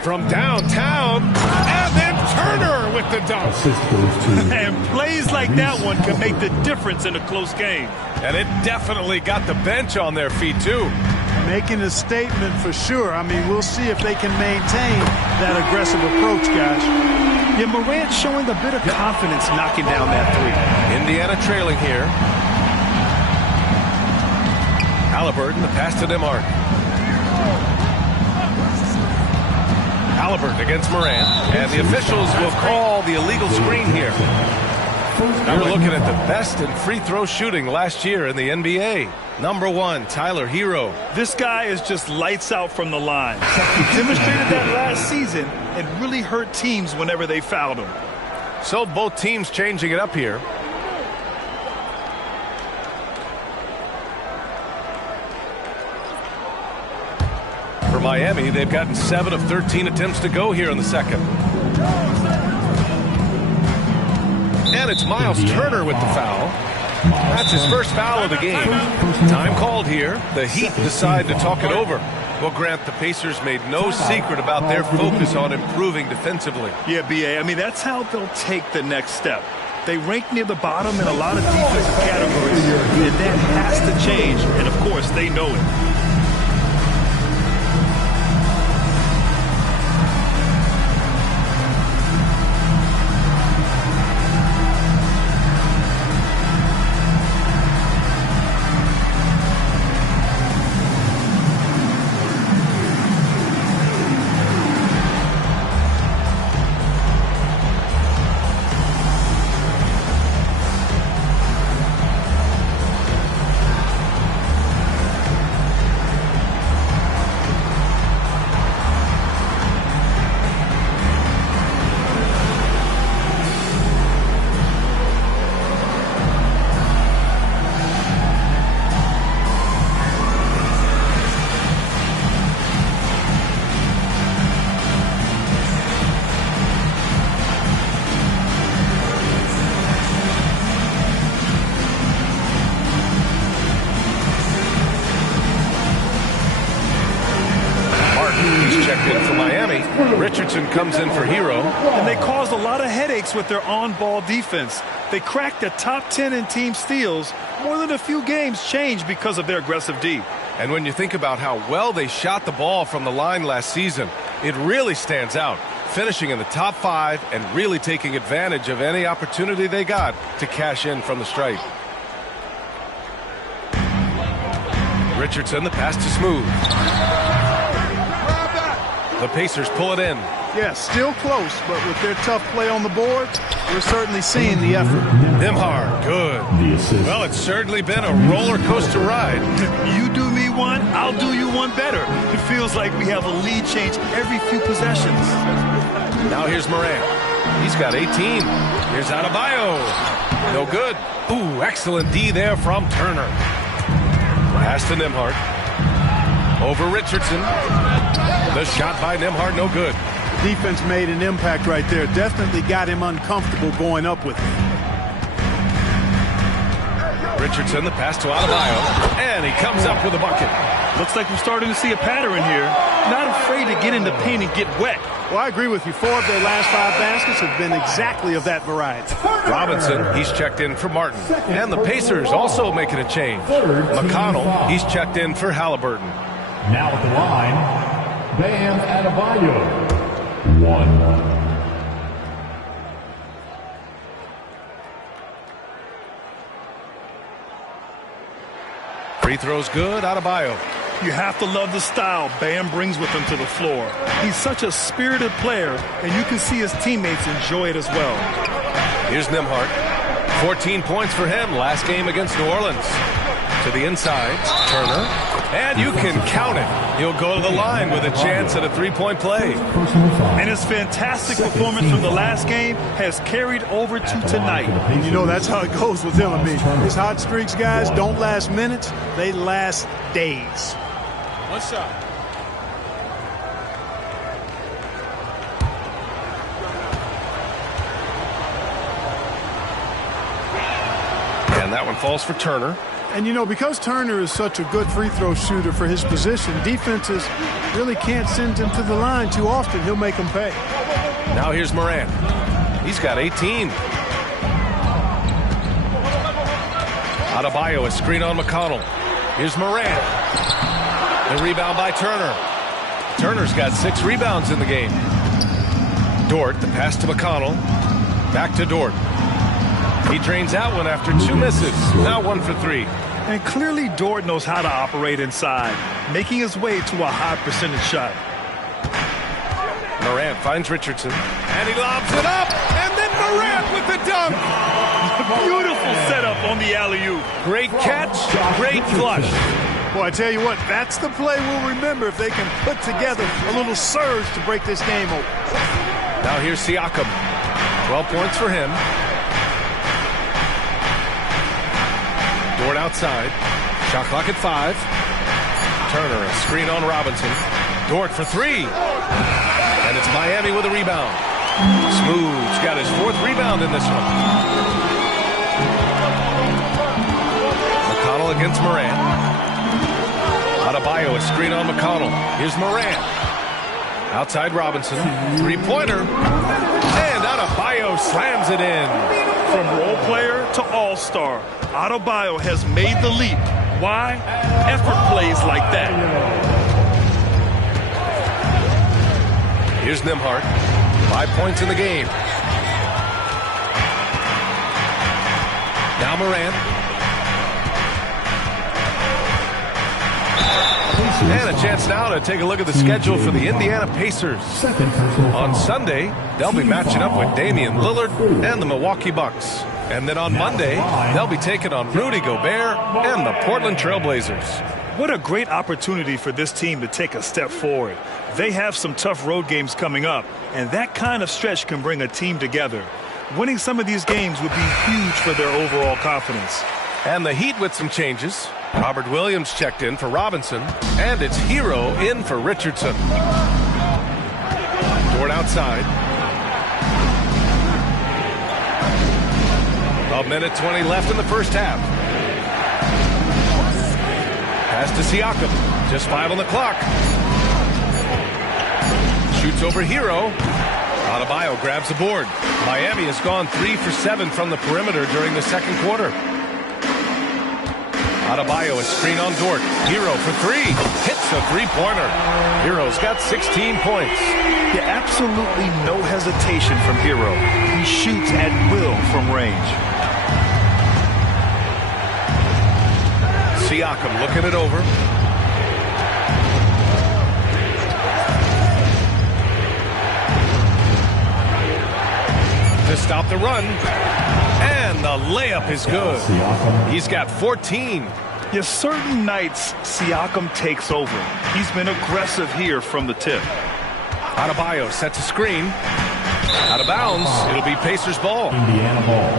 From downtown, and then Turner with the dunk. And plays like that one can make the difference in a close game. And it definitely got the bench on their feet, too. Making a statement for sure. I mean, we'll see if they can maintain that aggressive approach, guys. Yeah, Morant showing a bit of confidence knocking down that three. Indiana trailing here. Halliburton, the pass to Nembhard. Halliburton against Morant, and the officials will call the illegal screen here. Now we're looking at the best in free throw shooting last year in the NBA. Number 1, Tyler Hero. This guy is just lights out from the line. He demonstrated that last season and really hurt teams whenever they fouled him. So both teams changing it up here. For Miami, they've gotten 7 of 13 attempts to go here in the second. And it's Miles Turner with the foul. That's his first foul of the game. Time called here. The Heat decide to talk it over. Well, Grant, the Pacers made no secret about their focus on improving defensively. Yeah, B.A., I mean, that's how they'll take the next step. They rank near the bottom in a lot of defensive categories, and that has to change, and of course, they know it. Richardson comes in for Hero. And they caused a lot of headaches with their on-ball defense. They cracked the top 10 in team steals. More than a few games changed because of their aggressive D. And when you think about how well they shot the ball from the line last season, it really stands out, finishing in the top 5 and really taking advantage of any opportunity they got to cash in from the stripe. Richardson, the pass to Smooth. The Pacers pull it in. Yeah, still close, but with their tough play on the board, we're certainly seeing the effort. Nembhard, good. Well, it's certainly been a roller coaster ride. You do me one, I'll do you one better. It feels like we have a lead change every few possessions. Now here's Morant. He's got 18. Here's Adebayo. No good. Ooh, excellent D there from Turner. Pass to Nembhard. Over Richardson. The shot by Nembhard, no good. Defense made an impact right there. Definitely got him uncomfortable going up with it. Richardson, the pass to Adebayo, and he comes up with a bucket. Looks like we're starting to see a pattern here. Not afraid to get in the paint and get wet. Well, I agree with you. 4 of their last 5 baskets have been exactly of that variety. Robinson, he's checked in for Martin. And the Pacers also making a change. McConnell, he's checked in for Halliburton. Now at the line, Bam Adebayo. 1. Free throw's good, Adebayo. You have to love the style Bam brings with him to the floor. He's such a spirited player, and you can see his teammates enjoy it as well. Here's Nembhard. 14 points for him last game against New Orleans. To the inside, Turner. And you can count it. He'll go to the line with a chance at a three-point play. And his fantastic performance from the last game has carried over to tonight. And you know that's how it goes with him. I mean, his hot streaks, guys, don't last minutes. They last days. One shot. And that one falls for Turner. And, you know, because Turner is such a good free throw shooter for his position, defenses really can't send him to the line too often. He'll make them pay. Now here's Morant. He's got 18. Adebayo, a screen on McConnell. Here's Morant. The rebound by Turner. Turner's got 6 rebounds in the game. Dort, the pass to McConnell. Back to Dort. He drains that one after 2 misses. Now 1 for 3. And clearly Dort knows how to operate inside, making his way to a high percentage shot. Morant finds Richardson, and he lobs it up, and then Morant with the dunk. Beautiful setup on the alley-oop. Great catch, great flush. Boy, I tell you what, that's the play we'll remember if they can put together a little surge to break this game open. Now here's Siakam. 12 points for him. Dort outside. Shot clock at 5. Turner, a screen on Robinson. Dort for 3. And it's Miami with a rebound. Smooth's got his 4th rebound in this one. McConnell against Morant. Adebayo, a screen on McConnell. Here's Morant. Outside Robinson. 3-pointer. And Adebayo slams it in. From role player to all-star, Adebayo has made the leap. Why? Effort plays like that. Here's Nembhard. 5 points in the game. Now Morant. And a chance now to take a look at the schedule for the Indiana Pacers. On Sunday, they'll be matching up with Damian Lillard and the Milwaukee Bucks. And then on Monday, they'll be taking on Rudy Gobert and the Portland Trailblazers. What a great opportunity for this team to take a step forward. They have some tough road games coming up, and that kind of stretch can bring a team together. Winning some of these games would be huge for their overall confidence. And the Heat with some changes. Robert Williams checked in for Robinson, and it's Hero in for Richardson. Dort outside. A minute 20 left in the first half. Pass to Siakam. Just 5 on the clock. Shoots over Hero. Adebayo grabs the board. Miami has gone 3 for 7 from the perimeter during the second quarter. Adebayo, a screen on Dort. Hero for 3. Hits a 3-pointer. Hero's got 16 points. Yeah, absolutely no hesitation from Hero. He shoots at will from range. Siakam looking it over. To stop the run. And the layup is good. He's got 14. Yes, certain nights Siakam takes over. He's been aggressive here from the tip. Adebayo sets a screen. Out of bounds. It'll be Pacers ball. Indiana ball.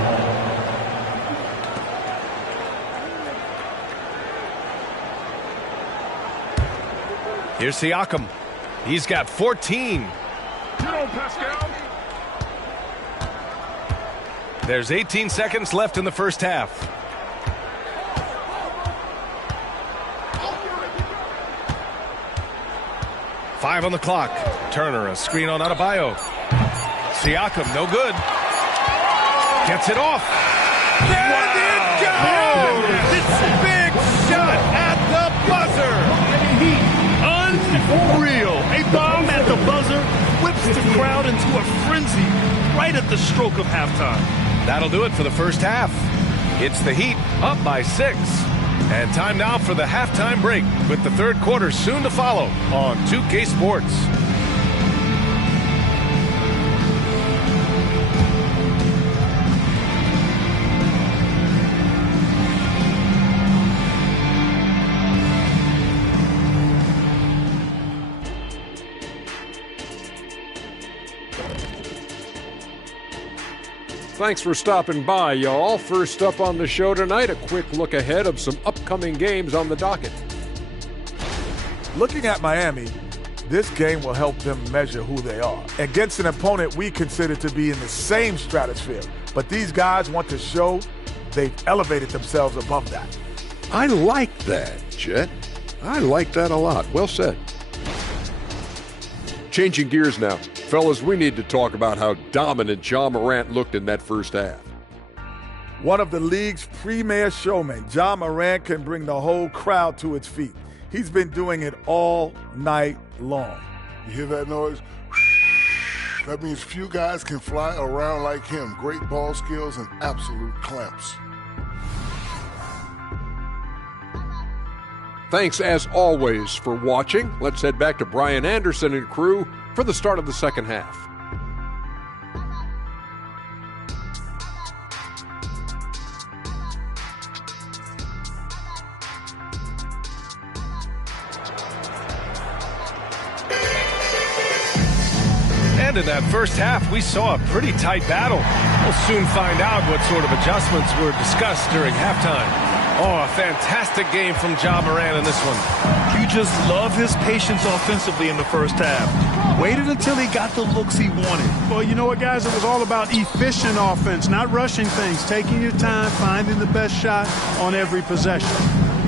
Here's Siakam. He's got 14. There's 18 seconds left in the first half. Five on the clock. Turner, a screen on Adebayo. Siakam, no good. Gets it off. And it goes! It's a big shot at the buzzer. Unreal. A bomb at the buzzer whips the crowd into a frenzy right at the stroke of halftime. That'll do it for the first half. It's the Heat up by 6. And time now for the halftime break with the third quarter soon to follow on 2K Sports. Thanks for stopping by, y'all. First up on the show tonight, a quick look ahead of some upcoming games on the docket. Looking at Miami, this game will help them measure who they are against an opponent we consider to be in the same stratosphere. But these guys want to show they've elevated themselves above that. I like that, Jet. I like that a lot. Well said. Changing gears now. Fellas, we need to talk about how dominant Ja Morant looked in that first half. One of the league's premier showmen, Ja Morant can bring the whole crowd to its feet. He's been doing it all night long. You hear that noise? That means few guys can fly around like him. Great ball skills and absolute clamps. Thanks, as always, for watching. Let's head back to Brian Anderson and crew for the start of the second half. And in that first half, we saw a pretty tight battle. We'll soon find out what sort of adjustments were discussed during halftime. Oh, a fantastic game from Ja Morant in this one. You just love his patience offensively in the first half. Waited until he got the looks he wanted. Well, you know what, guys? It was all about efficient offense, not rushing things, taking your time, finding the best shot on every possession.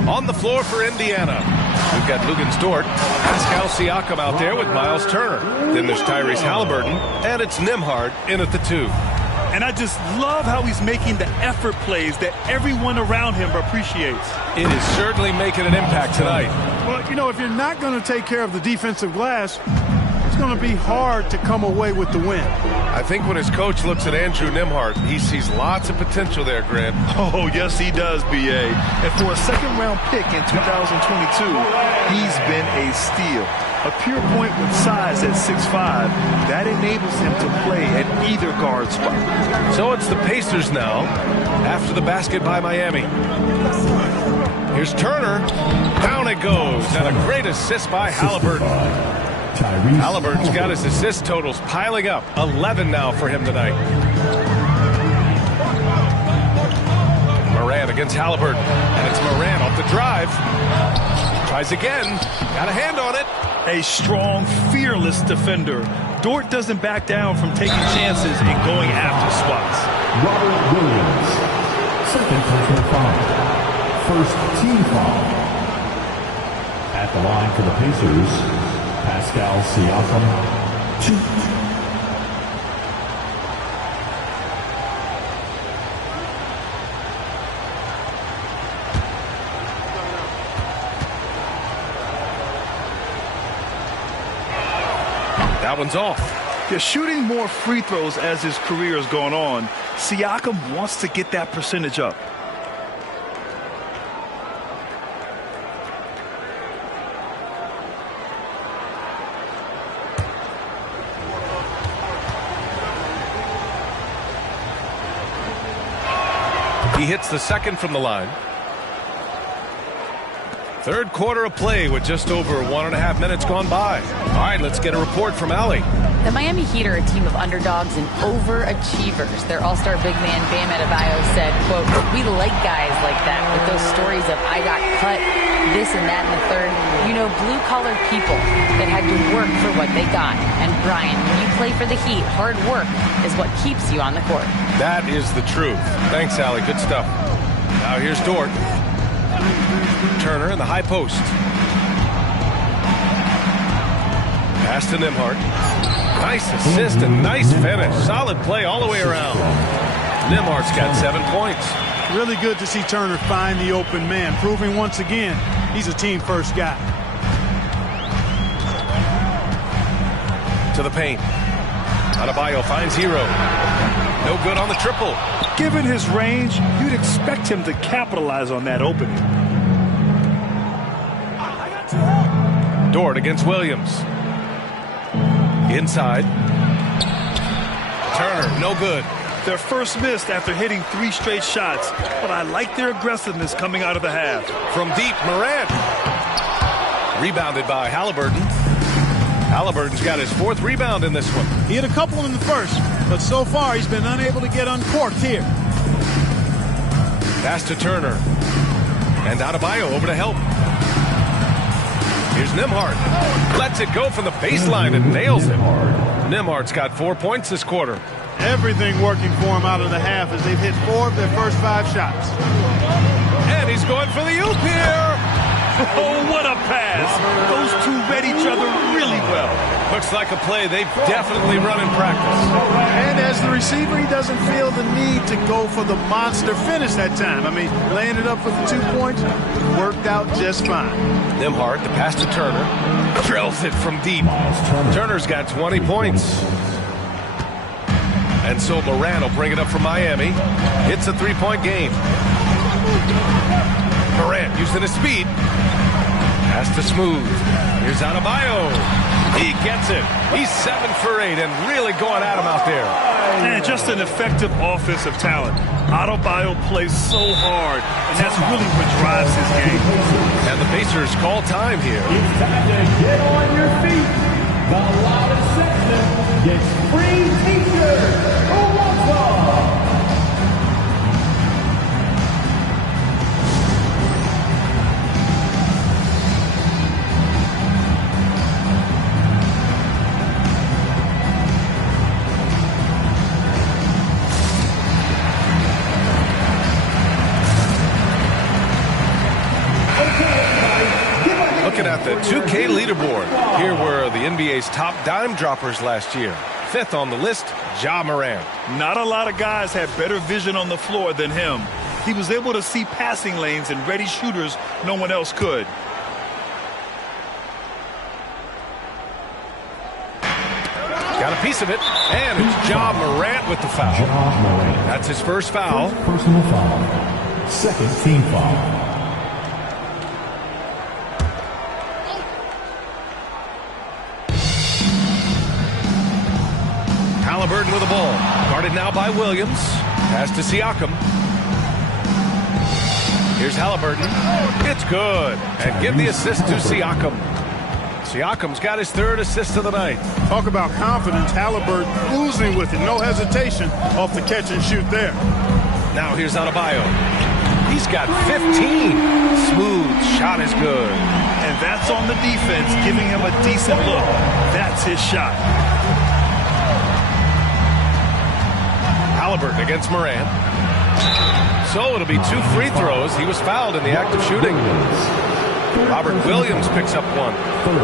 On the floor for Indiana, we've got Luguentz Dort, Pascal Siakam out there with Miles Turner. Then there's Tyrese Halliburton, and it's Nembhard in at the 2. And I just love how he's making the effort plays that everyone around him appreciates. It is certainly making an impact tonight. Well, you know, if you're not going to take care of the defensive glass, it's going to be hard to come away with the win. I think when his coach looks at Andrew Nembhard, he sees lots of potential there, Grant. Oh, yes, he does, B.A. And for a second-round pick in 2022, he's been a steal. A pure point with size at 6'5", that enables him to play at either guard spot. So it's the Pacers now, after the basket by Miami. Here's Turner. Down it goes, and a great assist by Halliburton. Halliburton's got his assist totals piling up. 11 now for him tonight. Morant against Halliburton. And it's Morant off the drive. Tries again. Got a hand on it. A strong, fearless defender. Dort doesn't back down from taking chances and going after spots. Robert Williams, second personal foul. First team foul. At the line for the Pacers, Pascal Siakam, 2. That one's off. They're shooting more free throws as his career is going on. Siakam wants to get that percentage up. He hits the second from the line. Third quarter of play with just over 1.5 minutes gone by. All right, let's get a report from Allie. The Miami Heat are a team of underdogs and overachievers. Their all-star big man, Bam Adebayo, said, quote, "We like guys like that with those stories of I got cut, this and that and the third. You know, blue-collar people that had to work for what they got. And Brian, when you play for the Heat, hard work is what keeps you on the court." That is the truth. Thanks, Allie. Good stuff. Now here's Dort. Turner in the high post. Pass to Nembhard. Nice assist and nice finish. Solid play all the way around. Nembhard's got 7 points. Really good to see Turner find the open man, proving once again he's a team-first guy. To the paint. Adebayo finds Hero. No good on the triple. Given his range, you'd expect him to capitalize on that opening. Dort against Williams. Inside. Turner, no good. Their first miss after hitting 3 straight shots, but I like their aggressiveness coming out of the half. From deep, Morant. Rebounded by Halliburton. Halliburton's got his 4th rebound in this one. He had a couple in the first, but so far he's been unable to get uncorked here. Pass to Turner. And Adebayo over to help. Here's Nembhard. Lets it go from the baseline and nails it. Nembhard's got 4 points this quarter. Everything working for him out of the half as they've hit 4 of their first 5 shots. And he's going for the oop here. Oh, what a pass. Those two read each other really well. Looks like a play they've definitely run in practice. And as the receiver, he doesn't feel the need to go for the monster finish that time. I mean, laying it up for the 2 points worked out just fine. Nembhard, the pass to Turner. Drills it from deep. Turner's got 20 points. And so Morant will bring it up from Miami. It's a three-point game. Morant using his speed. Pass to Smooth. Here's Adebayo. He gets it. He's 7 for 8 and really going at him out there. And just an effective offensive talent. Adebayo plays so hard, and that's really what drives his game. And the Pacers call time here. It's time to get on your feet. The loudest section gets free t-shirts. Who wants them? Looking at the 2K leaderboard, here were the NBA's top dime droppers last year. 5th on the list, Ja Morant. Not a lot of guys had better vision on the floor than him. He was able to see passing lanes and ready shooters no one else could. Got a piece of it, and it's Ja Morant with the foul. That's his first foul. Personal foul. Second team foul. Halliburton with the ball. Guarded now by Williams. Pass to Siakam. Here's Halliburton. It's good. And give the assist to Siakam. Siakam's got his 3rd assist of the night. Talk about confidence. Halliburton oozing with it. No hesitation off the catch and shoot there. Now here's Adebayo. He's got 15. Smooth. Shot is good. And that's on the defense, giving him a decent look. That's his shot. Halliburton against Morant. So it'll be 2 free throws. He was fouled in the act of shooting. Robert Williams picks up one.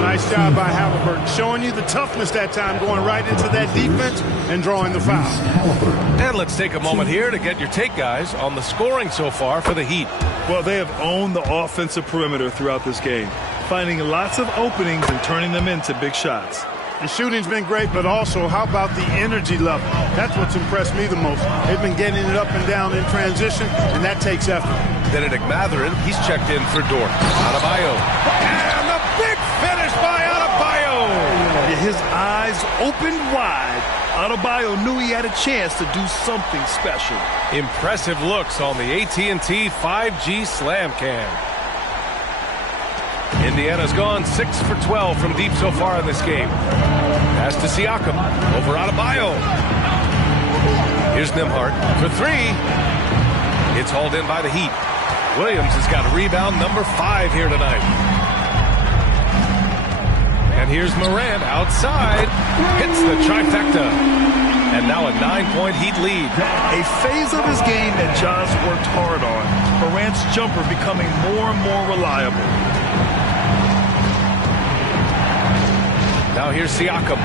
Nice job by Halliburton, showing you the toughness that time, going right into that defense and drawing the foul. And let's take a moment here to get your take, guys, on the scoring so far for the Heat. Well, they have owned the offensive perimeter throughout this game, finding lots of openings and turning them into big shots. The shooting's been great, but also, how about the energy level? That's what's impressed me the most. They've been getting it up and down in transition, and that takes effort. Benedict Mathurin, he's checked in for Dort. Adebayo. And the big finish by Adebayo! His eyes opened wide. Adebayo knew he had a chance to do something special. Impressive looks on the AT&T 5G Slam Cam. Indiana's gone 6 for 12 from deep so far in this game. Pass to Siakam over Adebayo. Here's Nembhard for 3. It's hauled in by the Heat. Williams has got rebound number 5 here tonight. And here's Morant outside. Hits the trifecta. And now a 9-point Heat lead. A phase of his game that Ja's worked hard on. Morant's jumper becoming more and more reliable. Now here's Siakam.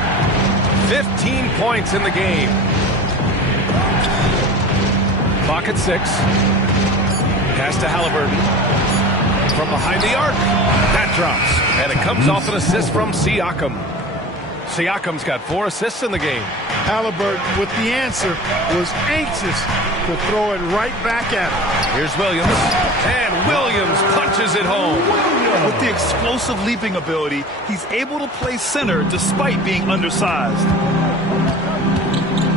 15 points in the game. Clock at 6. Pass to Halliburton. From behind the arc. That drops. And it comes off an assist from Siakam. Siakam's got 4 assists in the game. Halliburton, with the answer, was anxious to throw it right back at him. Here's Williams. And Williams punches it home. With the explosive leaping ability, he's able to play center despite being undersized.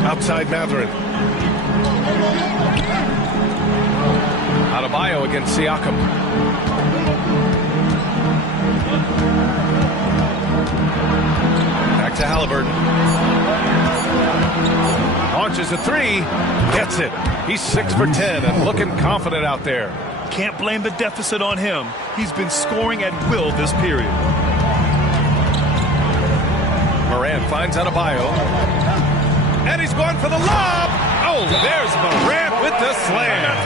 Outside Mathurin. Adebayo against Siakam. Back to Halliburton. Launches a 3. Gets it. He's 6 for 10 and looking confident out there. Can't blame the deficit on him. He's been scoring at will this period. Morant finds Adebayo. And he's going for the lob. Oh, there's Morant with the slam.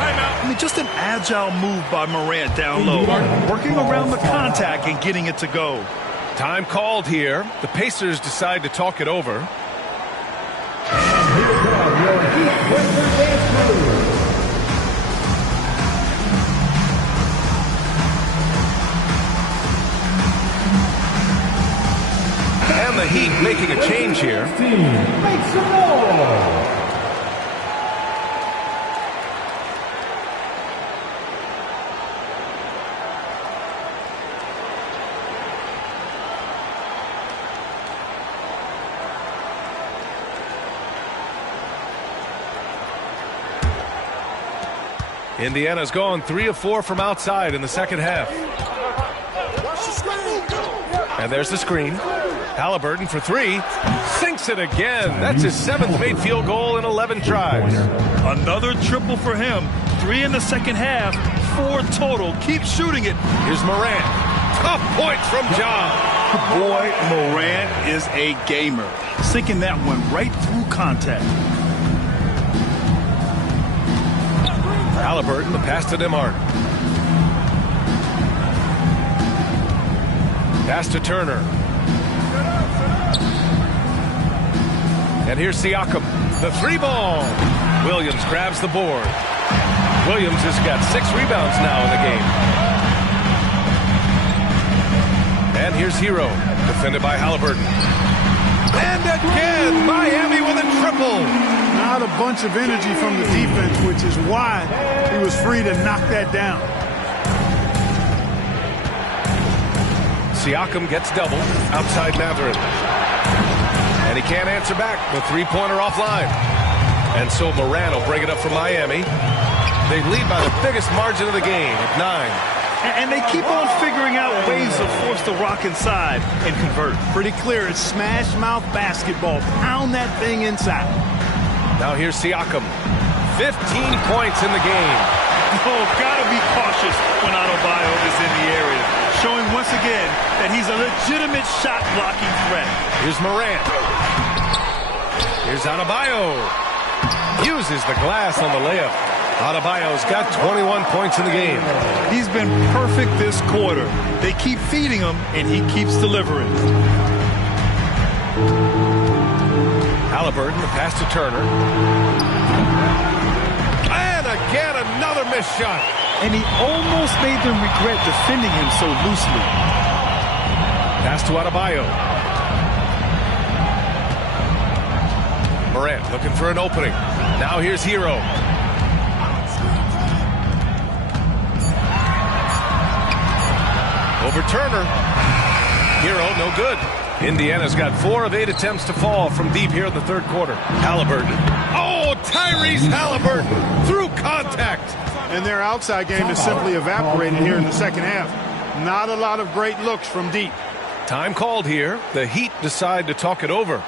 I mean, just an agile move by Morant down low. Working around the contact and getting it to go. Time called here. The Pacers decide to talk it over. And the Heat making a change here. Indiana's gone 3 of 4 from outside in the second half. And there's the screen. Halliburton for 3. Sinks it again. That's his 7th made field goal in 11 tries. Another triple for him. 3 in the second half. 4 total. Keep shooting it. Here's Morant. Tough points from John. Boy, Morant is a gamer. Sinking that one right through contact. Halliburton, the pass to Nembhard. Pass to Turner. And here's Siakam. The 3 ball. Williams grabs the board. Williams has got 6 rebounds now in the game. And here's Hero. Defended by Halliburton. And again, Miami with a triple. Not a bunch of energy from the defense, which is why he was free to knock that down. Siakam gets doubled outside Mathurin. And he can't answer back. The 3-pointer offline. And so Morant will bring it up for Miami. They lead by the biggest margin of the game at 9. And they keep on figuring out ways to force the rock inside and convert. Pretty clear. It's smash mouth basketball. Pound that thing inside. Now here's Siakam. 15 points in the game. Oh, gotta be cautious when Adebayo is in the area. Showing once again that he's a legitimate shot-blocking threat. Here's Morant. Here's Adebayo. Uses the glass on the layup. Adebayo's got 21 points in the game. He's been perfect this quarter. They keep feeding him, and he keeps delivering. Halliburton, the pass to Turner. And again, another missed shot. And he almost made them regret defending him so loosely. Pass to Adebayo. Morant looking for an opening. Now here's Hero. Over Turner. Hero, no good. Indiana's got 4 of 8 attempts to fall from deep here in the third quarter. Halliburton. Oh, Tyrese Halliburton through contact. And their outside game is simply evaporated here in the second half. Not a lot of great looks from deep. Time called here. The Heat decide to talk it over. Look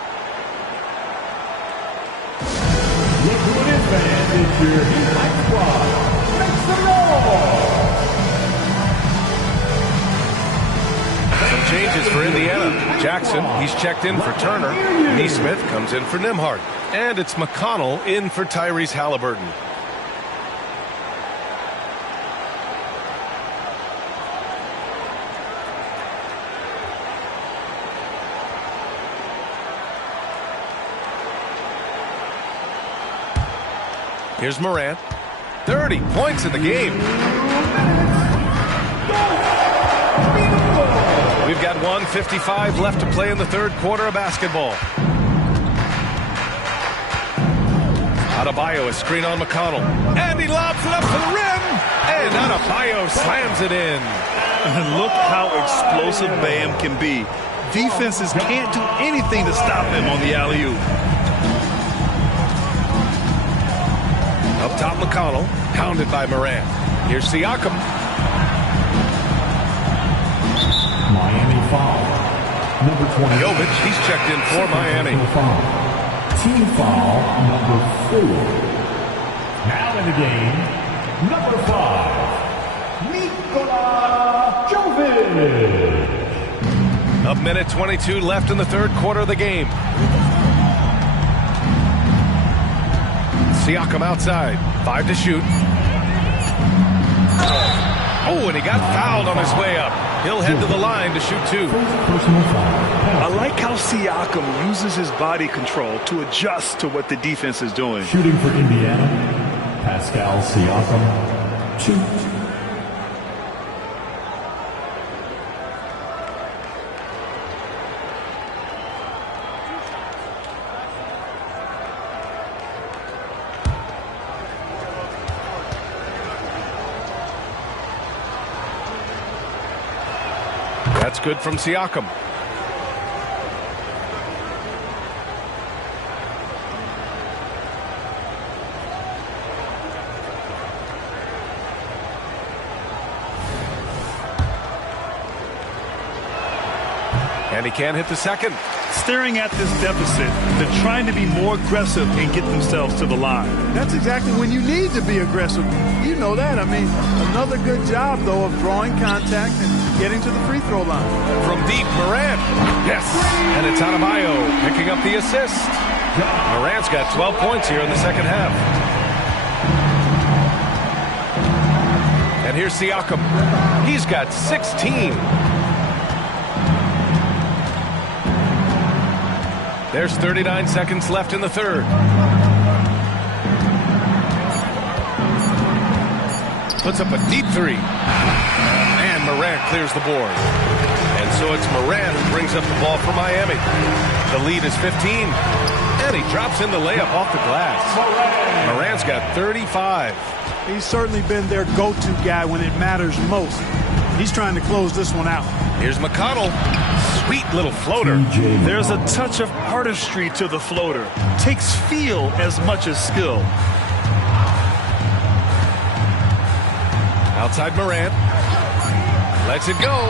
who it is, man. It's your Heat Light Squad. Make some noise. Some changes for Indiana. Jackson, he's checked in for Turner. Nesmith comes in for Nembhard. And it's McConnell in for Tyrese Halliburton. Here's Morant. 30 points in the game. We've got 1:55 left to play in the third quarter of basketball. Adebayo, a screen on McConnell. And he lobs it up to the rim. And Adebayo slams it in. And look how explosive Bam can be. Defenses can't do anything to stop him on the alley-oop. Up top, McConnell, pounded by Morant. Here's Siakam. Miami foul. Number 20. Jovic, he's checked in for Miami. Team foul number 4. Now in the game, number 5, Nikola Jovic. A minute 22 left in the third quarter of the game. Siakam outside. 5 to shoot. Oh, and he got fouled on his way up. He'll head to the line to shoot 2. I like how Siakam uses his body control to adjust to what the defense is doing. Shooting for Indiana, Pascal Siakam, 2. That's good from Siakam. And he can't hit the second. Staring at this deficit, they're trying to be more aggressive and get themselves to the line. That's exactly when you need to be aggressive. You know that. I mean, another good job, though, of drawing contact and getting to the free throw line. From deep, Morant. Yes. And it's Adebayo picking up the assist. Morant's got 12 points here in the second half. And here's Siakam. He's got 16. There's 39 seconds left in the third. Puts up a deep three. And Morant clears the board. And so it's Morant who brings up the ball for Miami. The lead is 15. And he drops in the layup off the glass. Morant's got 35. He's certainly been their go-to guy when it matters most. He's trying to close this one out. Here's McConnell. Sweet little floater. There's a touch of artistry to the floater. Takes feel as much as skill. Outside Morant. Lets it go.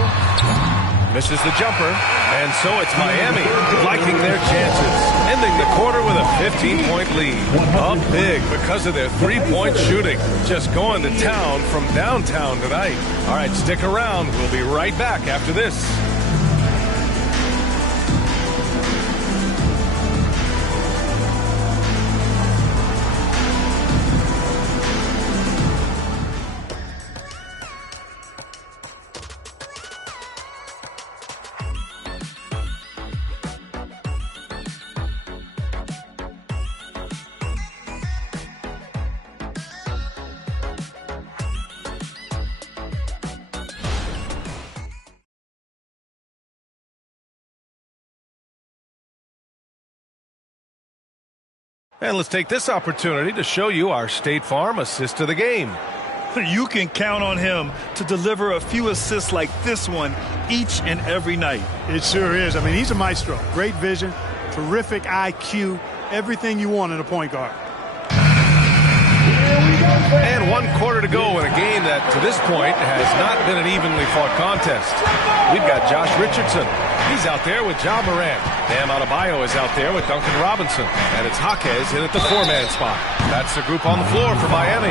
Misses the jumper. And so it's Miami liking their chances. Ending the quarter with a 15-point lead. Up big because of their three-point shooting. Just going to town from downtown tonight. All right, stick around. We'll be right back after this. And let's take this opportunity to show you our State Farm assist of the game. You can count on him to deliver a few assists like this one each and every night. It sure is. I mean, he's a maestro. Great vision, terrific IQ, everything you want in a point guard. And 1 quarter to go in a game that, to this point, has not been an evenly fought contest. We've got Josh Richardson. He's out there with Ja Morant. Bam Adebayo is out there with Duncan Robinson. And it's Jaquez in at the four-man spot. That's the group on the floor for Miami.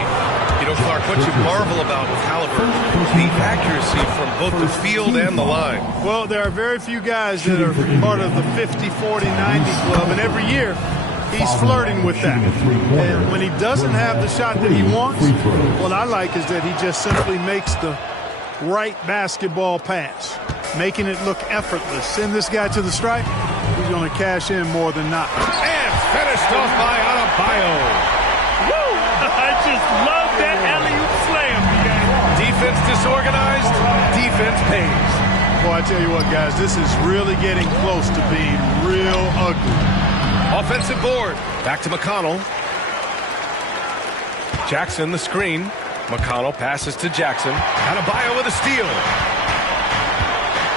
You know, Clark, what you marvel about with Halliburton, the accuracy from both the field and the line. Well, there are very few guys that are part of the 50, 40, 90 club, and every year he's flirting with that. And when he doesn't have the shot that he wants, what I like is that he just simply makes the right basketball pass, making it look effortless. Send this guy to the stripe, he's going to cash in more than not. And finished off by Adebayo. Woo! I just love that alley-oop slam. Defense disorganized, defense pays. Boy, I tell you what, guys, this is really getting close to being real ugly. Offensive board. Back to McConnell. Jackson the screen. McConnell passes to Jackson. Adebayo with a steal.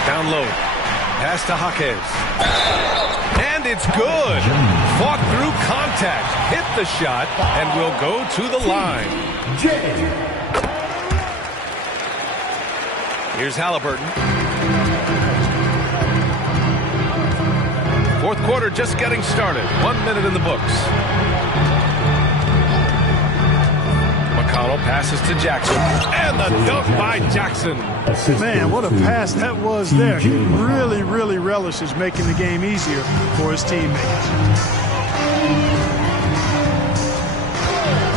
Down low. Pass to Jaquez. And it's good. Fought through contact. Hit the shot and will go to the line. Here's Halliburton. Fourth quarter just getting started. 1 minute in the books. McConnell passes to Jackson. And the dunk by Jackson. Man, what a pass that was there. He really, really relishes making the game easier for his teammates.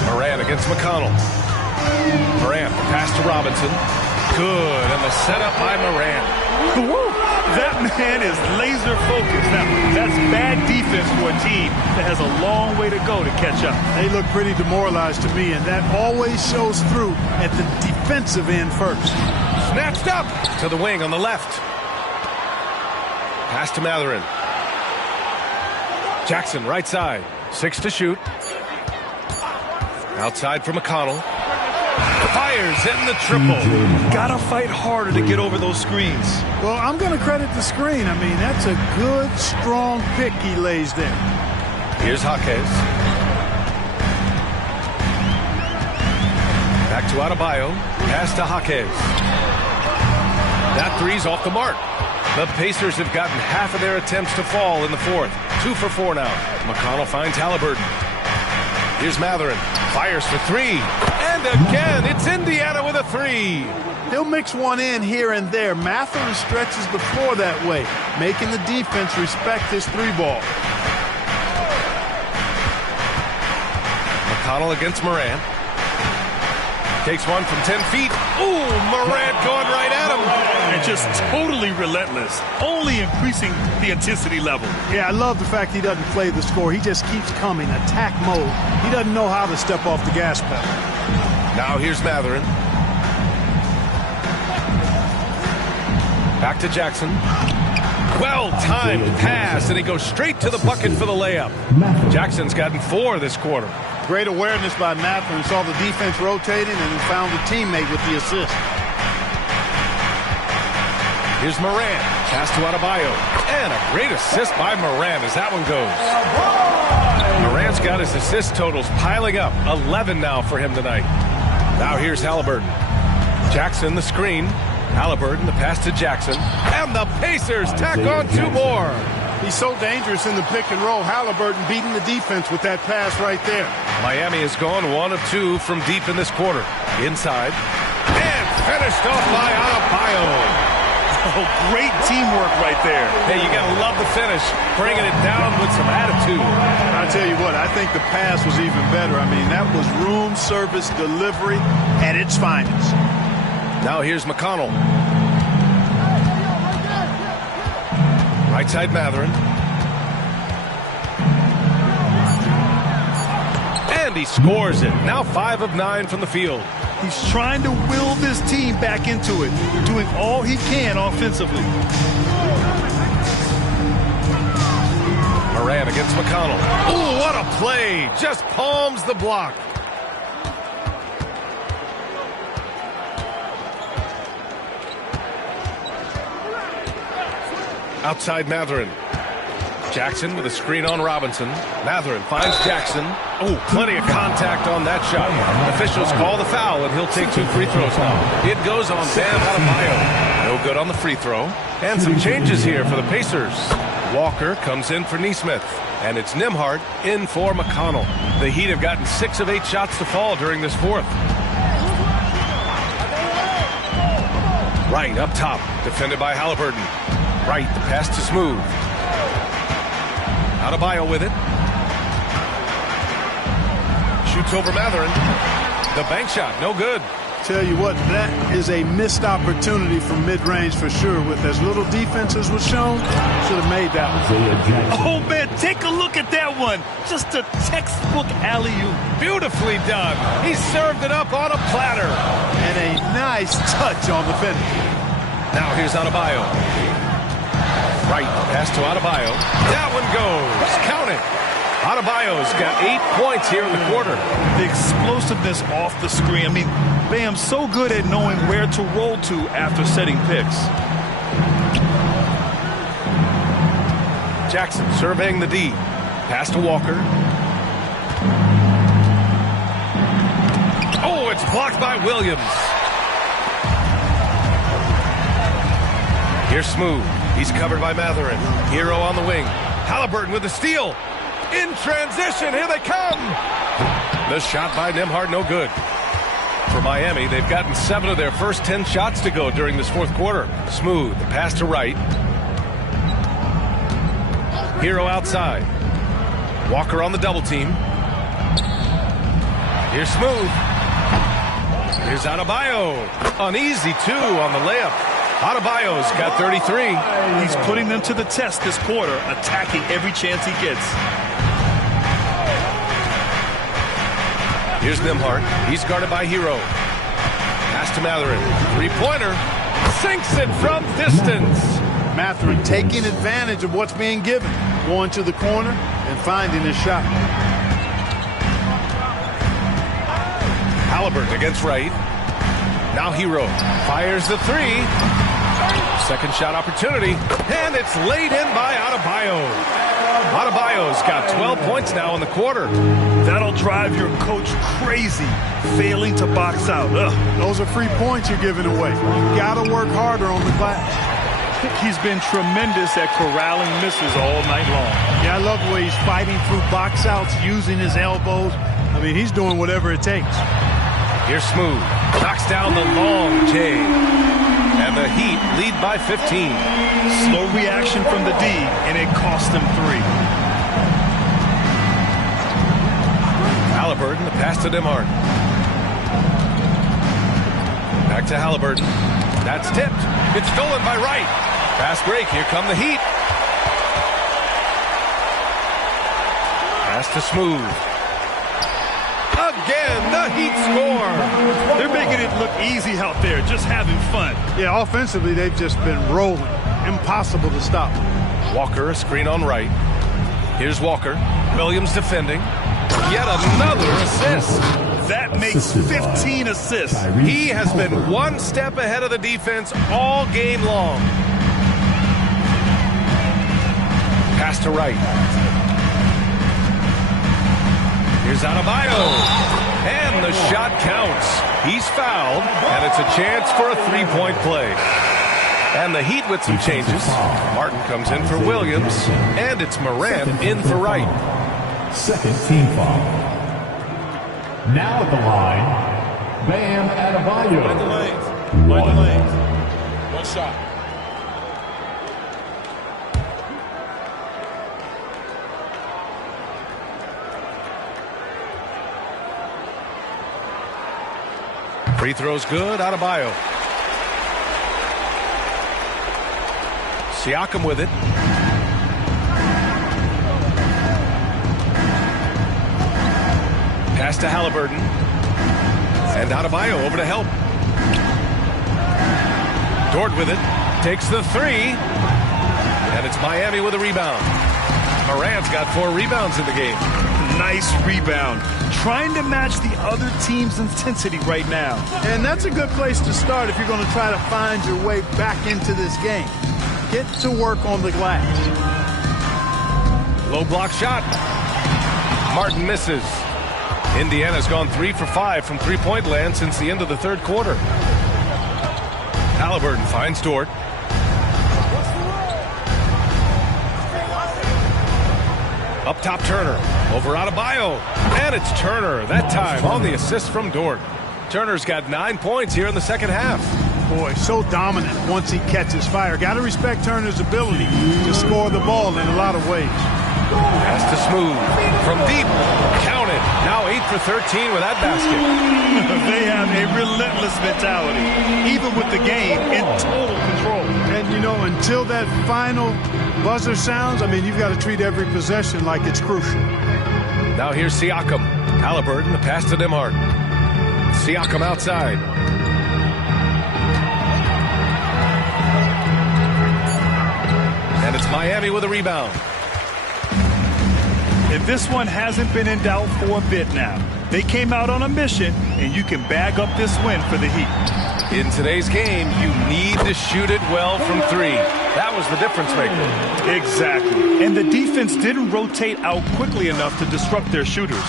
Morant against McConnell. Morant, the pass to Robinson. Good, and the setup by Morant. Woo! That man is laser focused. Now, that's bad defense for a team that has a long way to go to catch up. They look pretty demoralized to me, and that always shows through at the defensive end first. Snatched up to the wing on the left. Pass to Mathurin. Jackson, right side. 6 to shoot. Outside for McConnell. Fires in the triple. Gotta fight harder to get over those screens. Well, I'm going to credit the screen. I mean, that's a good, strong pick he lays there. Here's Jaquez. Back to Adebayo. Pass to Jaquez. That three's off the mark. The Pacers have gotten half of their attempts to fall in the fourth. 2 for 4 now. McConnell finds Halliburton. Here's Matherin. Fires for 3. And again, it's Indiana with a 3. He'll mix one in here and there. Matherin stretches the floor that way, making the defense respect his 3-ball. McConnell against Morant. Takes one from 10 feet. Ooh, Morant going right at him. And just totally relentless, only increasing the intensity level. Yeah, I love the fact he doesn't play the score. He just keeps coming, attack mode. He doesn't know how to step off the gas pedal. Now here's Matherin. Back to Jackson. Well-timed pass, and he goes straight to the bucket for the layup. Jackson's gotten 4 this quarter. Great awareness by Matherin. Saw the defense rotating and found a teammate with the assist. Here's Morant. Pass to Adebayo. And a great assist by Morant as that one goes. Morant's got his assist totals piling up. 11 now for him tonight. Now here's Halliburton. Jackson the screen. Halliburton the pass to Jackson. And the Pacers tack on 2 more. He's so dangerous in the pick and roll. Halliburton beating the defense with that pass right there. Miami has gone 1 of 2 from deep in this quarter. Inside. And finished off by Adebayo. Oh, great teamwork right there. Hey, you got to love the finish. Bringing it down with some attitude. I tell you what, I think the pass was even better. I mean, that was room service delivery at its finest. Now here's McConnell. Right side Matherin. And he scores it. Now 5 of 9 from the field. He's trying to will this team back into it, doing all he can offensively. Morant against McConnell. Ooh, what a play. Just palms the block. Outside Matherin. Jackson with a screen on Robinson. Matherin finds Jackson. Oh, plenty of contact on that shot. Officials call the foul, and he'll take 2 free throws now. It goes on Bam Adebayo. No good on the free throw. And some changes here for the Pacers. Walker comes in for Nesmith. And it's Nembhard in for McConnell. The Heat have gotten 6 of 8 shots to fall during this fourth. Right up top, defended by Halliburton. Right, the pass to Smooth. Adebayo with it. Shoots over Matherin. The bank shot, no good. Tell you what, that is a missed opportunity from mid-range for sure. With as little defense as was shown, should have made that one. Oh, man, take a look at that one. Just a textbook alley-oop. Beautifully done. He served it up on a platter. And a nice touch on the finish. Now here's Adebayo. Right, pass to Adebayo. That one goes. Count it. Adebayo's got 8 points here in the quarter. The explosiveness off the screen. I mean, Bam's so good at knowing where to roll to after setting picks. Jackson surveying the D. Pass to Walker. Oh, it's blocked by Williams. Here's Smooth. He's covered by Matherin. Hero on the wing. Halliburton with the steal. In transition, here they come. The shot by Nembhard, no good. For Miami, they've gotten 7 of their first 10 shots to go during this fourth quarter. Smooth, the pass to right. Hero outside. Walker on the double team. Here's Smooth. Here's Adebayo. An easy 2 on the layup. Adebayo's got 33. He's putting them to the test this quarter, attacking every chance he gets. Here's Nembhard. He's guarded by Hero. Pass to Matherin. 3-pointer. Sinks it from distance. Matherin taking advantage of what's being given. Going to the corner and finding his shot. Halliburton against right. Now Hero fires the 3. Second shot opportunity. And it's laid in by Adebayo. Adebayo's got 12 points now in the quarter. That'll drive your coach crazy, failing to box out. Ugh. Those are free points you're giving away. You got to work harder on the glass. He's been tremendous at corralling misses all night long. Yeah, I love the way he's fighting through box outs, using his elbows. I mean, he's doing whatever it takes. Here's Smooth. Knocks down the long J. And the Heat lead by 15. Slow reaction from the D, and it cost them 3. Halliburton, the pass to Demhart. Back to Halliburton. That's tipped. It's stolen by Wright. Fast break. Here come the Heat. Pass to Smooth. Again, the Heat score. They're making it look easy out there, just having fun. Yeah, offensively, they've just been rolling. Impossible to stop. Walker, a screen on Wright. Here's Walker. Williams defending. Yet another assist. That makes 15 assists. He has been one step ahead of the defense all game long. Pass to Wright. Here's Adebayo. And the shot counts. He's fouled, and it's a chance for a three-point play. And the Heat with some changes. Martin comes in for Williams, and it's Morant in for Wright. Second team foul. Now at the line, Bam Adebayo. One shot. Free throw's good. Adebayo. Siakam with it. Pass to Halliburton. And Adebayo over to help. Dort with it. Takes the 3. And it's Miami with a rebound. Morant's got 4 rebounds in the game. Nice rebound. Trying to match the other team's intensity right now. And that's a good place to start if you're going to try to find your way back into this game. Get to work on the glass. Low block shot. Martin misses. Indiana's gone 3 for 5 from three-point land since the end of the third quarter. Halliburton finds Dort. Up top, Turner. Over Adebayo. And it's Turner, that time on the assist from Dort. Turner's got 9 points here in the second half. Boy, so dominant once he catches fire. Got to respect Turner's ability to score the ball in a lot of ways. Pass to Smooth. From deep. Count it. Now 8 for 13 with that basket. They have a relentless mentality, even with the game in total control. And, you know, until that final buzzer sounds, I mean, you've got to treat every possession like it's crucial. Now here's Siakam. Halliburton, the pass to Demhart. Siakam outside. And it's Miami with a rebound. And this one hasn't been in doubt for a bit now. They came out on a mission, and you can bag up this win for the Heat. In today's game, you need to shoot it well from 3. That was the difference maker. Exactly. And the defense didn't rotate out quickly enough to disrupt their shooters.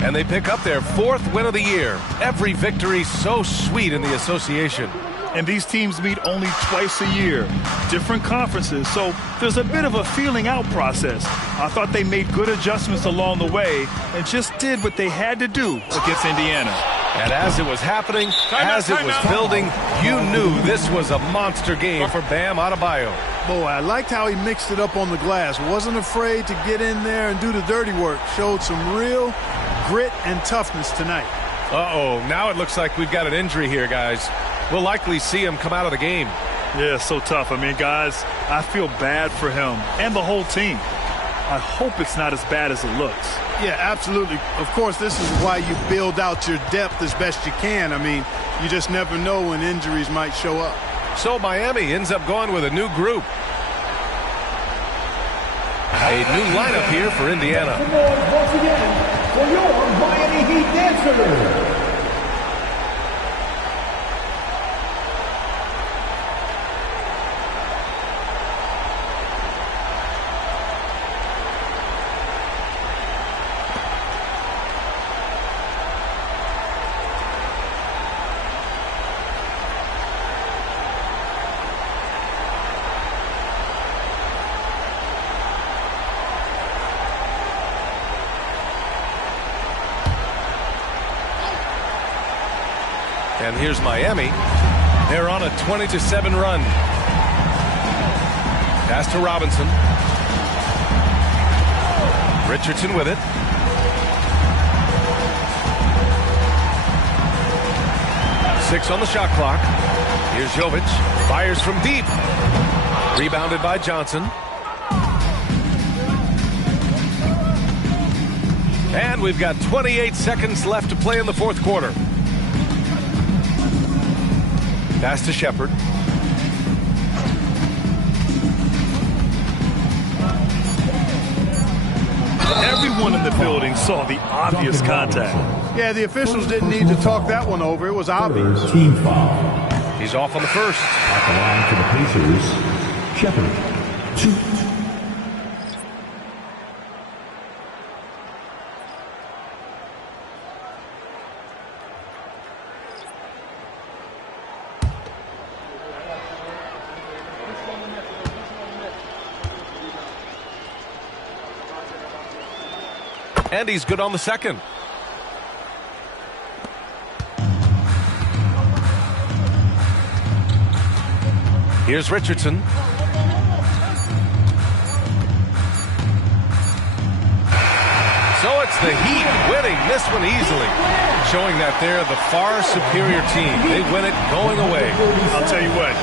And they pick up their 4th win of the year. Every victory so sweet in the association. And these teams meet only twice a year, different conferences, so there's a bit of a feeling out process. I thought they made good adjustments along the way and just did what they had to do against Indiana. And as it was happening, as it was building, you knew this was a monster game for Bam Adebayo. Boy, I liked how he mixed it up on the glass. Wasn't afraid to get in there and do the dirty work. Showed some real grit and toughness tonight. Uh-oh, now it looks like we've got an injury here, guys. We'll likely see him come out of the game. Yeah, so tough. I mean, guys, I feel bad for him and the whole team. I hope it's not as bad as it looks. Yeah, absolutely. Of course, this is why you build out your depth as best you can. I mean, you just never know when injuries might show up. So Miami ends up going with a new group. A new lineup here for Indiana. Once again, for your Miami Heat dancers. And here's Miami. They're on a 20-7 run. Pass to Robinson. Richardson with it. Six on the shot clock. Here's Jovic. Fires from deep. Rebounded by Johnson. And we've got 28 seconds left to play in the fourth quarter. Pass to Shepard. Everyone in the building saw the obvious contact. Yeah, the officials didn't need to talk that one over. It was obvious. Team foul. He's off on the first. At the line for the Pacers, Shepard, 2. And he's good on the second. Here's Richardson. So it's the Heat winning this one easily. Showing that they're the far superior team. They win it going away. I'll tell you what,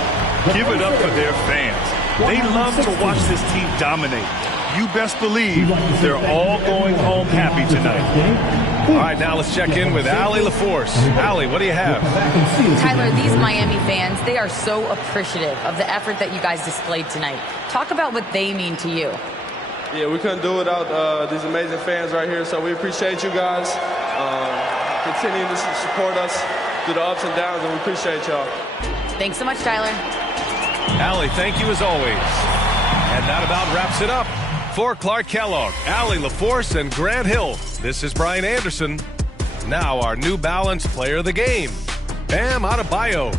give it up for their fans. They love to watch this team dominate. You best believe they're all going home happy tonight. All right, now let's check in with Allie LaForce. Allie, what do you have? Tyler, these Miami fans, they are so appreciative of the effort that you guys displayed tonight. Talk about what they mean to you. Yeah, we couldn't do it without these amazing fans right here, so we appreciate you guys. Continuing to support us through the ups and downs, and we appreciate y'all. Thanks so much, Tyler. Allie, thank you as always. And that about wraps it up. For Clark Kellogg, Allie LaForce, and Grant Hill, this is Brian Anderson. Now our New Balance Player of the Game, Bam Adebayo.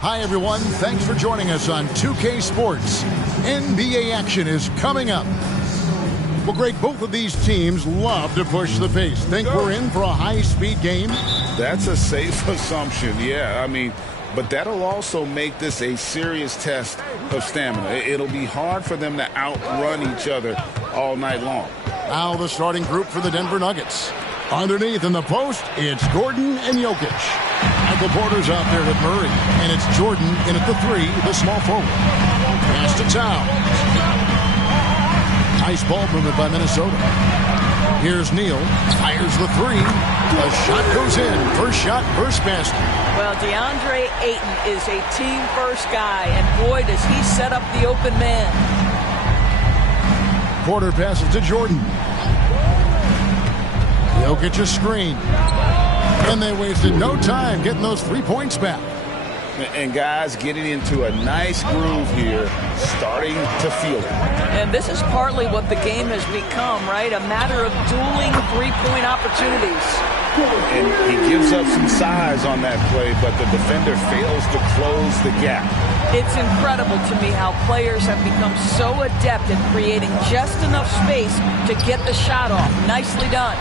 Hi, everyone. Thanks for joining us on 2K Sports. NBA action is coming up. Well, Greg, both of these teams love to push the pace. Think we're in for a high-speed game? That's a safe assumption, yeah. I mean, but that'll also make this a serious test of stamina. It'll be hard for them to outrun each other all night long. Now the starting group for the Denver Nuggets. Underneath in the post, it's Gordon and Jokic. Michael Porter's out there at Murray, and it's Jordan in at the 3, the small forward. Pass to Towns. Nice ball movement by Minnesota. Here's Neal, fires the 3. A shot goes in. First shot, first basket. Well, DeAndre Ayton is a team-first guy, and boy, does he set up the open man. Porter passes to Jordan. Jokic a screen. And they wasted no time getting those 3 points back. And guys getting into a nice groove here, starting to feel it. And this is partly what the game has become, right? A matter of dueling three-point opportunities. And he gives up some size on that play, but the defender fails to close the gap. It's incredible to me how players have become so adept at creating just enough space to get the shot off. Nicely done.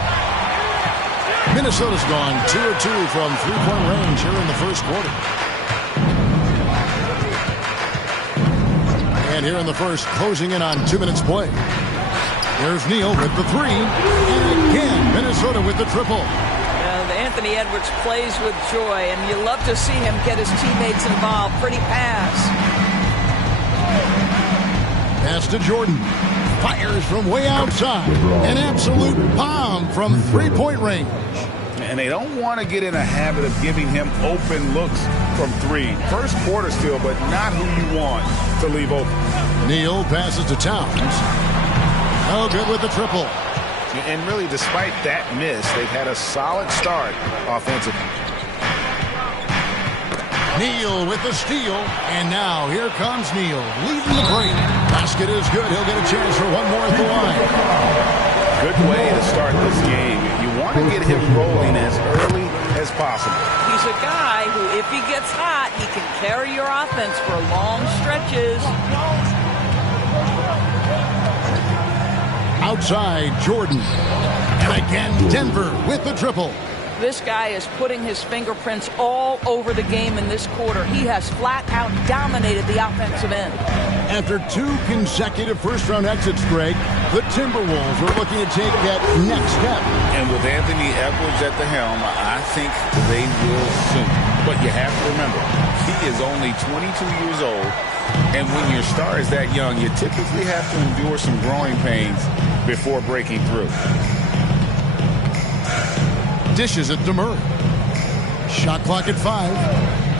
Minnesota's gone 2 of 2 from three-point range here in the first quarter. And here in the first, closing in on 2 minutes play. There's Neal with the 3. And again, Minnesota with the triple. Anthony Edwards plays with joy, and you love to see him get his teammates involved. Pretty pass. Pass to Jordan. Fires from way outside. An absolute bomb from three-point range. And they don't want to get in a habit of giving him open looks from 3. First quarter still, but not who you want to leave open. Neal passes to Towns. Oh, good with the triple. And really, despite that miss, they've had a solid start offensively. Neal with the steal. And now here comes Neal, leading the break. Basket is good. He'll get a chance for one more at the line. Good way to start this game. You want to get him rolling as early as as possible. He's a guy who, if he gets hot, he can carry your offense for long stretches. Outside, Jordan. And again, Denver with the triple. This guy is putting his fingerprints all over the game in this quarter. He has flat out dominated the offensive end. After 2 consecutive first-round exits, Greg, the Timberwolves are looking to take that next step. And with Anthony Edwards at the helm, I think they will soon. But you have to remember, he is only 22 years old. And when your star is that young, you typically have to endure some growing pains before breaking through. Dishes it to Murray. Shot clock at 5.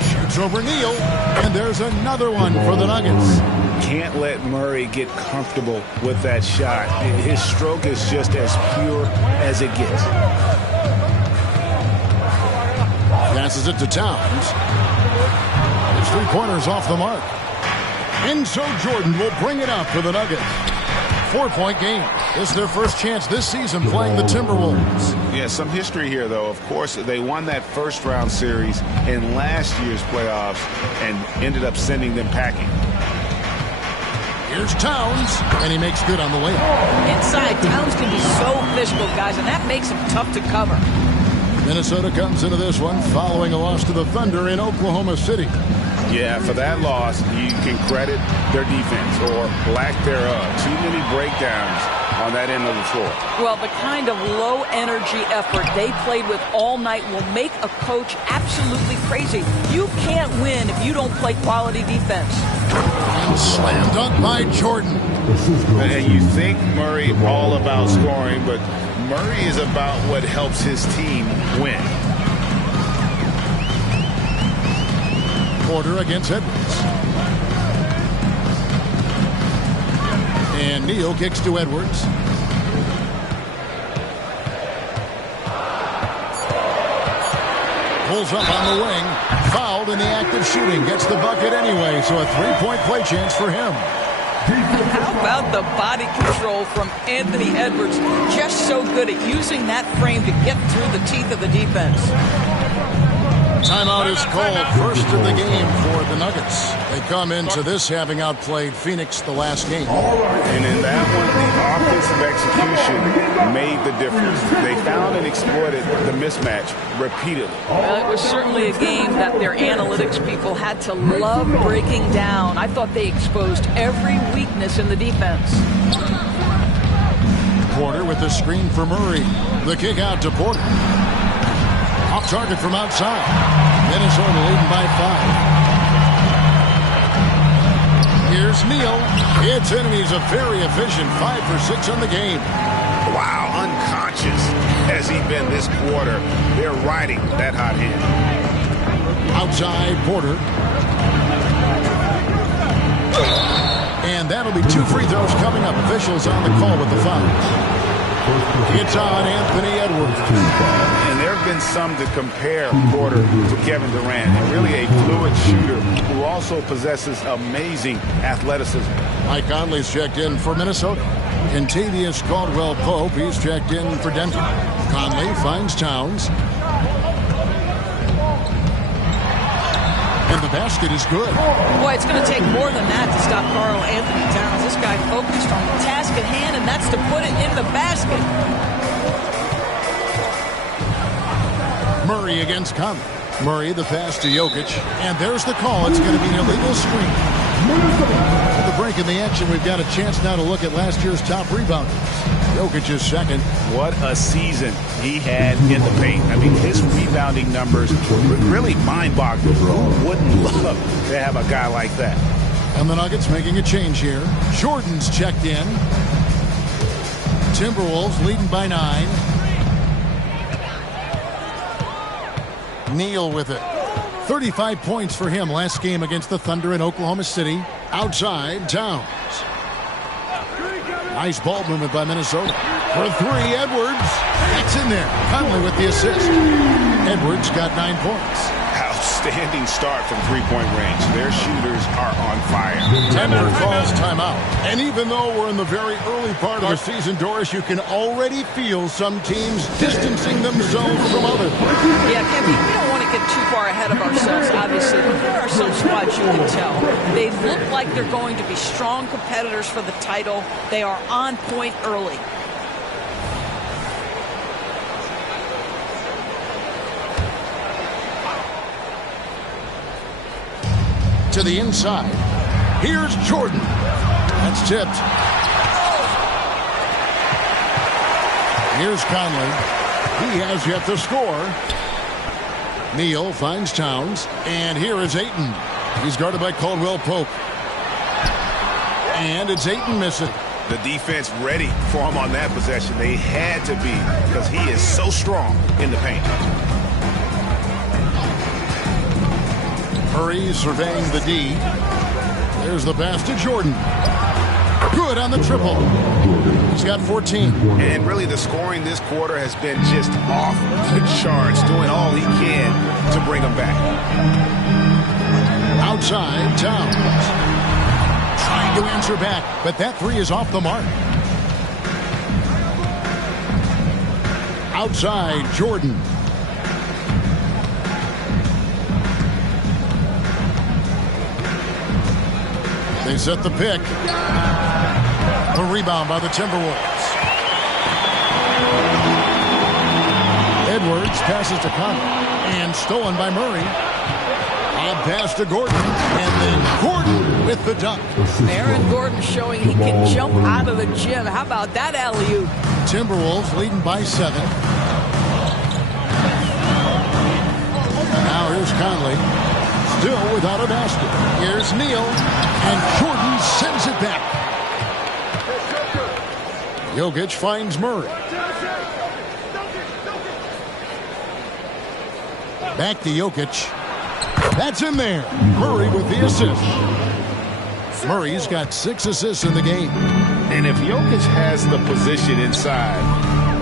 Shoots over Neal. And there's another one for the Nuggets. Can't let Murray get comfortable with that shot. His stroke is just as pure as it gets. Passes it to Towns. His 3-pointers off the mark. And so Jordan will bring it up for the Nuggets. 4-point game. This is their first chance this season playing the Timberwolves. Yeah, some history here, though. Of course, they won that first-round series in last year's playoffs and ended up sending them packing. Here's Towns, and he makes good on the way. Inside, Towns can be so physical, guys, and that makes him tough to cover. Minnesota comes into this one following a loss to the Thunder in Oklahoma City. Yeah, for that loss, you can credit their defense or lack thereof. Too many breakdowns on that end of the floor. Well, the kind of low-energy effort they played with all night will make a coach absolutely crazy. You can't win if you don't play quality defense. And slam dunk by Jordan. And you think Murray all about scoring, but Murray is about what helps his team win. Porter against Edwards. And Neal kicks to Edwards. Pulls up on the wing. Fouled in the act of shooting. Gets the bucket anyway, so a 3-point play chance for him. How about the body control from Anthony Edwards? Just so good at using that frame to get through the teeth of the defense. Timeout is called, first of the game for the Nuggets. They come into this having outplayed Phoenix the last game. And in that one, the offensive execution made the difference. They found and exploited the mismatch repeatedly. Well, it was certainly a game that their analytics people had to love breaking down. I thought they exposed every weakness in the defense. Porter with the screen for Murray. The kick out to Porter. Off target from outside. Minnesota leading by 5. Here's Neal. It's in, and he's a very efficient 5 for 6 on the game. Wow, unconscious has he been this quarter. They're riding that hot hand. Outside, Porter. And that'll be 2 free throws coming up. Officials on the call with the foul. It's on Anthony Edwards. And there have been some to compare Porter to Kevin Durant. And really a fluid shooter who also possesses amazing athleticism. Mike Conley's checked in for Minnesota. Kentavious Caldwell-Pope, he's checked in for Denver. Conley finds Towns. And the basket is good. Boy, it's going to take more than that to stop Karl Anthony Towns. This guy focused on the task at hand, and that's to put it in the basket. Murray against Conley. Murray, the pass to Jokic. And there's the call. It's going to be an illegal screen. At the break in the action, we've got a chance now to look at last year's top rebounders. Jokic is second. What a season he had in the paint. I mean, his rebounding numbers were really mind-boggling. Who wouldn't love to have a guy like that? And the Nuggets making a change here. Jordan's checked in. Timberwolves leading by 9. Neal with it. 35 points for him last game against the Thunder in Oklahoma City. Outside, Towns. Nice ball movement by Minnesota. For 3, Edwards. That's in there. Conley with the assist. Edwards got 9 points. outstanding start from three-point range. Their shooters are on fire. Denver calls timeout. And even though we're in the very early part of the season, Doris, you can already feel some teams distancing themselves from others. Yeah, Kevin, we don't want to get too far ahead of ourselves, obviously, but there are some spots you can tell. They look like they're going to be strong competitors for the title. They are on point early. To the inside. Here's Jordan. That's tipped. Here's Conley. He has yet to score. Neal finds Towns. And here is Ayton. He's guarded by Caldwell Pope. And it's Ayton missing. The defense ready for him on that possession. They had to be because he is so strong in the paint. Murray surveying the D. There's the pass to Jordan. Good on the triple. He's got 14. And really the scoring this quarter has been just off the charts, doing all he can to bring them back. Outside, Towns. Trying to answer back, but that three is off the mark. Outside, Jordan. They set the pick. The rebound by the Timberwolves. Edwards passes to Conley. And stolen by Murray. Odd pass to Gordon. And then Gordon with the dunk. Aaron Gordon showing he can jump out of the gym. How about that alley-oop? Timberwolves leading by 7. Now here's Conley. Still without a basket. Here's Neal. And Jordan sends it back. Jokic finds Murray. Back to Jokic. That's in there. Murray with the assist. Murray's got 6 assists in the game. And if Jokic has the position inside,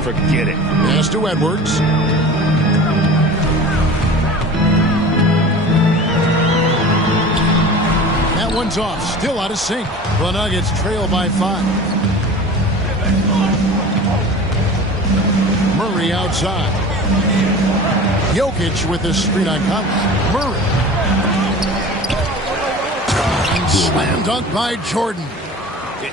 forget it. Pass to Edwards. That one's off. Still out of sync. The Nuggets trail by 5. Murray outside. Jokic with his screen on Conley. Murray. And slam dunk by Jordan.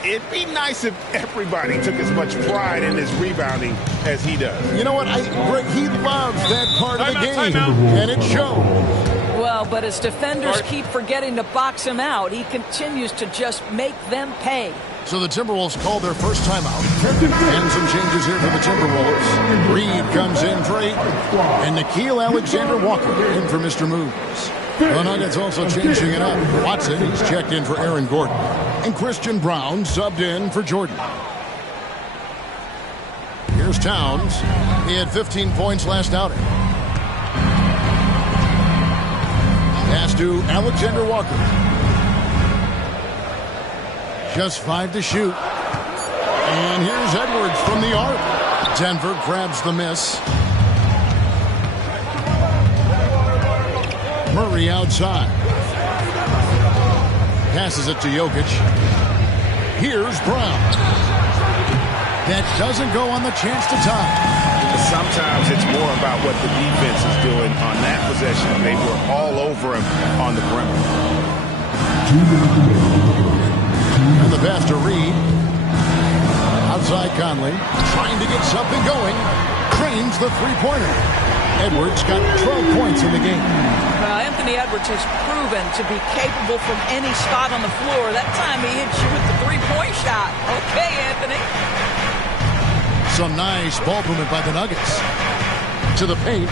It'd be nice if everybody took as much pride in his rebounding as he does. You know what? He loves that part of the game, and it shows. Well, but as defenders keep forgetting to box him out, he continues to just make them pay. So the Timberwolves call their first timeout. And some changes here for the Timberwolves. Reed comes in for 8. And Nickeil Alexander-Walker in for Mr. Moves. The Nuggets also changing it up. Watson is checked in for Aaron Gordon. And Christian Brown subbed in for Jordan. Here's Towns. He had 15 points last outing. Pass to Alexander-Walker. Just 5 to shoot. And here's Edwards from the arc. Denver grabs the miss. Murray outside. Passes it to Jokic. Here's Brown. That doesn't go on the chance to tie. Sometimes it's more about what the defense is doing on that possession. They were all over him on the perimeter. And the pass to Reed. Outside Conley. Trying to get something going. Drains the three-pointer. Edwards got 12 points in the game. Anthony Edwards has proven to be capable from any spot on the floor. That time he hit you with the three-point shot. Okay, Anthony. Some nice ball movement by the Nuggets. To the paint.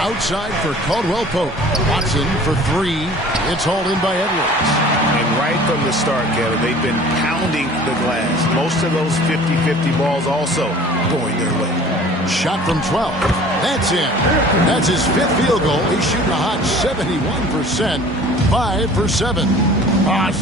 Outside for Caldwell Pope. Watson for 3. It's hauled in by Edwards. And right from the start, Kevin, they've been pounding the glass. Most of those 50-50 balls also going their way. Shot from 12. That's in. That's his 5th field goal. He's shooting a hot 71%. 5 for 7.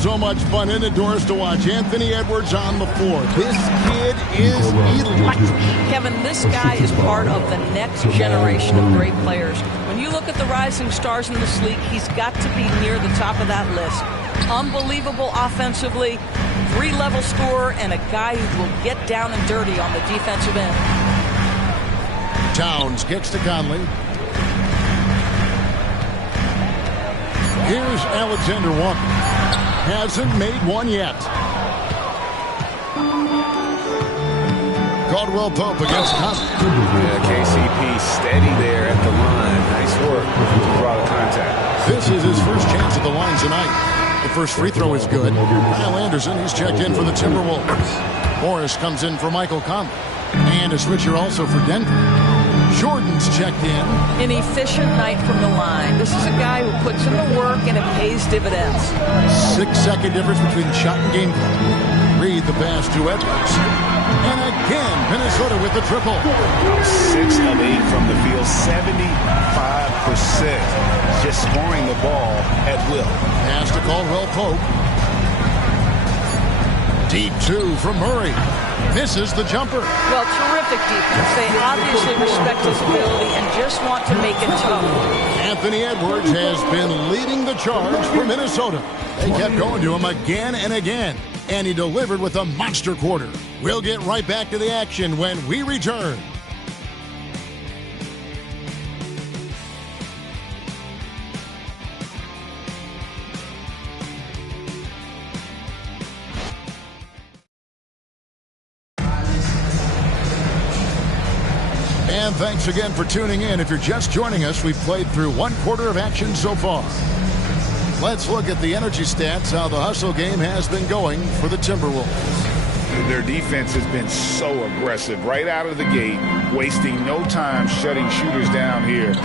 So much fun indoors to watch. Anthony Edwards on the floor. This kid is electric. Kevin, this guy is part of the next generation of great players. When you look at the rising stars in this league, he's got to be near the top of that list. Unbelievable offensively, 3-level scorer, and a guy who will get down and dirty on the defensive end. Towns kicks to Conley. Here's Alexander Walker. Hasn't made one yet. Caldwell Pope against Conley. Yeah, KCP steady there at the line. Nice work to draw the contact. This is his first chance at the line tonight. The first free throw is good. Kyle Anderson, he's checked in for the Timberwolves. Morris comes in for Michael Conley. And a switcher also for Denver. Jordan's checked in. An efficient night from the line. This is a guy who puts in the work and it pays dividends. 6-second difference between shot and game clock. Reed the pass to Edwards. And again, Minnesota with the triple. 6 of 8 from the field, 75%. Just scoring the ball at will. Pass to Caldwell Pope. Deep 2 from Murray. Misses the jumper. Well, terrific defense. They obviously respect his ability and just want to make it tough. Anthony Edwards has been leading the charge for Minnesota. They kept going to him again and again, and he delivered with a monster quarter. We'll get right back to the action when we return. And thanks again for tuning in. If you're just joining us, we've played through one quarter of action so far. Let's look at the energy stats, how the hustle game has been going for the Timberwolves. Their defense has been so aggressive right out of the gate, wasting no time shutting shooters down here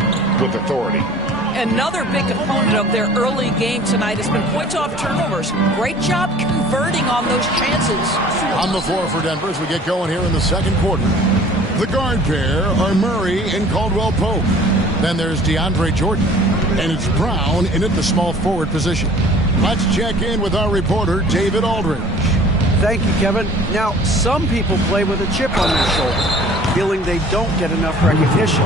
with authority. Another big component of their early game tonight has been points off turnovers. Great job converting on those chances. On the floor for Denver as we get going here in the second quarter. The guard pair are Murray and Caldwell Pope. Then there's DeAndre Jordan. And it's Brown in at the small forward position. Let's check in with our reporter, David Aldridge. Thank you, Kevin. Now, some people play with a chip on their shoulder, feeling they don't get enough recognition.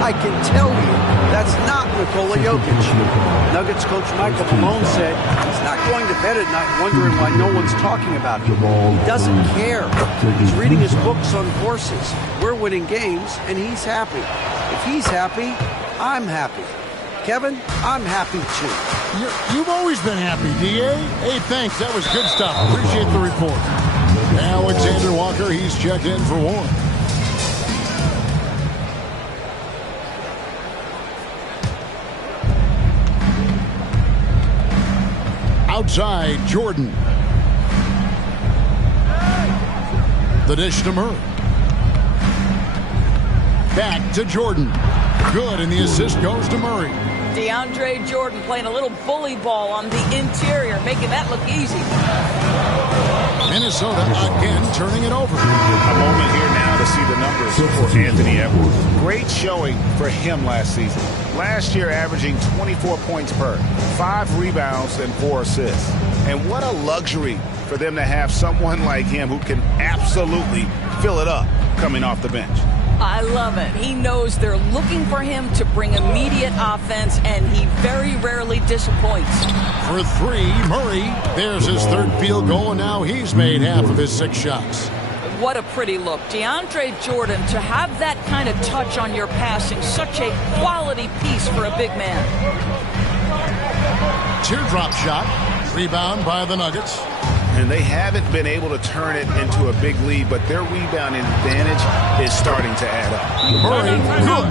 I can tell you that's not Nikola Jokic. Nuggets coach Michael Malone said he's not going to bed at night wondering why no one's talking about him. He doesn't care. He's reading his books on horses. We're winning games, and he's happy. If he's happy, I'm happy. Kevin, I'm happy too. You've always been happy, D.A. Hey, thanks. That was good stuff. Appreciate the report. Alexander Walker, he's checked in for one. Outside, Jordan. The dish to Murray. Back to Jordan. Good, and the assist goes to Murray. DeAndre Jordan playing a little bully ball on the interior, making that look easy. Minnesota again turning it over. A moment here now to see the numbers for Anthony Edwards. Great showing for him last season. Last year averaging 24 points per, 5 rebounds and 4 assists. And what a luxury for them to have someone like him who can absolutely fill it up coming off the bench. I love it. He knows they're looking for him to bring immediate offense, and he very rarely disappoints. For 3, Murray. There's his third field goal, and now he's made half of his 6 shots. What a pretty look. DeAndre Jordan, to have that kind of touch on your passing, such a quality piece for a big man. Teardrop shot. Rebound by the Nuggets. And they haven't been able to turn it into a big lead, but their rebounding advantage is starting to add up. Murray, good.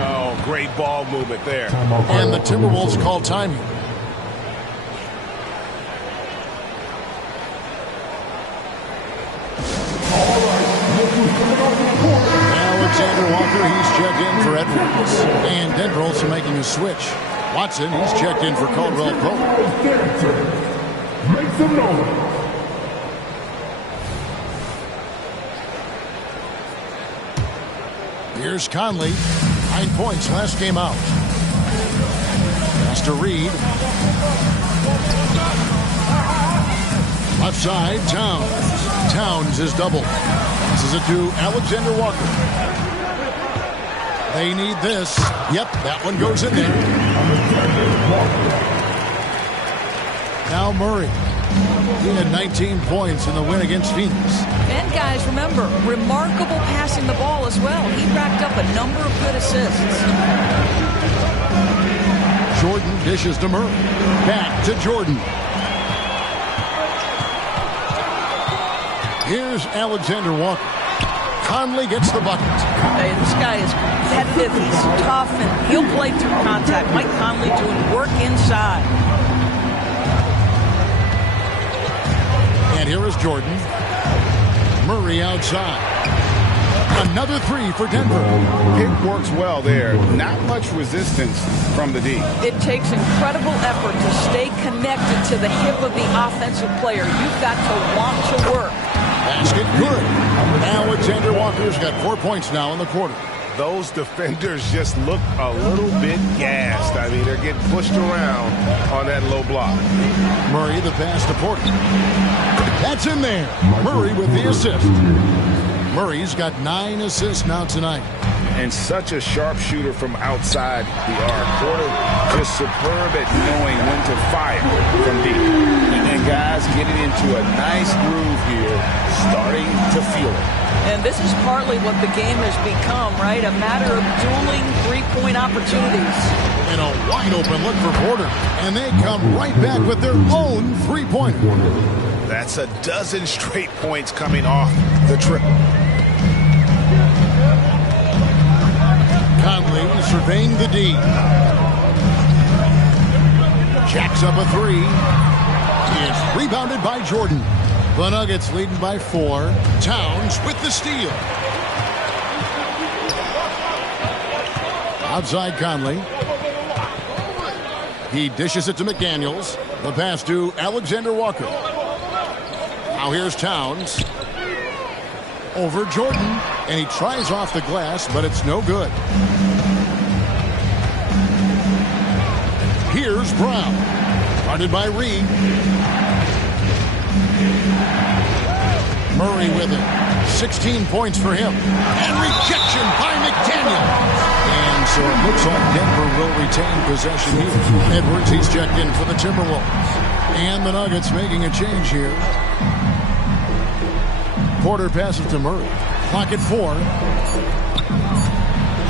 Oh, great ball movement there. And the Timberwolves call timing. Alexander Walker, he's checked in for Edwards. And Denver also making a switch. Watson, he's checked in for Caldwell Pope. Makes them know. Here's Conley. 9 points last game out. Pass to Reed. Left side, Towns. Towns is double. Passes it to Alexander Walker. They need this. Yep, that one goes in there. Now Murray. He had 19 points in the win against Phoenix. And guys, remember, remarkable passing the ball as well. He racked up a number of good assists. Jordan dishes to Murray. Back to Jordan. Here's Alexander Walker. Conley gets the bucket. Hey, this guy is competitive. He's tough, and he'll play through contact. Mike Conley doing work inside. And here is Jordan. Murray outside. Another three for Denver. Pick works well there. Not much resistance from the D. It takes incredible effort to stay connected to the hip of the offensive player. You've got to want to work. Basket good. Alexander Walker's got 4 points now in the quarter. Those defenders just look a little bit gassed. I mean, they're getting pushed around on that low block. Murray, the pass to Porter. That's in there. Murray with the assist. Murray's got 9 assists now tonight. And such a sharp shooter from outside the arc. Porter just superb at knowing when to fire from deep. And guys getting into a nice groove here, starting to feel it. And this is partly what the game has become, right? A matter of dueling three-point opportunities. And a wide open look for Porter. And they come right back with their own three-pointer. That's a dozen straight points coming off the triple. Conley surveying the D. Jacks up a three. It's rebounded by Jordan. The Nuggets leading by 4. Towns with the steal. Outside Conley. He dishes it to McDaniels. The pass to Alexander Walker. Now here's Towns. Over Jordan. And he tries off the glass, but it's no good. Here's Brown. Guarded by Reed. Murray with it. 16 points for him. And rejection by McDaniel. And so it looks like Denver will retain possession here. Edwards, he's checked in for the Timberwolves. And the Nuggets making a change here. Porter passes to Murray. Clock at 4.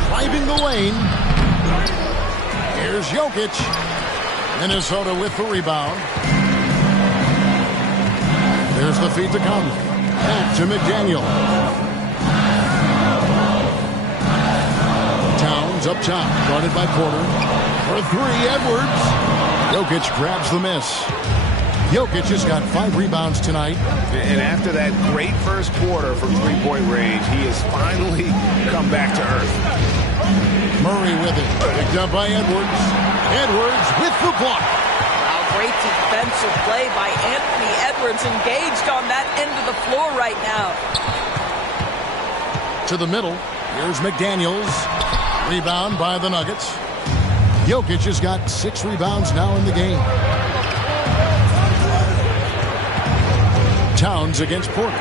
Driving the lane. Here's Jokic. Minnesota with the rebound. There's the feed to Conley. Back to McDaniel. Towns up top. Guarded by Porter. For 3, Edwards. Jokic grabs the miss. Jokic has got 5 rebounds tonight. And after that great first quarter from three-point range, he has finally come back to earth. Murray with it. Picked up by Edwards. Edwards with the block. Wow, great defensive play by Anthony Edwards, engaged on that end of the floor right now. To the middle. Here's McDaniels. Rebound by the Nuggets. Jokic has got 6 rebounds now in the game. Towns against Porter.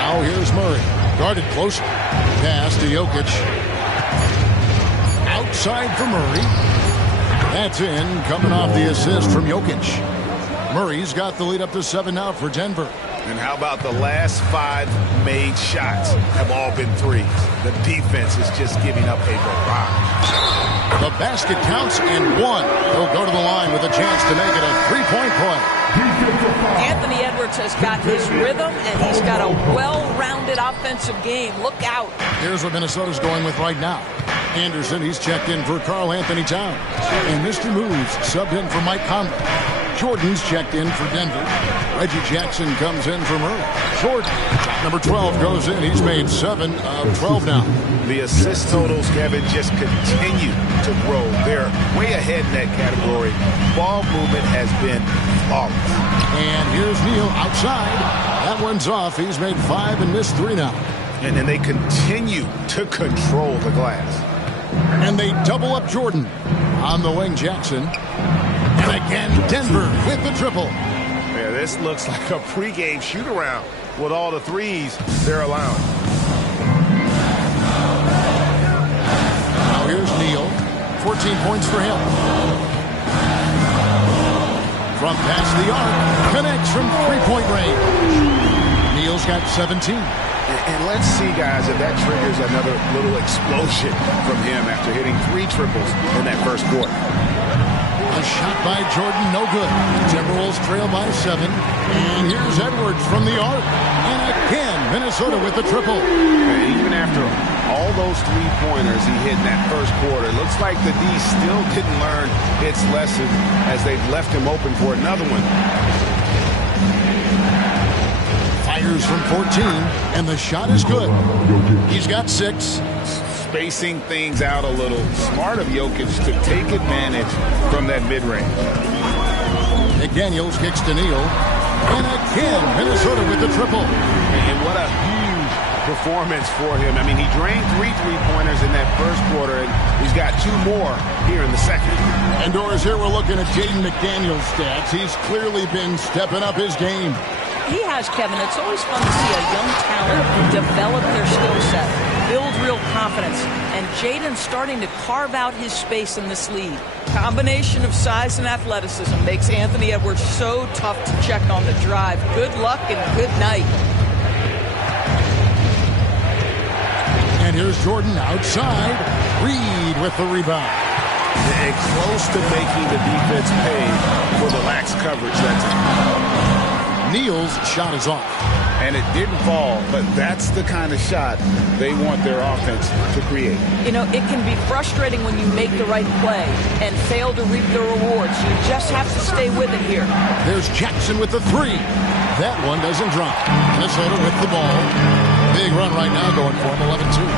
Now here's Murray. Guarded closely. Pass to Jokic. Outside for Murray. That's in. Coming off the assist from Jokic. Murray's got the lead up to 7 now for Denver. And how about the last 5 made shots have all been threes? The defense is just giving up a barrage. The basket counts and 1. He'll go to the line with a chance to make it a 3-point play. Anthony Edwards has got his rhythm, and he's got a well-rounded offensive game. Look out. Here's what Minnesota's going with right now. Anderson, he's checked in for Karl Anthony Towns. And Mr. Moves subbed in for Mike Conley. Jordan's checked in for Denver. Reggie Jackson comes in for Murray. Jordan, number 12, goes in. He's made 7 of 12 now. The assist totals, Kevin, just continue to grow. They're way ahead in that category. Ball movement has been flawless. And here's Neal outside. That one's off. He's made 5 and missed 3 now. And then they continue to control the glass. And they double up Jordan. On the wing, Jackson. And again, Denver with the triple. Yeah, this looks like a pregame shoot-around with all the threes they're allowing. Now here's Neal. 14 points for him. From past the arc, connects from three-point range. Neal's got 17. And let's see, guys, if that triggers another little explosion from him after hitting 3 triples in that first quarter. A shot by Jordan, no good. Timberwolves trail by 7. And here's Edwards from the arc. And again, Minnesota with the triple. And even after all those 3-pointers he hit in that first quarter, it looks like the D still didn't learn its lesson as they've left him open for another one. Fires from 14, and the shot is good. He's got 6. Spacing things out a little. Smart of Jokic to take advantage from that mid-range. McDaniels kicks to Neal. And again, Minnesota with the triple. And what a huge performance for him. I mean, he drained 3 3-pointers in that first quarter, and he's got 2 more here in the second. And Doris, here we're looking at Jaden McDaniels' stats. He's clearly been stepping up his game. He has, Kevin. It's always fun to see a young talent develop their skill set, build real confidence, and Jaden's starting to carve out his space in this league. Combination of size and athleticism makes Anthony Edwards so tough to check on the drive. Good luck and good night. And here's Jordan outside. Reed with the rebound. And close to making the defense pay for the lax coverage that time. Neal's shot is off. And it didn't fall, but that's the kind of shot they want their offense to create. You know, it can be frustrating when you make the right play and fail to reap the rewards. You just have to stay with it here. There's Jackson with the 3. That one doesn't drop. Minnesota with the ball. Big run right now going for him, 11-2.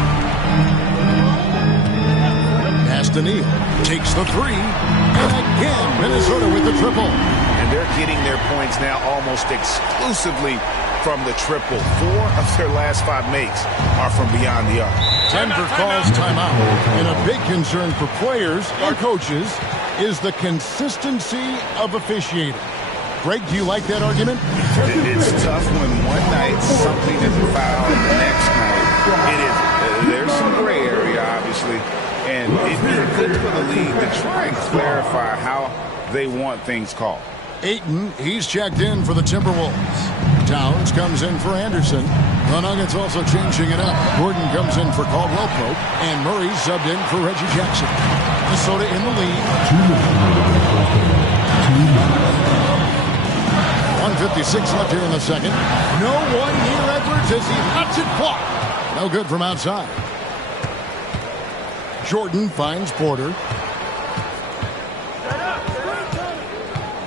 Pass to Neal. Takes the 3. And again, Minnesota with the triple. And they're getting their points now almost exclusively from the triple. 4 of their last 5 makes are from beyond the arc. Denver calls timeout. And a big concern for players and coaches is the consistency of officiating. Greg, do you like that argument? It's tough when one night something is a foul and the next night it isn't. There's some gray area, obviously. And it'd be good for the league to try and clarify how they want things called. Ayton, he's checked in for the Timberwolves. Towns comes in for Anderson. The Nuggets also changing it up. Gordon comes in for Caldwell Pope. And Murray subbed in for Reggie Jackson. Minnesota in the lead. 1:56 left here in the second. No one near Edwards as he lets it fly. No good from outside. Jordan finds Porter.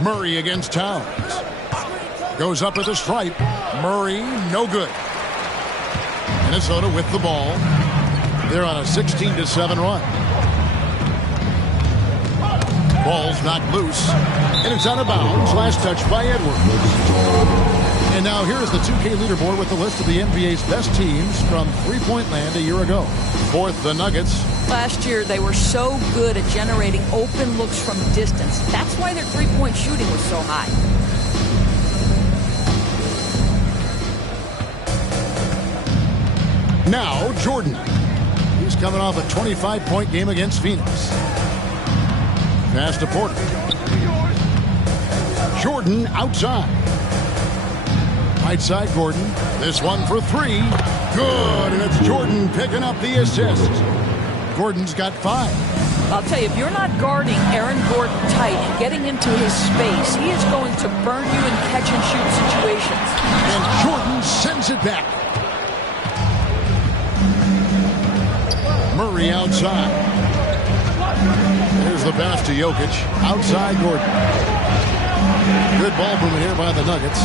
Murray against Towns. Goes up at the stripe. Murray, no good. Minnesota with the ball. They're on a 16-7 run. Ball's knocked loose. And it's out of bounds. Last touch by Edwards. And now here's the 2K leaderboard with the list of the NBA's best teams from three-point land a year ago. Fourth, the Nuggets. Last year, they were so good at generating open looks from distance. That's why their three-point shooting was so high. Now, Jordan. He's coming off a 25-point game against Phoenix. Pass to Porter. Jordan outside. Right side, Gordon. This one for 3. Good, and it's Jordan picking up the assist. Gordon's got 5. I'll tell you, if you're not guarding Aaron Gordon tight and getting into his space, he is going to burn you in catch-and-shoot situations. And Jordan sends it back. Murray outside. There's the pass to Jokic. Outside Gordon. Good ball movement here by the Nuggets.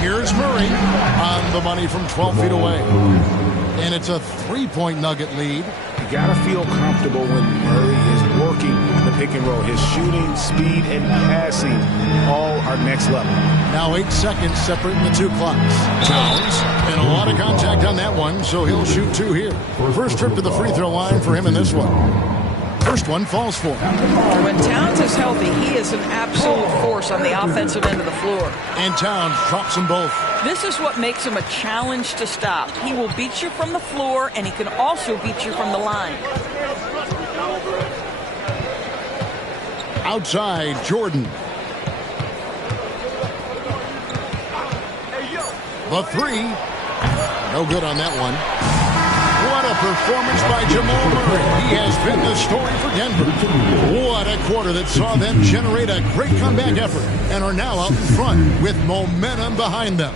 Here's Murray on the money from 12 feet away. And it's a 3-point Nugget lead. You got to feel comfortable when Murray is working the pick and roll. His shooting, speed, and passing all are next level. Now 8 seconds separating the 2 clocks. Towns, and a lot of contact on that one, so he'll shoot 2 here. First trip to the free throw line for him in this one. first one falls for him. When Towns is healthy, he is an absolute force on the offensive end of the floor. And Towns drops them both. This is what makes him a challenge to stop. He will beat you from the floor, and he can also beat you from the line. Outside, Jordan. The three. No good on that one. What a performance by Jamal Murray. He has been the story for Denver. What a quarter that saw them generate a great comeback effort and are now out in front with momentum behind them.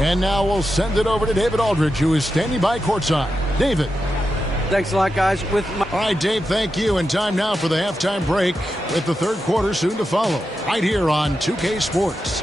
And now we'll send it over to David Aldridge, who is standing by courtside. David. Thanks a lot, guys. All right, Dave, thank you. And time now for the halftime break with the third quarter soon to follow. Right here on 2K Sports.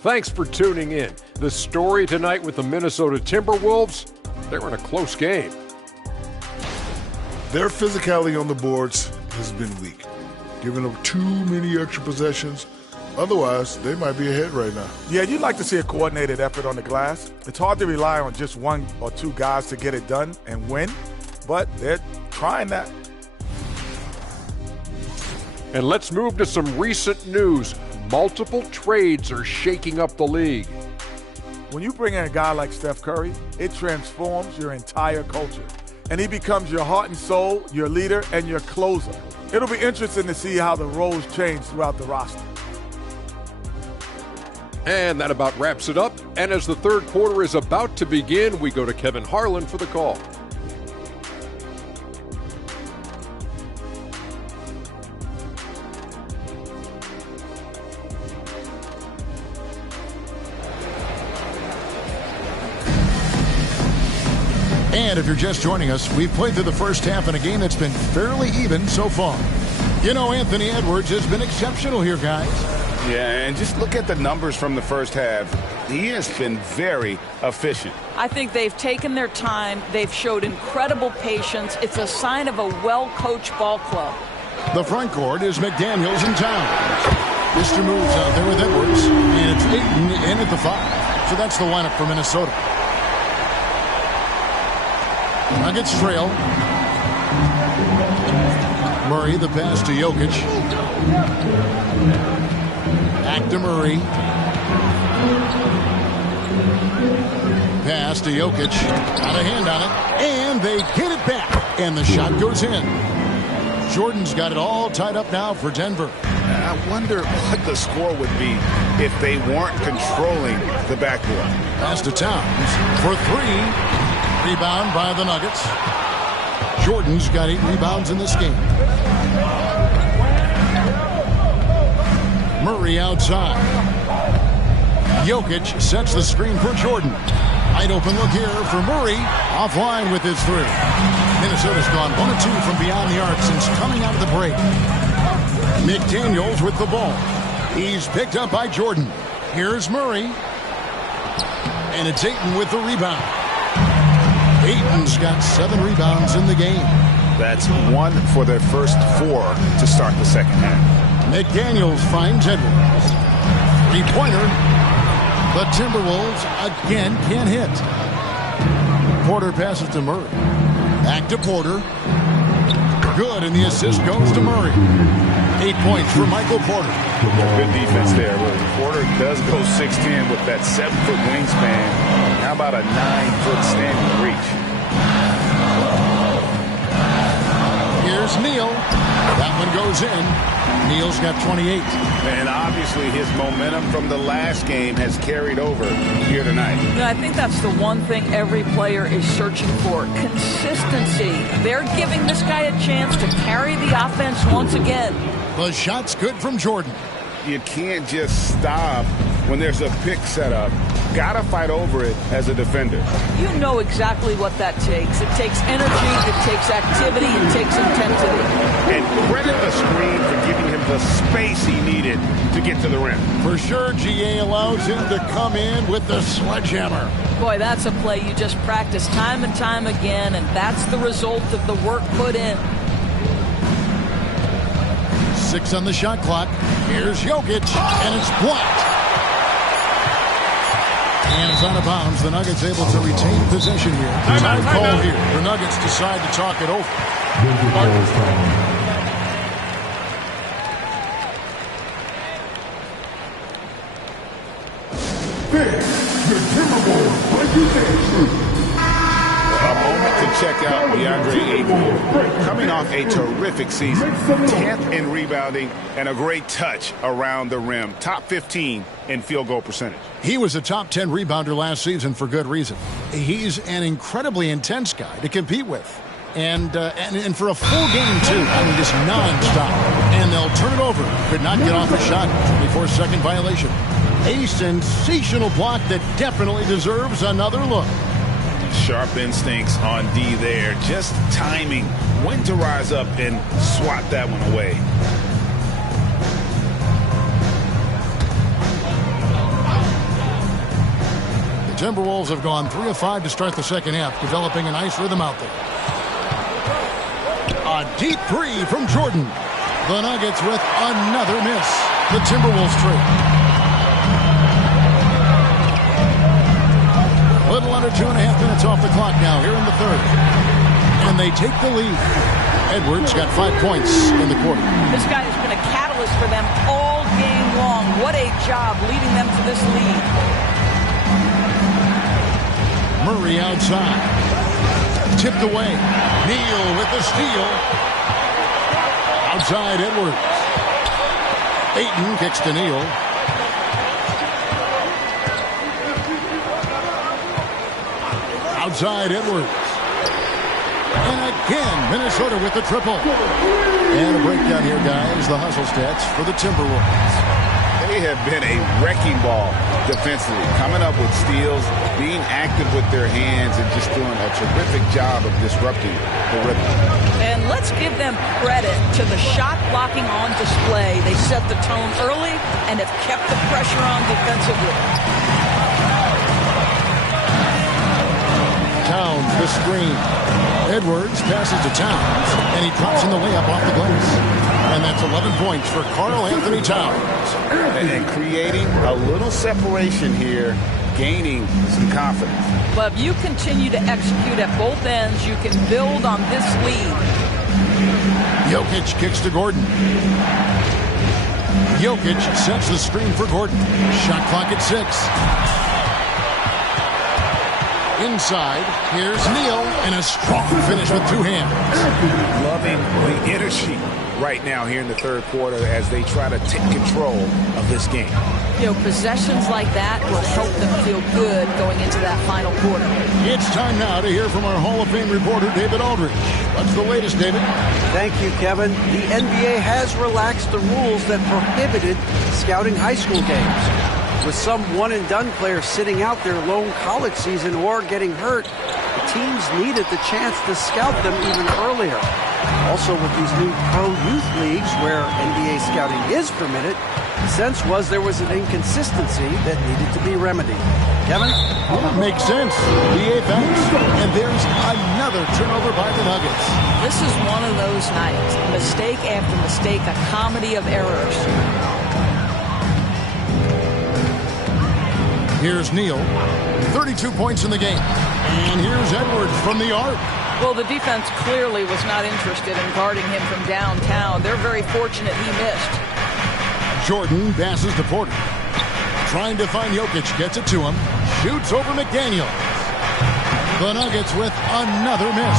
Thanks for tuning in. The story tonight with the Minnesota Timberwolves, they're in a close game. Their physicality on the boards has been weak, giving up too many extra possessions. Otherwise, they might be ahead right now. Yeah, you'd like to see a coordinated effort on the glass. It's hard to rely on just one or two guys to get it done and win, but they're trying that. And let's move to some recent news. Multiple trades are shaking up the league. When you bring in a guy like Steph Curry, it transforms your entire culture. And he becomes your heart and soul, your leader, and your closer. It'll be interesting to see how the roles change throughout the roster. And that about wraps it up. And as the third quarter is about to begin, we go to Kevin Harlan for the call. And if you're just joining us, we've played through the first half in a game that's been fairly even so far. You know, Anthony Edwards has been exceptional here, guys. Yeah, and just look at the numbers from the first half. He has been very efficient. I think they've taken their time. They've showed incredible patience. It's a sign of a well-coached ball club. The front court is McDaniels and Towns. Mr. Moves out there with Edwards, and it's Ayton in at the 5. So that's the lineup for Minnesota. Nuggets trail. Murray, the pass to Jokic. Back to Murray. Pass to Jokic. Got a hand on it. And they get it back. And the shot goes in. Jordan's got it all tied up now for Denver. I wonder what the score would be if they weren't controlling the backcourt. Pass to Towns for 3. Rebound by the Nuggets. Jordan's got 8 rebounds in this game. Murray outside. Jokic sets the screen for Jordan. Wide open look here for Murray. Offline with his 3. Minnesota's gone 1 of 2 from beyond the arc since coming out of the break. McDaniels with the ball. He's picked up by Jordan. Here's Murray. And it's Ayton with the rebound. Ayton's got 7 rebounds in the game. That's 1 for their first 4 to start the second half. McDaniels finds Edwards. 3-pointer. The Timberwolves again can't hit. Porter passes to Murray. Back to Porter. Good, and the assist goes to Murray. 8 points for Michael Porter. Good defense there. Porter does go 6'10" with that 7-foot wingspan. How about a 9-foot standing reach? Here's Neal. That one goes in. Neal's got 28. And obviously his momentum from the last game has carried over here tonight. No, I think that's the one thing every player is searching for. Consistency. They're giving this guy a chance to carry the offense once again. The shot's good from Jordan. You can't just stop when there's a pick set up. Gotta fight over it as a defender. You know exactly what that takes. It takes energy, it takes activity, it takes intensity. And credit the screen for giving him the space he needed to get to the rim. For sure, GA allows him to come in with the sledgehammer. Boy, that's a play you just practice time and time again, and that's the result of the work put in. 6 on the shot clock. Here's Jokic, and it's blocked. And it's out of bounds. The Nuggets able to retain possession here. Time call here. The Nuggets decide to talk it over. A moment to check out DeAndre Ayton. Coming off a terrific season. 10th in rebounding and a great touch around the rim. Top 15 in field goal percentage. He was a top 10 rebounder last season for good reason. He's an incredibly intense guy to compete with. And for a full game, too. I mean, just nonstop. And they'll turn it over. Could not get off a shot. 24-second violation. A sensational block that definitely deserves another look. Sharp instincts on D there. Just timing when to rise up and swat that one away. The Timberwolves have gone 3 of 5 to start the second half, developing a nice rhythm out there. A deep three from Jordan. The Nuggets with another miss. The Timberwolves trade. Little under 2.5 minutes off the clock now here in the third. And they take the lead. Edwards got 5 points in the quarter. This guy has been a catalyst for them all game long. What a job leading them to this lead. Murray outside. Tipped away. Neal with the steal. Outside Edwards. Ayton kicks to Neal. Outside Edwards. And again, Minnesota with the triple. And a breakdown here, guys. The hustle stats for the Timberwolves. They have been a wrecking ball defensively, coming up with steals, being active with their hands, and just doing a terrific job of disrupting the rhythm. And let's give them credit to the shot blocking on display. They set the tone early and have kept the pressure on defensively. Towns, the screen. Edwards passes to Towns, and he drops in the layup off the glass. And that's 11 points for Karl Anthony Towns. And creating a little separation here, gaining some confidence. But if you continue to execute at both ends, you can build on this lead. Jokic kicks to Gordon. Jokic sets the screen for Gordon. Shot clock at 6. Inside, here's Neal, and a strong finish with 2 hands. Loving the energy right now here in the third quarter as they try to take control of this game. You know, possessions like that will help them feel good going into that final quarter. It's time now to hear from our Hall of Fame reporter, David Aldridge. What's the latest, David? Thank you, Kevin. The NBA has relaxed the rules that prohibited scouting high school games. With some one-and-done players sitting out their lone college season or getting hurt, the teams needed the chance to scout them even earlier. Also, with these new pro youth leagues where NBA scouting is permitted, the sense was there was an inconsistency that needed to be remedied. Kevin? Makes sense. The 8th out. And there's another turnover by the Nuggets. This is one of those nights. Mistake after mistake, a comedy of errors. Here's Neal, 32 points in the game. And here's Edwards from the arc. Well, the defense clearly was not interested in guarding him from downtown. They're very fortunate he missed. Jordan passes to Porter. Trying to find Jokic, gets it to him. Shoots over McDaniel. The Nuggets with another miss.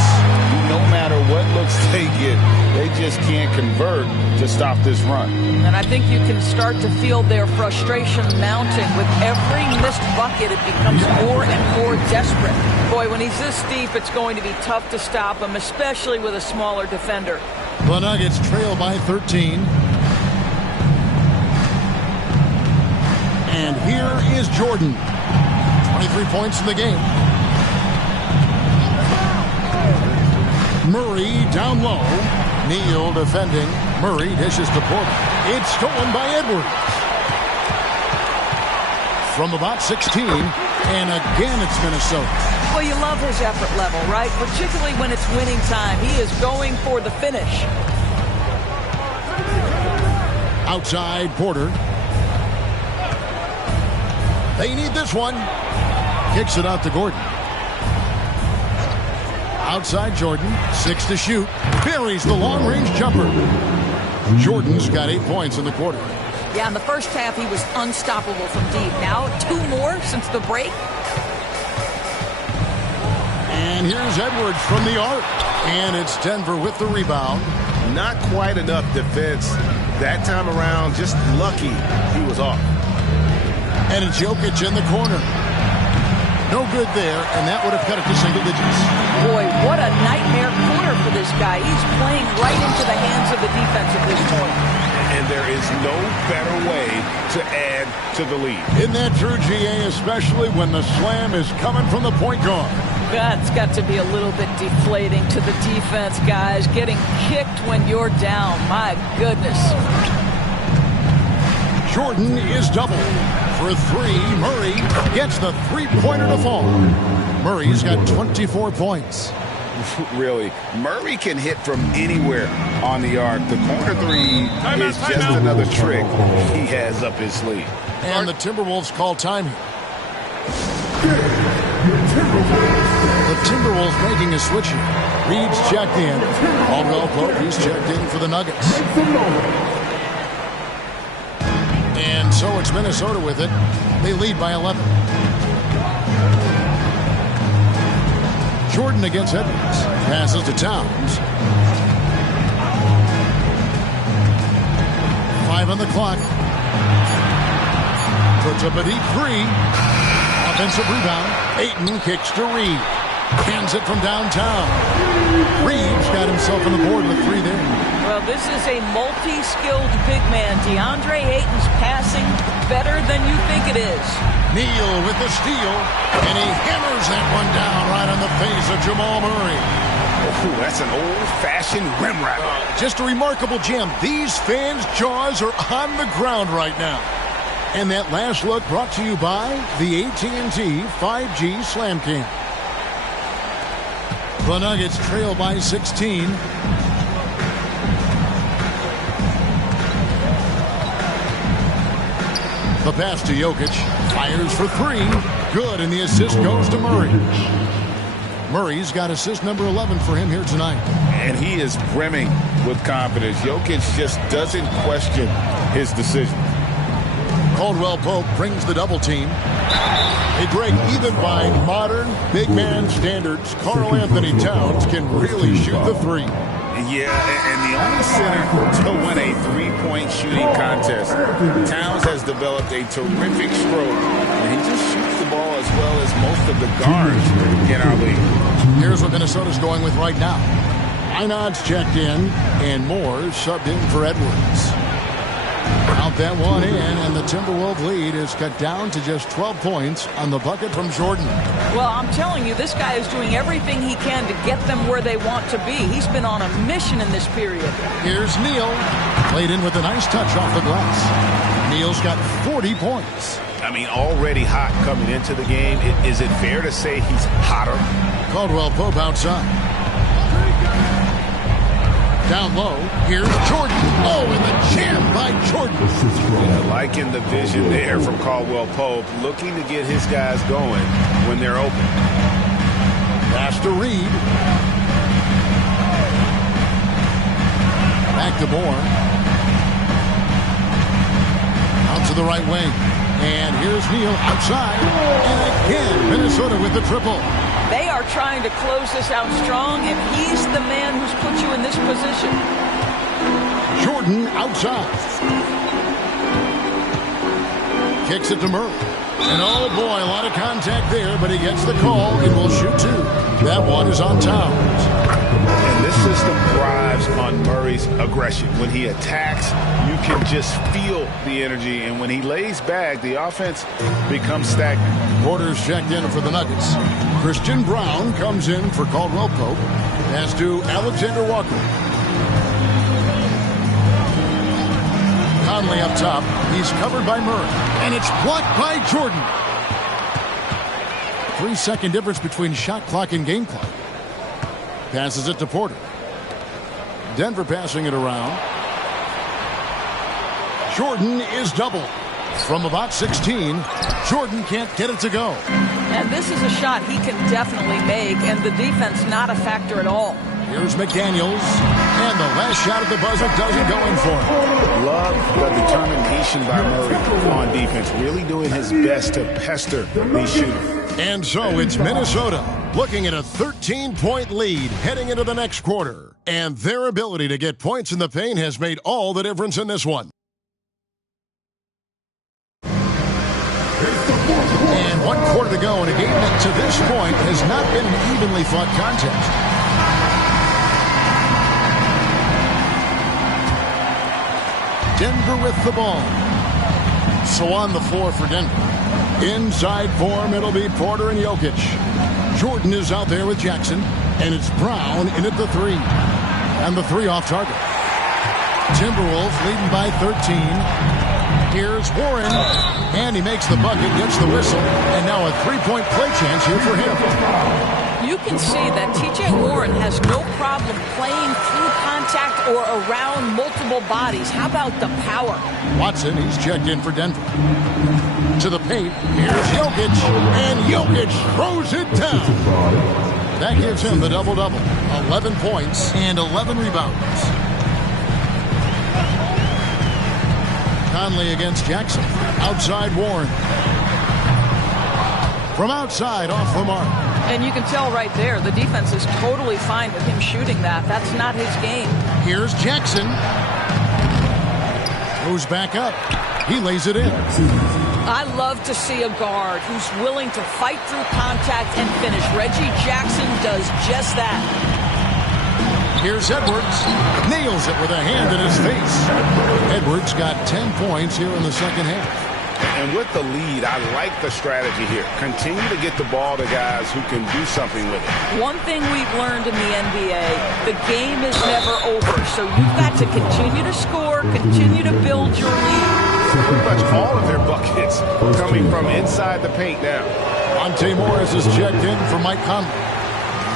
No matter what looks they get, they just can't convert to stop this run. And I think you can start to feel their frustration mounting. With every missed bucket, it becomes more and more desperate. Boy, when he's this deep, it's going to be tough to stop him, especially with a smaller defender. The Nuggets trail by 13. And here is Jordan. 23 points in the game. Murray down low. Neal defending. Murray dishes to Porter. It's stolen by Edwards. From about 16, and again it's Minnesota. Well, you love his effort level, right? Particularly when it's winning time. He is going for the finish. Outside Porter. They need this one. Kicks it out to Gordon. Outside Jordan. 6 to shoot. Buries the long-range jumper. Jordan's got 8 points in the quarter. Yeah, in the first half, he was unstoppable from deep. Now, 2 more since the break. And here's Edwards from the arc. And it's Denver with the rebound. Not quite enough defense that time around. Just lucky he was off. And it's Jokic in the corner. No good there, and that would have cut it to single digits. Boy, what a nightmare quarter for this guy. He's playing right into the hands of the defense at this point. And there is no better way to add to the lead. Isn't that true, GA, especially when the slam is coming from the point guard? That's got to be a little bit deflating to the defense, guys. Getting kicked when you're down. My goodness. Jordan is double. For 3, Murray gets the three-pointer to fall. Murray's got 24 points. Really, Murray can hit from anywhere on the arc. The corner 3 is just another trick he has up his sleeve. And the Timberwolves call time here. The Timberwolves making a switch here. Reed's checked in. Caldwell Pope, he's checked in for the Nuggets. And so it's Minnesota with it. They lead by 11. Jordan against Edwards. Passes to Towns. 5 on the clock. Puts up a deep 3. Offensive rebound. Ayton kicks to Reed. Hands it from downtown. Reed's got himself on the board with 3 there. Well, this is a multi-skilled big man. DeAndre Ayton's passing better than you think it is. Neal with the steal, and he hammers that one down right on the face of Jamal Murray. Oh, that's an old-fashioned rim wrap. Just a remarkable jam. These fans' jaws are on the ground right now. And that last look brought to you by the AT&T 5G Slam Cam. The Nuggets trail by 16. The pass to Jokic. Fires for 3. Good, and the assist goes to Murray. Murray's got assist number 11 for him here tonight. And he is brimming with confidence. Jokic just doesn't question his decision. Caldwell Pope brings the double team. Hey, Greg, even by modern big man standards, Karl Anthony Towns can really shoot the 3. Yeah, and the only center to win a three-point shooting contest. Towns has developed a terrific stroke, and he just shoots the ball as well as most of the guards in our league. Here's what Minnesota's going with right now. Einod's checked in, and Moore subbed in for Edwards. Out that one in, and the Timberwolves lead is cut down to just 12 points on the bucket from Jordan. Well, I'm telling you, this guy is doing everything he can to get them where they want to be. He's been on a mission in this period. Here's Neal. Played in with a nice touch off the glass. Neal's got 40 points. I mean, already hot coming into the game. Is it fair to say he's hotter? Caldwell Pope outside. Down low, here's Jordan. Oh, and the jam by Jordan. Yeah, liking the vision there from Caldwell Pope, looking to get his guys going when they're open. Pass to Reed. Back to Moore. Out to the right wing. And here's Neal outside. And again, Minnesota with the triple. They are trying to close this out strong, and he's the man who's put you in this position. Jordan outside. Kicks it to Murray. And oh boy, a lot of contact there, but he gets the call and will shoot 2. That one is on Towns. And this system thrives on Murray's aggression. When he attacks, you can just feel the energy. And when he lays back, the offense becomes stagnant. Porter's checked in for the Nuggets. Christian Brown comes in for Caldwell Pope. Pass to Alexander Walker. Conley up top. He's covered by Murray. And it's blocked by Jordan. 3-second difference between shot clock and game clock. Passes it to Porter. Denver passing it around. Jordan is doubled. From about 16, Jordan can't get it to go. And this is a shot he can definitely make, and the defense not a factor at all. Here's McDaniels, and the last shot at the buzzer doesn't go in for him. Love the determination by Murray on defense, really doing his best to pester these shooters. And so it's Minnesota looking at a 13-point lead heading into the next quarter. And their ability to get points in the paint has made all the difference in this one. And 1 quarter to go in a game that to this point has not been an evenly fought contest. Denver with the ball. So on the floor for Denver. Inside form, it'll be Porter and Jokic. Jordan is out there with Jackson, and it's Brown in at the 3. And the 3 off target. Timberwolves leading by 13. Here's Warren, and he makes the bucket, gets the whistle, and now a 3-point play chance here for him. You can see that T.J. Warren has no problem playing through contact or around multiple bodies. How about the power? Watson, he's checked in for Denver. To the paint, here's Jokic, and Jokic throws it down. That gives him the double-double, 11 points and 11 rebounds. Conley against Jackson. Outside Warren. From outside, off the mark. And you can tell right there, the defense is totally fine with him shooting that. That's not his game. Here's Jackson. Goes back up. He lays it in. I love to see a guard who's willing to fight through contact and finish. Reggie Jackson does just that. Here's Edwards. Nails it with a hand in his face. Edwards got 10 points here in the second half. And with the lead, I like the strategy here. Continue to get the ball to guys who can do something with it. One thing we've learned in the NBA, the game is never over. So you've got to continue to score, continue to build your lead. Pretty much all of their buckets coming from inside the paint now. Monte Morris is checked in for Mike Conley.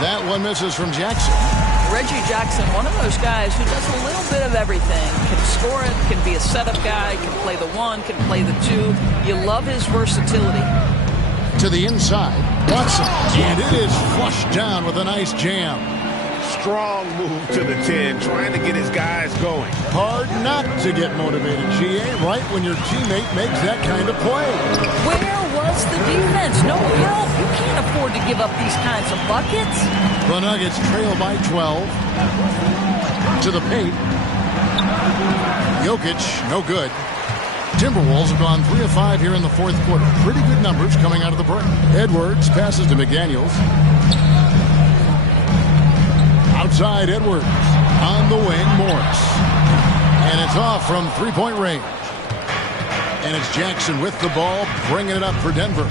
That one misses from Jackson. Reggie Jackson, one of those guys who does a little bit of everything. Can score it, can be a setup guy, can play the 1, can play the 2. You love his versatility. To the inside, Watson. And it is flushed down with a nice jam. Strong move to the 10, trying to get his guys going. Hard not to get motivated, GA, right when your teammate makes that kind of play. Where was the defense? No help. You can't afford to give up these kinds of buckets. The Nuggets trail by 12. To the paint. Jokic, no good. Timberwolves have gone 3 of 5 here in the fourth quarter. Pretty good numbers coming out of the break. Edwards passes to McDaniels. Outside Edwards. On the wing, Morris. And it's off from 3-point range. And it's Jackson with the ball, bringing it up for Denver.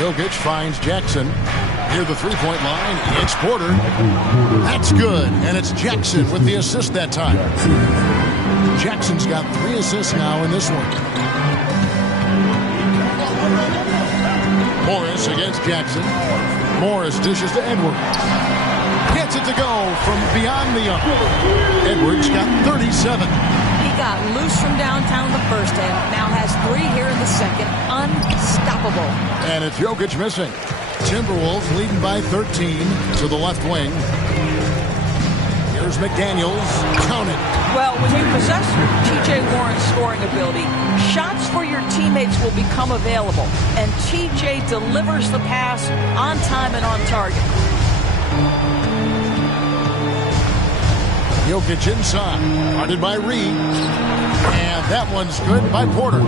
Jokic finds Jackson near the 3-point line. It's Porter. That's good. And it's Jackson with the assist that time. Jackson's got 3 assists now in this one. Morris against Jackson. Morris dishes to Edwards. Gets it to go from beyond the arc. Edwards got 37. He got loose from downtown the first half. Now has 3 here in the second. Unstoppable. And it's Jokic missing. Timberwolves leading by 13 to the left wing. Here's McDaniels. Count it. Well, when you possess T.J. Warren's scoring ability, shots for your teammates will become available. And T.J. delivers the pass on time and on target. Jokic inside. Guarded by Reed. And that one's good by Porter.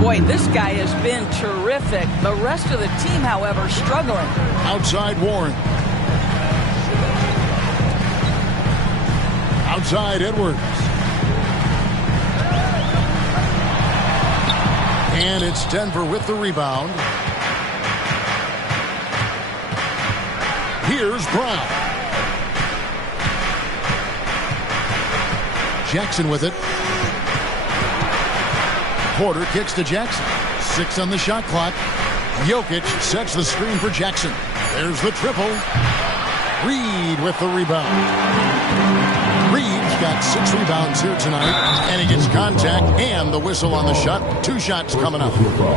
Boy, this guy has been terrific. The rest of the team, however, struggling. Outside Warren. Outside Edwards. And it's Denver with the rebound. Here's Brown. Jackson with it. Porter kicks to Jackson. 6 on the shot clock. Jokic sets the screen for Jackson. There's the triple. Reed with the rebound. Reed got 6 rebounds here tonight, and he gets contact and the whistle on the shot. 2 shots coming up.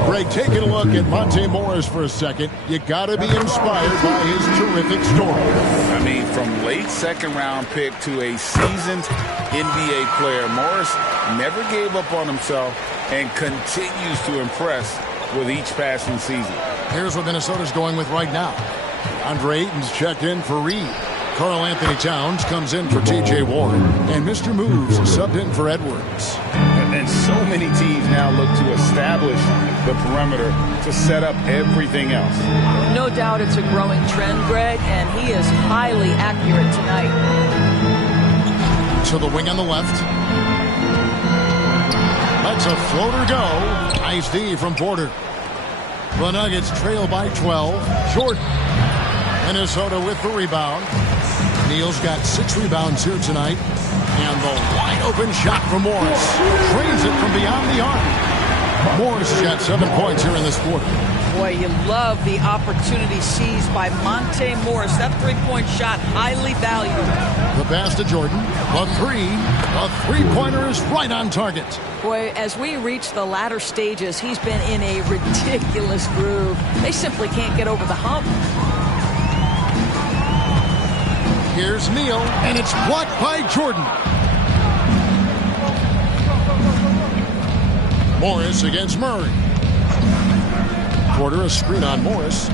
Greg, taking a look at Monte Morris for a second. You got to be inspired by his terrific story. I mean, from late second-round pick to a seasoned NBA player, Morris never gave up on himself and continues to impress with each passing season. Here's what Minnesota's going with right now. Andre Ayton's checked in for Reed. Karl Anthony Towns comes in for T.J. Warren. And Mr. Moves subbed in for Edwards. And so many teams now look to establish the perimeter to set up everything else. No doubt it's a growing trend, Greg, and he is highly accurate tonight. To the wing on the left. Lets a floater go. Nice D from Porter. The Nuggets trail by 12. Jordan. Minnesota with the rebound. Neal's got 6 rebounds here tonight. And the wide open shot from Morris. Trains it from beyond the arc. Morris has got 7 points here in this quarter. Boy, you love the opportunity seized by Monte Morris. That 3-point shot, highly valued. The pass to Jordan. The 3. The 3-pointer is right on target. Boy, as we reach the latter stages, he's been in a ridiculous groove. They simply can't get over the hump. Here's Neal, and it's blocked by Jordan. Morris against Murray. Porter a screen on Morris.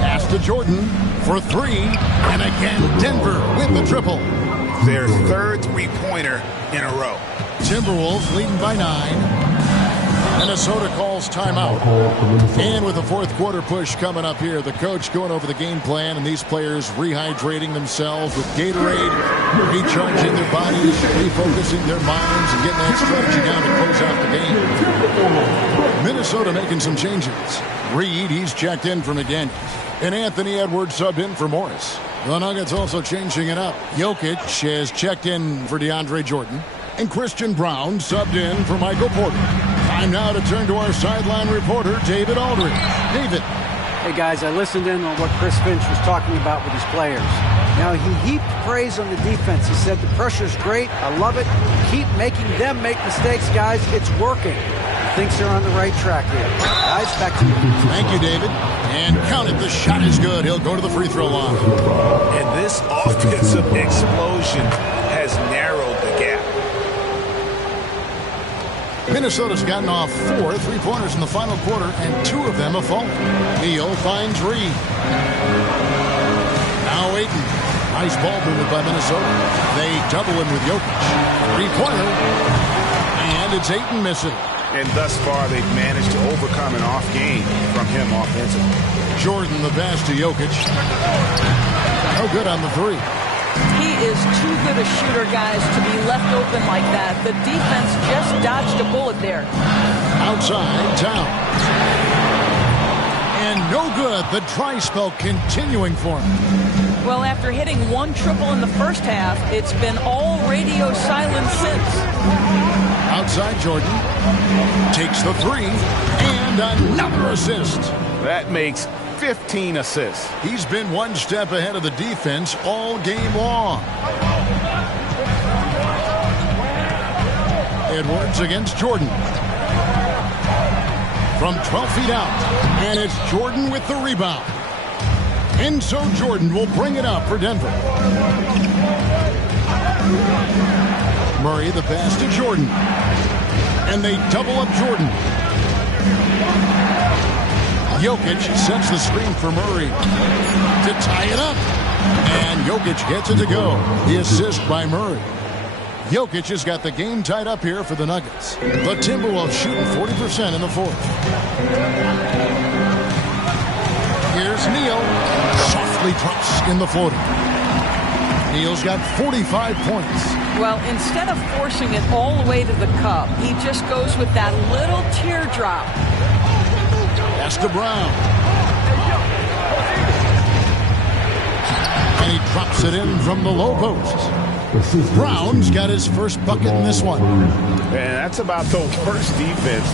Pass to Jordan for 3. And again, Denver with the triple. Their third 3-pointer in a row. Timberwolves leading by 9. Minnesota calls timeout. And with the fourth quarter push coming up here, the coach going over the game plan and these players rehydrating themselves with Gatorade, recharging their bodies, refocusing their minds, and getting that strategy down to close out the game. Minnesota making some changes. Reed, he's checked in for McDaniels. And Anthony Edwards subbed in for Morris. The Nuggets also changing it up. Jokic has checked in for DeAndre Jordan. And Christian Brown subbed in for Michael Porter. Time now to turn to our sideline reporter, David Aldridge. David. Hey, guys, I listened in on what Chris Finch was talking about with his players. Now, he heaped praise on the defense. He said the pressure's great. I love it. Keep making them make mistakes, guys. It's working. He thinks they're on the right track here. Guys, back to you. Thank you, David. And count it. The shot is good. He'll go to the free throw line. And this offensive explosion has narrowed the gap. Minnesota's gotten off 4 3-pointers in the final quarter, and 2 of them have fallen. Neal finds Reed. Now Ayton. Nice ball movement by Minnesota. They double him with Jokic. 3-pointer. And it's Ayton missing. And thus far, they've managed to overcome an off game from him offensively. Jordan, the pass to Jokic. No good on the 3. He is too good a shooter, guys, to be left open like that. The defense just dodged a bullet there. Outside, Towns. And no good. The dry spell continuing for him. Well, after hitting 1 triple in the first half, it's been all radio silence since. Outside, Jordan takes the 3 and another assist. That makes 15 assists. He's been 1 step ahead of the defense all game long. Edwards against Jordan. From 12 feet out. And it's Jordan with the rebound. And so Jordan will bring it up for Denver. Murray the pass to Jordan. And they double up Jordan. Jokic sets the screen for Murray to tie it up. And Jokic gets it to go. The assist by Murray. Jokic has got the game tied up here for the Nuggets. The Timberwolves shooting 40% in the fourth. Here's Neal. Softly drops in the floater. Neal's got 45 points. Well, instead of forcing it all the way to the cup, he just goes with that little teardrop. Pass to Brown. And he drops it in from the low post. Brown's got his first bucket in this one. And that's about the worst defense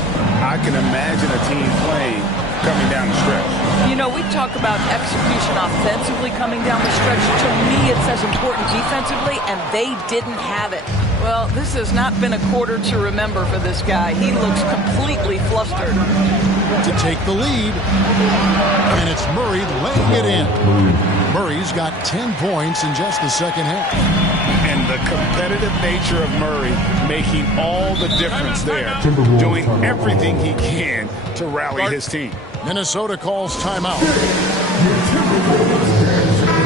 I can imagine a team playing coming down the stretch. You know, we talk about execution offensively coming down the stretch. To me, it's as important defensively, and they didn't have it. Well, this has not been a quarter to remember for this guy. He looks completely flustered. To take the lead, and it's Murray laying it in. Murray's got 10 points in just the second half. And the competitive nature of Murray making all the difference there, doing everything he can to rally his team. Minnesota calls timeout.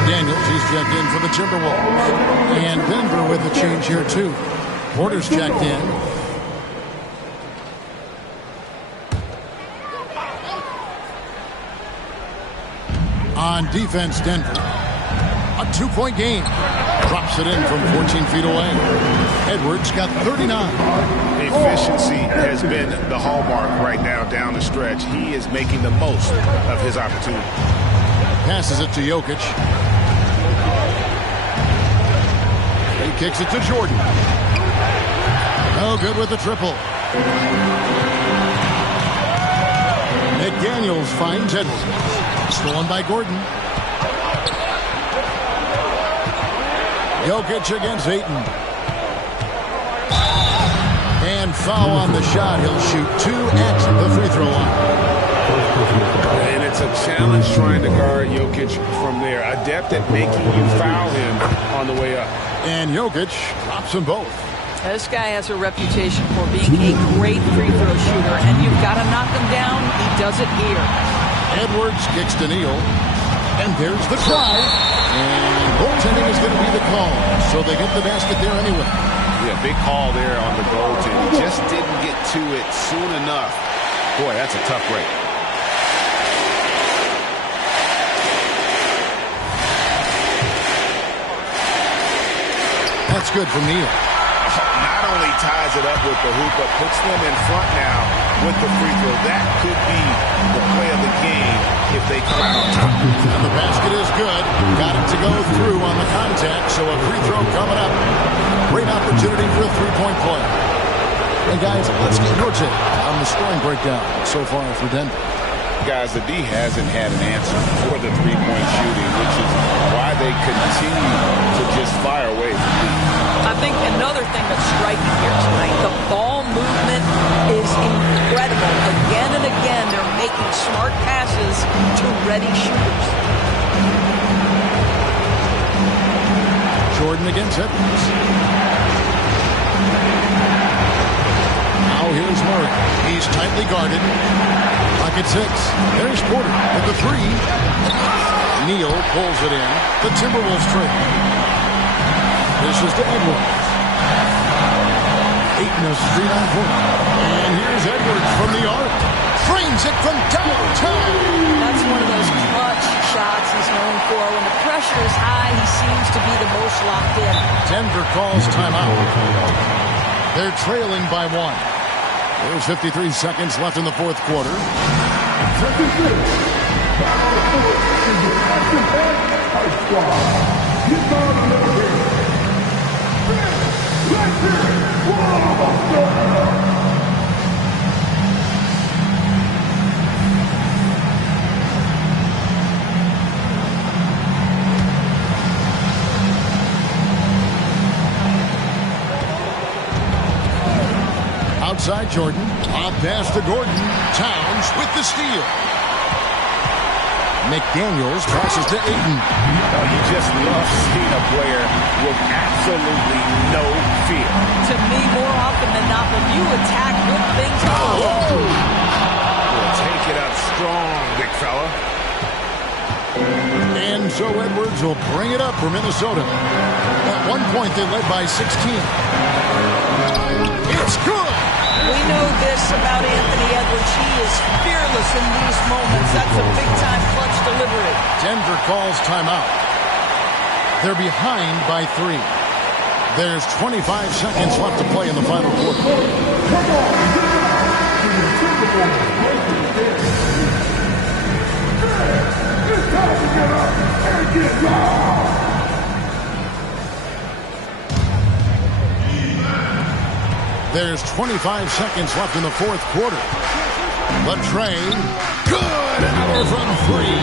Daniels, he's checked in for the Timberwolves. And Denver with a change here, too. Porter's checked in. On defense, Denver. A 2-point game. Drops it in from 14 feet away. Edwards got 39. Efficiency has been the hallmark right now down the stretch. He is making the most of his opportunity. Passes it to Jokic. He kicks it to Jordan. No good with the triple. McDaniels finds Edwards. Stolen by Gordon. Jokic against Ayton. And foul on the shot. He'll shoot 2 at the free throw line. And it's a challenge trying to guard Jokic from there. Adept at making you foul him on the way up. And Jokic drops them both. This guy has a reputation for being a great free throw shooter, and you've got to knock him down. He does it here. Edwards kicks to Neal. And there's the try. And goaltending is going to be the call. So they get the basket there anyway. Yeah, big call there on the goaltending. He just didn't get to it soon enough. Boy, that's a tough break. That's good from Neal. Not only ties it up with the hoop, but puts them in front now with the free throw. That could be the play of the game if they come out on top. And the basket is good. Got it to go through on the contact, so a free throw coming up. Great opportunity for a three-point play. Hey, guys, let's get your take on the scoring breakdown so far for Denver. Guys, the D hasn't had an answer for the three-point shooting, which is why they continue to just fire away from me. I think another thing that's striking here tonight, the ball movement is incredible. Again and again, they're making smart passes to ready shooters. Jordan against Edwards. Now here's Murray. He's tightly guarded. Pocket 6. There's Porter with the 3. Neal pulls it in. The Timberwolves trail. This is to Edwards. Ayton has 3 on point. And here's Edwards from the arc. Frames it from downtown. That's one of those clutch shots he's known for. When the pressure is high, he seems to be the most locked in. Denver calls timeout. They're trailing by 1. There's 53 seconds left in the fourth quarter. Outside Jordan. Off pass to Gordon. Towns with the steal. McDaniels passes to Ayton. You just love seeing a player with absolutely no fear. To me, more often than not, when you attack good things, We'll take it up strong, big fella. And so Edwards will bring it up for Minnesota. At one point, they led by 16. It's good. We know this about Anthony Edwards. He is fearless in these moments. That's a big-time clutch delivery. Denver calls timeout. They're behind by 3. There's 25 seconds left to play in the final quarter. It's time to get up and get loud. There's 25 seconds left in the fourth quarter. Latrey, good! Porter from three.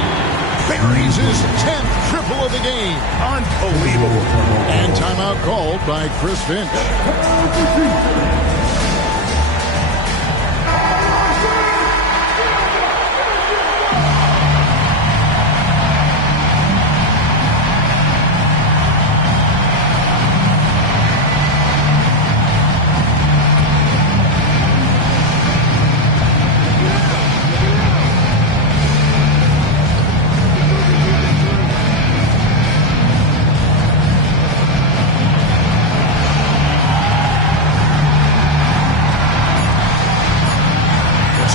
Buries his 10th triple of the game. Unbelievable. And timeout called by Chris Finch.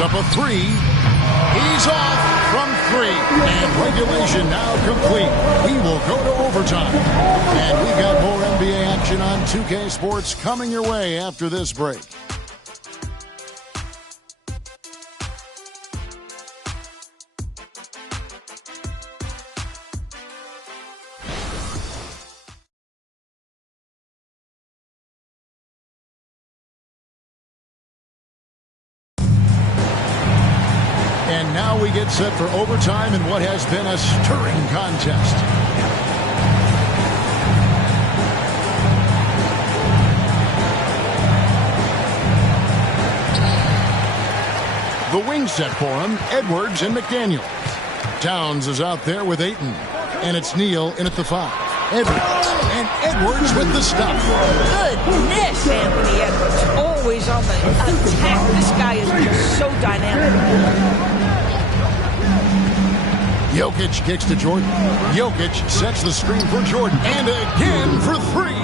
Up a three. He's off from three. And regulation now complete. We will go to overtime. And we've got more NBA action on 2K Sports coming your way after this break. And now we get set for overtime in what has been a stirring contest. The wing set for him, Edwards and McDaniel. Towns is out there with Ayton. And it's Neal in at the 5. Edwards. And Edwards with the stop. Goodness, Anthony Edwards. Always on the attack. This guy is just so dynamic. Jokic kicks to Jordan. Jokic sets the screen for Jordan. And again for three.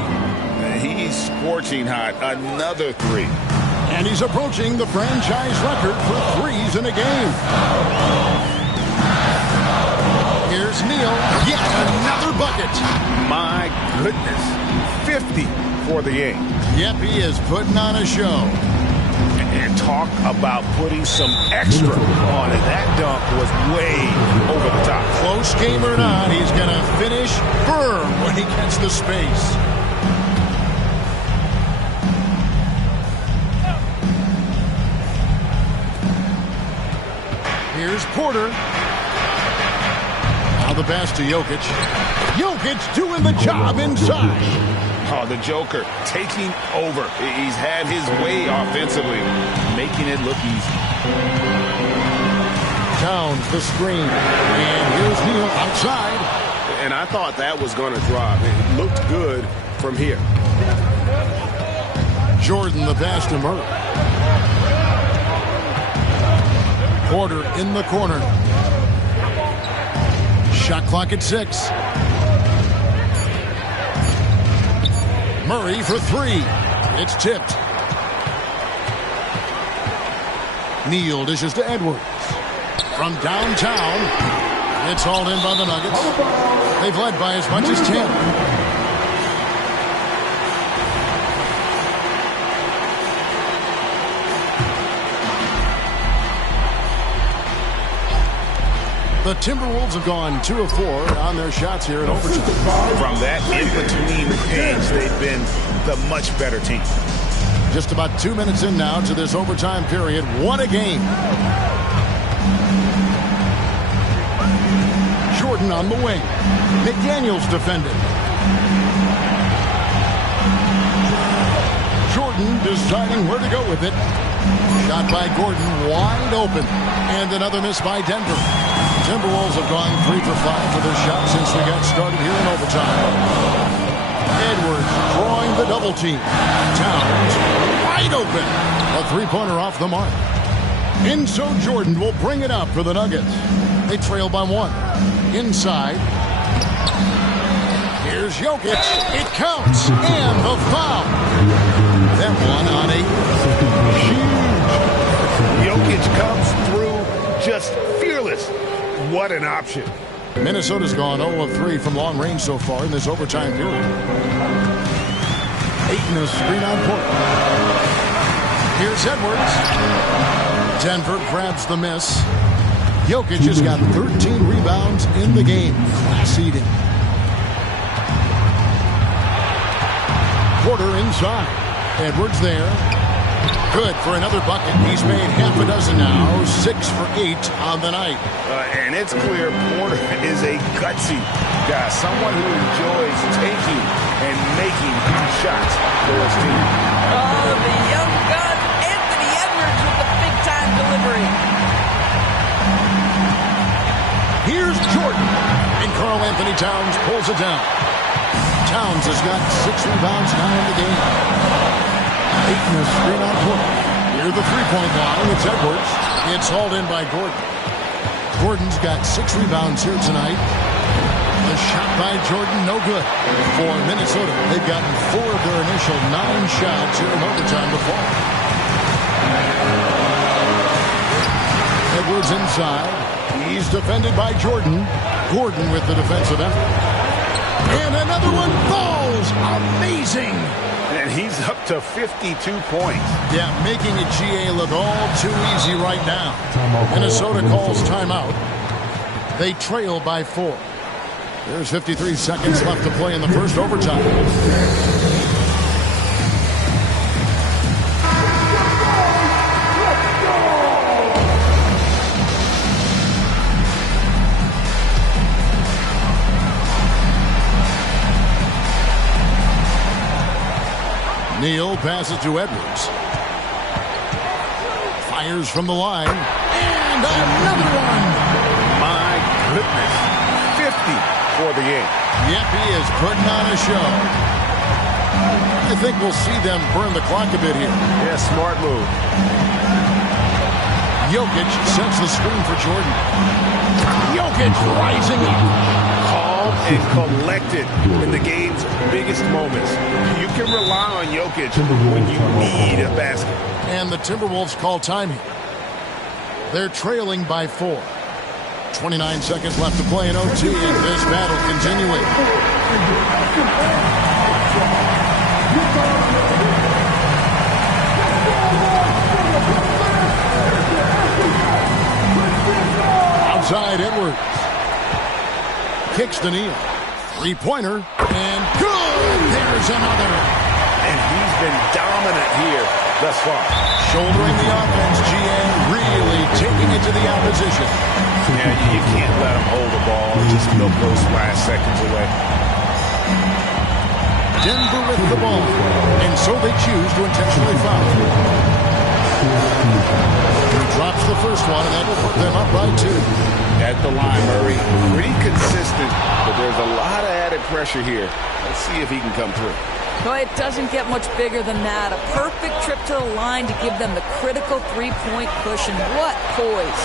He's scorching hot. Another three. And he's approaching the franchise record for threes in a game. Here's Neal. Yet another bucket. My goodness. 50 for the game. Yep, he is putting on a show. And talk about putting some extra on it. That dunk was way over the top. Close game or not, he's going to finish firm when he gets the space. Here's Porter. Now the pass to Jokic. Jokic doing the job inside. Oh, the Joker taking over. He's had his way offensively, making it look easy. Towns the screen. And here's Neal outside. And I thought that was going to drop. It looked good from here. Jordan the pass to Murray. Porter in the corner. Shot clock at 6. Murray for three. It's tipped. Neal dishes to Edwards. From downtown, it's hauled in by the Nuggets. They've led by as much as 10. The Timberwolves have gone 2 of 4 on their shots here in overtime. From that in-between games, they've been the much better team. Just about 2 minutes in now to this overtime period. What a game. Jordan on the wing. McDaniel's defended. Jordan deciding where to go with it. Shot by Gordon, wide open. And another miss by Denver. Timberwolves have gone 3 for 5 for their shot since we got started here in overtime. Edwards drawing the double team. Towns wide open. A three-pointer off the mark. In so Jordan will bring it up for the Nuggets. They trail by 1. Inside. Here's Jokic. It counts. And the foul. That one on 8. Jokic comes through just fearless. What an option. Minnesota's gone 0 of 3 from long range so far in this overtime period. Ayton a screen on Porter. Here's Edwards. Denver grabs the miss. Jokic has got 13 rebounds in the game. Class eating. Porter inside. Edwards there. Good for another bucket. He's made half a dozen now, 6 for 8 on the night. And it's clear Porter is a gutsy guy, someone who enjoys taking and making shots for his team. Oh, the young gun, Anthony Edwards with the big-time delivery. Here's Jordan, and Karl Anthony Towns pulls it down. Towns has got 6 rebounds now in the game. 8 in a screen on Porter. Near the three-point line, it's Edwards. It's hauled in by Gordon. Gordon's got 6 rebounds here tonight. The shot by Jordan, no good. For Minnesota, they've gotten 4 of their initial 9 shots here in overtime before. Edwards inside. He's defended by Jordan. Gordon with the defensive effort. And another one falls. Amazing. And he's up to 52 points. Yeah, making a GA look all too easy right now. Minnesota calls timeout. They trail by 4. There's 53 seconds left to play in the first overtime. Neal passes to Edwards. Fires from the line. And another one. My goodness. 50 for the game. Yep, he is putting on a show. I think we'll see them burn the clock a bit here. Yeah, smart move. Jokic sets the screen for Jordan. Jokic rising up. Calm and collected in the game's biggest moments. You can rely on Jokic when you need a basket. And the Timberwolves call time here. They're trailing by 4. 29 seconds left to play in OT, and this battle continuing. Outside Edwards. Kicks to Neal. Three-pointer. And good! There's another. And he's been dominant here thus far. Shouldering the offense, GA really taking it to the opposition. Yeah, you can't let him hold the ball and just milk those last seconds away. Denver with the ball. And so they choose to intentionally foul. He drops the first one, and that will put them up by 2. At the line, Murray. Pretty consistent, but there's a lot of added pressure here. Let's see if he can come through. No, it doesn't get much bigger than that. A perfect trip to the line to give them the critical three-point cushion. What poise.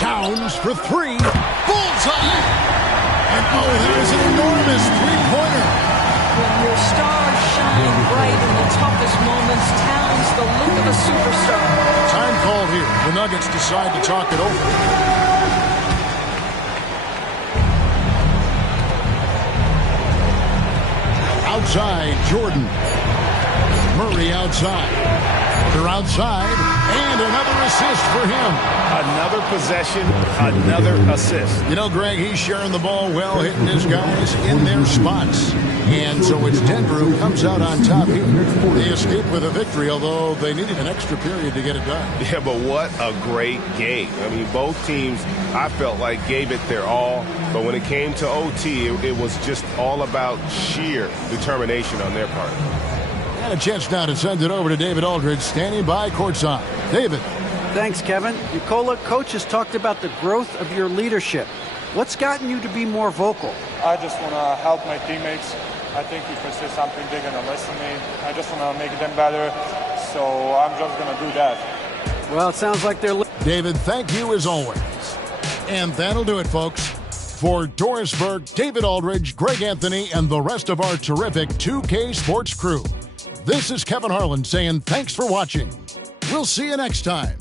Towns for 3. Bullseye! And oh, there's an enormous three-pointer. When your stars shine bright in the toughest moments, Towns the look of a superstar. Time called here. The Nuggets decide to talk it over. Outside, Jordan. Murray outside. They're outside, and another assist for him. Another possession, another assist. You know, Greg, he's sharing the ball well, hitting his guys in their spots. And so it's Denver who comes out on top here. They escape with a victory, although they needed an extra period to get it done. Yeah, but what a great game. I mean, both teams, I felt like, gave it their all. But when it came to OT, it was just all about sheer determination on their part. And a chance now to send it over to David Aldridge, standing by courtside. David. Thanks, Kevin. Nicola, coach has talked about the growth of your leadership. What's gotten you to be more vocal? I just want to help my teammates. I think if I say something, they're going to listen to me. I just want to make them better, so I'm just going to do that. Well, it sounds like they're... David, thank you as always. And that'll do it, folks. For Doris Burke, David Aldridge, Greg Anthony, and the rest of our terrific 2K Sports crew, this is Kevin Harlan saying thanks for watching. We'll see you next time.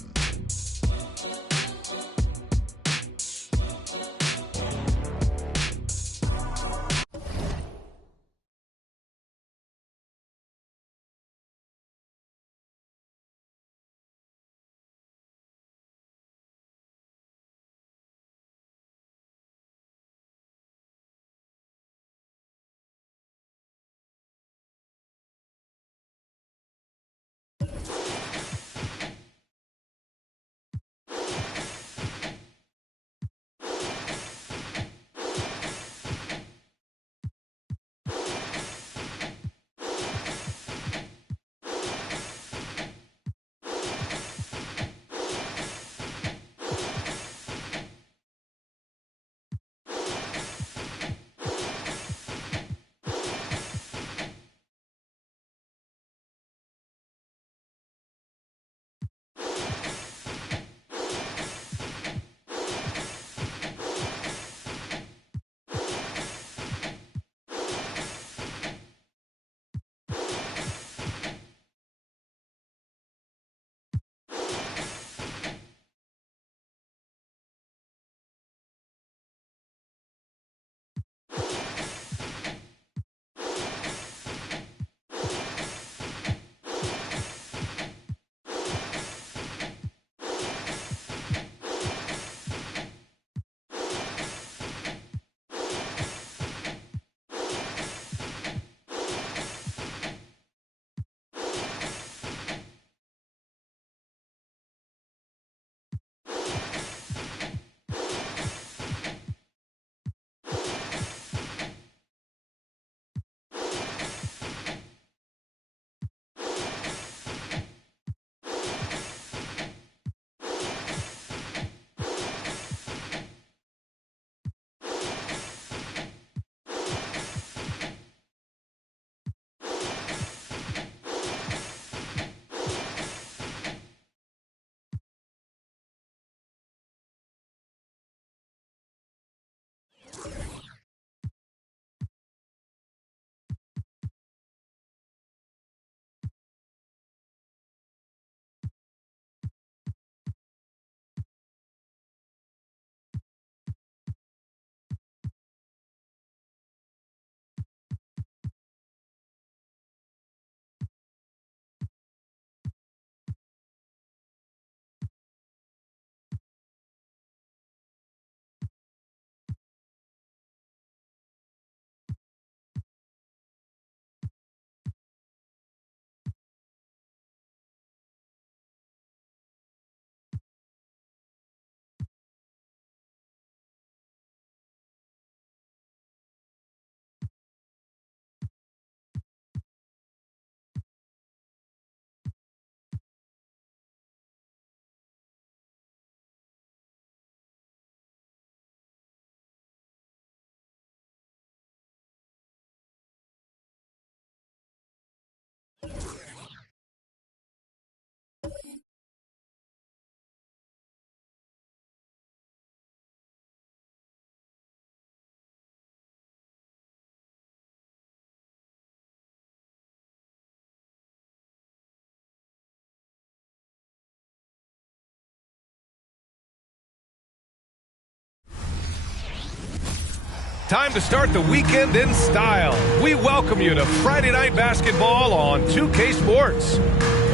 Time to start the weekend in style. We welcome you to Friday Night Basketball on 2K Sports.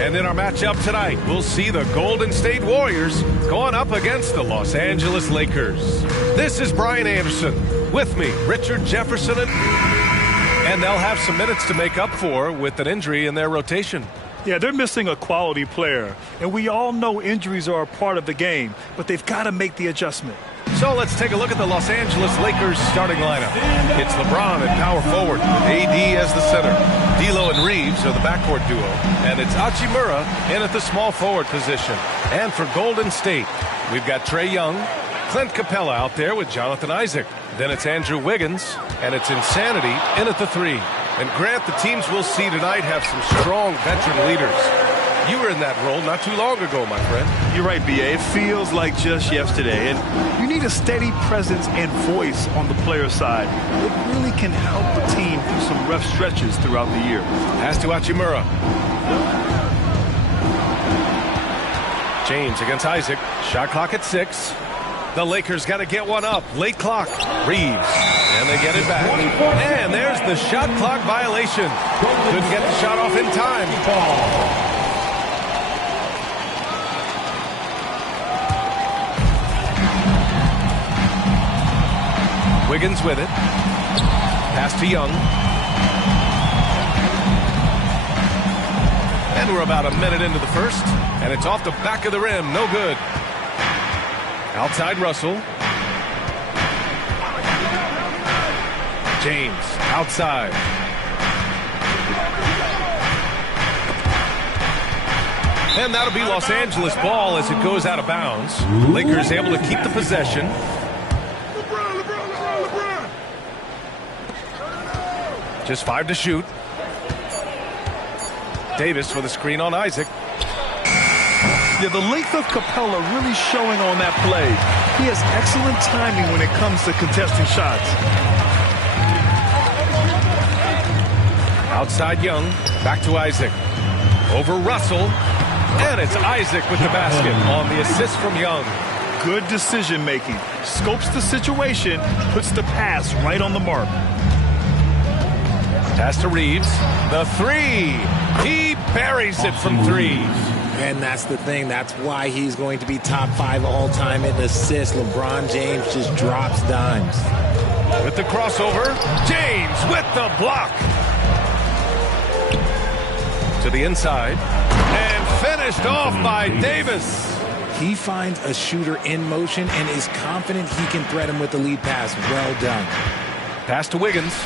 And in our matchup tonight, we'll see the Golden State Warriors going up against the Los Angeles Lakers. This is Brian Anderson. With me, Richard Jefferson, and they'll have some minutes to make up for with an injury in their rotation. Yeah, they're missing a quality player, and we all know injuries are a part of the game, but they've got to make the adjustment. So let's take a look at the Los Angeles Lakers starting lineup. It's LeBron at power forward with AD as the center. D'Lo and Reeves are the backcourt duo, and it's Hachimura in at the small forward position. And for Golden State, we've got Trae Young, Clint Capella out there with Jonathan Isaac. Then it's Andrew Wiggins, and it's Insanity in at the 3. And Grant, the teams we'll see tonight have some strong veteran leaders. You were in that role not too long ago, my friend. You're right, B.A. It feels like just yesterday. And you need a steady presence and voice on the player side. It really can help the team through some rough stretches throughout the year. Pass to Hachimura. James against Isaac. Shot clock at 6. The Lakers got to get one up. Late clock. Reeves. And they get it back. And there's the shot clock violation. Couldn't get the shot off in time. Wiggins with it. Pass to Young. And we're about a minute into the first. And it's off the back of the rim. No good. Outside Russell. James outside. And that'll be Los Angeles ball as it goes out of bounds. Lakers able to keep the possession. Just 5 to shoot. Davis with a screen on Isaac. Yeah, the length of Capella really showing on that play. He has excellent timing when it comes to contesting shots. Outside Young. Back to Isaac. Over Russell. And it's Isaac with the basket on the assist from Young. Good decision making. Scopes the situation, puts the pass right on the mark. Pass to Reeves. The 3. He buries it from 3. And that's the thing. That's why he's going to be top 5 all-time in assists. LeBron James just drops dimes. With the crossover, James with the block. To the inside. And finished off by Davis. He finds a shooter in motion and is confident he can thread him with the lead pass. Well done. Pass to Wiggins.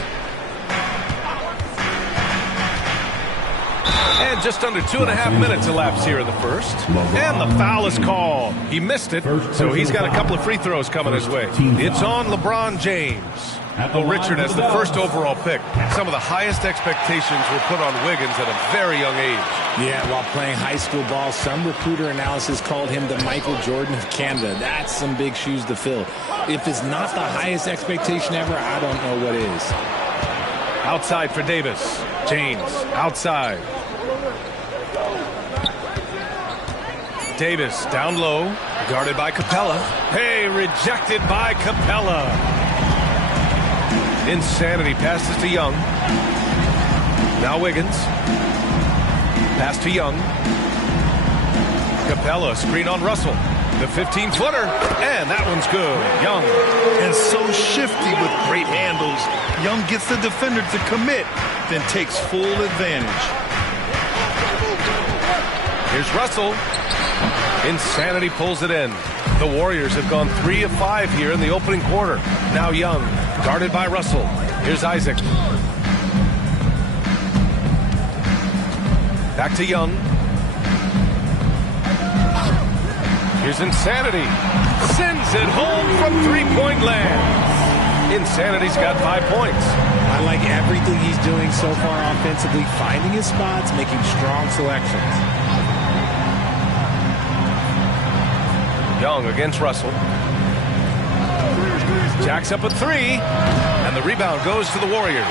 And just under 2.5 minutes elapsed here in the first. And the foul is called. He missed it, so he's got a couple of free throws coming his way. It's on LeBron James. Well, Richard, as the first overall pick, some of the highest expectations were put on Wiggins at a very young age. Yeah, while playing high school ball, some recruiter analysis called him the Michael Jordan of Canada. That's some big shoes to fill. If it's not the highest expectation ever, I don't know what is. Outside for Davis. James, outside. Davis down low, guarded by Capella. Hey, rejected by Capella. Insanity passes to Young. Now Wiggins. Pass to Young. Capella, screen on Russell. The 15-footer, and that one's good. Young. And so shifty with great handles. Young gets the defender to commit, then takes full advantage. Here's Russell. Insanity pulls it in. The Warriors have gone 3 of 5 here in the opening quarter. Now Young, guarded by Russell. Here's Isaac. Back to Young. Here's Insanity. Sends it home from three-point land. Insanity's got 5 points. I like everything he's doing so far offensively, finding his spots, making strong selections. Young against Russell. Jacks up a 3, and the rebound goes to the Warriors.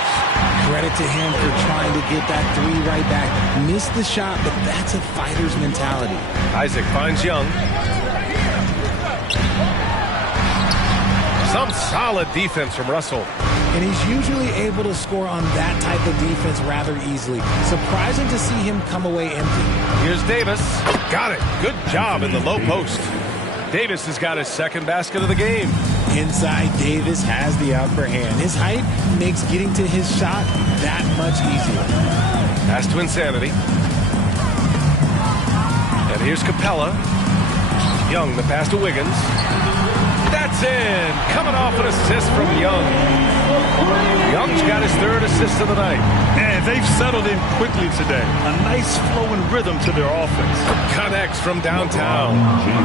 Credit to him for trying to get that 3 right back. Missed the shot, but that's a fighter's mentality. Isaac finds Young. Some solid defense from Russell. and he's usually able to score on that type of defense rather easily. Surprising to see him come away empty. Here's Davis. Got it. Good job in the low post. Davis has got his second basket of the game. Inside, Davis has the upper hand. His height makes getting to his shot that much easier. Pass to Insanity. And here's Capella. Young, the pass to Wiggins. That's in. Coming off an assist from Young. Young's got his third assist of the night. And they've settled in quickly today. A nice flowing rhythm to their offense. Connects from downtown.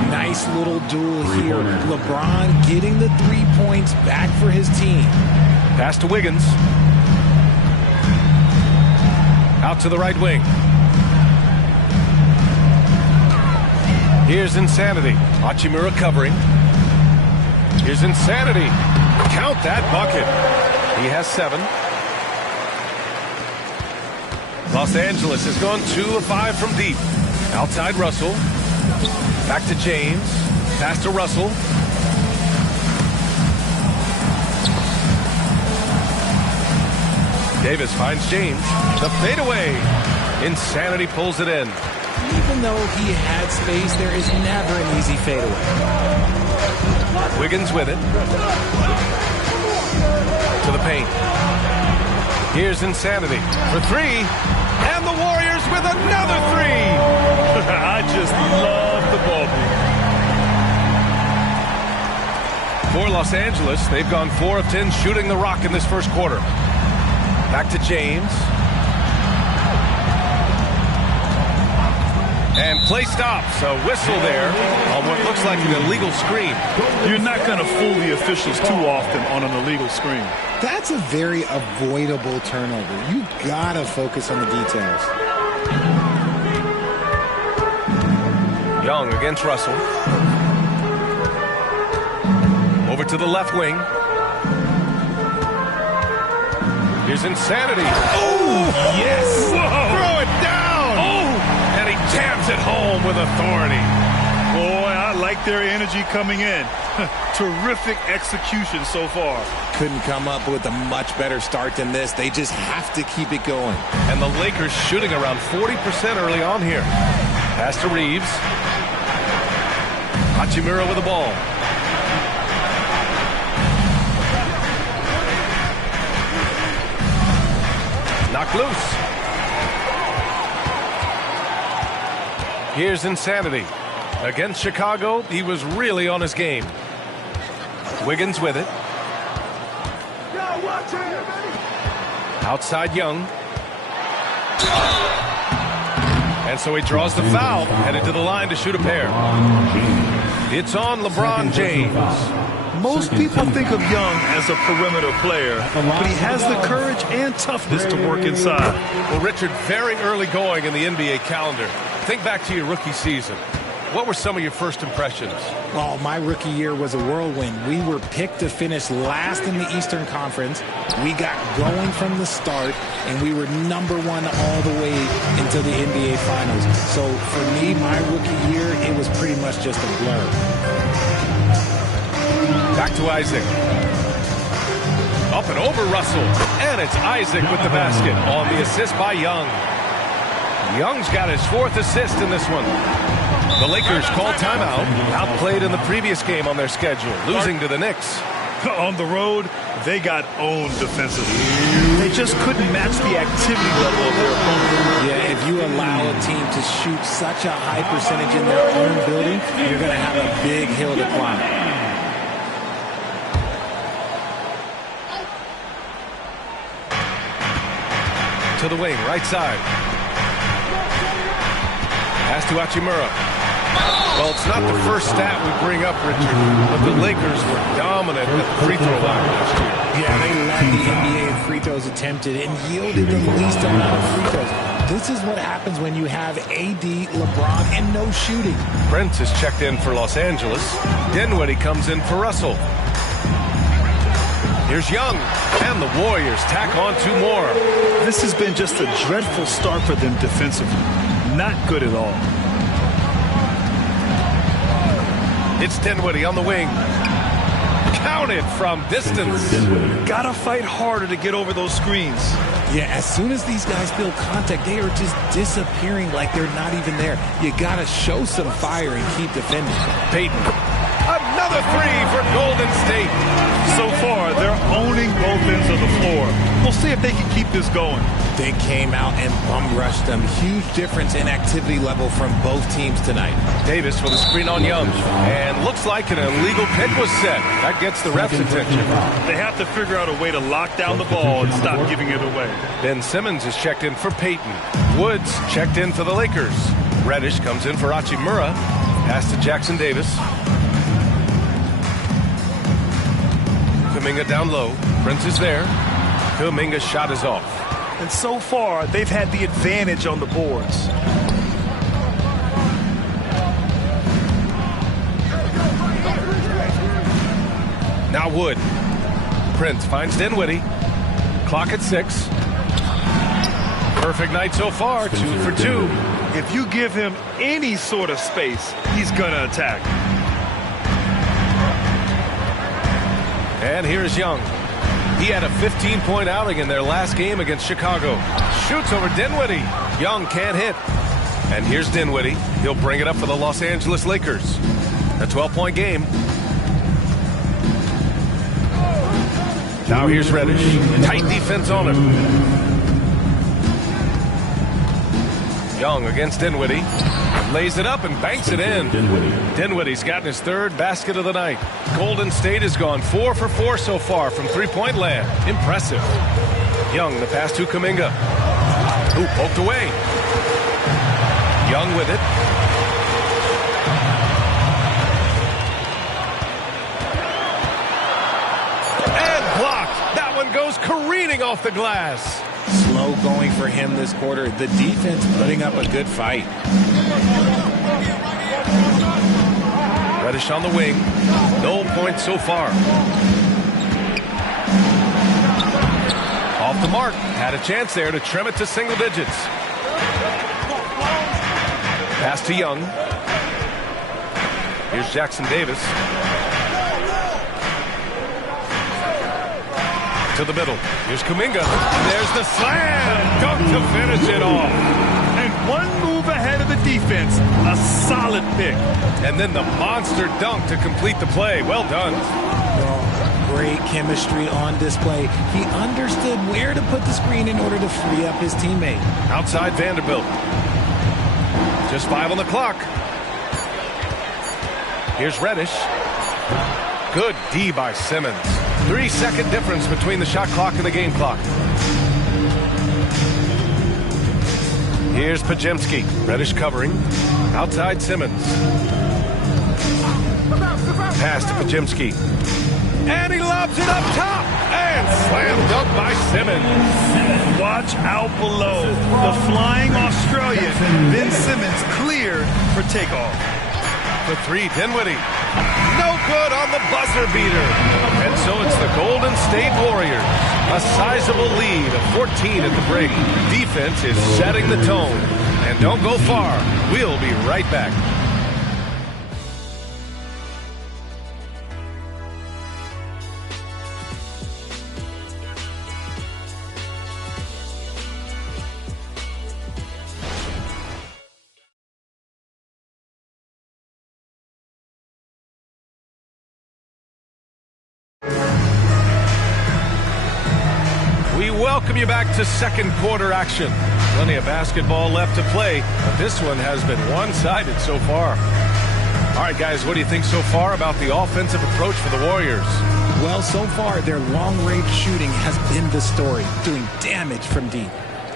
Nice little duel here. LeBron getting the 3 points back for his team. Pass to Wiggins. Out to the right wing. Here's Insanity. Hachimura covering. Here's Insanity. Count that bucket. He has 7. Los Angeles has gone 2 of 5 from deep. Outside Russell. Back to James. Pass to Russell. Davis finds James. The fadeaway. Insanity pulls it in. Even though he had space, there is never an easy fadeaway. Wiggins with it. To the paint. Here's Insanity for 3. And the Warriors with another 3. I just love the ball. For Los Angeles, they've gone 4 of 10 shooting the rock in this first quarter. Back to James. And play stops. A whistle there on what looks like an illegal screen. You're not going to fool the officials too often on an illegal screen. That's a very avoidable turnover. You gotta focus on the details. Young against Russell. Over to the left wing. Here's Insanity. Oh, yes. Whoa. Throw it down. Oh. And he jams it home with authority. Boy, I like their energy coming in. Terrific execution so far. Couldn't come up with a much better start than this. They just have to keep it going. And the Lakers shooting around 40% early on here. Pass to Reeves. Hachimura with the ball. Knocked loose. Here's Insanity. Against Chicago, he was really on his game. Wiggins with it. Outside Young. And so he draws the foul, headed to the line to shoot a pair. It's on LeBron James. Most people think of Young as a perimeter player, but he has the courage and toughness to work inside. Well, Richard, very early going in the NBA calendar. Think back to your rookie season. What were some of your first impressions? Well, my rookie year was a whirlwind. We were picked to finish last in the Eastern Conference. We got going from the start, and we were #1 all the way into the NBA Finals. So for me, my rookie year, it was pretty much just a blur. Back to Isaac. Up and over Russell. And it's Isaac with the basket on the assist by Young. Young's got his 4th assist in this one. The Lakers call timeout. Outplayed in the previous game on their schedule, losing to the Knicks. On the road, they got owned defensively. They just couldn't match the activity level of their opponent. Yeah, if you allow a team to shoot such a high percentage in their own building, you're going to have a big hill to climb. To the wing, right side. Pass to Hachimura. Well, it's not the first stat we bring up, Richard, but the Lakers were dominant at the free throw line last year. Yeah, they led the NBA in free throws attempted and yielded the least amount of free throws. This is what happens when you have AD, LeBron, and no shooting. Brent is checked in for Los Angeles. Dinwiddie comes in for Russell. Here's Young, and the Warriors tack on 2 more. This has been just a dreadful start for them defensively. Not good at all. It's Dinwiddie on the wing. Counted from distance. Gotta fight harder to get over those screens. Yeah, as soon as these guys feel contact, they are just disappearing like they're not even there. You gotta show some fire and keep defending. Peyton. Another three for Golden State. So far, they're owning both ends of the floor. We'll see if they can keep this going. They came out and bum rushed them. Huge difference in activity level from both teams tonight. Davis with a screen on Young. And looks like an illegal pick was set. That gets the ref's attention. They have to figure out a way to lock down the ball and stop giving it away. Ben Simmons is checked in for Peyton. Woods checked in for the Lakers. Reddish comes in for Hachimura. Pass to Jackson Davis. Kuminga down low. Prince is there. Kuminga's shot is off. And so far, they've had the advantage on the boards. Now Wood. Prince finds Dinwiddie. Clock at 6. Perfect night so far, 2 for 2. If you give him any sort of space, he's gonna attack. And here's Young. He had a 15-point outing in their last game against Chicago. Shoots over Dinwiddie. Young can't hit. And here's Dinwiddie. He'll bring it up for the Los Angeles Lakers. A 12-point game. Now here's Reddish. Tight defense on him. Young against Dinwiddie. Lays it up and banks it in. Dinwiddie's gotten his third basket of the night. Golden State has gone 4 for 4 so far from three-point land. Impressive. Young, the pass to Kuminga. Who poked away. Young with it. And blocked. That one goes careening off the glass. Slow going for him this quarter. The defense putting up a good fight. Reddish on the wing. No points so far. Off the mark. Had a chance there to trim it to single digits. Pass to Young. Here's Jackson Davis. To the middle. Here's Kuminga. There's the slam. Dunk to finish it off. And one move ahead of the defense. A solid pick. And then the monster dunk to complete the play. Well done. Great chemistry on display. He understood where to put the screen in order to free up his teammate. Outside Vanderbilt. Just 5 on the clock. Here's Reddish. Good D by Simmons. 3-second difference between the shot clock and the game clock. Here's Pajemski. Reddish covering. Outside Simmons. Pass to Pajemski. And he lobs it up top. And slam dunk by Simmons. Watch out below. The flying Australian, Ben Simmons, cleared for takeoff. For 3, Dinwiddie. No good on the buzzer beater. And so it's the Golden State Warriors. A sizable lead of 14 at the break. Defense is setting the tone. And don't go far. We'll be right back. We welcome you back to second quarter action. Plenty of basketball left to play, but this one has been one-sided so far. All right, guys, what do you think so far about the offensive approach for the Warriors? Well, so far, their long-range shooting has been the story, doing damage from deep.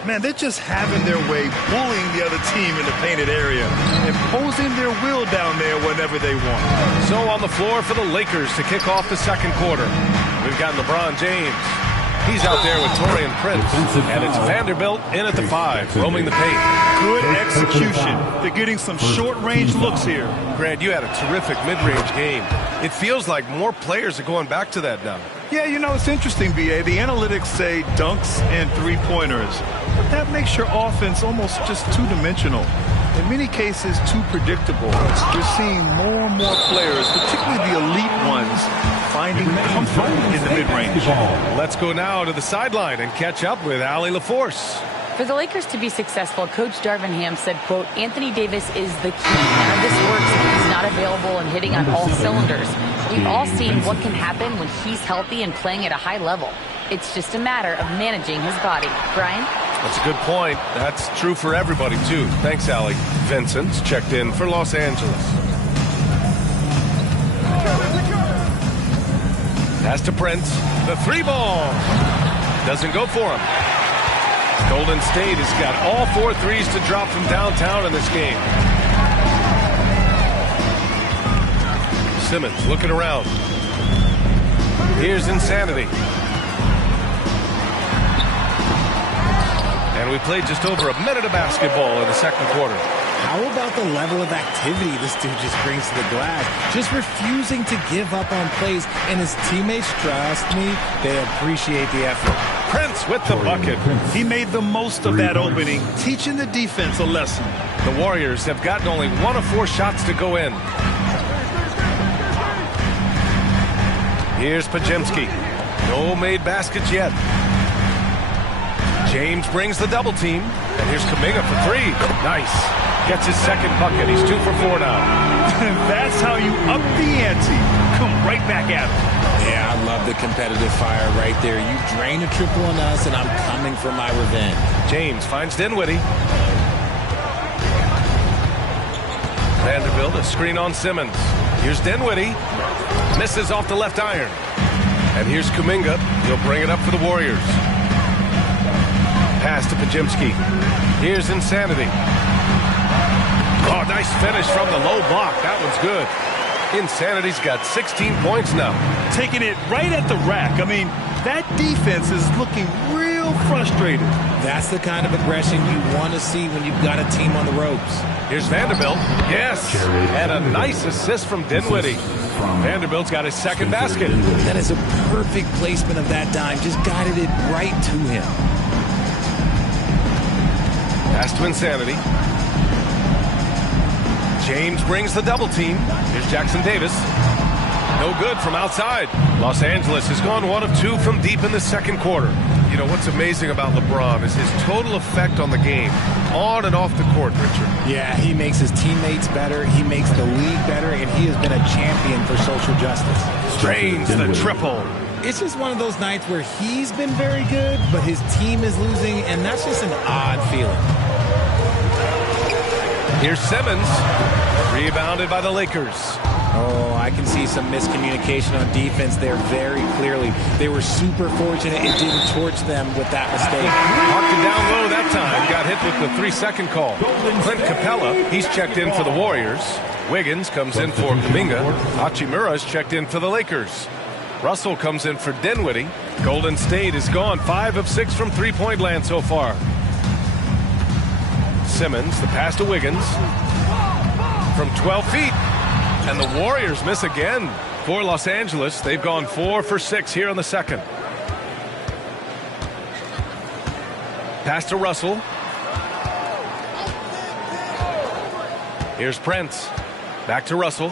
Man, they're just having their way, bullying the other team in the painted area, imposing their will down there whenever they want. So on the floor for the Lakers to kick off the second quarter, we've got LeBron James. He's out there with Taurean Prince, and it's Vanderbilt in at the 5, roaming the paint. Good execution. They're getting some short-range looks here. Grant, you had a terrific mid-range game. It feels like more players are going back to that now. Yeah, you know, it's interesting, B.A. The analytics say dunks and three-pointers. But that makes your offense almost just two-dimensional. in many cases, too predictable. You're seeing more and more players, particularly the elite ones, finding comfort in the mid-range. Let's go now to the sideline and catch up with Allie LaForce. For the Lakers to be successful, Coach Darvin Ham said, quote, Anthony Davis is the key. None of this works if he's not available and hitting on all cylinders. We've all seen what can happen when he's healthy and playing at a high level. It's just a matter of managing his body. Brian? That's a good point. That's true for everybody, too. Thanks, Allie. Vincent's checked in for Los Angeles. Pass to Prince. The 3-ball. Doesn't go for him. Golden State has got all 4 threes to drop from downtown in this game. Simmons looking around. Here's Insanity. And we played just over a minute of basketball in the second quarter. How about the level of activity this dude just brings to the glass? Just refusing to give up on plays, and his teammates, trust me, they appreciate the effort. Prince with the bucket. He made the most of that opening, teaching the defense a lesson. The Warriors have gotten only 1 of 4 shots to go in. Here's Pajemski. No made baskets yet. James brings the double team. And here's Kuminga for 3. Nice. Gets his second bucket. He's 2 for 4 now. That's how you up the ante. Come right back at him. Yeah, I love the competitive fire right there. You drain a triple on us, and I'm coming for my revenge. James finds Dinwiddie. Vanderbilt, a screen on Simmons. Here's Dinwiddie. Misses off the left iron. And here's Kuminga. He'll bring it up for the Warriors. Pass to Pajemski. Here's Insanity. Oh, nice finish from the low block. That one's good. Insanity's got 16 points now. Taking it right at the rack. I mean, that defense is looking real frustrated. That's the kind of aggression you want to see when you've got a team on the ropes. Here's Vanderbilt. Yes. And a nice assist from Dinwiddie. Vanderbilt's got his second basket. That is a perfect placement of that dime. Just guided it right to him. Pass to Insanity. James brings the double team. Here's Jackson Davis. No good from outside. Los Angeles has gone 1 of 2 from deep in the second quarter. You know, what's amazing about LeBron is his total effect on the game, on and off the court, Richard. Yeah, he makes his teammates better, he makes the league better, and he has been a champion for social justice. Drains the triple. It's just one of those nights where he's been very good, but his team is losing, and that's just an odd feeling. Here's Simmons. Rebounded by the Lakers. Oh, I can see some miscommunication on defense there very clearly. They were super fortunate it didn't torch them with that mistake. Marked it down low that time. Got hit with the 3-second call. Clint Capella, he's checked in for the Warriors. Wiggins comes in for Kuminga. Hachimura's checked in for the Lakers. Russell comes in for Dinwiddie. Golden State is gone 5 of 6 from three-point land so far. Simmons, the pass to Wiggins. From 12 feet. And the Warriors miss again for Los Angeles. They've gone 4 for 6 here in the second. Pass to Russell. Here's Prince. Back to Russell.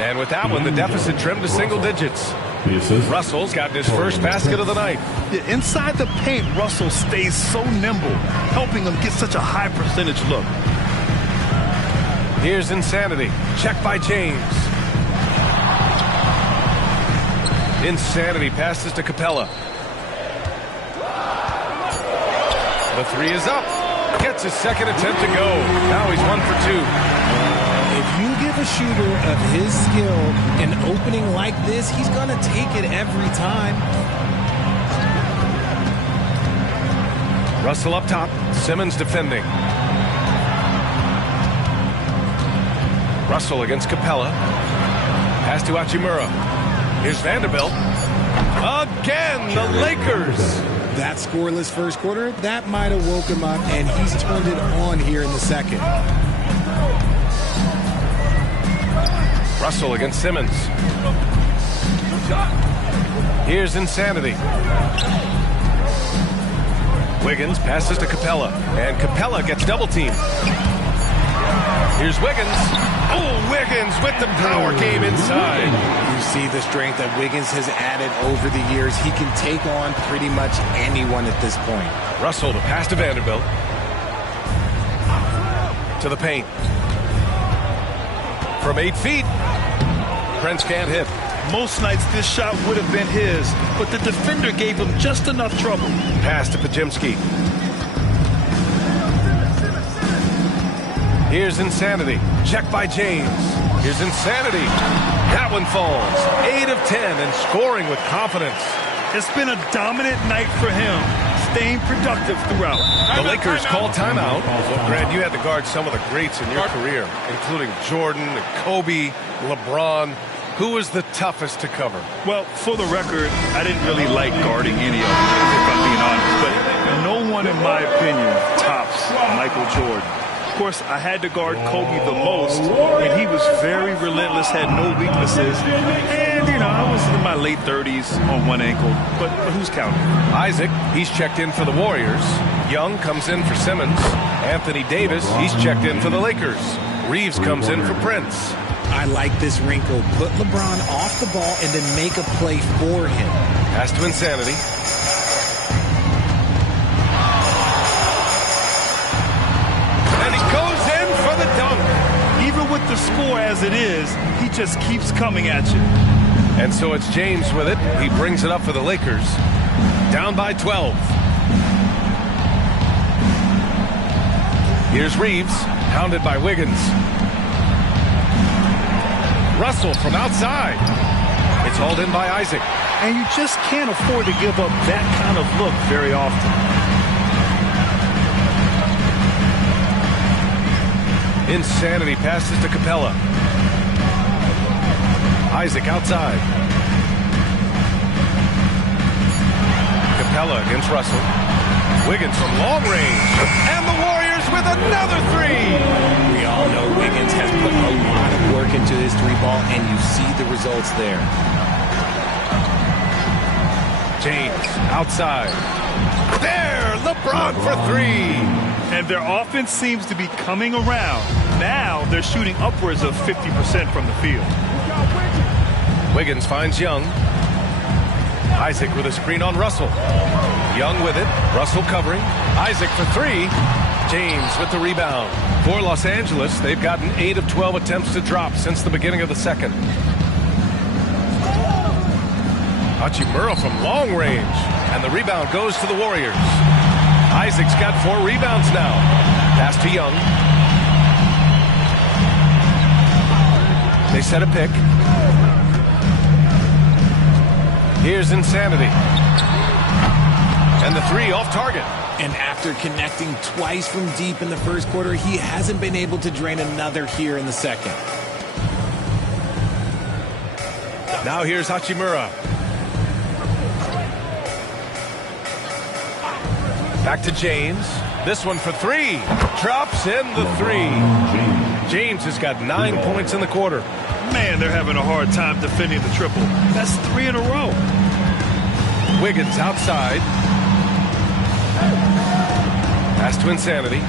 And with that one, the deficit trimmed to single digits. Russell's gotten his first basket of the night. Yeah, inside the paint, Russell stays so nimble, helping him get such a high percentage look. Here's Insanity. Check by James. Insanity passes to Capella. The 3 is up. Gets his second attempt to go. Now he's 1 for 2. If you give a shooter of his skill an opening like this, he's going to take it every time. Russell up top. Simmons defending. Russell against Capella. Pass to Hachimura. Here's Vanderbilt. Again, the Lakers. That scoreless first quarter, that might have woke him up, and he's turned it on here in the second. Russell against Simmons. Here's Insanity. Wiggins passes to Capella, and Capella gets double teamed. Here's Wiggins. Oh, Wiggins with the power game inside. You see the strength that Wiggins has added over the years. He can take on pretty much anyone at this point. Russell to pass to Vanderbilt. To the paint. From 8 feet. Prince can't hit. Most nights this shot would have been his, but the defender gave him just enough trouble. Pass to Pajimski. Here's Insanity. Check by James. Here's Insanity. That one falls. 8 of 10 and scoring with confidence. It's been a dominant night for him, staying productive throughout. The Lakers call timeout. Grant, you had to guard some of the greats in your career, including Jordan, Kobe, LeBron. Who was the toughest to cover? Well, for the record, I didn't really like guarding any of them, if I'm being honest. But no one, in my opinion, tops Michael Jordan. Of course, I had to guard Kobe the most, and he was very relentless, had no weaknesses. And, you know, I was in my late 30s on one ankle, but who's counting? Isaac, he's checked in for the Warriors. Young comes in for Simmons. Anthony Davis, he's checked in for the Lakers. Reeves comes in for Prince. I like this wrinkle. Put LeBron off the ball and then make a play for him. Pass to Insanity. And he goes in for the dunk. Even with the score as it is, he just keeps coming at you. And so it's James with it. He brings it up for the Lakers. Down by 12. Here's Reeves, hounded by Wiggins. Russell from outside. It's hauled in by Isaac. And you just can't afford to give up that kind of look very often. Insanity passes to Capella. Isaac outside. Capella against Russell. Wiggins from long range. And the Warriors with another three. We all know Wiggins has put a lot of work into his three ball, and you see the results there. James outside. There, LeBron for three. And their offense seems to be coming around. Now they're shooting upwards of 50% from the field. Wiggins finds Young. Isaac with a screen on Russell. Young with it. Russell covering. Isaac for three. James with the rebound. For Los Angeles, they've gotten 8 of 12 attempts to drop since the beginning of the second. Hachimura from long range. And the rebound goes to the Warriors. Isaac's got 4 rebounds now. Pass to Young. They set a pick. Here's Insanity. And the three off target. And after connecting twice from deep in the first quarter, he hasn't been able to drain another here in the second. Now here's Hachimura. Back to James. This one for three. Drops in the three. James has got 9 points in the quarter. Man, they're having a hard time defending the triple. That's 3 in a row. Wiggins outside. Pass to Insanity.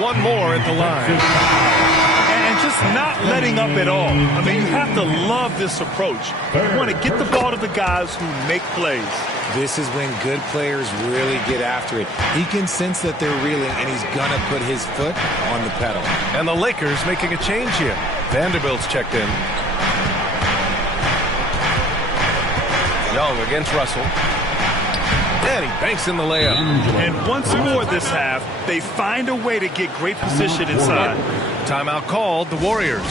One more at the line. And just not letting up at all. I mean, you have to love this approach. You want to get the ball to the guys who make plays. This is when good players really get after it. He can sense that they're reeling, and he's going to put his foot on the pedal. And the Lakers making a change here. Vanderbilt's checked in. Young against Russell. And he banks in the layup. And once more this half, they find a way to get great position inside. Timeout called, the Warriors.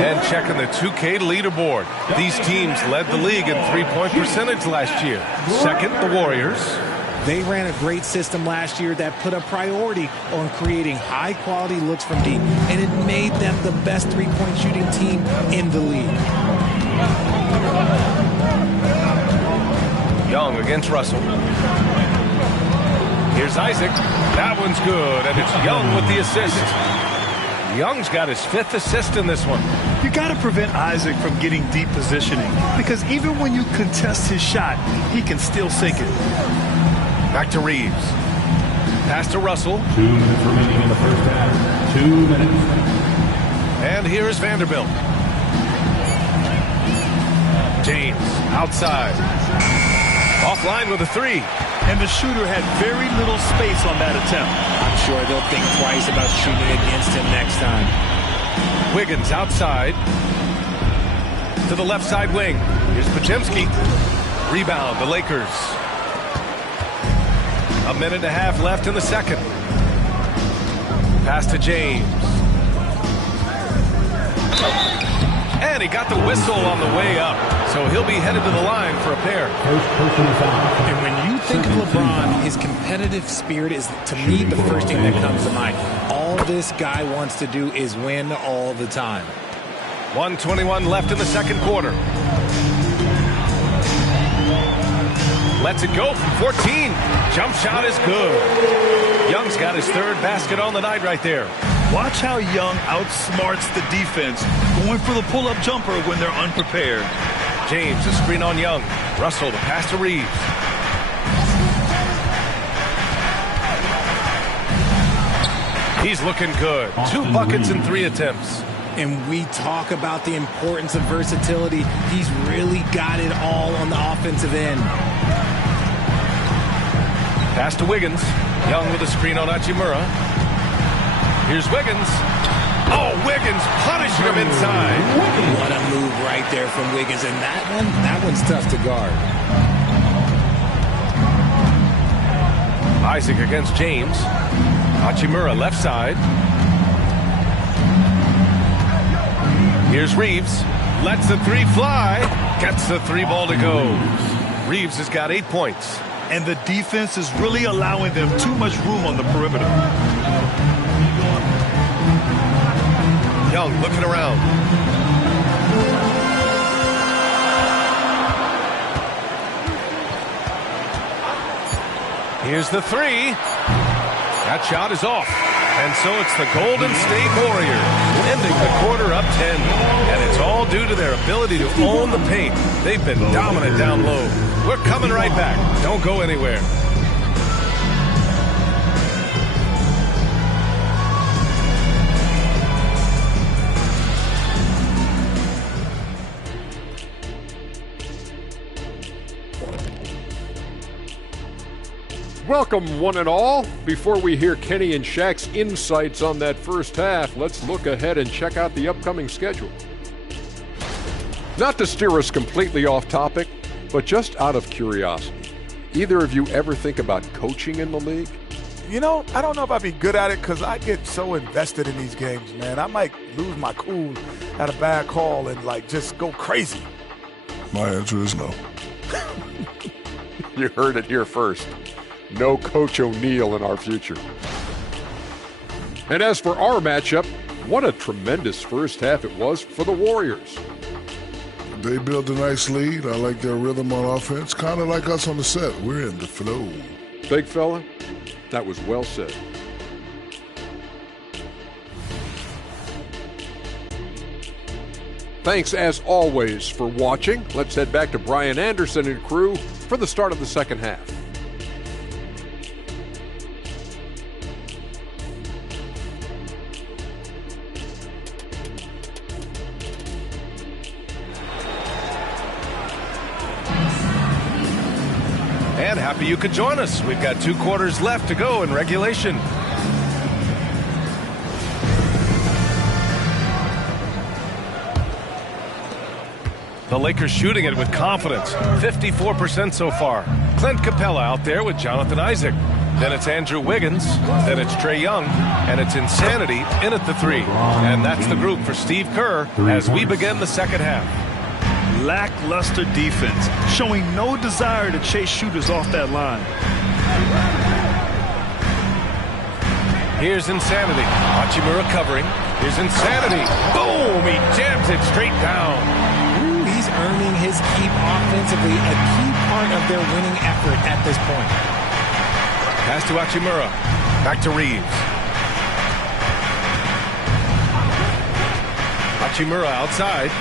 And checking the 2K leaderboard. These teams led the league in three-point percentage last year. Second, the Warriors. They ran a great system last year that put a priority on creating high-quality looks from deep, and it made them the best three-point shooting team in the league. Young against Russell. Here's Isaac. That one's good, and it's Young with the assist. Young's got his 5th assist in this one. You got to prevent Isaac from getting deep positioning, because even when you contest his shot, he can still sink it. Back to Reeves. Pass to Russell. 2 minutes remaining in the first half. 2 minutes. And here's Vanderbilt. James outside. Offline with a 3. And the shooter had very little space on that attempt. I'm sure they'll think twice about shooting against him next time. Wiggins outside. To the left side wing. Here's Podziemski. Rebound, the Lakers. 1.5 minutes left in the second. Pass to James. And he got the whistle on the way up. So he'll be headed to the line for a pair. And when you think of LeBron, his competitive spirit is, to me, the first thing that comes to mind. All this guy wants to do is win all the time. 1:21 left in the second quarter. Lets it go from 14. Jump shot is good. Young's got his third basket on the night right there. Watch how Young outsmarts the defense, going for the pull-up jumper when they're unprepared. James, a screen on Young. Russell, the pass to Reeves. He's looking good. 2 buckets in 3 attempts. And we talk about the importance of versatility. He's really got it all on the offensive end. Pass to Wiggins. Young with a screen on Hachimura. Here's Wiggins. Oh, Wiggins punishing him inside. What a move right there from Wiggins. And that one's tough to guard. Isaac against James. Hachimura left side. Here's Reeves. Lets the 3 fly. Gets the 3 ball to go. Reeves has got 8 points. And the defense is really allowing them too much room on the perimeter. Young looking around. Here's the 3. That shot is off. And so it's the Golden State Warriors ending the quarter up 10. And it's all due to their ability to own the paint. They've been dominant down low. We're coming right back. Don't go anywhere. Welcome, one and all. Before we hear Kenny and Shaq's insights on that first half, let's look ahead and check out the upcoming schedule. Not to steer us completely off topic, but just out of curiosity, either of you ever think about coaching in the league? You know, I don't know if I'd be good at it because I get so invested in these games, man. I might lose my cool at a bad call and, just go crazy. My answer is no. You heard it here first. No Coach O'Neal in our future. And as for our matchup, what a tremendous first half it was for the Warriors. They built a nice lead. I like their rhythm on offense. Kind of like us on the set. We're in the flow. Big fella, that was well said. Thanks as always for watching. Let's head back to Brian Anderson and crew for the start of the second half. And happy you could join us. We've got 2 quarters left to go in regulation. The Lakers shooting it with confidence. 54% so far. Clint Capella out there with Jonathan Isaac. Then it's Andrew Wiggins. Then it's Trae Young. And it's Insanity in at the 3. And that's the group for Steve Kerr as we begin the second half. Lackluster defense, showing no desire to chase shooters off that line. Here's Insanity. Hachimura covering. Here's Insanity. Boom! He jams it straight down. Ooh, he's earning his keep offensively, a key part of their winning effort at this point. Pass to Hachimura. Back to Reeves. Hachimura outside.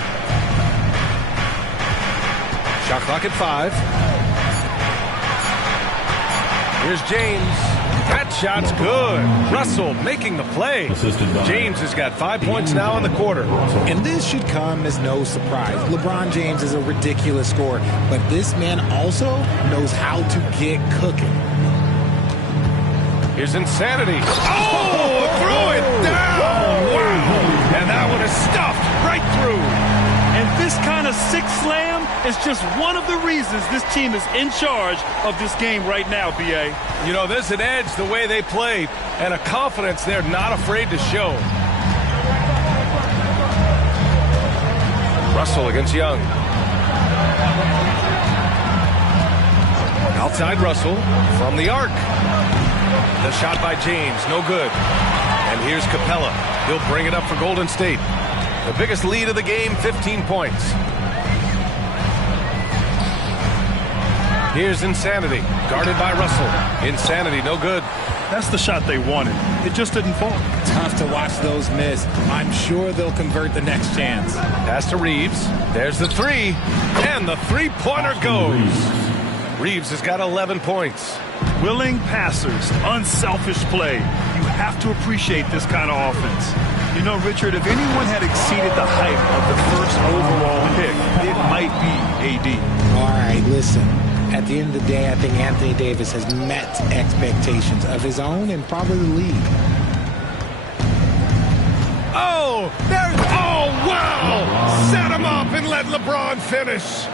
Shot clock at 5. Here's James. That shot's good. Russell making the play. James has got 5 points now in the quarter. And this should come as no surprise. LeBron James is a ridiculous scorer, but this man also knows how to get cooking. Here's Insanity. Oh, threw it down. Wow. And that one is stuffed right through. And this kind of sick slam is just one of the reasons this team is in charge of this game right now, B.A. You know, there's an edge the way they play and a confidence they're not afraid to show. Russell against Young. Outside Russell from the arc. The shot by James, no good. And here's Capella. He'll bring it up for Golden State. The biggest lead of the game, 15 points. Here's Insanity, guarded by Russell. Insanity, no good. That's the shot they wanted. It just didn't fall. Tough to watch those miss. I'm sure they'll convert the next chance. Pass to Reeves. There's the three. And the three-pointer goes. Reeves has got 11 points. Willing passers, unselfish play. You have to appreciate this kind of offense. You know, Richard, if anyone had exceeded the hype of the first overall pick, it might be AD. All right, listen. At the end of the day, I think Anthony Davis has met expectations of his own and probably the league. Oh, wow! Set him up and let LeBron finish.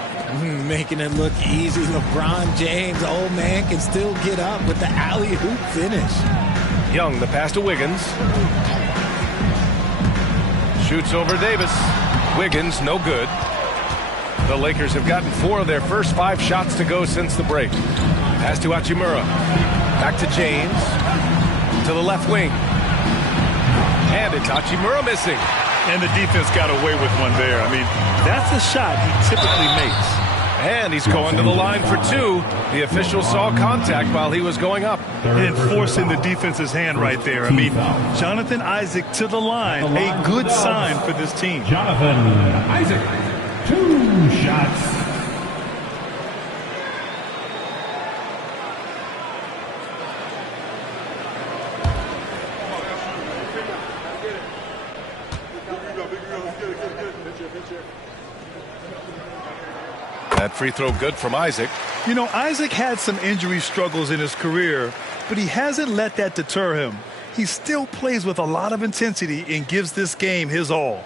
Making it look easy. LeBron James, old man, can still get up with the alley-oop finish. Young, the pass to Wiggins. Shoots over Davis. Wiggins, no good. The Lakers have gotten 4 of their first 5 shots to go since the break. Pass to Hachimura. Back to James. To the left wing. And it's Hachimura missing. And the defense got away with one there. I mean, that's a shot he typically makes. And he's going to the line for 2. The official saw contact while he was going up. And forcing the defense's hand right there. I mean, Jonathan Isaac to the line. A good sign for this team. Jonathan Isaac, 2 shots. That free throw good from Isaac. You know, Isaac had some injury struggles in his career, but he hasn't let that deter him. He still plays with a lot of intensity and gives this game his all.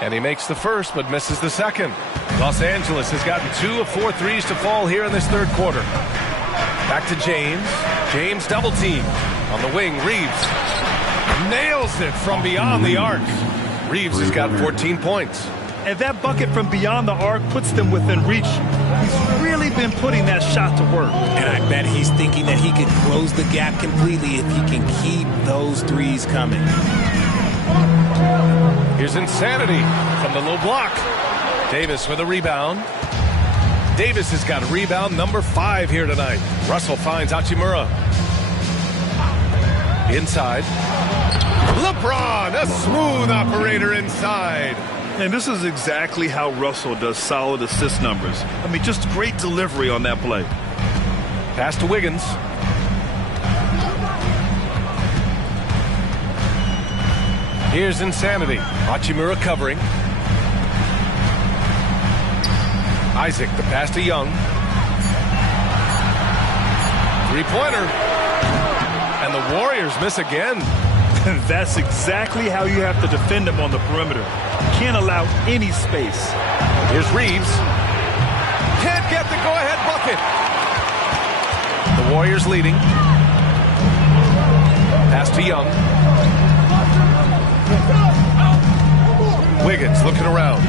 And he makes the first, but misses the second. Los Angeles has gotten 2 of 4 threes to fall here in this third quarter. Back to James. James double team. On the wing, Reeves nails it from beyond the arc. Reeves has got 14 points. And that bucket from beyond the arc puts them within reach. He's really been putting that shot to work. And I bet he's thinking that he could close the gap completely if he can keep those threes coming. Here's Insanity from the low block. Davis with a rebound. Davis has got rebound number 5 here tonight. Russell finds Hachimura. Inside. LeBron, a smooth operator inside. And this is exactly how Russell does solid assist numbers. I mean, just great delivery on that play. Pass to Wiggins. Here's Insanity. Hachimura covering. Isaac, the pass to Young. Three-pointer. And the Warriors miss again. That's exactly how you have to defend them on the perimeter. Can't allow any space. Here's Reeves. Can't get the go-ahead bucket. The Warriors leading. Pass to Young. Wiggins looking around.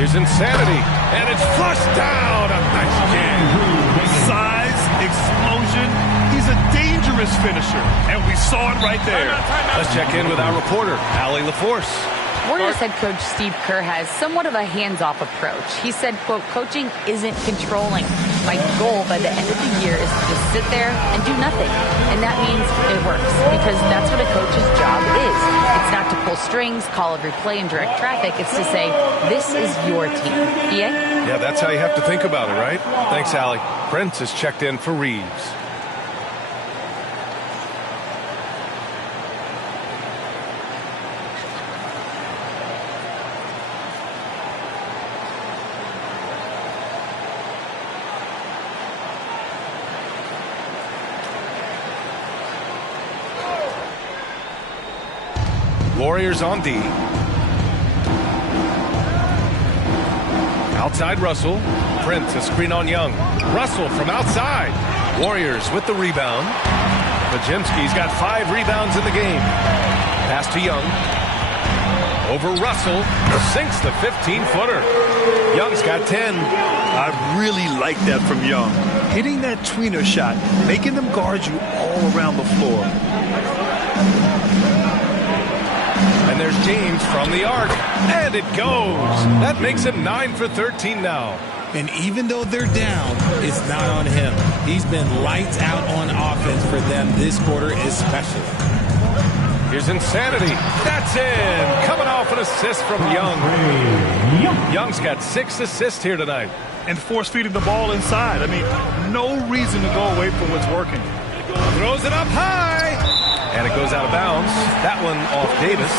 Here's Insanity. And it's flushed down. A nice jam. Size, explosion. He's a dangerous finisher. And we saw it right there. Let's check in with our reporter, Allie LaForce. Warriors head coach Steve Kerr has somewhat of a hands-off approach. He said, quote, coaching isn't controlling. My goal by the end of the year is to just sit there and do nothing. And that means it works because that's what a coach's job is. It's not to pull strings, call every play, and direct traffic. It's to say, this is your team. BA? Yeah, that's how you have to think about it, right? Thanks, Allie. Prince is checked in for Reeves. Warriors on D. Outside Russell. Prince, a screen on Young. Russell from outside. Warriors with the rebound. Bajinski's got 5 rebounds in the game. Pass to Young. Over Russell. Sinks the 15-footer. Young's got 10. I really like that from Young. Hitting that tweener shot, making them guard you all around the floor. And there's James from the arc. And it goes. That makes him 9 for 13 now. And even though they're down, it's not on him. He's been lights out on offense for them this quarter especially. Here's Insanity. That's in. Coming off an assist from Young. Young's got 6 assists here tonight. And force-feeding the ball inside. I mean, no reason to go away from what's working. Throws it up high. And it goes out of bounds. That one off Davis.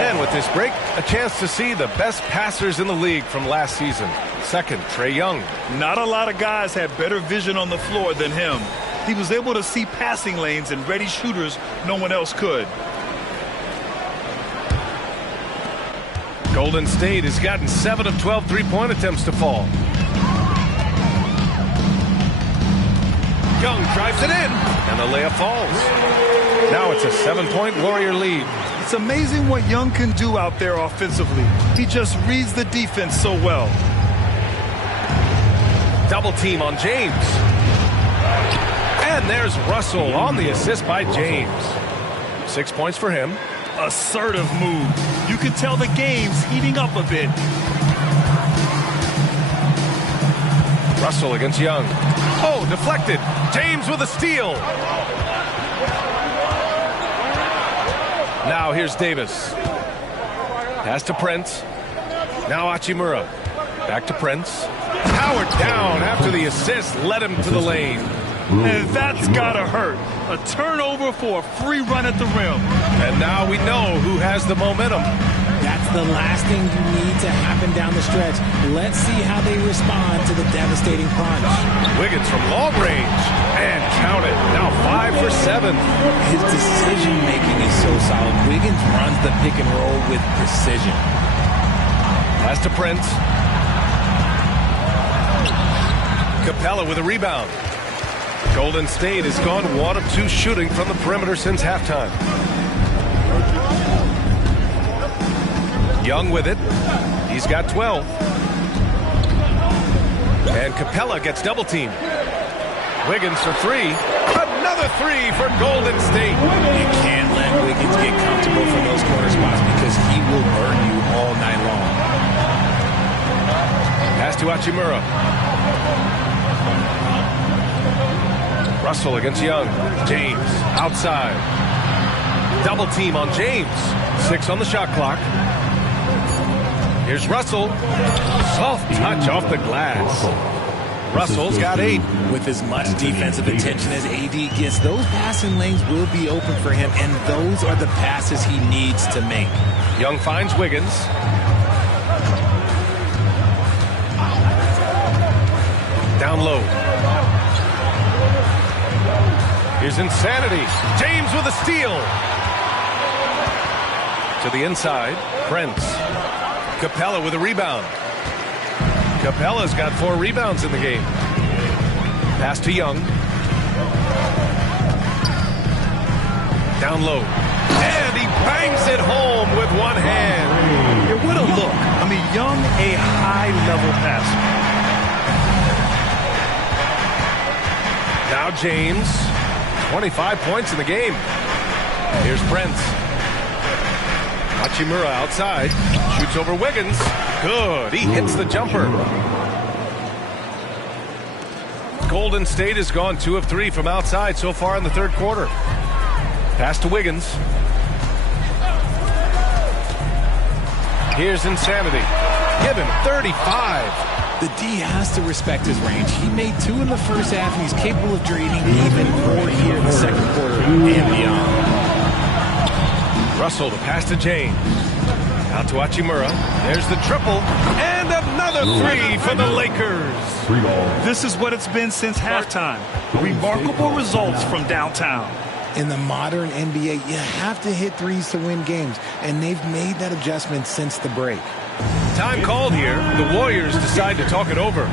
And with this break, a chance to see the best passers in the league from last season. Second, Trae Young. Not a lot of guys had better vision on the floor than him. He was able to see passing lanes and ready shooters no one else could. Golden State has gotten 7 of 12 three-point attempts to fall. Young drives it in, and the layup falls. Now it's a 7-point Warrior lead. It's amazing what Young can do out there offensively. He just reads the defense so well. Double team on James. And there's Russell on the assist by James. 6 points for him. Assertive move. You can tell the game's heating up a bit. Russell against Young. Oh, deflected. James with a steal. Now here's Davis. Pass to Prince. Now Hachimura. Back to Prince. Powered down after the assist led him to the lane. And that's gotta hurt. A turnover for a free run at the rim. And now we know who has the momentum. That's the last thing you need to happen down the stretch. Let's see how they respond to the devastating punch. Wiggins from long range. And count it. Now 5 for 7. His decision-making is so solid. Wiggins runs the pick and roll with precision. Pass to Prince. Capella with a rebound. Golden State has gone 1 of 2 shooting from the perimeter since halftime. Young with it. He's got 12. And Capella gets double teamed. Wiggins for 3. Another 3 for Golden State. You can't let Wiggins get comfortable from those corner spots because he will burn you all night long. Pass to Hachimura. Russell against Young. James outside. Double team on James. 6 on the shot clock. Here's Russell. Soft touch off the glass. Russell's got 8. With as much defensive attention as AD gets, those passing lanes will be open for him, and those are the passes he needs to make. Young finds Wiggins. Down low. Here's Insanity. James with a steal. To the inside. Prince. Capella with a rebound. Capella's got 4 rebounds in the game. Pass to Young. Down low. And he bangs it home with one hand. Yeah, what a look. I mean, Young, a high-level passer. Now James. 25 points in the game. Here's Prince. Hachimura outside. Shoots over Wiggins. Good. He hits the jumper. Golden State has gone 2 of 3 from outside so far in the third quarter. Pass to Wiggins. Here's Insanity. Give him 35. The D has to respect his range. He made 2 in the first half, and he's capable of draining even more here in the second quarter and beyond. Russell to pass to James. Out to Hachimura. There's the triple. And another 3 for the Lakers. This is what it's been since halftime. Remarkable results from downtown. In the modern NBA, you have to hit threes to win games, and they've made that adjustment since the break. Time called here. The Warriors decide to talk it over.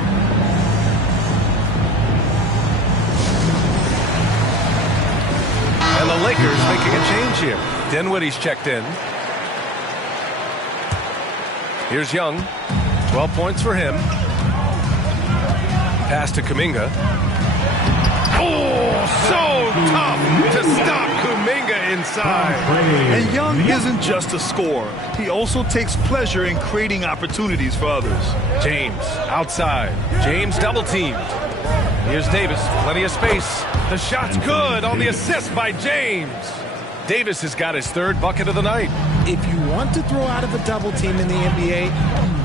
And the Lakers making a change here. Dinwiddie's checked in. Here's Young. 12 points for him. Pass to Kuminga. Oh, so tough to stop Kuminga inside. And Young isn't just a scorer. He also takes pleasure in creating opportunities for others. James outside. James double teamed. Here's Davis. Plenty of space. The shot's good on the assist by James. Davis has got his 3rd bucket of the night. If you want to throw out of a double team in the NBA,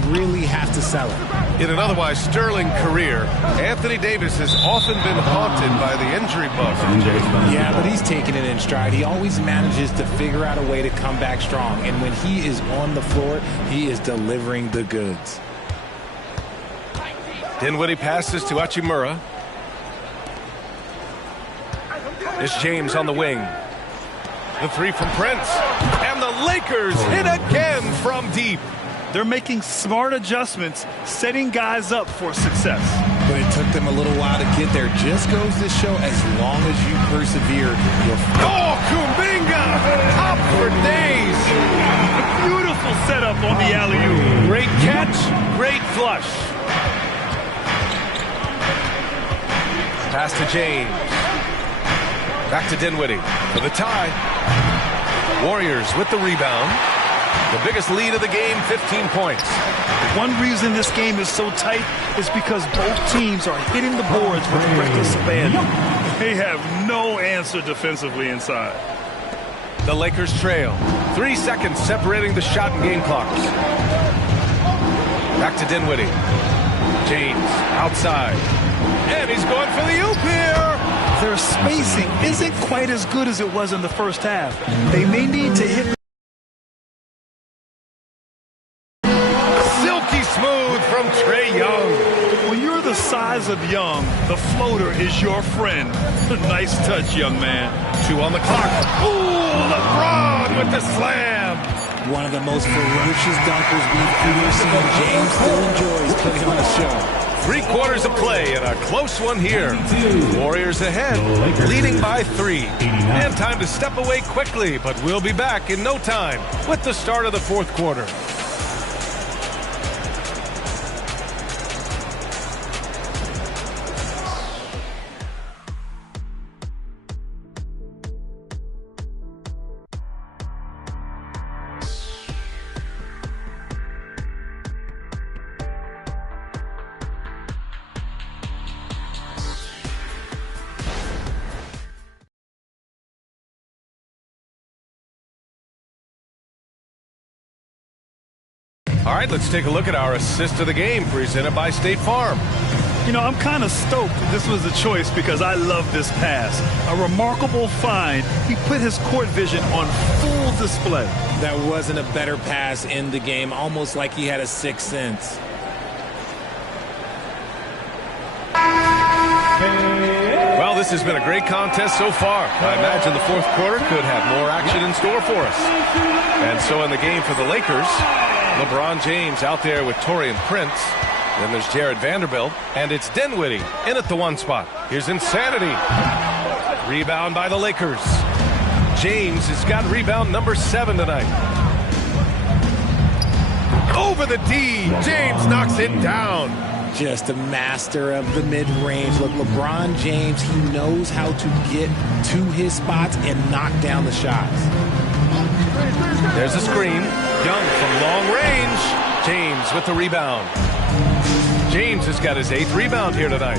you really have to sell it. In an otherwise sterling career, Anthony Davis has often been haunted by the injury bug. Yeah, but he's taking it in stride. He always manages to figure out a way to come back strong. And when he is on the floor, he is delivering the goods. Dinwiddie passes to Hachimura. It's James on the wing. The 3 from Prince. And the Lakers hit again from deep. They're making smart adjustments, setting guys up for success. But it took them a little while to get there. Just goes to show, as long as you persevere, you'll... Oh, Kuminga! Up for days! A beautiful setup on the alley-oop. Great catch, great flush. Pass to James. Back to Dinwiddie for the tie. Warriors with the rebound. The biggest lead of the game, 15 points. One reason this game is so tight is because both teams are hitting the boards with reckless abandon. They have no answer defensively inside. The Lakers trail. 3 seconds separating the shot and game clocks. Back to Dinwiddie. James outside. And he's going for the oop here. Their spacing isn't quite as good as it was in the first half. They may need to hit... Silky smooth from Trae Young. When you're the size of Young, the floater is your friend. Nice touch, young man. 2 on the clock. Ooh, LeBron with the slam. One of the most ferocious dunkers we've ever seen. James still enjoys putting on a show. 3 quarters of play and a close one here. Warriors ahead, leading by 3. And time to step away quickly, but we'll be back in no time with the start of the 4th quarter. All right, let's take a look at our assist of the game presented by State Farm. You know, I'm kind of stoked this was a choice because I love this pass. A remarkable find. He put his court vision on full display. That wasn't a better pass in the game, almost like he had a 6th sense. Well, this has been a great contest so far. I imagine the 4th quarter could have more action in store for us. And so in the game for the Lakers, LeBron James out there with Taurean Prince. Then there's Jared Vanderbilt. And it's Dinwiddie in at the 1 spot. Here's Insanity. Rebound by the Lakers. James has got rebound number 7 tonight. Over the D. James knocks it down. Just a master of the mid-range. Look, LeBron James, he knows how to get to his spots and knock down the shots. There's a screen. Young from long range. James with the rebound. James has got his 8th rebound here tonight.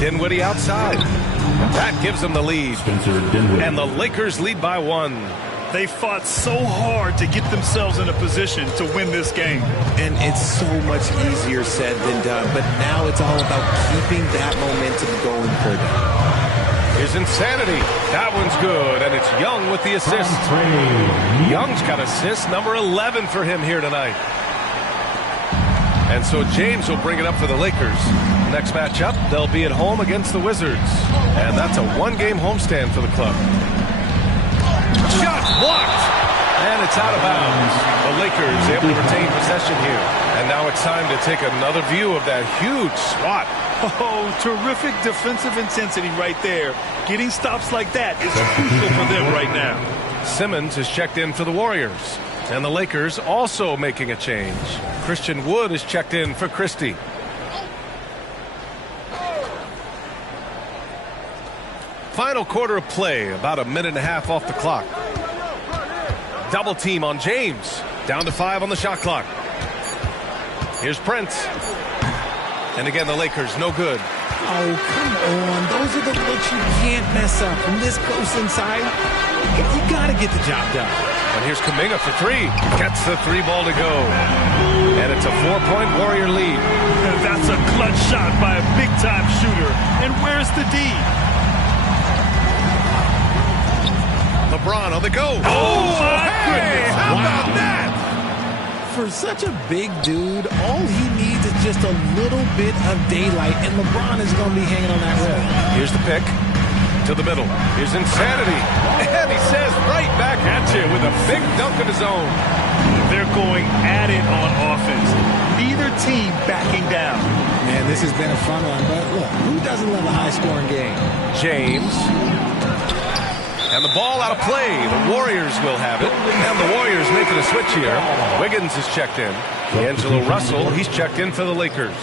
Dinwiddie outside. That gives them the lead. And the Lakers lead by 1. They fought so hard to get themselves in a position to win this game. And it's so much easier said than done, but now it's all about keeping that momentum going for them. Here's Insanity. That one's good, and it's Young with the assist. Young's got assist number 11 for him here tonight. And so James will bring it up for the Lakers. Next matchup, they'll be at home against the Wizards. And that's a 1-game homestand for the club. Shot blocked! And it's out of bounds. The Lakers able to retain possession here. And now it's time to take another view of that huge swat. Oh, terrific defensive intensity right there. Getting stops like that is crucial for them right now. Simmons is checked in for the Warriors. And the Lakers also making a change. Christian Wood is checked in for Christie. Final quarter of play, about a minute and a half off the clock. Double team on James. Down to 5 on the shot clock. Here's Prince. And again, the Lakers, no good. Oh, come on. Those are the looks you can't mess up. From this close inside, you got to get the job done. And here's Kuminga for 3. Gets the 3-ball to go. And it's a 4-point Warrior lead. And that's a clutch shot by a big-time shooter. And where's the D? LeBron on the go. Oh, my goodness. How about that? For such a big dude, all he needs is just a little bit of daylight, and LeBron is going to be hanging on that rim. Here's the pick. To the middle. Here's Insanity. And he says right back at you with a big dunk of his own. They're going at it on offense. Neither team backing down. Man, this has been a fun one, but look, who doesn't love a high-scoring game? James. And the ball out of play. The Warriors will have it. And the Warriors making a switch here. Wiggins is checked in. D'Angelo Russell, he's checked in for the Lakers.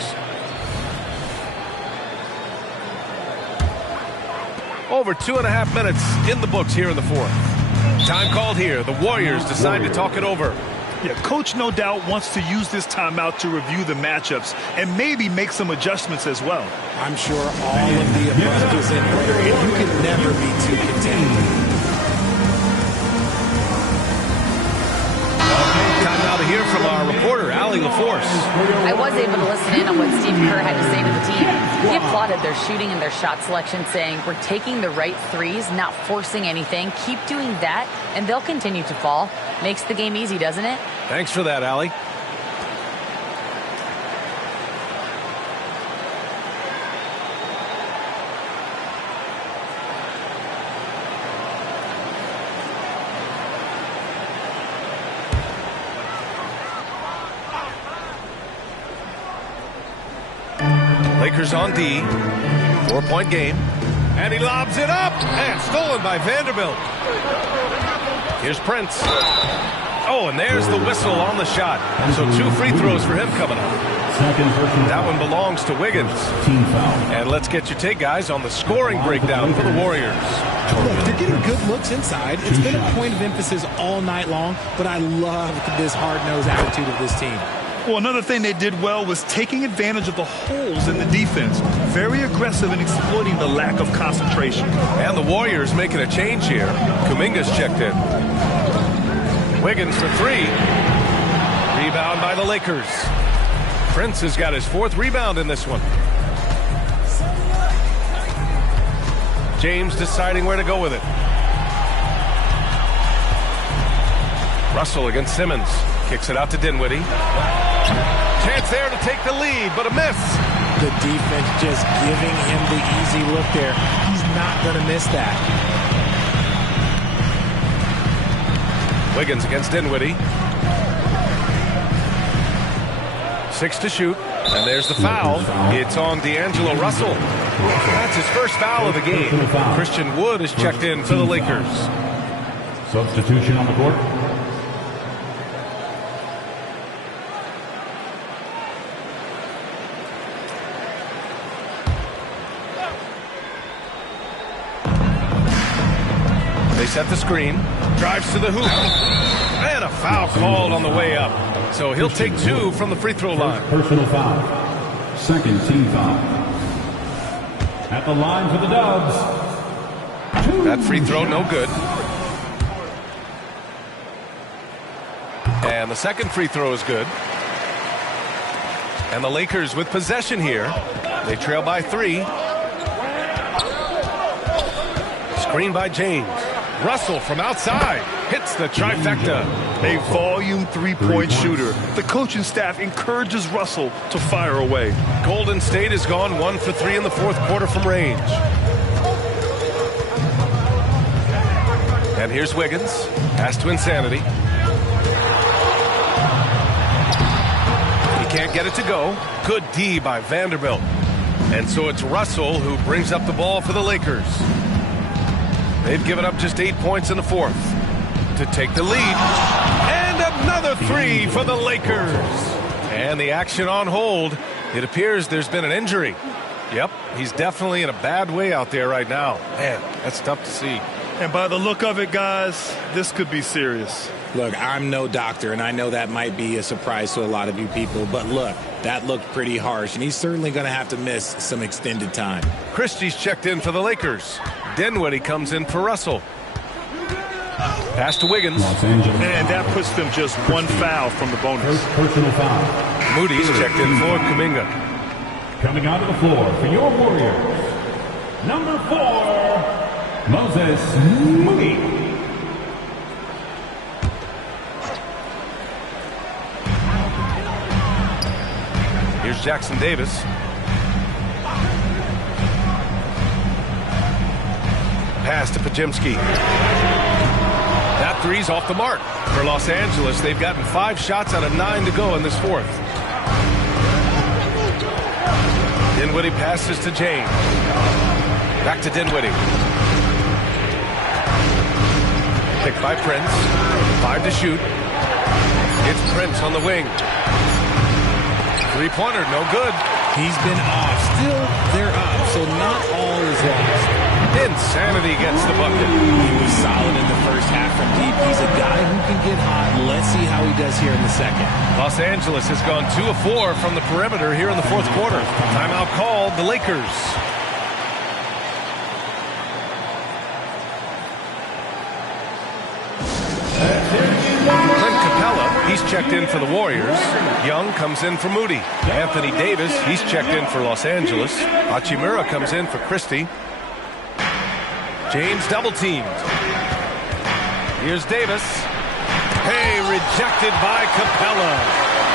Over 2.5 minutes in the books here in the 4th. Time called here. The Warriors decide to talk it over. Yeah, Coach no doubt wants to use this timeout to review the matchups and maybe make some adjustments as well. I'm sure all of the above is in order, and you can never be too content. Time now to hear from our reporter, Allie LaForce. I was able to listen in on what Steve Kerr had to say to the team. He applauded their shooting and their shot selection, saying, "We're taking the right threes, not forcing anything. Keep doing that, and they'll continue to fall." Makes the game easy, doesn't it? Thanks for that, Allie. Lakers on D. 4-point game. And he lobs it up. And stolen by Vanderbilt. Here's Prince. Oh, and there's the whistle on the shot. So 2 free throws for him coming up. That one belongs to Wiggins. And let's get your take, guys, on the scoring breakdown for the Warriors. Look, they're getting good looks inside. It's been a point of emphasis all night long, but I love this hard-nosed attitude of this team. Well, another thing they did well was taking advantage of the holes in the defense. Very aggressive in exploiting the lack of concentration. And the Warriors making a change here. Kuminga's checked in. Wiggins for 3. Rebound by the Lakers. Prince has got his 4th rebound in this one. James deciding where to go with it. Russell against Simmons. Kicks it out to Dinwiddie. Chance there to take the lead, but a miss. The defense just giving him the easy look there. He's not going to miss that. Wiggins against Dinwiddie. 6 to shoot. And there's the foul. It's on D'Angelo Russell. That's his first foul of the game. Christian Wood is checked in for the Lakers. Substitution on the court. set the screen, drives to the hoop, and a foul called on the way up. So he'll take 2 from the free throw line. Personal foul. Second team foul. At the line for the Dubs. That free throw, no good. And the second free throw is good. And the Lakers with possession here. They trail by 3. Screen by James. Russell from outside hits the trifecta. A volume three-point shooter. The coaching staff encourages Russell to fire away. Golden State has gone 1 for 3 in the fourth quarter from range. And here's Wiggins. Pass to Insanity. He can't get it to go. Good D by Vanderbilt. And so it's Russell who brings up the ball for the Lakers. They've given up just 8 points in the fourth to take the lead. And another 3 for the Lakers. And the action on hold. It appears there's been an injury. Yep, he's definitely in a bad way out there right now. Man, that's tough to see. And by the look of it, guys, this could be serious. Look, I'm no doctor, and I know that might be a surprise to a lot of you people, but look, that looked pretty harsh, and he's certainly going to have to miss some extended time. Christie's checked in for the Lakers. Dinwiddie comes in for Russell. Pass to Wiggins. And that puts them just 1 foul from the bonus. Personal foul. Moody's checked in for Kuminga. Coming onto the floor for your Warriors. Number 4, Moses Moody. Here's Jackson Davis. Pass to Pajemski. That 3's off the mark. For Los Angeles, they've gotten 5 shots out of 9 to go in this fourth. Dinwiddie passes to James. Back to Dinwiddie. Picked by Prince. 5 to shoot. It's Prince on the wing. 3-pointer, no good. He's been off. Still, they're up, so not all is lost. Insanity gets the bucket. He was solid in the first half from deep. He's a guy who can get hot. Let's see how he does here in the second. Los Angeles has gone 2 of 4 from the perimeter here in the fourth quarter. Timeout called, the Lakers. Clint Capella, he's checked in for the Warriors. Young comes in for Moody. Anthony Davis, he's checked in for Los Angeles. Hachimura comes in for Christie. James double teamed. Here's Davis. Hey, rejected by Capella.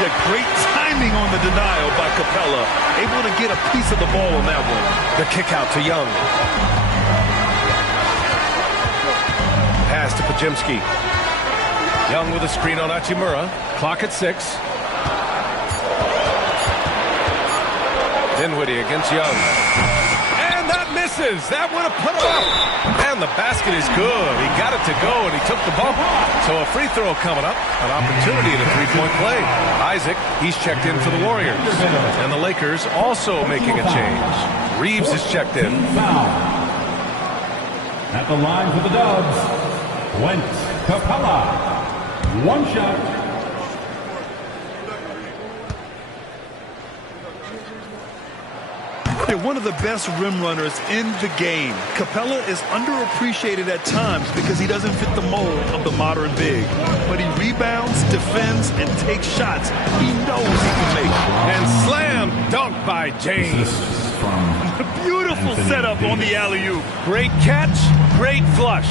Yeah, great timing on the denial by Capella. Able to get a piece of the ball on that one. The kick out to Young. Pass to Pajemski. Young with a screen on Hachimura. Clock at 6. Dinwiddie against Young. And that misses. That would have put him up. And the basket is good. He got it to go, and he took the bump. So a free throw coming up. An opportunity in a 3-point play. Isaac, he's checked in for the Warriors. And the Lakers also making a change. Reeves is checked in. At the line for the Dubs, Went Capella. 1 shot. They're one of the best rim runners in the game. Capella is underappreciated at times because he doesn't fit the mold of the modern big. But he rebounds, defends, and takes shots he knows he can make. And slam dunk by James. Beautiful setup on the alley-oop. Great catch, great flush.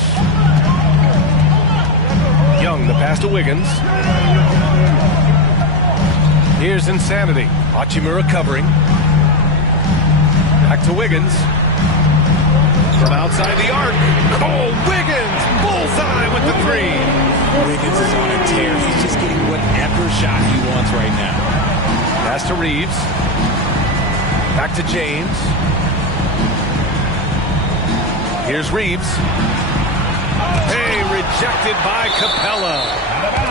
Young, the pass to Wiggins. Here's Insanity. Hachimura covering. Back to Wiggins. From outside the arc. Oh, Wiggins! Bullseye with the 3. Wiggins is on a tear. He's just getting whatever shot he wants right now. Pass to Reeves. Back to James. Here's Reeves. Hey, rejected by Capella.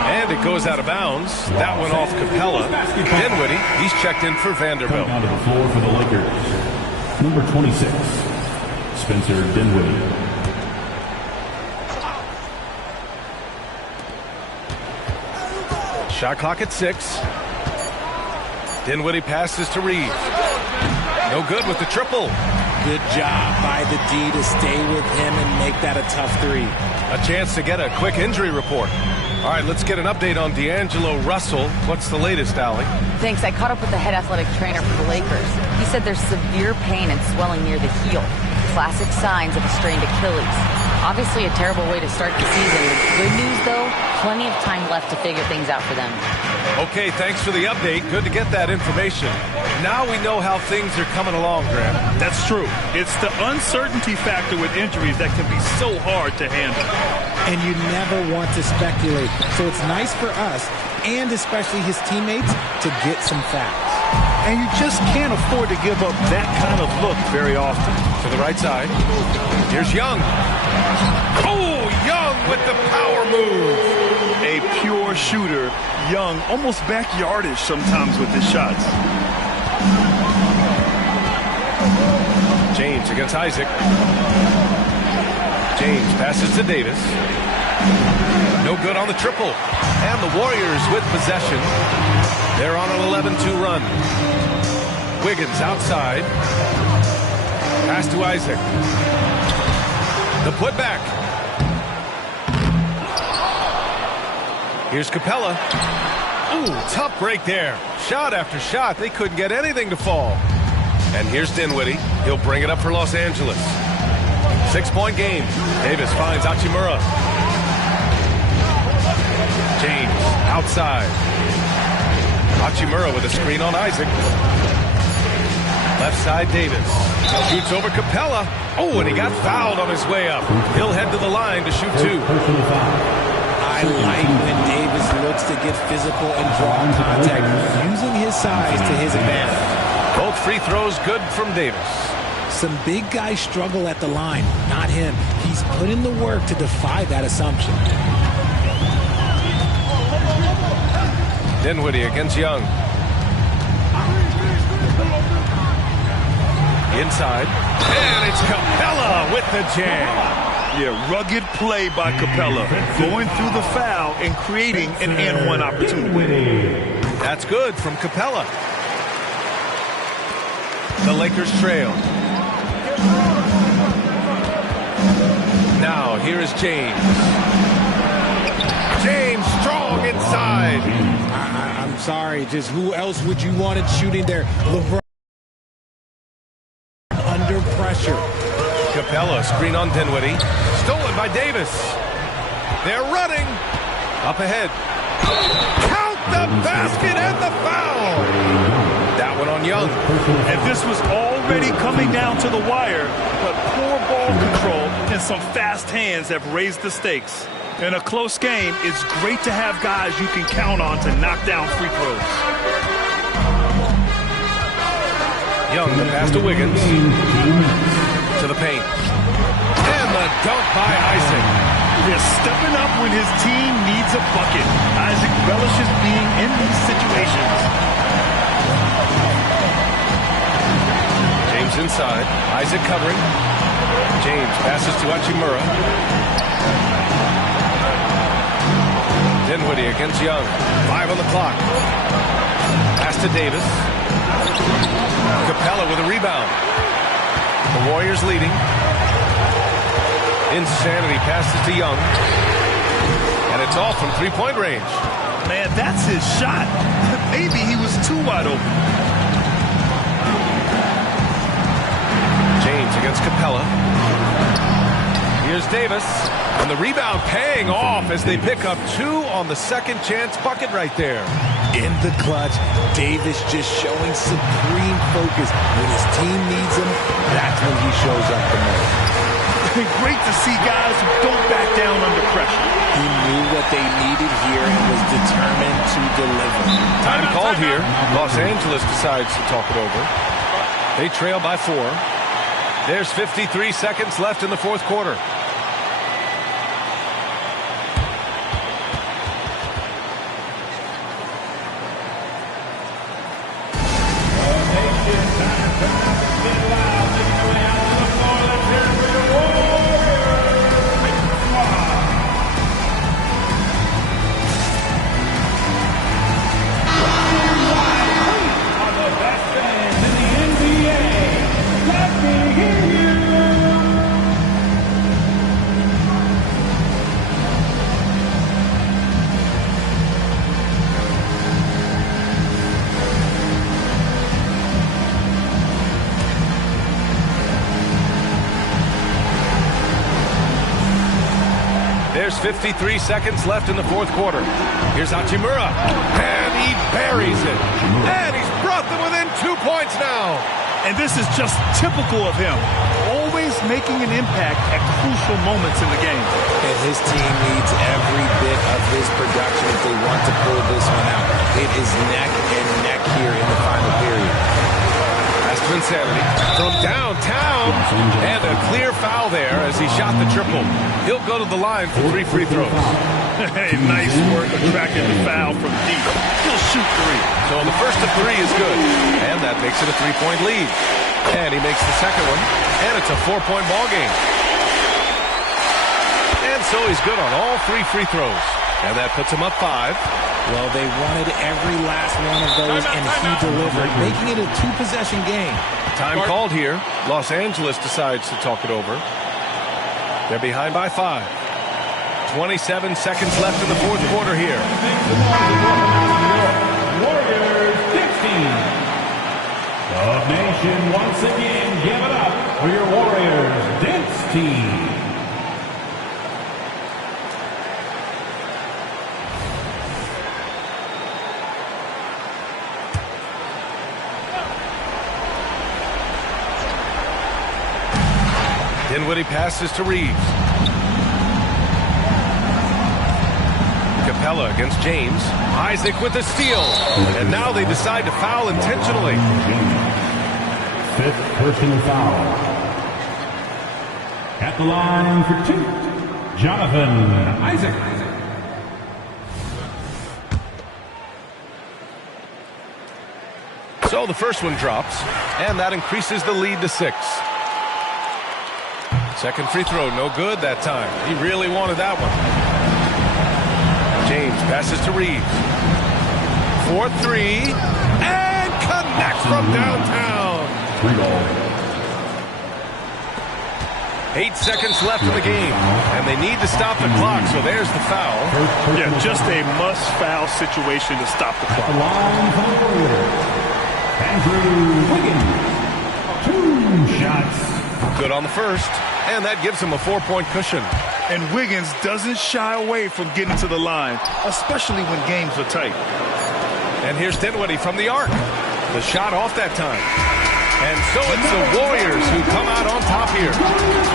And it goes out of bounds. That went off Capella. Dinwiddie, he's checked in for Vanderbilt. Coming onto the floor for the Lakers. Number 26, Spencer Dinwiddie. Shot clock at 6. Dinwiddie passes to Reeves. No good with the triple. Good job by the D to stay with him and make that a tough 3. A chance to get a quick injury report. All right, let's get an update on D'Angelo Russell. What's the latest, Allie? Thanks. I caught up with the head athletic trainer for the Lakers. He said there's severe pain and swelling near the heel. Classic signs of a strained Achilles. Obviously a terrible way to start the season. The good news, though, plenty of time left to figure things out for them. Okay, thanks for the update. Good to get that information. Now we know how things are coming along, Graham. That's true. It's the uncertainty factor with injuries that can be so hard to handle. And you never want to speculate. So it's nice for us, and especially his teammates, to get some facts. And you just can't afford to give up that kind of look very often. To the right side. Here's Young. Oh, Young with the power move. A pure shooter. Young, almost backyardish sometimes with his shots. James against Isaac. James passes to Davis. No good on the triple. And the Warriors with possession. They're on an 11-2 run. Wiggins outside. Pass to Isaac. The putback. Here's Capella. Ooh, tough break there. Shot after shot. They couldn't get anything to fall. And here's Dinwiddie. He'll bring it up for Los Angeles. 6-point game. Davis finds Hachimura. James outside. Hachimura with a screen on Isaac. Left side, Davis. Shoots over Capella. Oh, and he got fouled on his way up. He'll head to the line to shoot 2. I like when Davis looks to get physical and draw contact, using his size to his advantage. Both free throws good from Davis. Some big guys struggle at the line, not him. He's put in the work to defy that assumption. Dinwiddie against Young. Inside. And it's Capella with the jam. Yeah, rugged play by Capella. Going through the foul and creating an and-one opportunity. That's good from Capella. The Lakers trail. Now, here is James. James strong inside. I'm sorry, just who else would you want it shooting there? LeBron under pressure. Capella, screen on Dinwiddie. Stolen by Davis. They're running. Up ahead. Count the basket and the foul. That one on Young. And this was already coming down to the wire, but poor ball control and some fast hands have raised the stakes. In a close game, it's great to have guys you can count on to knock down free throws. Young, the pass to Wiggins. To the paint. And the dunk by Isaac. Just stepping up when his team needs a bucket. Isaac relishes being in these situations. James inside. Isaac covering. James passes to Hachimura. Dinwiddie against Young. 5 on the clock. Pass to Davis. Capella with a rebound. The Warriors leading. Insanity passes to Young. And it's off from three-point range. Man, that's his shot. Maybe he was too wide open. James against Capella. Here's Davis. And the rebound paying off as they pick up 2 on the second chance bucket right there. In the clutch, Davis just showing supreme focus. When his team needs him, that's when he shows up the most. Great to see guys who don't back down under pressure. He knew what they needed here and was determined to deliver. Time called here. Los Angeles decides to talk it over. They trail by 4. There's 53 seconds left in the fourth quarter. There's 53 seconds left in the fourth quarter. Here's Hachimura, and he buries it. And he's brought them within 2 points now. And this is just typical of him, always making an impact at crucial moments in the game. And his team needs every bit of his production if they want to pull this one out. It is neck and neck here in the final period. That's to Insanity from downtown, and a clear foul there as he shot the triple. He'll go to the line for 3 free throws. Hey, nice work attracting the foul from deep. He'll shoot 3. So the first of 3 is good, and that makes it a 3-point lead. And he makes the second one, and it's a 4-point ball game. And so he's good on all 3 free throws, and that puts him up 5. Well, they wanted every last one of those, and he delivered, making it a 2-possession game. Time called here. Los Angeles decides to talk it over. They're behind by 5. 27 seconds left in the fourth quarter here. Warriors 16. The nation once again give it up for your Warriors dance team. Dinwiddie passes to Reeves. Capella against James. Isaac with a steal. And now they decide to foul intentionally. 5th personal foul. At the line for 2, Jonathan Isaac. So the first one drops, and that increases the lead to 6. Second free throw, no good that time. He really wanted that one. James passes to Reeves. 4-3, and connects from downtown. 8 seconds left in the game, and they need to stop the clock, so there's the foul. Yeah, just a must-foul situation to stop the clock. Andrew Wiggins, 2 shots. Good on the first, and that gives him a 4-point cushion. And Wiggins doesn't shy away from getting to the line, especially when games are tight. And here's Dinwiddie from the arc. The shot off that time. And so it's the Warriors who come out on top here.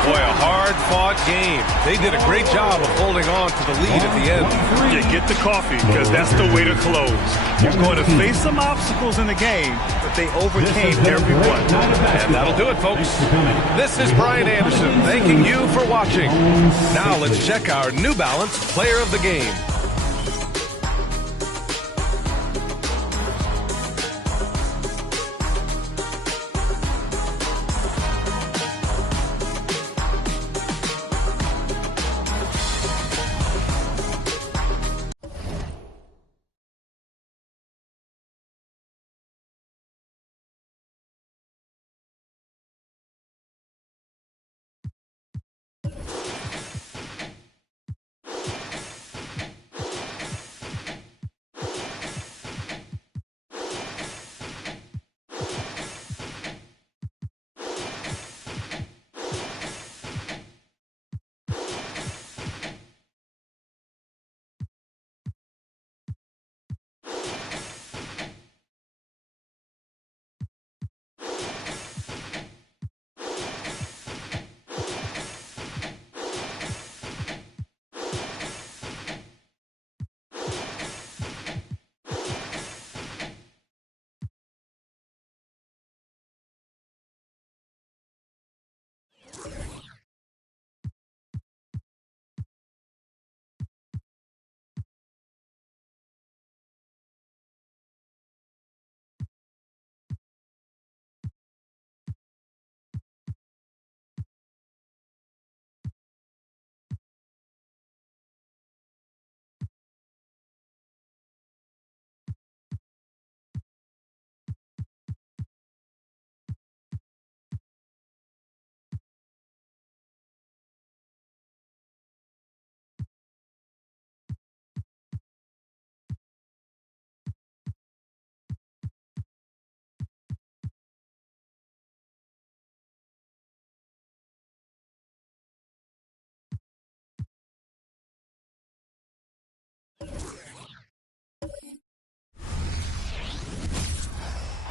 Boy, a hard-fought game. They did a great job of holding on to the lead at the end. Yeah, get the coffee, because that's the way to close. You're going to face some obstacles in the game, but they overcame every one. And that'll do it, folks. This is Brian Anderson thanking you for watching. Now let's check our New Balance Player of the Game.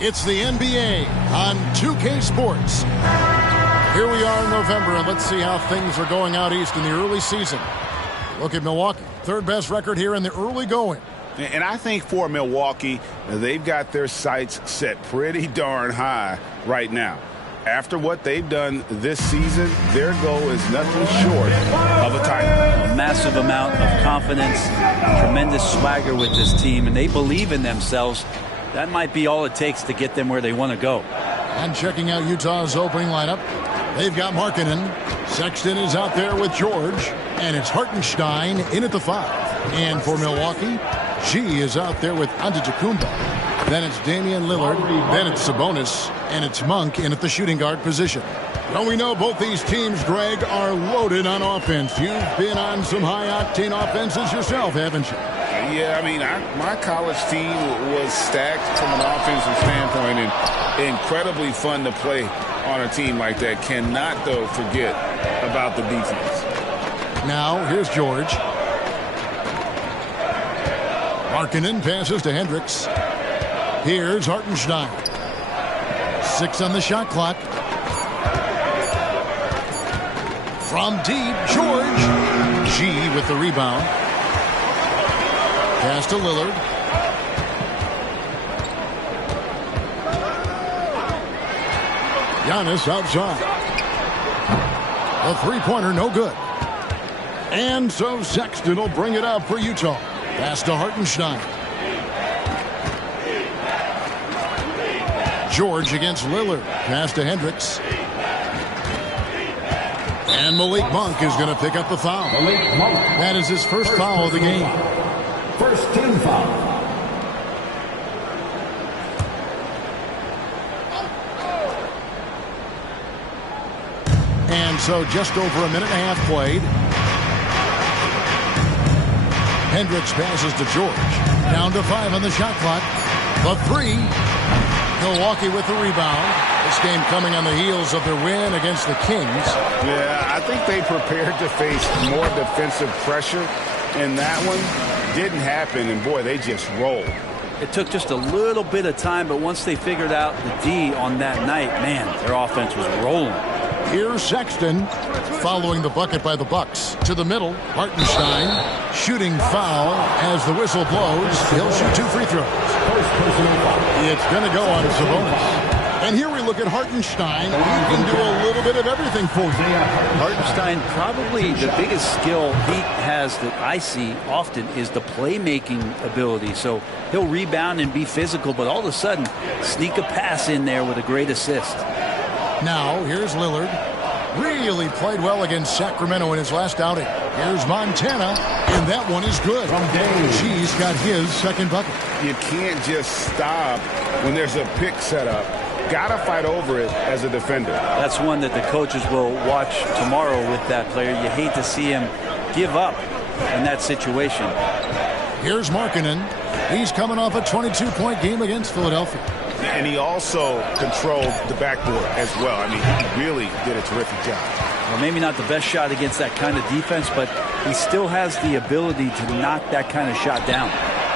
It's the NBA on 2K Sports. Here we are in November, and let's see how things are going out east in the early season. Look at Milwaukee, third best record here in the early going. And I think for Milwaukee, they've got their sights set pretty darn high right now. After what they've done this season, their goal is nothing short of a title. A massive amount of confidence, tremendous swagger with this team, and they believe in themselves. That might be all it takes to get them where they want to go. And checking out Utah's opening lineup, they've got Markkanen. Sexton is out there with George, and it's Hartenstein in at the 5. And for Milwaukee, G is out there with Antetokounmpo. Then it's Damian Lillard, then it's Sabonis, and it's Monk in at the shooting guard position. Well, we know both these teams, Greg, are loaded on offense. You've been on some high-octane offenses yourself, haven't you? Yeah, I mean, my college team was stacked from an offensive standpoint and incredibly fun to play on a team like that. Cannot, though, forget about the defense. Now, here's George. Markkanen passes to Hendricks. Here's Hartenstein. 6 on the shot clock. From deep, George. G with the rebound. Pass to Lillard. Giannis outside. A three-pointer, no good. And so Sexton will bring it up for Utah. Pass to Hartenstein. George against Lillard. Pass to Hendricks. And Malik Monk is going to pick up the foul. That is his first foul of the game. First team foul. And so just over a minute and a half played. Hendricks passes to George. Down to 5 on the shot clock. The 3. Milwaukee with the rebound. This game coming on the heels of their win against the Kings. Yeah, I think they prepared to face more defensive pressure, and that one didn't happen, and boy, they just rolled. It took just a little bit of time, but once they figured out the D on that night, man, their offense was rolling. Here's Sexton following the bucket by the Bucks. To the middle, Hartenstein shooting foul as the whistle blows. He'll shoot 2 free throws. It's going to go on Sabonis. And here we look at Hartenstein. He can do a little bit of everything for you. Hartenstein, probably the biggest skill he has that I see often is the playmaking ability. So he'll rebound and be physical, but all of a sudden sneak a pass in there with a great assist. Now, here's Lillard. Really played well against Sacramento in his last outing. Here's Montana, and that one is good. G's got his second bucket. You can't just stop when there's a pick set up. Gotta fight over it as a defender. That's one that the coaches will watch tomorrow with that player. You hate to see him give up in that situation. Here's Markkanen. He's coming off a 22-point game against Philadelphia. And he also controlled the backboard as well. I mean, he really did a terrific job. Well, maybe not the best shot against that kind of defense, but he still has the ability to knock that kind of shot down.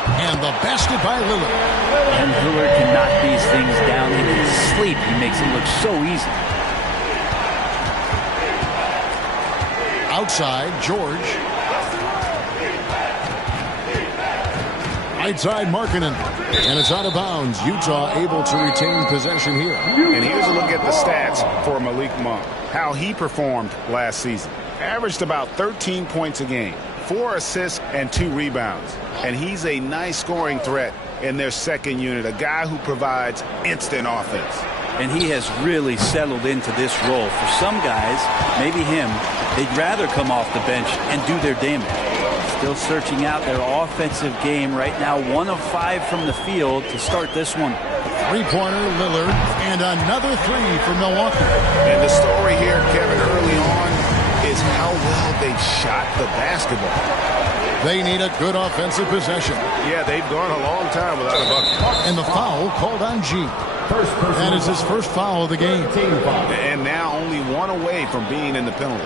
And the basket by Lillard. And Lillard can knock these things down in his sleep. He makes it look so easy. Outside, George. Right side, Markkanen. And it's out of bounds. Utah able to retain possession here. And here's a look at the stats for Malik Monk. How he performed last season. Averaged about 13 points a game. 4 assists and 2 rebounds. And he's a nice scoring threat in their second unit. A guy who provides instant offense. And he has really settled into this role. For some guys, maybe him, they'd rather come off the bench and do their damage. Still searching out their offensive game right now. 1 of 5 from the field to start this one. Three-pointer, Lillard, and another 3 for Milwaukee. And the story here, Kevin, early on is how well they've shot the basketball. They need a good offensive possession. Yeah, they've gone a long time without a bucket. And the foul called on G. That is his first foul of the game. And now only 1 away from being in the penalty.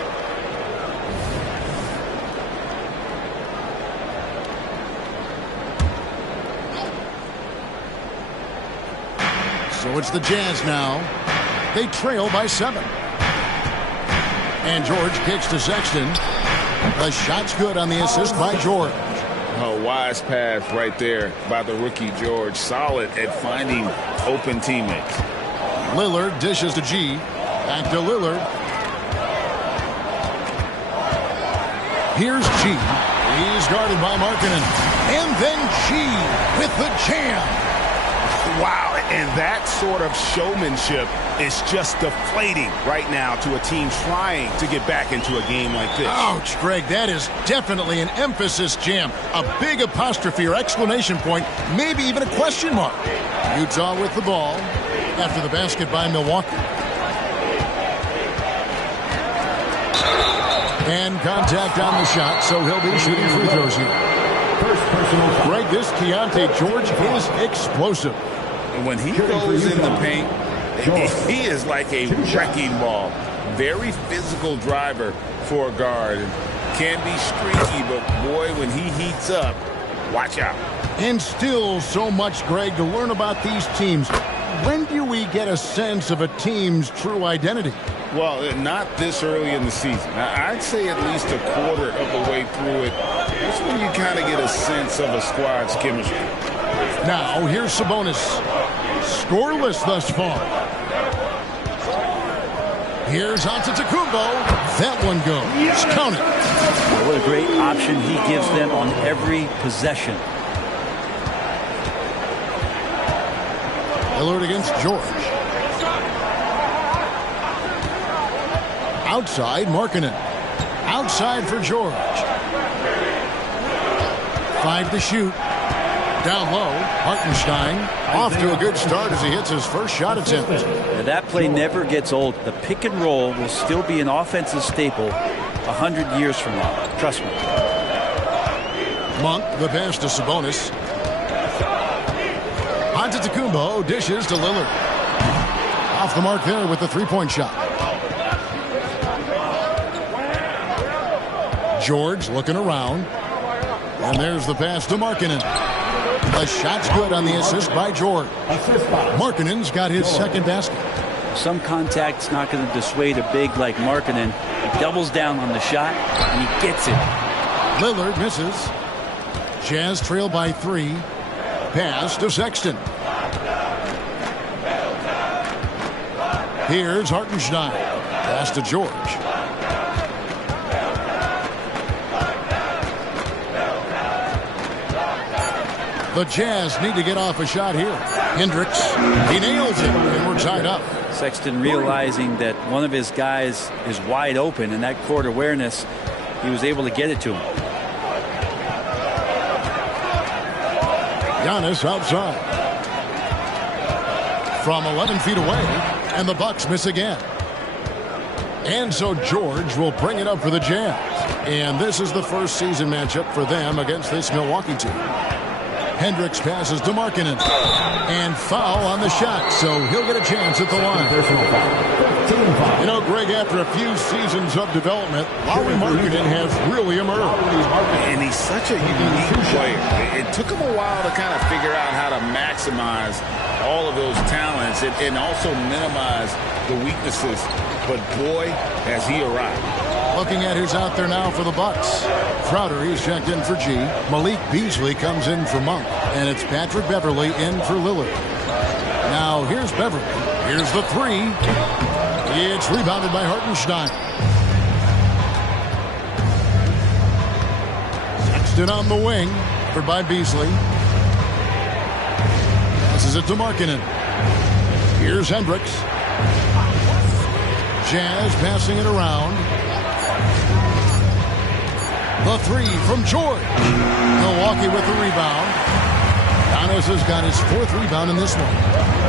So it's the Jazz now. They trail by 7. And George kicks to Sexton. The shot's good on the assist by George. A wise pass right there by the rookie George. Solid at finding open teammates. Lillard dishes to G. Back to Lillard. Here's G. He's guarded by Markkanen. And then G with the jam. Wow, and that sort of showmanship is just deflating right now to a team trying to get back into a game like this. Ouch, Greg, that is definitely an emphasis jam. A big apostrophe or exclamation point, maybe even a question mark. Utah with the ball after the basket by Milwaukee. And contact on the shot, so he'll be shooting free throws here. Greg, this Keontae George is explosive. And when he goes in the paint, he is like a wrecking ball. Very physical driver for a guard. And can be streaky, but boy, when he heats up, watch out. And still so much, Greg, to learn about these teams. When do we get a sense of a team's true identity? Well, not this early in the season. I'd say at least a quarter of the way through it. That's when you kind of get a sense of a squad's chemistry. Now, here's Sabonis. Scoreless thus far. Here's Antetokounmpo. That one goes. Count it. What a great option he gives them on every possession. Lillard against George. Outside, Markkanen. Outside for George. 5 to shoot. Down low, Hartenstein off to a good start as he hits his first shot attempt. Now that play never gets old. The pick and roll will still be an offensive staple 100 years from now. Trust me. Monk, the pass to Sabonis. Antetokounmpo dishes to Lillard. Off the mark there with the three-point shot. George looking around. And there's the pass to Markkanen. The shot's good on the assist by George. Markkanen's got his second basket. Some contact's not going to dissuade a big like Markkanen. He doubles down on the shot, and he gets it. Lillard misses. Jazz trail by 3. Pass to Sexton. Here's Hartenstein. Pass to George. The Jazz need to get off a shot here. Hendricks, he nails it, and we're tied up. Sexton realizing that one of his guys is wide open, and that court awareness, he was able to get it to him. Giannis outside. From 11 feet away, and the Bucks miss again. And so George will bring it up for the Jazz. And this is the first season matchup for them against this Milwaukee team. Hendricks passes to Markkanen. And foul on the shot, so he'll get a chance at the line. You know, Greg, after a few seasons of development, Lauri Markkanen has really emerged. And he's such a unique player. It took him a while to kind of figure out how to maximize all of those talents and also minimize the weaknesses. But boy, has he arrived. Looking at who's out there now for the Bucks. Crowder, he's checked in for G. Malik Beasley comes in for Monk. And it's Patrick Beverley in for Lillard. Now here's Beverley. Here's the 3. It's rebounded by Hartenstein. Sexton on the wing. Covered by Beasley. Passes it to Markkanen. Here's Hendricks. Jazz passing it around. The 3 from George. Milwaukee with the rebound. Giannis has got his 4th rebound in this one.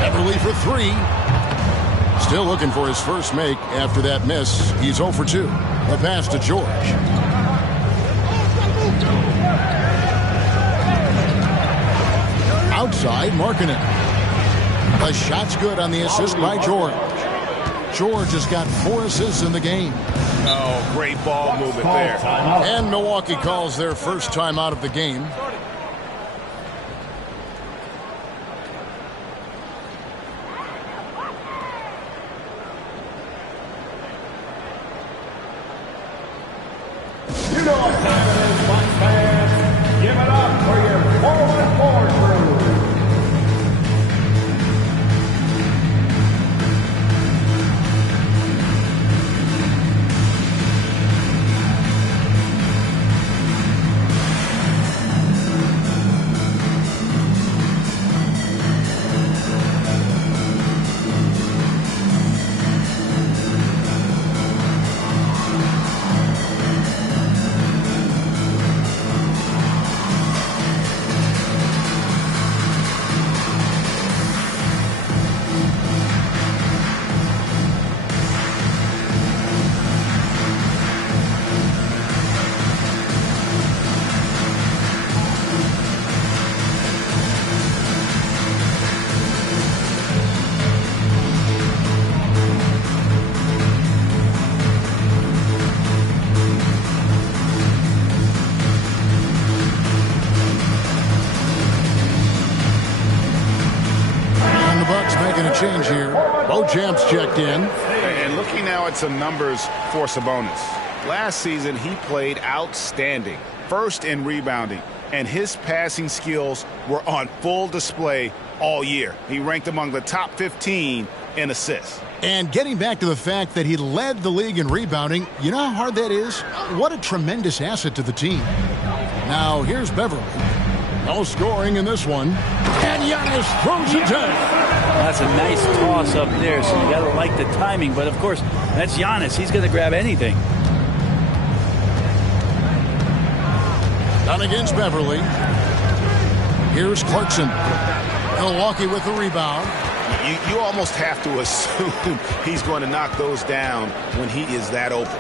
Beverley for 3. Still looking for his first make after that miss. He's 0 for 2. The pass to George. Outside, Markkanen. The shot's good on the assist by George. George has got 4 assists in the game. Oh, great ball movement there. And Milwaukee calls their first timeout of the game. a change here. Beauchamp's checked in. And looking now at some numbers for Sabonis. Last season, he played outstanding. First in rebounding, and his passing skills were on full display all year. He ranked among the top 15 in assists. And getting back to the fact that he led the league in rebounding, you know how hard that is? What a tremendous asset to the team. Now, here's Beverly. No scoring in this one. And Giannis throws it down. That's a nice toss up there, so you got to like the timing. But, of course, that's Giannis. He's going to grab anything. Done against Beverly. Here's Clarkson. Milwaukee with the rebound. You almost have to assume he's going to knock those down when he is that open.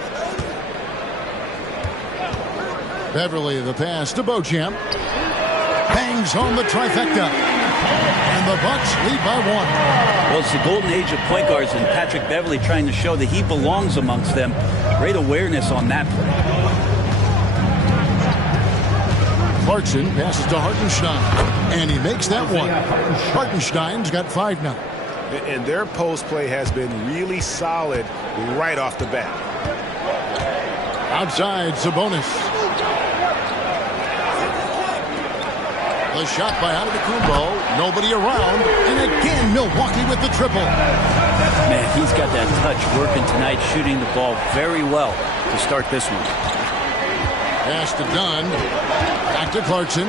Beverly, the pass to Beauchamp. Bangs home the trifecta. And the Bucks lead by 1. Well, it's the golden age of point guards, and Patrick Beverly trying to show that he belongs amongst them. Great awareness on that play. Clarkson passes to Hartenstein, and he makes that one. Hartenstein's got 5 now. And their post play has been really solid right off the bat. Outside, Sabonis. The shot by Antetokounmpo. Nobody around. And again, Milwaukee with the triple. Man, he's got that touch working tonight, shooting the ball very well to start this one. Pass to Dunn. Back to Clarkson.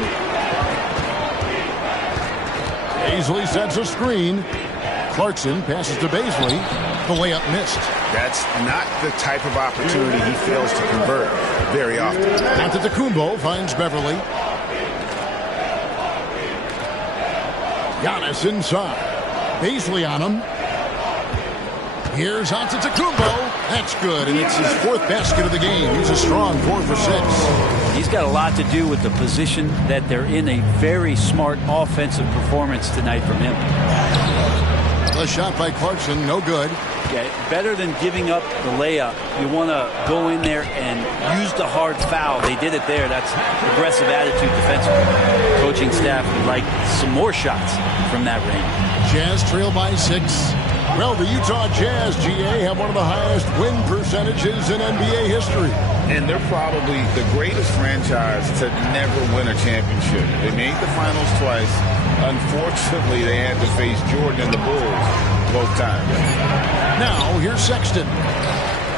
Baisley sets a screen. Clarkson passes to Baisley. The layup missed. That's not the type of opportunity he fails to convert very often. Antetokounmpo finds Beverly. Giannis inside. Baisley on him. Here's Antetokounmpo. That's good, and it's his 4th basket of the game. He's a strong 4 for 6. He's got a lot to do with the position that they're in. A very smart offensive performance tonight from him. The shot by Clarkson, no good. Yeah, better than giving up the layup. You want to go in there and use the hard foul. They did it there. That's aggressive attitude defensively. Coaching staff would like some more shots from that range. Jazz trail by 6. Well, the Utah Jazz, GA, have one of the highest win percentages in NBA history. And they're probably the greatest franchise to never win a championship. They made the finals twice. Unfortunately, they had to face Jordan and the Bulls both times. Now, here's Sexton.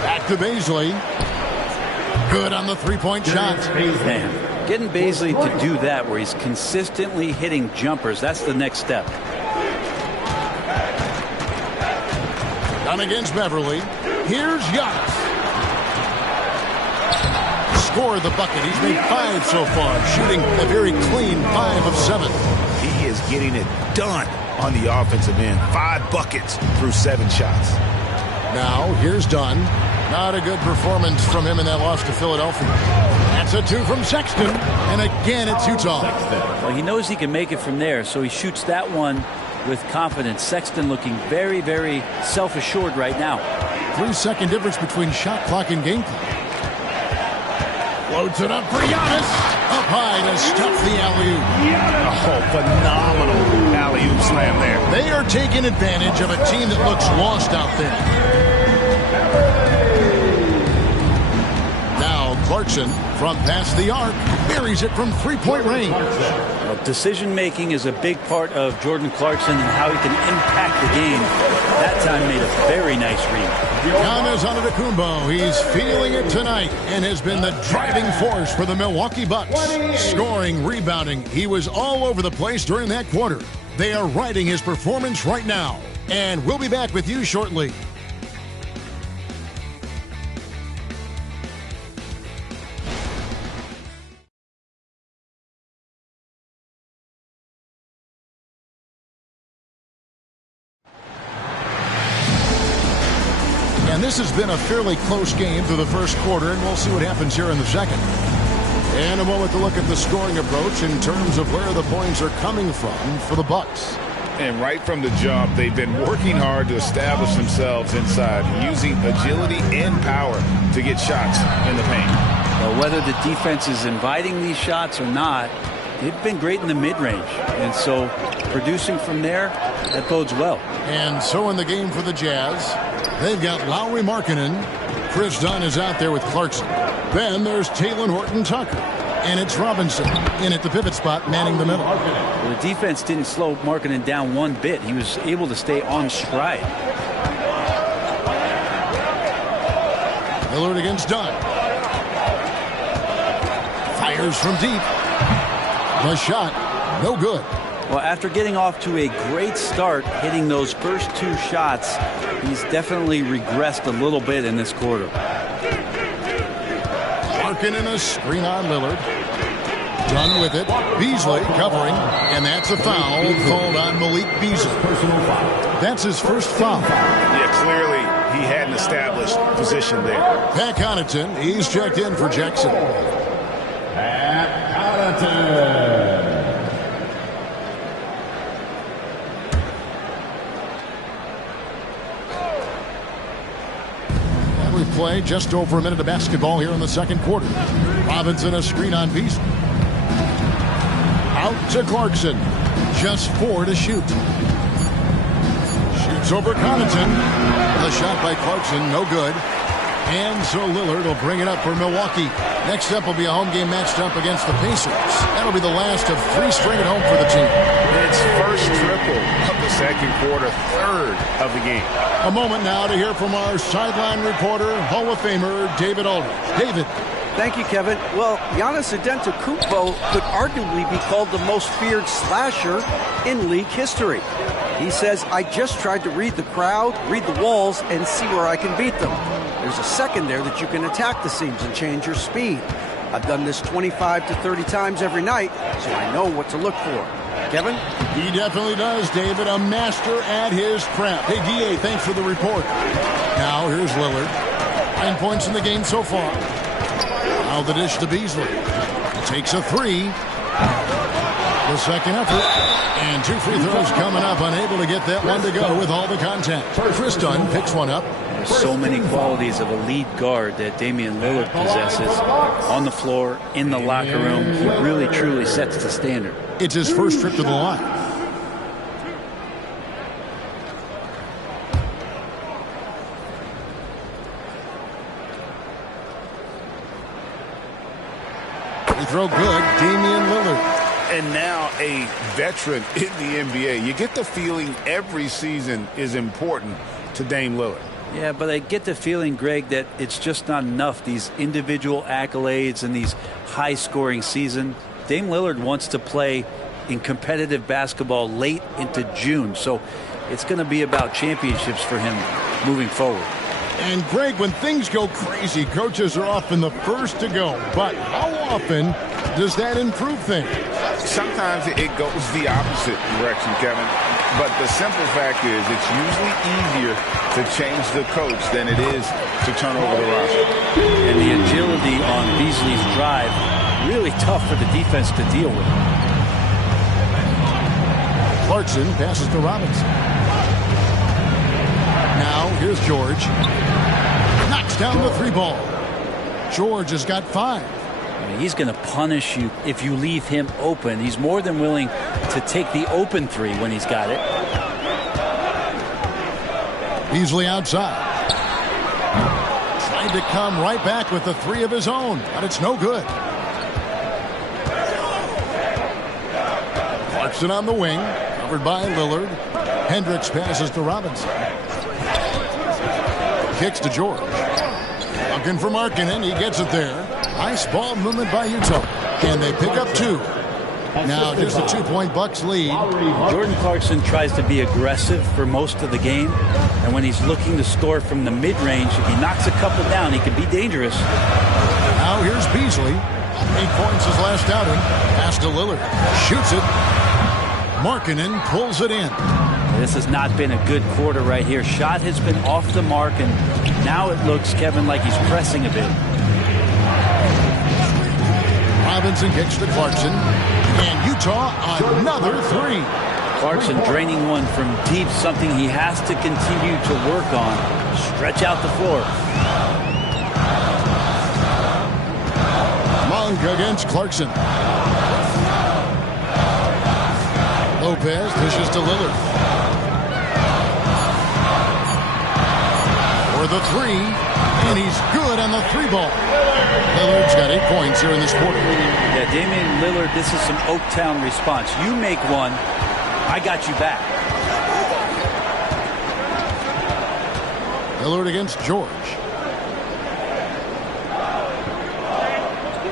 Back to Baisley. Good on the 3-point shot. Man, getting Baisley to do that where he's consistently hitting jumpers, that's the next step. Done against Beverly. Here's Giannis. Scored the bucket. He's made 5 so far, shooting a very clean 5 of 7. He is getting it done on the offensive end. 5 buckets through 7 shots. Now, here's Dunn. Not a good performance from him in that loss to Philadelphia. That's a 2 from Sexton. And again, it's Utah. Well, he knows he can make it from there, so he shoots that one with confidence. Sexton looking very, very self-assured right now. 3-second difference between shot clock and game clock. Loads it up for Giannis. Up high to stop the alley-oop. Oh, phenomenal alley-oop slam there. They are taking advantage of a team that looks lost out there. Now Clarkson from past the arc buries it from 3-point range. Well, decision-making is a big part of Jordan Clarkson and how he can impact the game. That time made a very nice read. Giannis Antetokounmpo, he's feeling it tonight and has been the driving force for the Milwaukee Bucks. Scoring, rebounding, he was all over the place during that quarter. They are riding his performance right now. And we'll be back with you shortly. And this has been a fairly close game through the first quarter, and we'll see what happens here in the second. And a moment to look at the scoring approach in terms of where the points are coming from for the Bucks. And right from the jump, they've been working hard to establish themselves inside, using agility and power to get shots in the paint. Well, whether the defense is inviting these shots or not, they've been great in the mid-range. And so producing from there, That bodes well. And so in the game for the Jazz, they've got Lowry Markkanen. Chris Dunn is out there with Clarkson. Then there's Talen Horton-Tucker. And it's Robinson in at the pivot spot, manning the middle. Well, the defense didn't slow Markkanen down one bit. He was able to stay on stride. Lillard against Dunn. Fires from deep. The shot, no good. Well, after getting off to a great start, hitting those first 2 shots, he's definitely regressed a little bit in this quarter. Markkanen a screen on Lillard. Dunn with it. Beasley covering. And that's a foul called on Malik Beasley. That's his first foul. Yeah, clearly he had an established position there. Pat Connaughton, he's checked in for Jackson. Pat Connaughton. We play just over a minute of basketball here in the second quarter. Robinson a screen on Beasley. Out to Clarkson. Just 4 to shoot. Shoots over Connaughton. The shot by Clarkson, no good. And so Lillard will bring it up for Milwaukee. Next up will be a home game matched up against the Pacers. That'll be the last of 3 straight at home for the team. It's first triple of the second quarter, third of the game. A moment now to hear from our sideline reporter, Hall of Famer David Aldridge. David. Thank you, Kevin. Well, Giannis Antetokounmpo could arguably be called the most feared slasher in league history. He says, I just tried to read the crowd, read the walls, and see where I can beat them. There's a second there that you can attack the seams and change your speed. I've done this 25 to 30 times every night, so I know what to look for. Kevin? He definitely does, David. A master at his craft. Hey, D.A., thanks for the report. Now, here's Lillard. 9 points in the game so far. Now the dish to Beasley. Takes a 3. The second effort. And 2 free throws coming up. Unable to get that one to go with all the contact. Chris Dunn picks one up. There's so many qualities of a lead guard that Damian Lillard possesses. On the floor, in the locker room, he really truly sets the standard. It's his first trip to the line. Free throw good, Damian Lillard. And now a veteran in the NBA. You get the feeling every season is important to Dame Lillard. Yeah, but I get the feeling, Greg, that it's just not enough. These individual accolades and these high-scoring seasons. Dame Lillard wants to play in competitive basketball late into June. So it's going to be about championships for him moving forward. And, Greg, when things go crazy, coaches are often the first to go. But how often does that improve things? Sometimes it goes the opposite direction, Kevin. But the simple fact is it's usually easier to change the coach than it is to turn over the roster. And the agility on Beasley's drive, really tough for the defense to deal with. Clarkson passes to Robinson. Now here's George. Knocks down the 3 ball. George has got 5. He's going to punish you if you leave him open. He's more than willing to take the open 3 when he's got it. Beasley outside. Trying to come right back with the 3 of his own, but it's no good. Clarkson on the wing, covered by Lillard. Hendricks passes to Robinson. Kicks to George. Looking for Markkanen, he gets it there. Nice ball movement by Utah. And they pick up 2. Now just a 2-point Bucks lead. Jordan Clarkson tries to be aggressive for most of the game. And when he's looking to score from the mid-range, if he knocks a couple down, he can be dangerous. Now here's Beasley. 8 points his last outing. Pass to Lillard. Shoots it. Markkanen pulls it in. This has not been a good quarter right here. Shot has been off the mark, and now it looks, Kevin, like he's pressing a bit. Robinson kicks to Clarkson. And Utah another 3. Clarkson draining one from deep, something he has to continue to work on. Stretch out the floor. Monk against Clarkson. Lopez dishes to Lillard. for the three, and he's good on the three ball. Lillard's got 8 points here in this quarter. Yeah, Damian Lillard, this is some Oaktown response. You make one, I got you back. Lillard against George.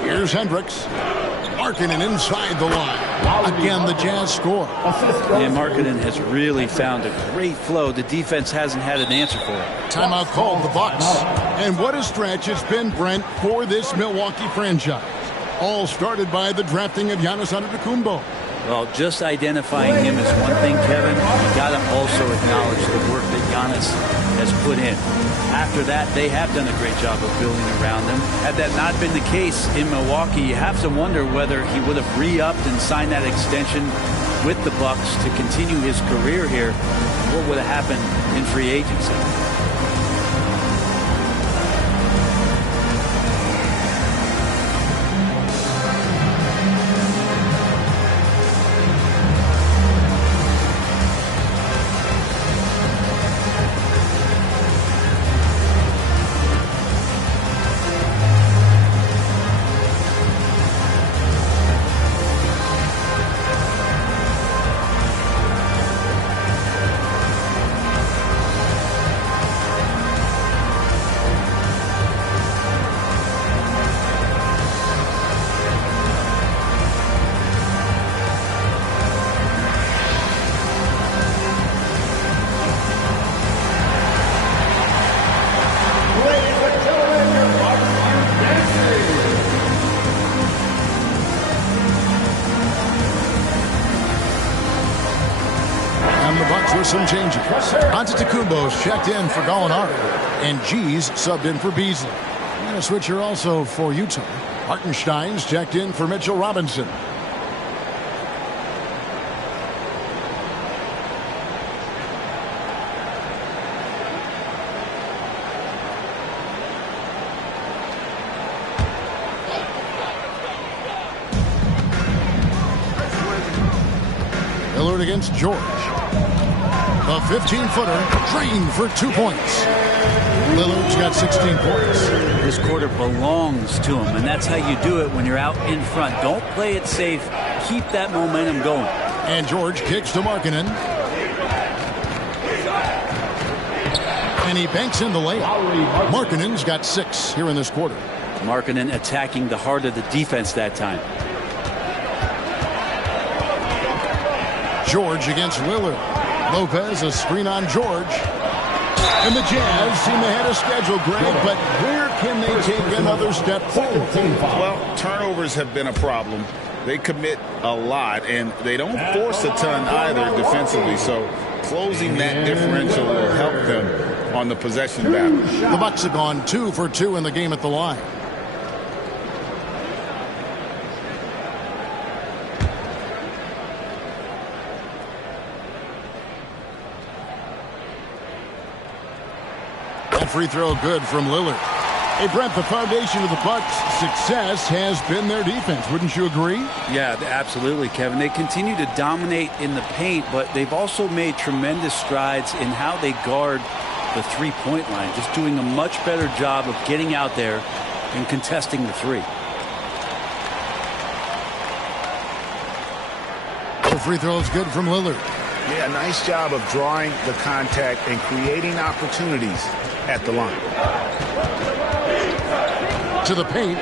Here's Hendricks. Markkanen inside the line. Again, the Jazz score. Yeah, Markkanen has really found a great flow. The defense hasn't had an answer for it. Timeout called, the Bucks. And what a stretch it's been, Brent, for this Milwaukee franchise. All started by the drafting of Giannis Antetokounmpo. Well, just identifying him is one thing, Kevin. You got to also acknowledge the work that Giannis has put in. After that, they have done a great job of building around him. Had that not been the case in Milwaukee, you have to wonder whether he would have re-upped and signed that extension with the Bucks to continue his career here. What would have happened in free agency? Some changes. Antetokounmpo's checked in for Gallinari, and G's subbed in for Beasley. And a switcher also for Utah. Hartenstein's checked in for Mitchell Robinson. Lillard against George. A 15-footer drained for 2 points. Lillard's got 16 points. This quarter belongs to him, and that's how you do it when you're out in front. Don't play it safe. Keep that momentum going. And George kicks to Markkanen. And he banks in the layup. Markkanen's got 6 here in this quarter. Markkanen attacking the heart of the defense that time. George against Lillard. Lopez, a screen on George. And the Jazz seem ahead of schedule, Greg, but where can they take another step forward? Well, turnovers have been a problem. They commit a lot, and they don't force a ton either defensively, so closing that differential will help them on the possession battle. The Bucks have gone 2 for 2 in the game at the line. Free throw good from Lillard. Hey, Brent, the foundation of the Bucks' success has been their defense. Wouldn't you agree? Yeah, absolutely, Kevin. They continue to dominate in the paint, but they've also made tremendous strides in how they guard the three-point line, just doing a much better job of getting out there and contesting the three. The free throw is good from Lillard. Yeah, nice job of drawing the contact and creating opportunities at the line. To the paint.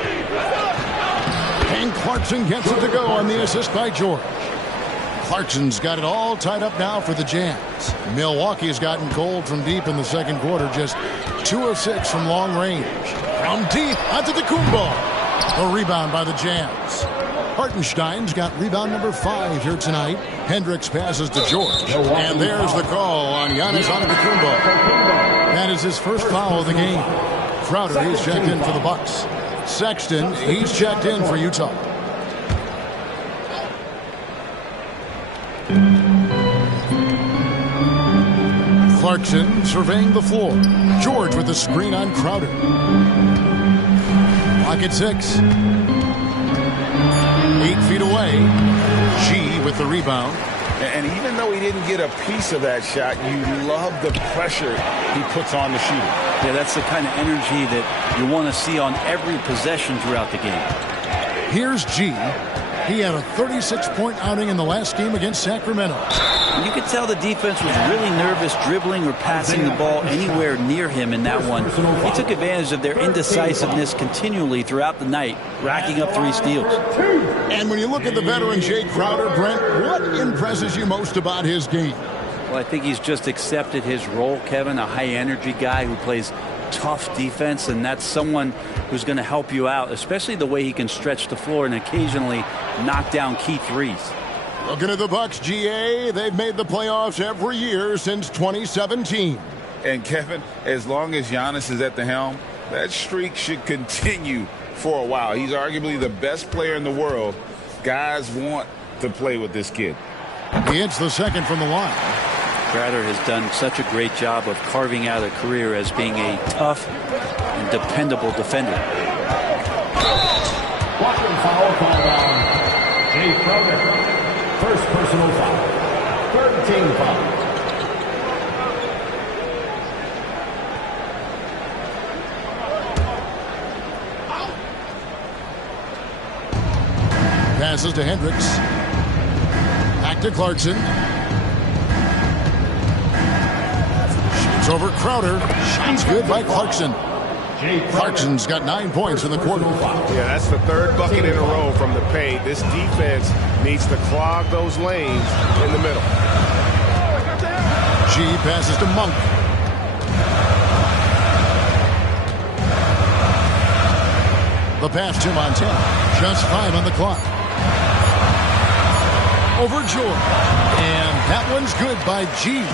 And Clarkson gets it to go on the assist by George. Clarkson's got it all tied up now for the Jazz. Milwaukee has gotten cold from deep in the second quarter, just 2 of 6 from long range. From deep, Antetokounmpo. A rebound by the Jazz. Hartenstein's got rebound number 5 here tonight. Hendricks passes to George. And there's the call on Giannis Antetokounmpo. That is his first foul of the game. Crowder, he's checked in for the Bucks. Sexton, he's checked in for Utah. Clarkson surveying the floor. George with the screen on Crowder. Clock at 6. 8 feet away. G with the rebound. And even though he didn't get a piece of that shot, you love the pressure he puts on the shooter. Yeah, that's the kind of energy that you want to see on every possession throughout the game. Here's G. He had a 36-point outing in the last game against Sacramento. And you could tell the defense was really nervous dribbling or passing the ball anywhere near him in that one. He took advantage of their indecisiveness continually throughout the night, racking up 3 steals. And when you look at the veteran Jay Crowder, Brent, what impresses you most about his game? Well, I think he's just accepted his role, Kevin, a high-energy guy who plays tough defense, and that's someone who's going to help you out, especially the way he can stretch the floor and occasionally knock down key threes. Looking at the Bucks, GA, they've made the playoffs every year since 2017. And Kevin, as long as Giannis is at the helm, that streak should continue for a while. He's arguably the best player in the world. Guys want to play with this kid. He hits the second from the line. Crowder has done such a great job of carving out a career as being a tough and dependable defender. Blocking foul called on Jay Crowder. First personal foul. Third team foul. Passes to Hendricks. Back to Clarkson. Shoots over Crowder. Shots good by Clarkson. Clarkson's got 9 points in the quarter. Yeah, that's the 3rd bucket in a row from the paint. This defense needs to clog those lanes in the middle. G passes to Monk. The pass to Montana. Just 5 on the clock. Over Jordan. And that one's good by G.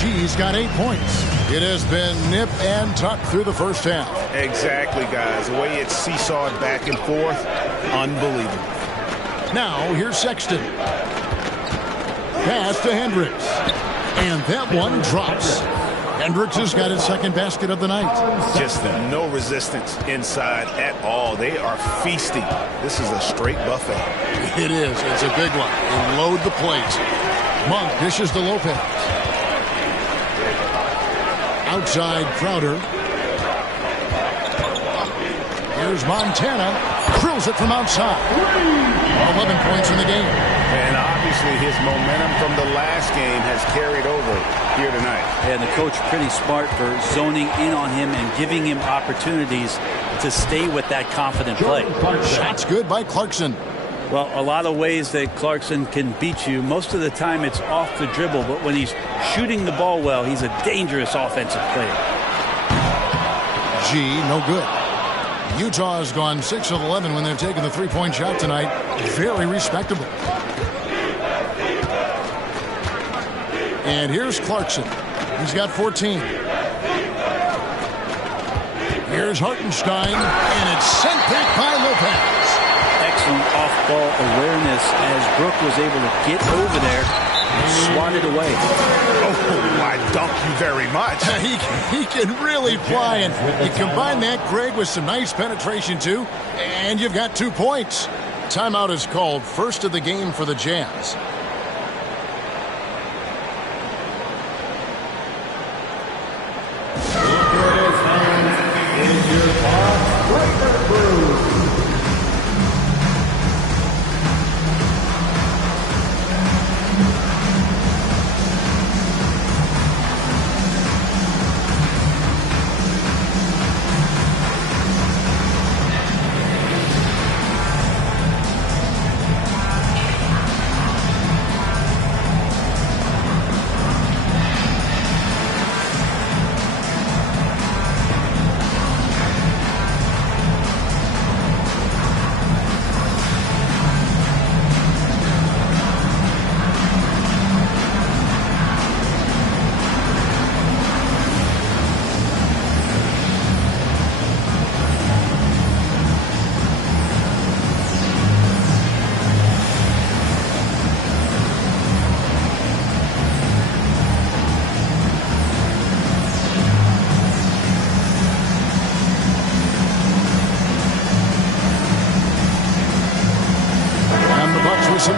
G's got 8 points. It has been nip and tuck through the first half. Exactly, guys. The way it's seesawed back and forth, unbelievable. Now, here's Sexton. Pass to Hendricks. And that one drops. Hendricks has got his second basket of the night. Just no resistance inside at all. They are feasting. This is a straight buffet. It is. It's a big one. They load the plate. Monk dishes to Lopez. Outside Crowder. Here's Montana. Drills it from outside. 11 points in the game. And obviously his momentum from the last game has carried over here tonight. And the coach pretty smart for zoning in on him and giving him opportunities to stay with that confident play. Shots good by Clarkson. Well, a lot of ways that Clarkson can beat you. Most of the time it's off the dribble, but when he's shooting the ball well, he's a dangerous offensive player. G, no good. Utah has gone 6 of 11 when they've taken the three-point shot tonight. Very respectable. And here's Clarkson. He's got 14. Here's Hartenstein, and it's sent back by Lopez. Excellent off-ball awareness as Brook was able to get over there and swat it away. Oh, I dunk you very much. He can really fly, and you combine that, Greg, with some nice penetration, too, and you've got 2 points. Timeout is called, first of the game for the Jazz.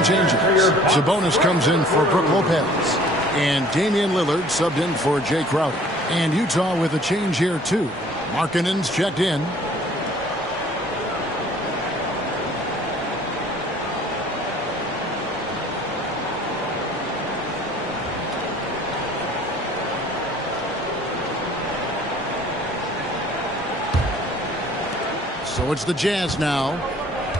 changes. Sabonis comes in for Brook Lopez. And Damian Lillard subbed in for Jay Crowder. And Utah with a change here, too. Markkanen's checked in. So it's the Jazz now,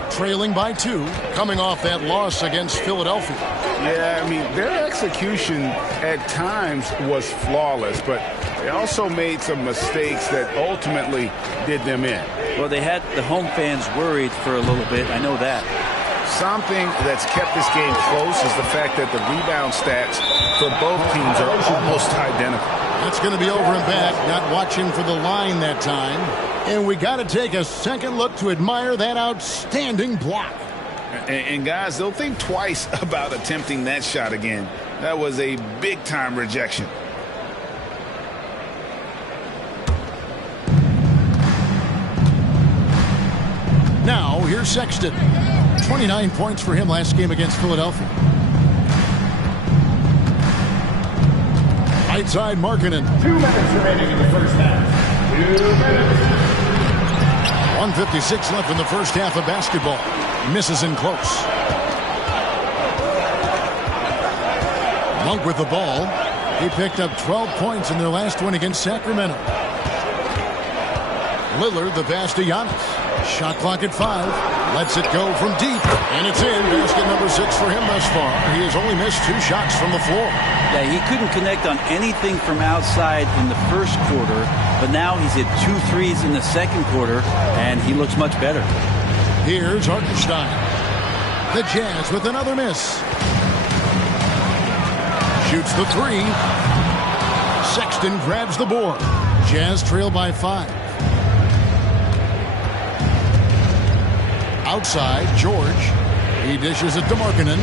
trailing by 2, coming off that loss against Philadelphia. Yeah, I mean, their execution at times was flawless, but they also made some mistakes that ultimately did them in. Well, they had the home fans worried for a little bit. I know that. Something that's kept this game close is the fact that the rebound stats for both teams are almost identical. That's going to be over and back, not watching for the line that time. And we got to take a second look to admire that outstanding block. And guys, they'll think twice about attempting that shot again. That was a big-time rejection. Now, here's Sexton. 29 points for him last game against Philadelphia. Right side, Markkanen. 2 minutes remaining in the first half. 2 minutes. 1:56 left in the first half of basketball. Misses in close. Monk with the ball. He picked up 12 points in their last win against Sacramento. Lillard, the pass to Giannis. Shot clock at 5. Lets it go from deep. And it's in. Basket number 6 for him thus far. He has only missed 2 shots from the floor. Yeah, he couldn't connect on anything from outside in the first quarter, but now he's hit 2 threes in the second quarter, and he looks much better. Here's Hartenstein. The Jazz with another miss. Shoots the 3. Sexton grabs the board. Jazz trail by 5. Outside, George. He dishes it to Markkanen.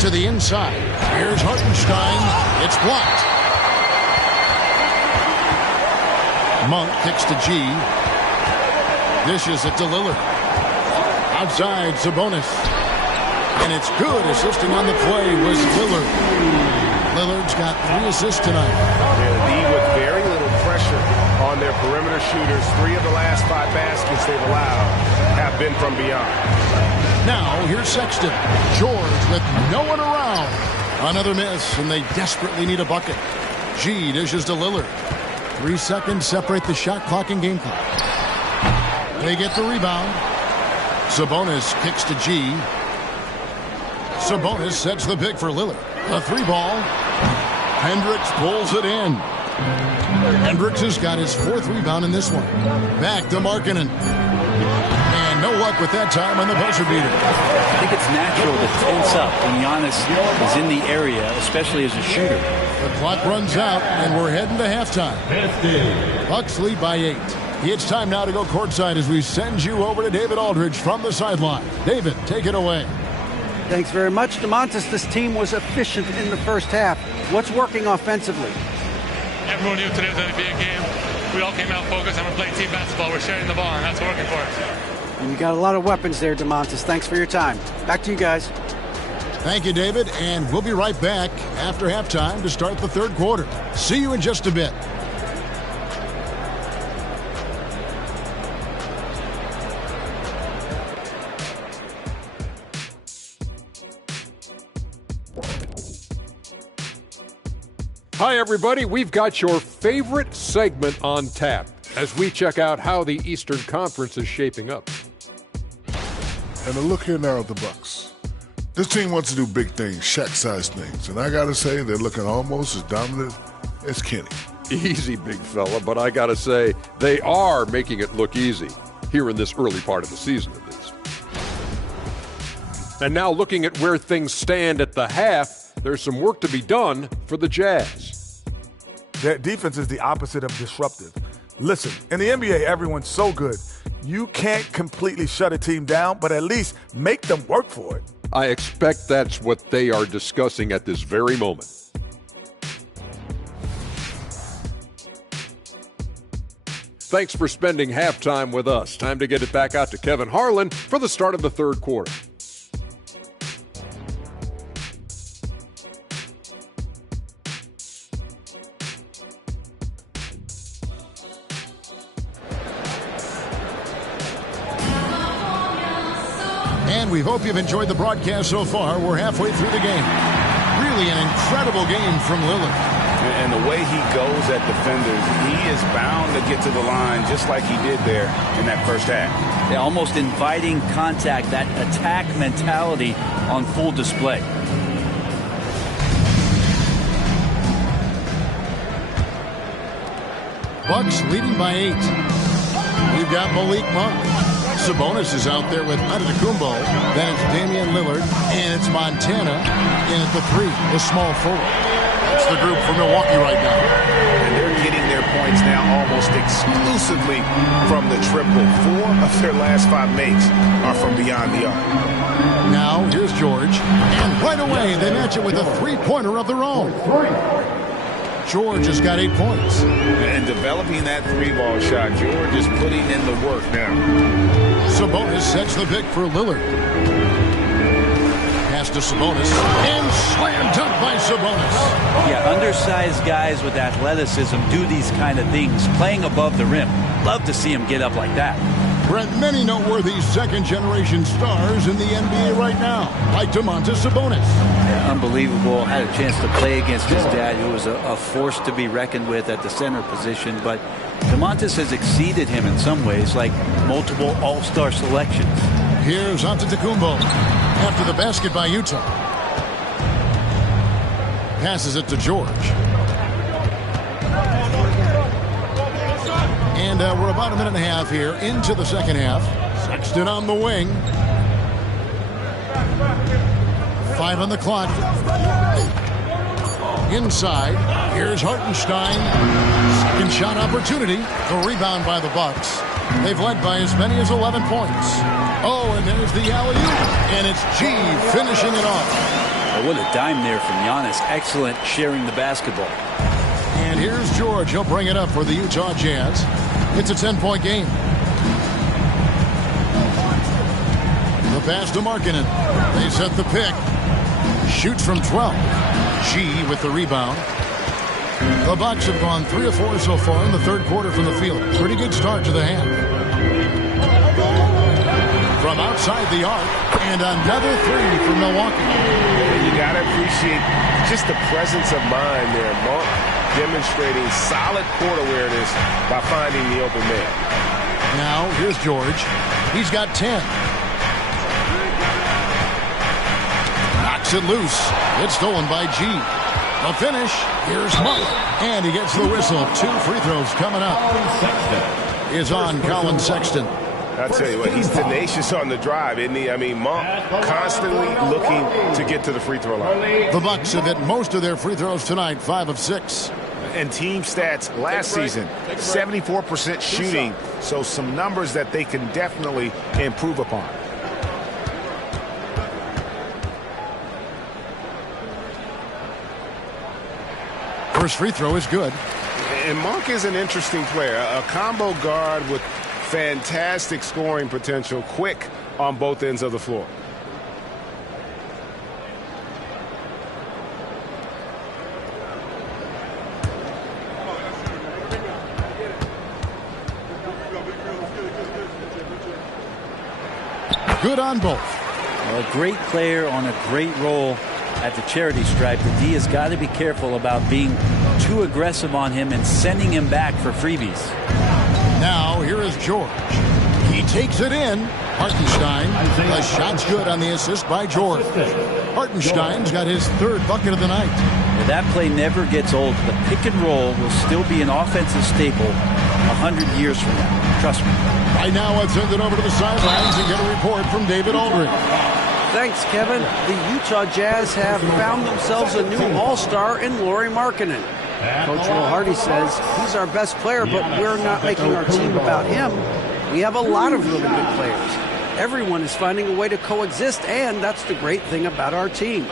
To the inside. Here's Hartenstein. It's blocked. Monk kicks to G. Dishes it to Lillard. Outside, Sabonis. And it's good. Assisting on the play was Lillard. Lillard's got 3 assists tonight. Yeah, the with very little pressure on their perimeter shooters. 3 of the last 5 baskets they've allowed have been from beyond. Now, here's Sexton. George with no one around. Another miss, and they desperately need a bucket. G dishes to Lillard. 3 seconds separate the shot clock and game clock. They get the rebound. Sabonis kicks to G. Sabonis sets the pick for Lillard. A 3-ball. Hendricks pulls it in. Hendricks has got his 4th rebound in this one. Back to Markkanen. And no luck with that time on the buzzer beater. I think it's natural to tense up when Giannis is in the area, especially as a shooter. The clock runs out, and we're heading to halftime. Bucks lead by 8. It's time now to go courtside as we send you over to David Aldridge from the sideline. David, take it away. Thanks very much, DeMontis. This team was efficient in the first half. What's working offensively? Everyone knew today was going to be a game. We all came out focused and we're playing team basketball. We're sharing the ball, and that's working for us. And you got a lot of weapons there, DeMontis. Thanks for your time. Back to you guys. Thank you, David, and we'll be right back after halftime to start the third quarter. See you in just a bit. Hi, everybody. We've got your favorite segment on tap as we check out how the Eastern Conference is shaping up. And a look here now at the Bucks. This team wants to do big things, Shaq-sized things, and I got to say they're looking almost as dominant as Kenny. Easy, big fella, but I got to say they are making it look easy here in this early part of the season, at least. And now looking at where things stand at the half, there's some work to be done for the Jazz. Their defense is the opposite of disruptive. Listen, in the NBA, everyone's so good. You can't completely shut a team down, but at least make them work for it. I expect that's what they are discussing at this very moment. Thanks for spending halftime with us. Time to get it back out to Kevin Harlan for the start of the third quarter. And we hope you've enjoyed the broadcast so far. We're halfway through the game. Really an incredible game from Lillard. And the way he goes at defenders, he is bound to get to the line just like he did there in that first half. Yeah, almost inviting contact, that attack mentality on full display. Bucks leading by 8. We've got Malik Monk. Sabonis is out there with Antetokounmpo. Then it's Damian Lillard. And it's Montana in at the 3, the small forward. That's the group for Milwaukee right now. And they're getting their points now almost exclusively from the triple. 4 of their last 5 makes are from beyond the arc. Now, here's George. And right away, they match it with a three-pointer of their own. George has got 8 points. And developing that 3-ball shot, George is putting in the work now. Sabonis sets the pick for Lillard. Pass to Sabonis. And slam dunk by Sabonis. Yeah, undersized guys with athleticism do these kind of things, playing above the rim. Love to see him get up like that. Brent, many noteworthy second-generation stars in the NBA right now, like Domantas Sabonis. Yeah, unbelievable. Had a chance to play against his dad, who was a force to be reckoned with at the center position. But Domantas has exceeded him in some ways, like multiple all-star selections. Here's Antetokounmpo after the basket by Utah. Passes it to George. And we're about a minute and a half here into the second half. Sexton on the wing. 5 on the clock. Inside. Here's Hartenstein. Second shot opportunity. The rebound by the Bucks. They've led by as many as 11 points. Oh, and there's the alley-oop. And it's G finishing it off. Oh, what a dime there from Giannis. Excellent sharing the basketball. And here's George. He'll bring it up for the Utah Jazz. It's a 10-point game. The pass to Markkanen. They set the pick. Shoots from 12. G with the rebound. The Bucks have gone 3 of 4 so far in the third quarter from the field. Pretty good start to the hand. From outside the arc. And another 3 for Milwaukee. You got to appreciate just the presence of mind there, Mark. Demonstrating solid court awareness by finding the open man. Now, here's George. He's got 10. Knocks it loose. It's stolen by G. The finish. Here's Monk. And he gets the whistle. 2 free throws coming up. Is on Colin Sexton. I'll tell you what, he's tenacious on the drive, isn't he? I mean, Monk constantly looking to get to the free throw line. The Bucks have hit most of their free throws tonight, 5 of 6. And team stats last season, 74% shooting, so some numbers that they can definitely improve upon. First free throw is good. And Monk is an interesting player, a combo guard with fantastic scoring potential, quick on both ends of the floor. Good on both. A great player on a great role at the charity stripe. The D has got to be careful about being too aggressive on him and sending him back for freebies. Now, here is George. He takes it in. Hartenstein. The shot's good on the assist by George. Hartenstein's got his 3rd bucket of the night. Well, that play never gets old. The pick and roll will still be an offensive staple 100 years from now. Trust me. Right now, let's send it over to the sidelines and get a report from David Aldridge. Thanks, Kevin. The Utah Jazz have found themselves a new all-star in Lauri Markkanen. Coach Will Hardy says he's our best player, but we're not making our team about him. We have a lot of really good players. Everyone is finding a way to coexist, and that's the great thing about our team.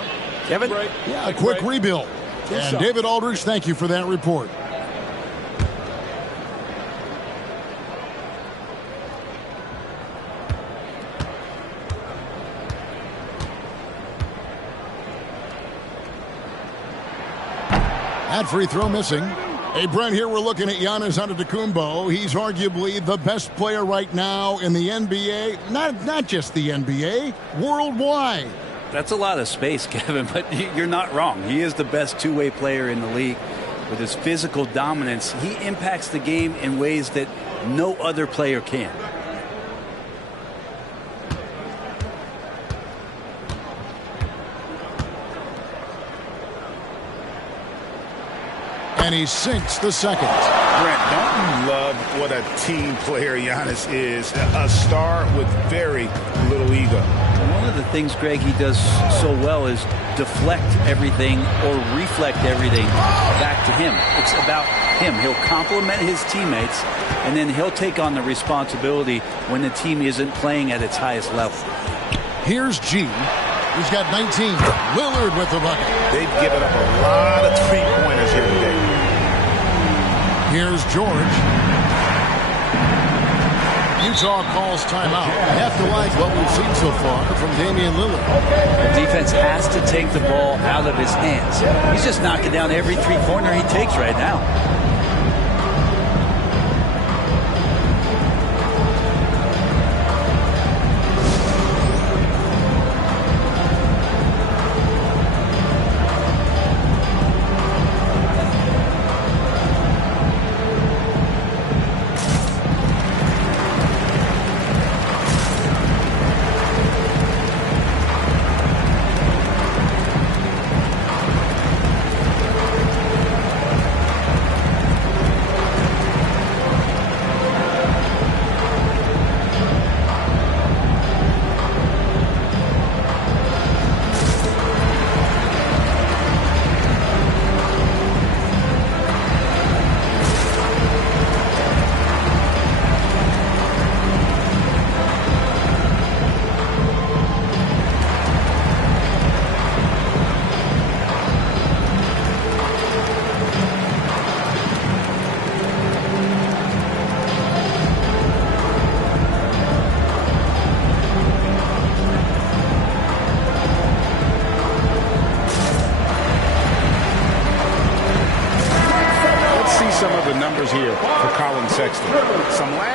Kevin? Yeah, a quick rebuild. And David Aldridge, thank you for that report. That free throw missing. Hey, Brent, here we're looking at Giannis Antetokounmpo. He's arguably the best player right now in the NBA. Not just the NBA, worldwide. That's a lot of space, Kevin, but you're not wrong. He is the best two-way player in the league. With his physical dominance, he impacts the game in ways that no other player can. And he sinks the second. Brent, don't you love what a team player Giannis is? A star with very little ego. One of the things, Greg, he does so well is deflect everything or reflect everything back to him. It's about him. He'll compliment his teammates, and then he'll take on the responsibility when the team isn't playing at its highest level. Here's G. He's got 19. Lillard with the bucket. They've given up a lot of three-pointers here today. Here's George. Utah calls timeout. I have to like what we've seen so far from Damian Lillard. The defense has to take the ball out of his hands. He's just knocking down every three-pointer he takes right now.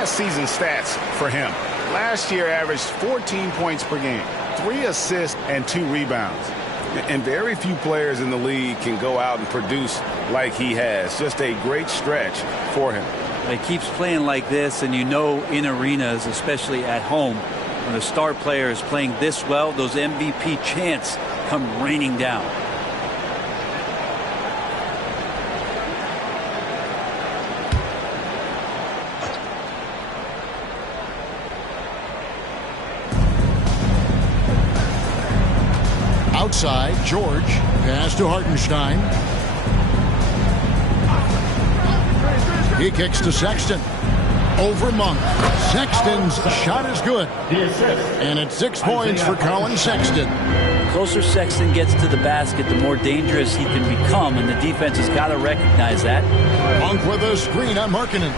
Season stats for him. Last year averaged 14 points per game, 3 assists and 2 rebounds. And very few players in the league can go out and produce like he has. Just a great stretch for him. He keeps playing like this, and you know in arenas, especially at home, when a star player is playing this well, those MVP chants come raining down. Outside, George. Pass to Hartenstein. He kicks to Sexton. Over Monk. Sexton's shot is good. And it's 6 points for Colin Sexton. The closer Sexton gets to the basket, the more dangerous he can become, and the defense has got to recognize that. Monk with a screen on Markkanen.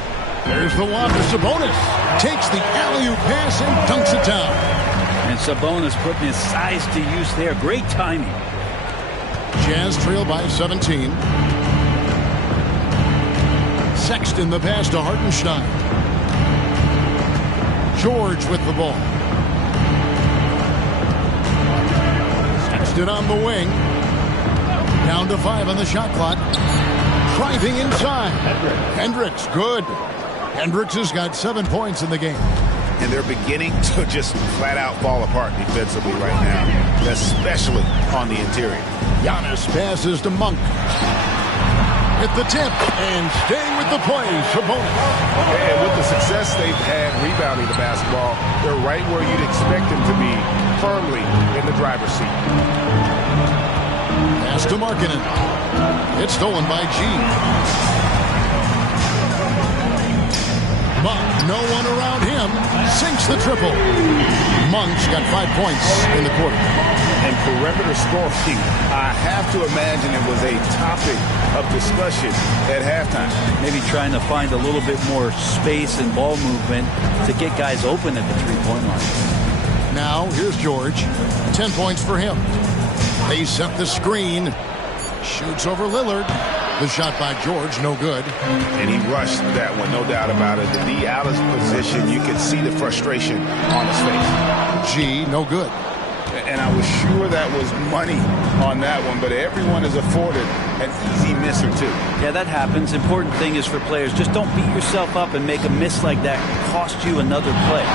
There's the lob to Sabonis. Takes the alley-oop pass and dunks it down. And Sabonis putting his size to use there. Great timing. Jazz trail by 17. Sexton the pass to Hartenstein. George with the ball. Sexton on the wing. Down to 5 on the shot clock. Driving inside. Hendricks, good. Hendricks has got 7 points in the game. And they're beginning to just flat out fall apart defensively right now, especially on the interior. Giannis passes to Monk. Hit the tip and staying with the play, Sabonis. And with the success they've had rebounding the basketball, they're right where you'd expect them to be, firmly in the driver's seat. Pass to Markkanen. It's stolen by G. Monk, no one around him, sinks the triple. Monk's got 5 points in the quarter. And perimeter scoring, I have to imagine it was a topic of discussion at halftime. Maybe trying to find a little bit more space and ball movement to get guys open at the three-point line. Now, here's George. 10 points for him. They set the screen. Shoots over Lillard. The shot by George, no good. And he rushed that one, no doubt about it. The D out of position, you could see the frustration on his face. G, no good. And I was sure that was money on that one, but everyone is afforded an easy miss or two. Yeah, that happens. Important thing is for players, just don't beat yourself up and make a miss like that cost you another play.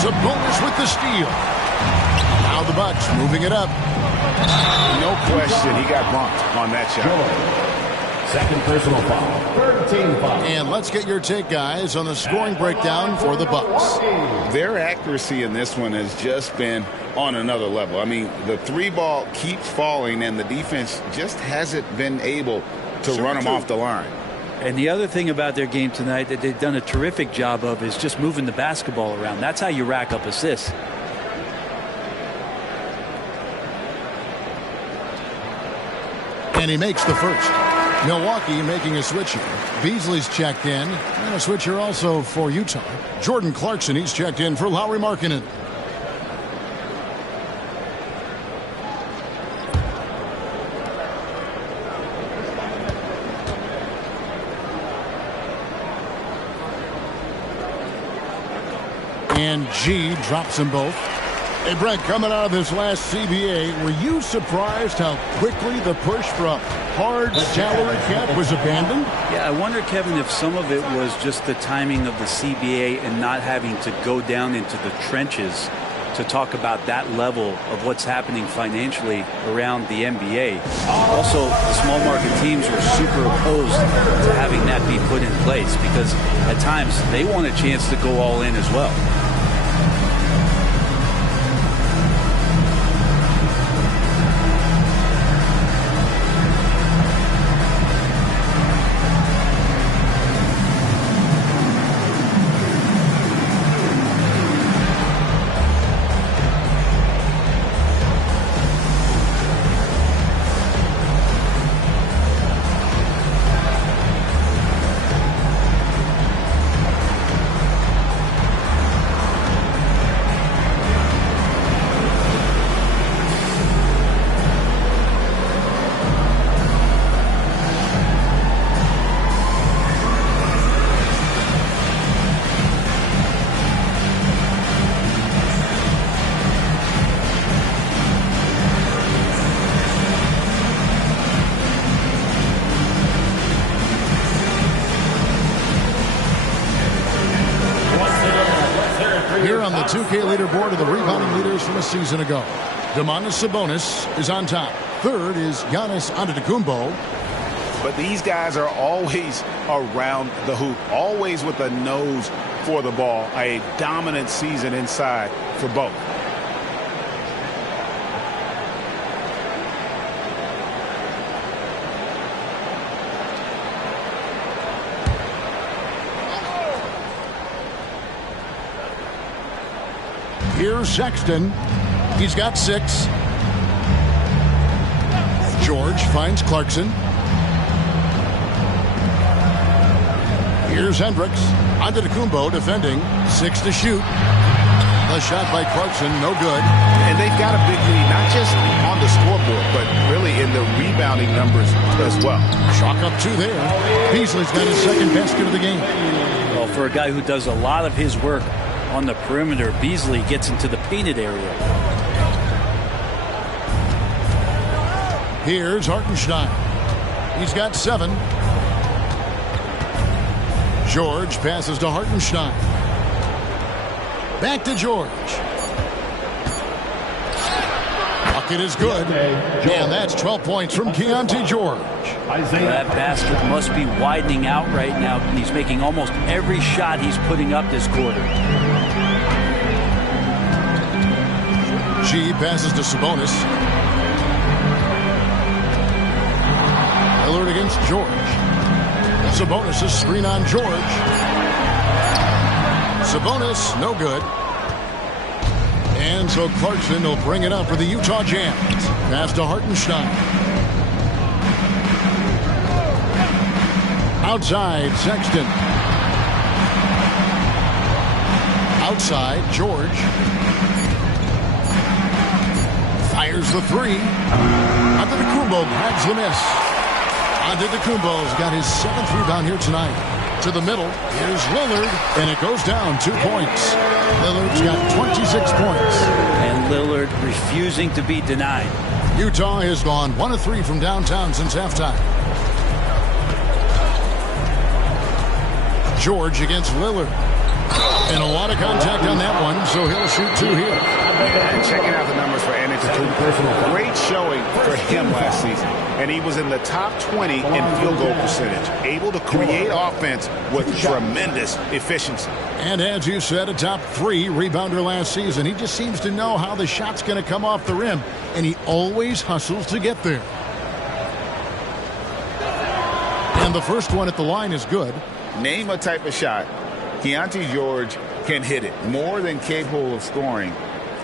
Sabonis with the steal. Now the Bucks moving it up. No question, he got bumped on that shot. Second personal foul. Third team foul. And let's get your take, guys, on the scoring breakdown for the Bucks. Their accuracy in this one has just been on another level. I mean, the three ball keeps falling, and the defense just hasn't been able to run them off the line. And the other thing about their game tonight that they've done a terrific job of is just moving the basketball around. That's how you rack up assists. And he makes the first. Milwaukee making a switch here. Beasley's checked in. And a switch here also for Utah. Jordan Clarkson, he's checked in for Lauri Markkanen. And G drops them both. Hey, Brent, coming out of this last CBA, were you surprised how quickly the push for a hard salary cap was abandoned? Yeah, I wonder, Kevin, if some of it was just the timing of the CBA and not having to go down into the trenches to talk about that level of what's happening financially around the NBA. Also, the small market teams were super opposed to having that be put in place because at times they want a chance to go all in as well. Here on the 2K leaderboard are the rebounding leaders from a season ago. Domantas Sabonis is on top. Third is Giannis Antetokounmpo. But these guys are always around the hoop, always with a nose for the ball. A dominant season inside for both. Here's Sexton. He's got 6. George finds Clarkson. Here's Hendricks. Antetokounmpo defending. 6 to shoot. The shot by Clarkson, no good. And they've got a big lead, not just on the scoreboard, but really in the rebounding numbers as well. Chalk up 2 there. Beasley's got his second basket of the game. Well, for a guy who does a lot of his work on the perimeter, Beasley gets into the painted area. Here's Hartenstein. He's got 7. George passes to Hartenstein. Back to George. Bucket is good. And that's 12 points from Keontae George. That basket must be widening out right now. He's making almost every shot he's putting up this quarter. G passes to Sabonis. Lillard against George. Sabonis' screen on George. Sabonis, no good. And so Clarkson will bring it up for the Utah Jazz. Pass to Hartenstein. Outside, Sexton. Outside, George. Fires the 3. Antetokounmpo grabs the miss. Antetokounmpo's got his 7th rebound here tonight. To the middle, here's Lillard, and it goes down 2 points. Lillard's got 26 points. And Lillard refusing to be denied. Utah has gone 1 of 3 from downtown since halftime. George against Lillard. And a lot of contact on that one, so he'll shoot 2 here. And checking out the numbers for Antetokounmpo. Great showing for him last season. And he was in the top 20 in field goal percentage. Able to create offense with tremendous efficiency. And as you said, a top 3 rebounder last season. He just seems to know how the shot's going to come off the rim, and he always hustles to get there. And the first one at the line is good. Name a type of shot Keontae George can hit it, more than capable of scoring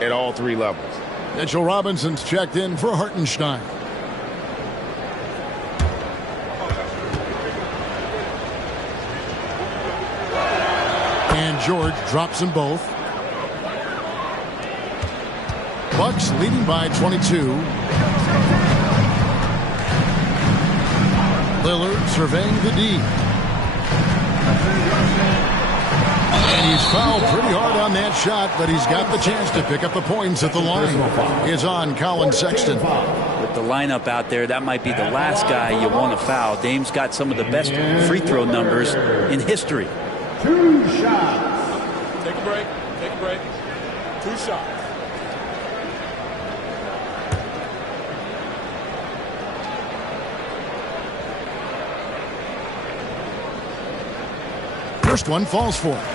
at all 3 levels. Mitchell Robinson's checked in for Hartenstein. And George drops them both. Bucks leading by 22. Lillard surveying the D. And he's fouled pretty hard on that shot, but he's got the chance to pick up the points at the line. Is on Colin Sexton. With the lineup out there, that might be the last guy you want to foul. Dame's got some of the best free throw numbers in history. 2 shots. Take a break. Take a break. 2 shots. First one falls for him.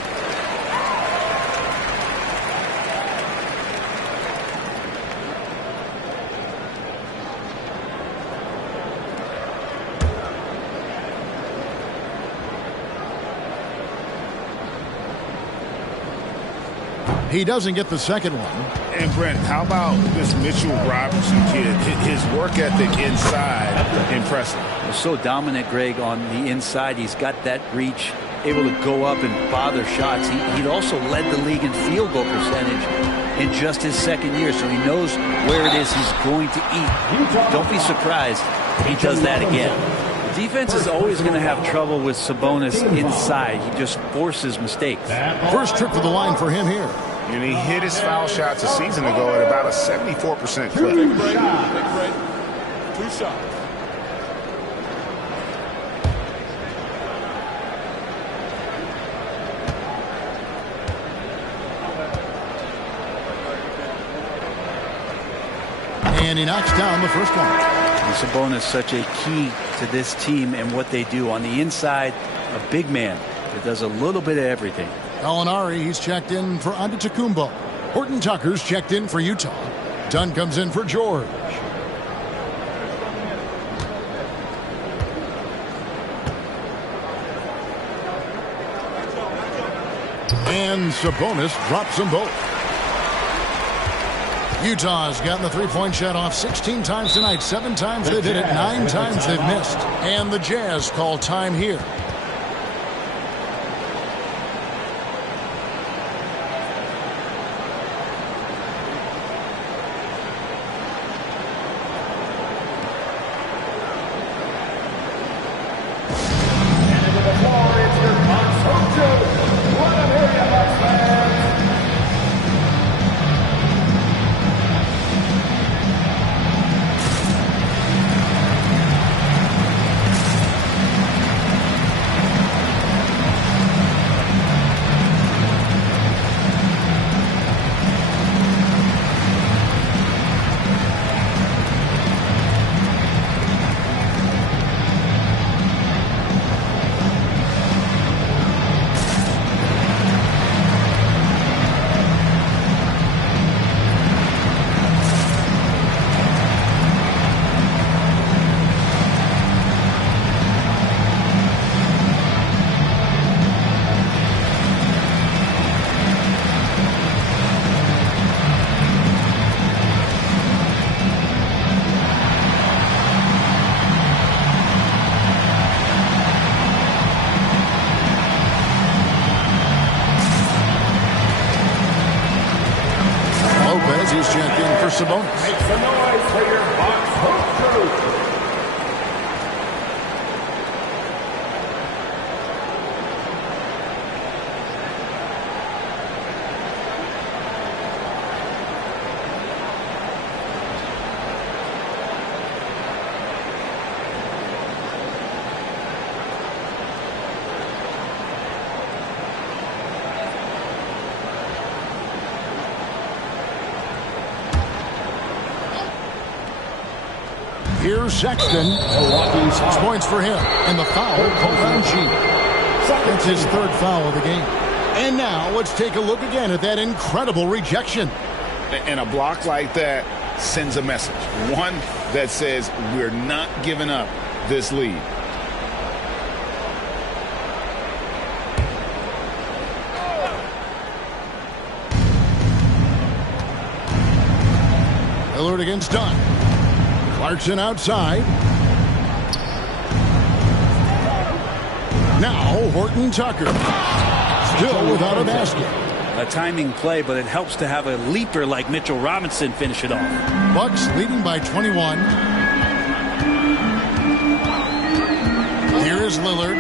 He doesn't get the second one. And Brent, how about this Mitchell Robinson kid? His work ethic inside, impressive. So dominant, Greg, on the inside. He's got that reach, able to go up and bother shots. He'd also led the league in field goal percentage in just his second year, so he knows where it is he's going to eat. Don't be surprised if he does that again. The defense is always going to have trouble with Sabonis inside. He just forces mistakes. First trip to the line for him here. And he hit his foul shots a season ago at about a 74% clip. Take a break. Take a break. 2 shots. And he knocks down the first one. And Sabonis is such a key to this team and what they do. On the inside, a big man that does a little bit of everything. Gallinari, he's checked in for Antetokounmpo. Horton Tucker's checked in for Utah. Dunn comes in for George. And Sabonis drops them both. Utah's gotten the three-point shot off 16 times tonight. 7 times they've hit it, 9 times they've missed. And the Jazz call time here. He's checked in for Sabonis. Make some noise for your box home crew. Here's Sexton. 6 points for him. And the foul called on G. That's his third foul of the game. And now let's take a look again at that incredible rejection. And a block like that sends a message. One that says we're not giving up this lead. Lillard against Dunn. Clarkson outside. Now Horton Tucker. Still without a basket. A timing play, but it helps to have a leaper like Mitchell Robinson finish it off. Bucks leading by 21. Here is Lillard.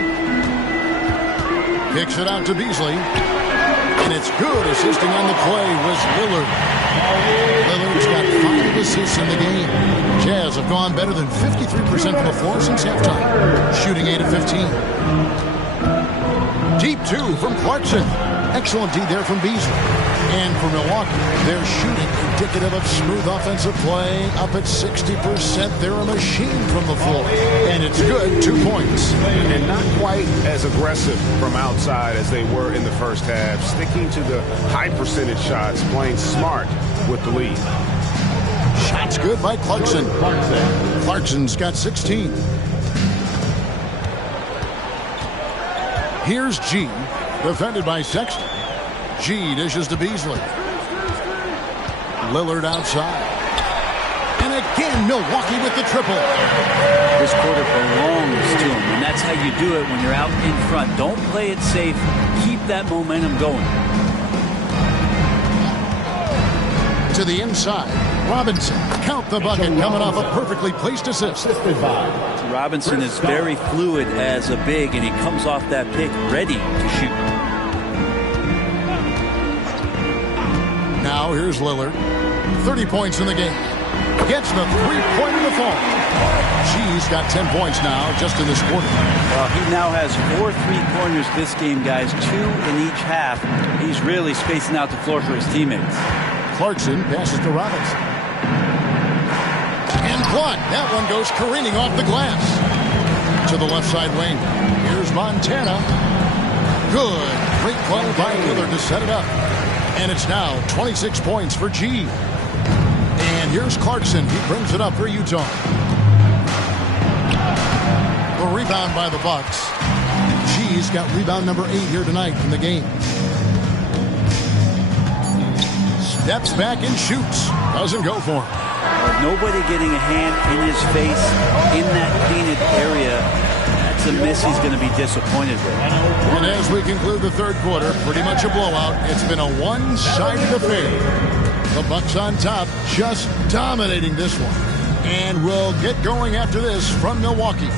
Kicks it out to Beasley. And it's good. Assisting on the play was Lillard. Lillard's got 5 assists in the game. Jazz have gone better than 53% from the floor since halftime, shooting 8 of 15. Deep 2 from Clarkson. Excellent D there from Beasley. And for Milwaukee, they're shooting indicative of smooth offensive play. Up at 60%. They're a machine from the floor. And it's good. 2 points. And not quite as aggressive from outside as they were in the first half. Sticking to the high percentage shots. Playing smart with the lead. Shots good by Clarkson. Clarkson's got 16. Here's G. Defended by Sexton. G dishes to Beasley. Lillard outside. And again, Milwaukee with the triple. This quarter belongs to him, and that's how you do it when you're out in front. Don't play it safe. Keep that momentum going. To the inside. Robinson. Count the bucket coming off a perfectly placed assist. Robinson is very fluid as a big, and he comes off that pick ready to shoot. Now here's Lillard. 30 points in the game. Gets the three-pointer to fall. G's got 10 points now just in this quarter. Well, he now has 4 3-pointers this game, guys. 2 in each half. He's really spacing out the floor for his teammates. Clarkson passes to Robinson. And blocked. That one goes careening off the glass. To the left side wing. Here's Montana. Good. Great play by Lillard to set it up. And it's now 26 points for G. And here's Clarkson. He brings it up for Utah. The rebound by the Bucks. G's got rebound number 8 here tonight in the game. Steps back and shoots. Doesn't go for him. Nobody getting a hand in his face in that painted area. That's a miss he's going to be disappointed with. And as we conclude the third quarter, pretty much a blowout. It's been a one-sided affair. The Bucks on top, just dominating this one. And we'll get going after this from Milwaukee.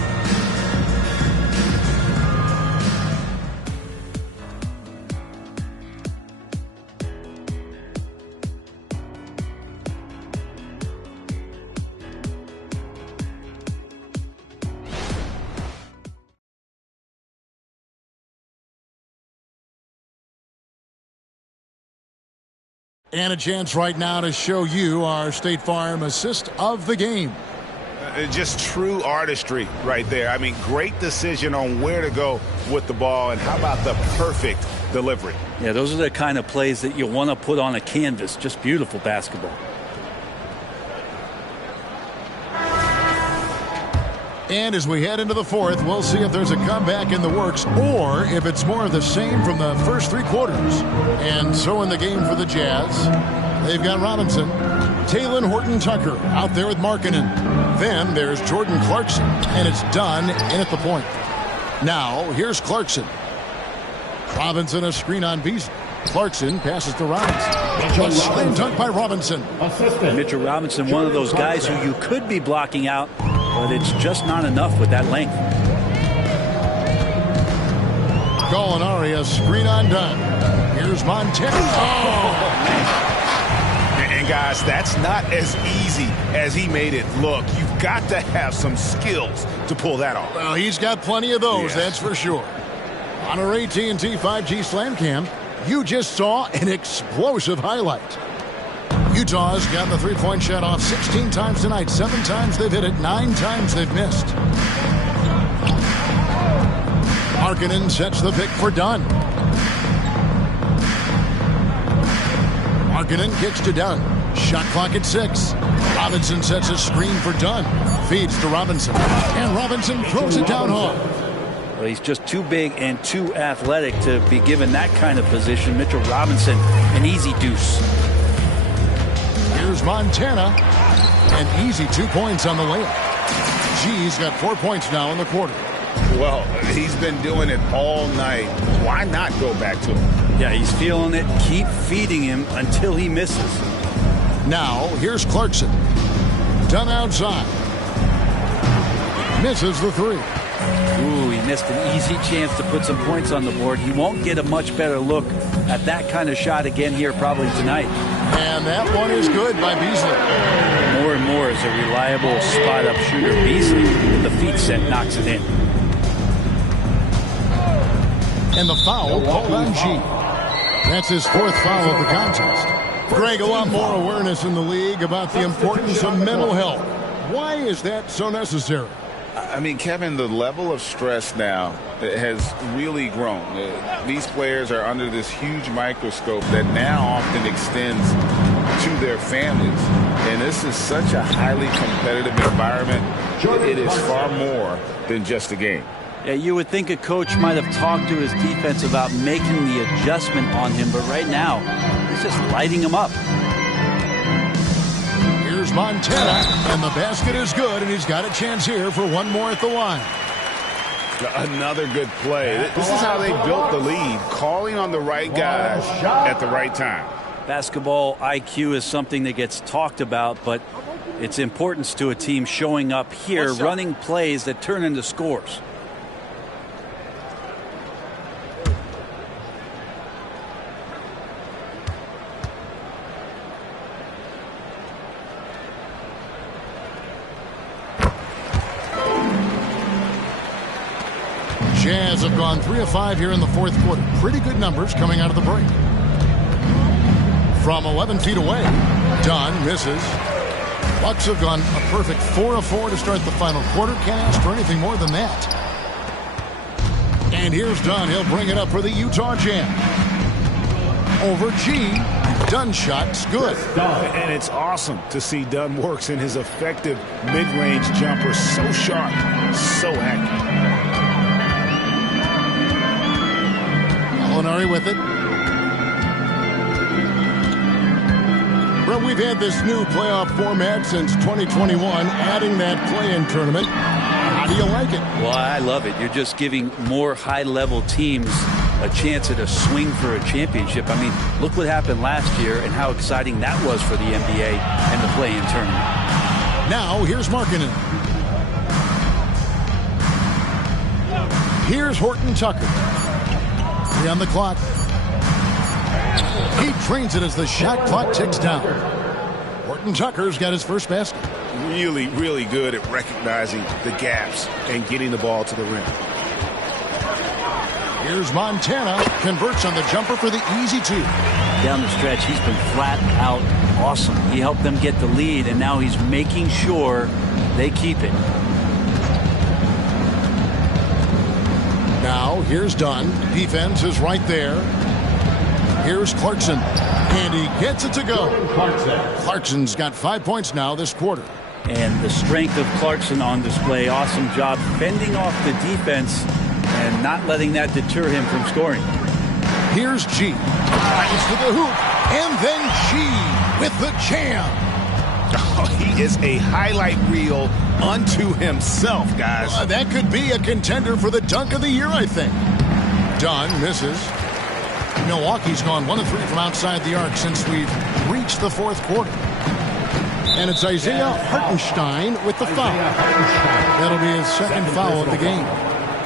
And a chance right now to show you our State Farm assist of the game. Just true artistry right there. I mean, great decision on where to go with the ball, and how about the perfect delivery? Yeah, those are the kind of plays that you want to put on a canvas. Just beautiful basketball. And as we head into the fourth, we'll see if there's a comeback in the works or if it's more of the same from the first 3 quarters. And so in the game for the Jazz, they've got Robinson, Talen Horton-Tucker out there with Markkanen. Then there's Jordan Clarkson, and it's done in at the point. Now, here's Clarkson. Robinson a screen on Beasley. Clarkson passes to Robinson. A slam dunk by Robinson. Mitchell Robinson, one of those guys who you could be blocking out, but it's just not enough with that length. Gallinari, a screen on Dunn. Here's Montana. Oh! And guys, that's not as easy as he made it look. You've got to have some skills to pull that off. Well, he's got plenty of those, that's for sure. On our AT&T 5G Slam Cam, you just saw an explosive highlight. Utah's got the three-point shot off 16 times tonight. 7 times they've hit it, 9 times they've missed. Markkanen sets the pick for Dunn. Markkanen kicks to Dunn. Shot clock at 6. Robinson sets a screen for Dunn. Feeds to Robinson. And Robinson throws it down hard. Well, he's just too big and too athletic to be given that kind of position. Mitchell Robinson, an easy deuce. Here's Montana. An easy 2 points on the layup. G's got 4 points now in the quarter. Well, he's been doing it all night. Why not go back to him? Yeah, he's feeling it. Keep feeding him until he misses. Now, here's Clarkson. Done outside. Misses the 3. Ooh, he missed an easy chance to put some points on the board. He won't get a much better look at that kind of shot again here probably tonight. And that one is good by Beasley. More and more as a reliable spot-up shooter. Beasley, with the feet set, knocks it in. And the foul called on G. That's his 4th foul of the contest. Greg, a lot more awareness in the league about the importance of mental health. Why is that so necessary? I mean, Kevin, the level of stress now has really grown. These players are under this huge microscope that now often extends to their families. And this is such a highly competitive environment. It is far more than just a game. Yeah, you would think a coach might have talked to his defense about making the adjustment on him, but right now, he's just lighting him up. Here's Montana, and the basket is good, and he's got a chance here for one more at the line. Another good play. This is how they built the lead, calling on the right guys at the right time. Basketball IQ is something that gets talked about, but its importance to a team showing up here, running plays that turn into scores. Jazz have gone 3 of 5 here in the 4th quarter. Pretty good numbers coming out of the break. From 11 feet away, Dunn misses. Bucks have gone a perfect 4 of 4 to start the final quarter. Can't ask for anything more than that. And here's Dunn. He'll bring it up for the Utah Jazz. Over G. Dunn shot's good. And it's awesome to see Dunn works in his effective mid-range jumper. So sharp, so accurate. Molinari with it. Well, we've had this new playoff format since 2021, adding that play-in tournament. How do you like it? Well, I love it. You're just giving more high-level teams a chance at a swing for a championship. I mean, look what happened last year and how exciting that was for the NBA and the play-in tournament. Now, here's Markkanen. Here's Horton Tucker. 3 on the clock. He trains it as the shot clock ticks down. Horton Tucker's got his first basket. Really, really good at recognizing the gaps and getting the ball to the rim. Here's Montana. Converts on the jumper for the easy 2. Down the stretch, he's been flat out awesome. He helped them get the lead, and now he's making sure they keep it. Now, here's Dunn. Defense is right there. Here's Clarkson. And he gets it to go. Clarkson's got 5 points now this quarter. And the strength of Clarkson on display. Awesome job fending off the defense and not letting that deter him from scoring. Here's G. Drives to the hoop. And then G with the jam. Oh, he is a highlight reel unto himself, guys. That could be a contender for the dunk of the year, I think. Dunn misses. Milwaukee's gone 1 of 3 from outside the arc since we've reached the 4th quarter. And it's Isaiah Hartenstein with the foul. That'll be his 2nd foul of the game.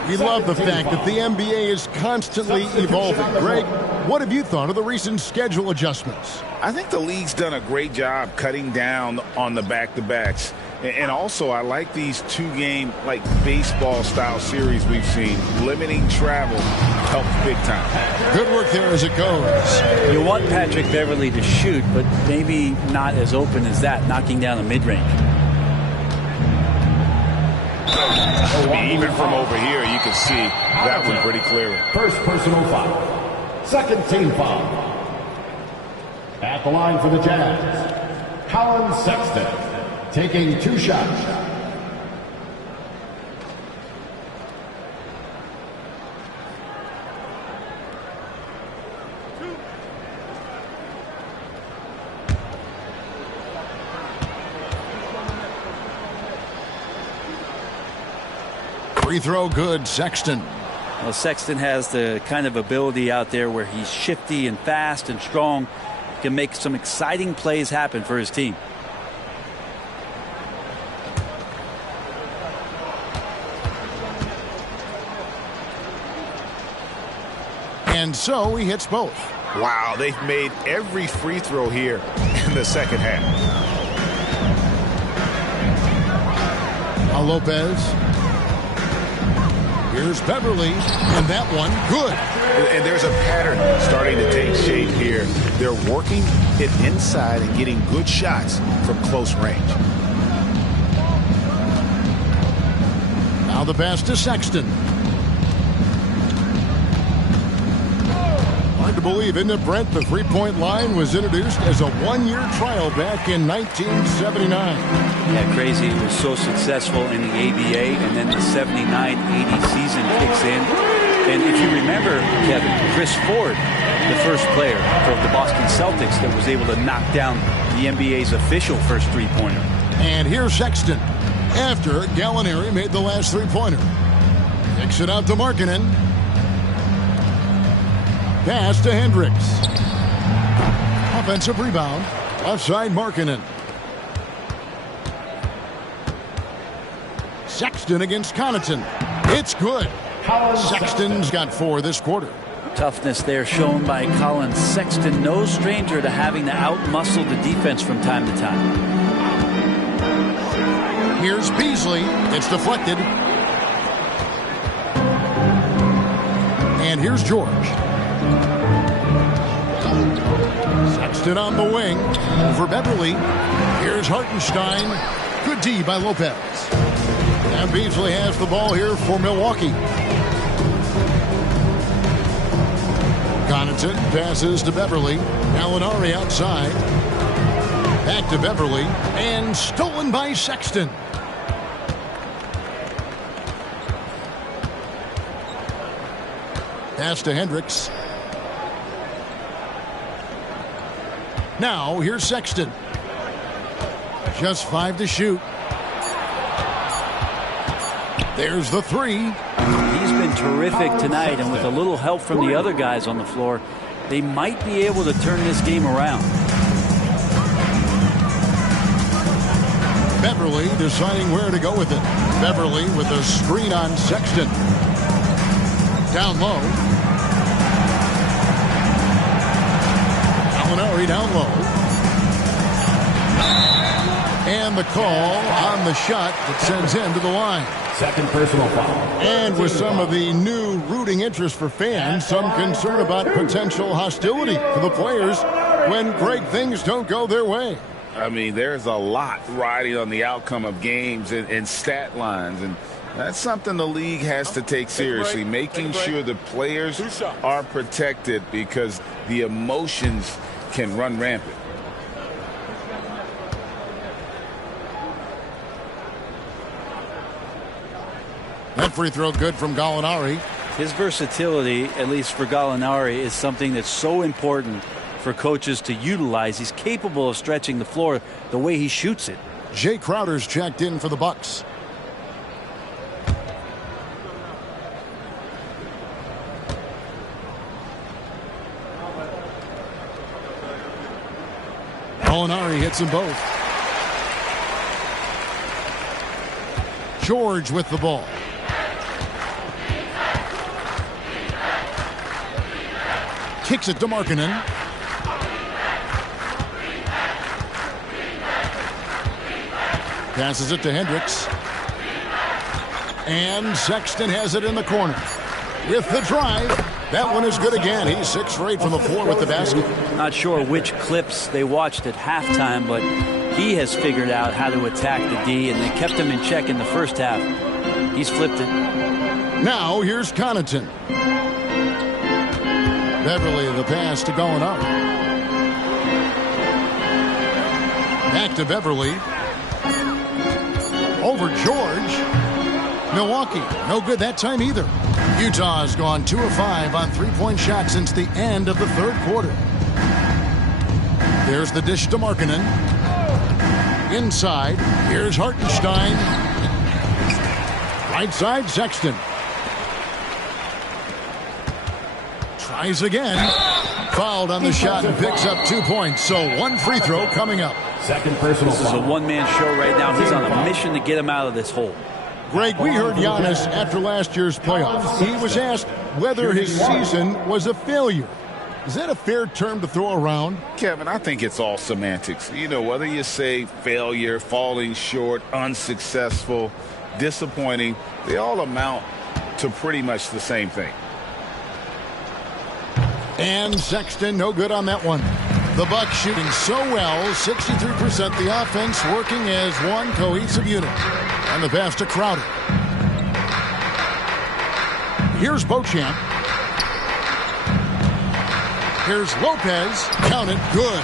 We love the fact that the NBA is constantly evolving. Greg, what have you thought of the recent schedule adjustments? I think the league's done a great job cutting down on the back-to-backs. And also, I like these two-game, like, baseball-style series we've seen. Limiting travel helps big time. Good work there as it goes. You want Patrick Beverly to shoot, but maybe not as open as that, knocking down a mid-range. I mean, even from over here, you can see that one pretty clearly. First personal foul. Second team foul. At the line for the Jazz, Colin Sexton, taking 2 shots. Free throw good, Sexton. Well, Sexton has the kind of ability out there where he's shifty and fast and strong. He can make some exciting plays happen for his team. And so he hits both. Wow, they've made every free throw here in the second half. Now Lopez. Here's Beverly, and that one, good. And there's a pattern starting to take shape here. They're working it inside and getting good shots from close range. Now the pass to Sexton. Hard to believe, isn't it, Brent? The three-point line was introduced as a one-year trial back in 1979. Yeah, crazy. It was so successful in the ABA, and then the 79-80 season kicks in. And if you remember, Kevin, Chris Ford, the first player for the Boston Celtics that was able to knock down the NBA's official first three-pointer. And here's Sexton after Gallinari made the last three-pointer. Kicks it out to Markkanen. Pass to Hendricks. Offensive rebound. Offside Markkanen. Sexton against Connaughton. It's good. Sexton's got 4 this quarter. Toughness there shown by Colin Sexton. No stranger to having to out-muscle the defense from time to time. Here's Beasley. It's deflected. And here's George. Sexton on the wing. Over Beverly. Here's Hartenstein. Good D by Lopez. And Beasley has the ball here for Milwaukee. Connaughton passes to Beverly. Gallinari outside. Back to Beverly. And stolen by Sexton. Pass to Hendricks. Now, here's Sexton. Just 5 to shoot. There's the 3. He's been terrific tonight, and with a little help from the other guys on the floor, they might be able to turn this game around. Beverly deciding where to go with it. Beverly with a screen on Sexton. Down low. Gallinari down low. And the call on the shot that sends him to the line. Second personal foul. And with some of the new rooting interest for fans, some concern about potential hostility for the players when great things don't go their way. I mean, there's a lot riding on the outcome of games and stat lines, and that's something the league has to take seriously, making sure the players are protected because the emotions can run rampant. That free throw good from Gallinari. His versatility, at least for Gallinari, is something that's so important for coaches to utilize. He's capable of stretching the floor the way he shoots it. Jay Crowder's checked in for the Bucks. Gallinari hits them both. George with the ball. Kicks it to Markkanen. Passes it to Hendricks. And Sexton has it in the corner. With the drive, that one is good again. He's 6 for 8 from the floor with the basket. Not sure which clips they watched at halftime, but he has figured out how to attack the D, and they kept him in check in the first half. He's flipped it. Now here's Connaughton. Beverly, the pass to going up. Back to Beverly. Over George. Milwaukee, no good that time either. Utah's gone 2 of 5 on three-point shots since the end of the third quarter. There's the dish to Markkanen. Inside, here's Hartenstein. Right side, Sexton. Tries again. Fouled on the shot and picks up 2 points. So 1 free throw coming up. Second personal. This is a one-man show right now. He's on a mission to get him out of this hole. Greg, we heard Giannis after last year's playoffs. He was asked whether his season was a failure. Is that a fair term to throw around? Kevin, I think it's all semantics. You know, whether you say failure, falling short, unsuccessful, disappointing, they all amount to pretty much the same thing. And Sexton, no good on that one. The Bucks shooting so well, 63%. The offense working as one cohesive unit. And the pass to Crowder. Here's Beauchamp. Here's Lopez. Count it. Good.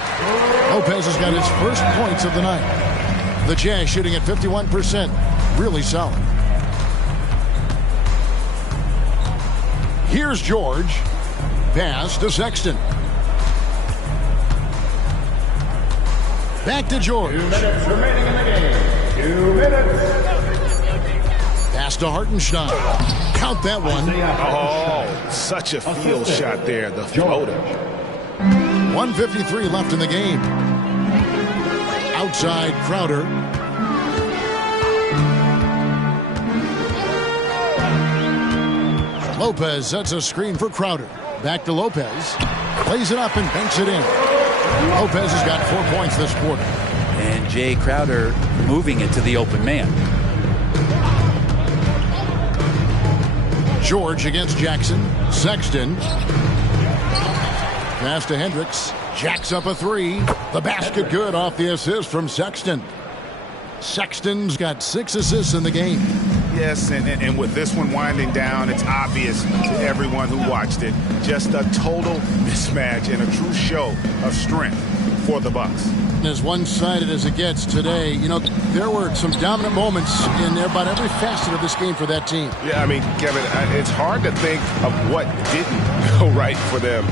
Lopez has got his first points of the night. The Jazz shooting at 51%. Really solid. Here's George. Pass to Sexton. Back to George. 2 minutes remaining in the game. 2 minutes. Pass to Hartenstein. Count that one. Oh, such a field shot there. The floater. 1:53 left in the game. Outside Crowder. Lopez sets a screen for Crowder. Back to Lopez. Plays it up and banks it in. Lopez has got 4 points this quarter. And Jay Crowder moving it to the open man. George against Jackson. Sexton. Pass to Hendricks. Jacks up a 3. The basket good off the assist from Sexton. Sexton's got 6 assists in the game. Yes, and with this one winding down, it's obvious to everyone who watched it. Just a total mismatch and a true show of strength for the Bucks. As one-sided as it gets today, you know, there were some dominant moments in about every facet of this game for that team. Yeah, I mean, Kevin, it's hard to think of what didn't go right for them.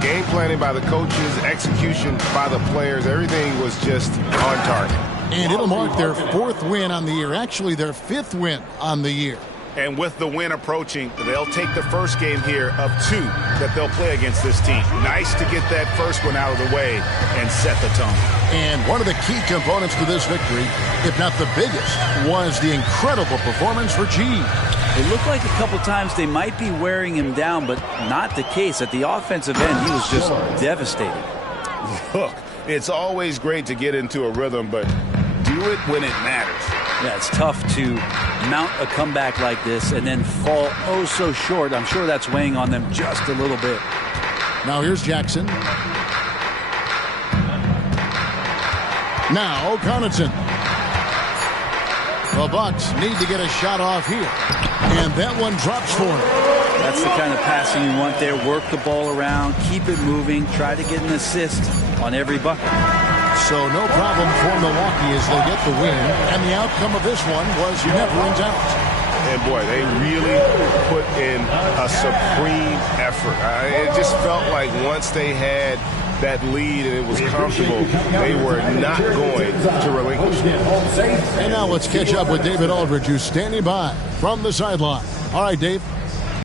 Game planning by the coaches, execution by the players, everything was just on target. And it'll mark their 4th win on the year, actually their 5th win on the year. And with the win approaching, they'll take the first game here of 2 that they'll play against this team. Nice to get that first one out of the way and set the tone. And one of the key components to this victory, if not the biggest, was the incredible performance for G. It looked like a couple times they might be wearing him down, but not the case. At the offensive end, he was just devastating. Look, it's always great to get into a rhythm, but do it when it matters. Yeah, it's tough to mount a comeback like this and then fall oh so short. I'm sure that's weighing on them just a little bit. Now here's Jackson. Now Connaughton. The Bucks need to get a shot off here. And that one drops for him. That's the kind of passing you want there. Work the ball around, keep it moving, try to get an assist on every bucket. So no problem for Milwaukee as they get the win. And the outcome of this one was never in doubt. And boy, they really put in a supreme effort. It just felt like once they had that lead and it was comfortable, they were not going to relinquish it. And now let's catch up with David Aldridge, who's standing by from the sideline. All right, Dave.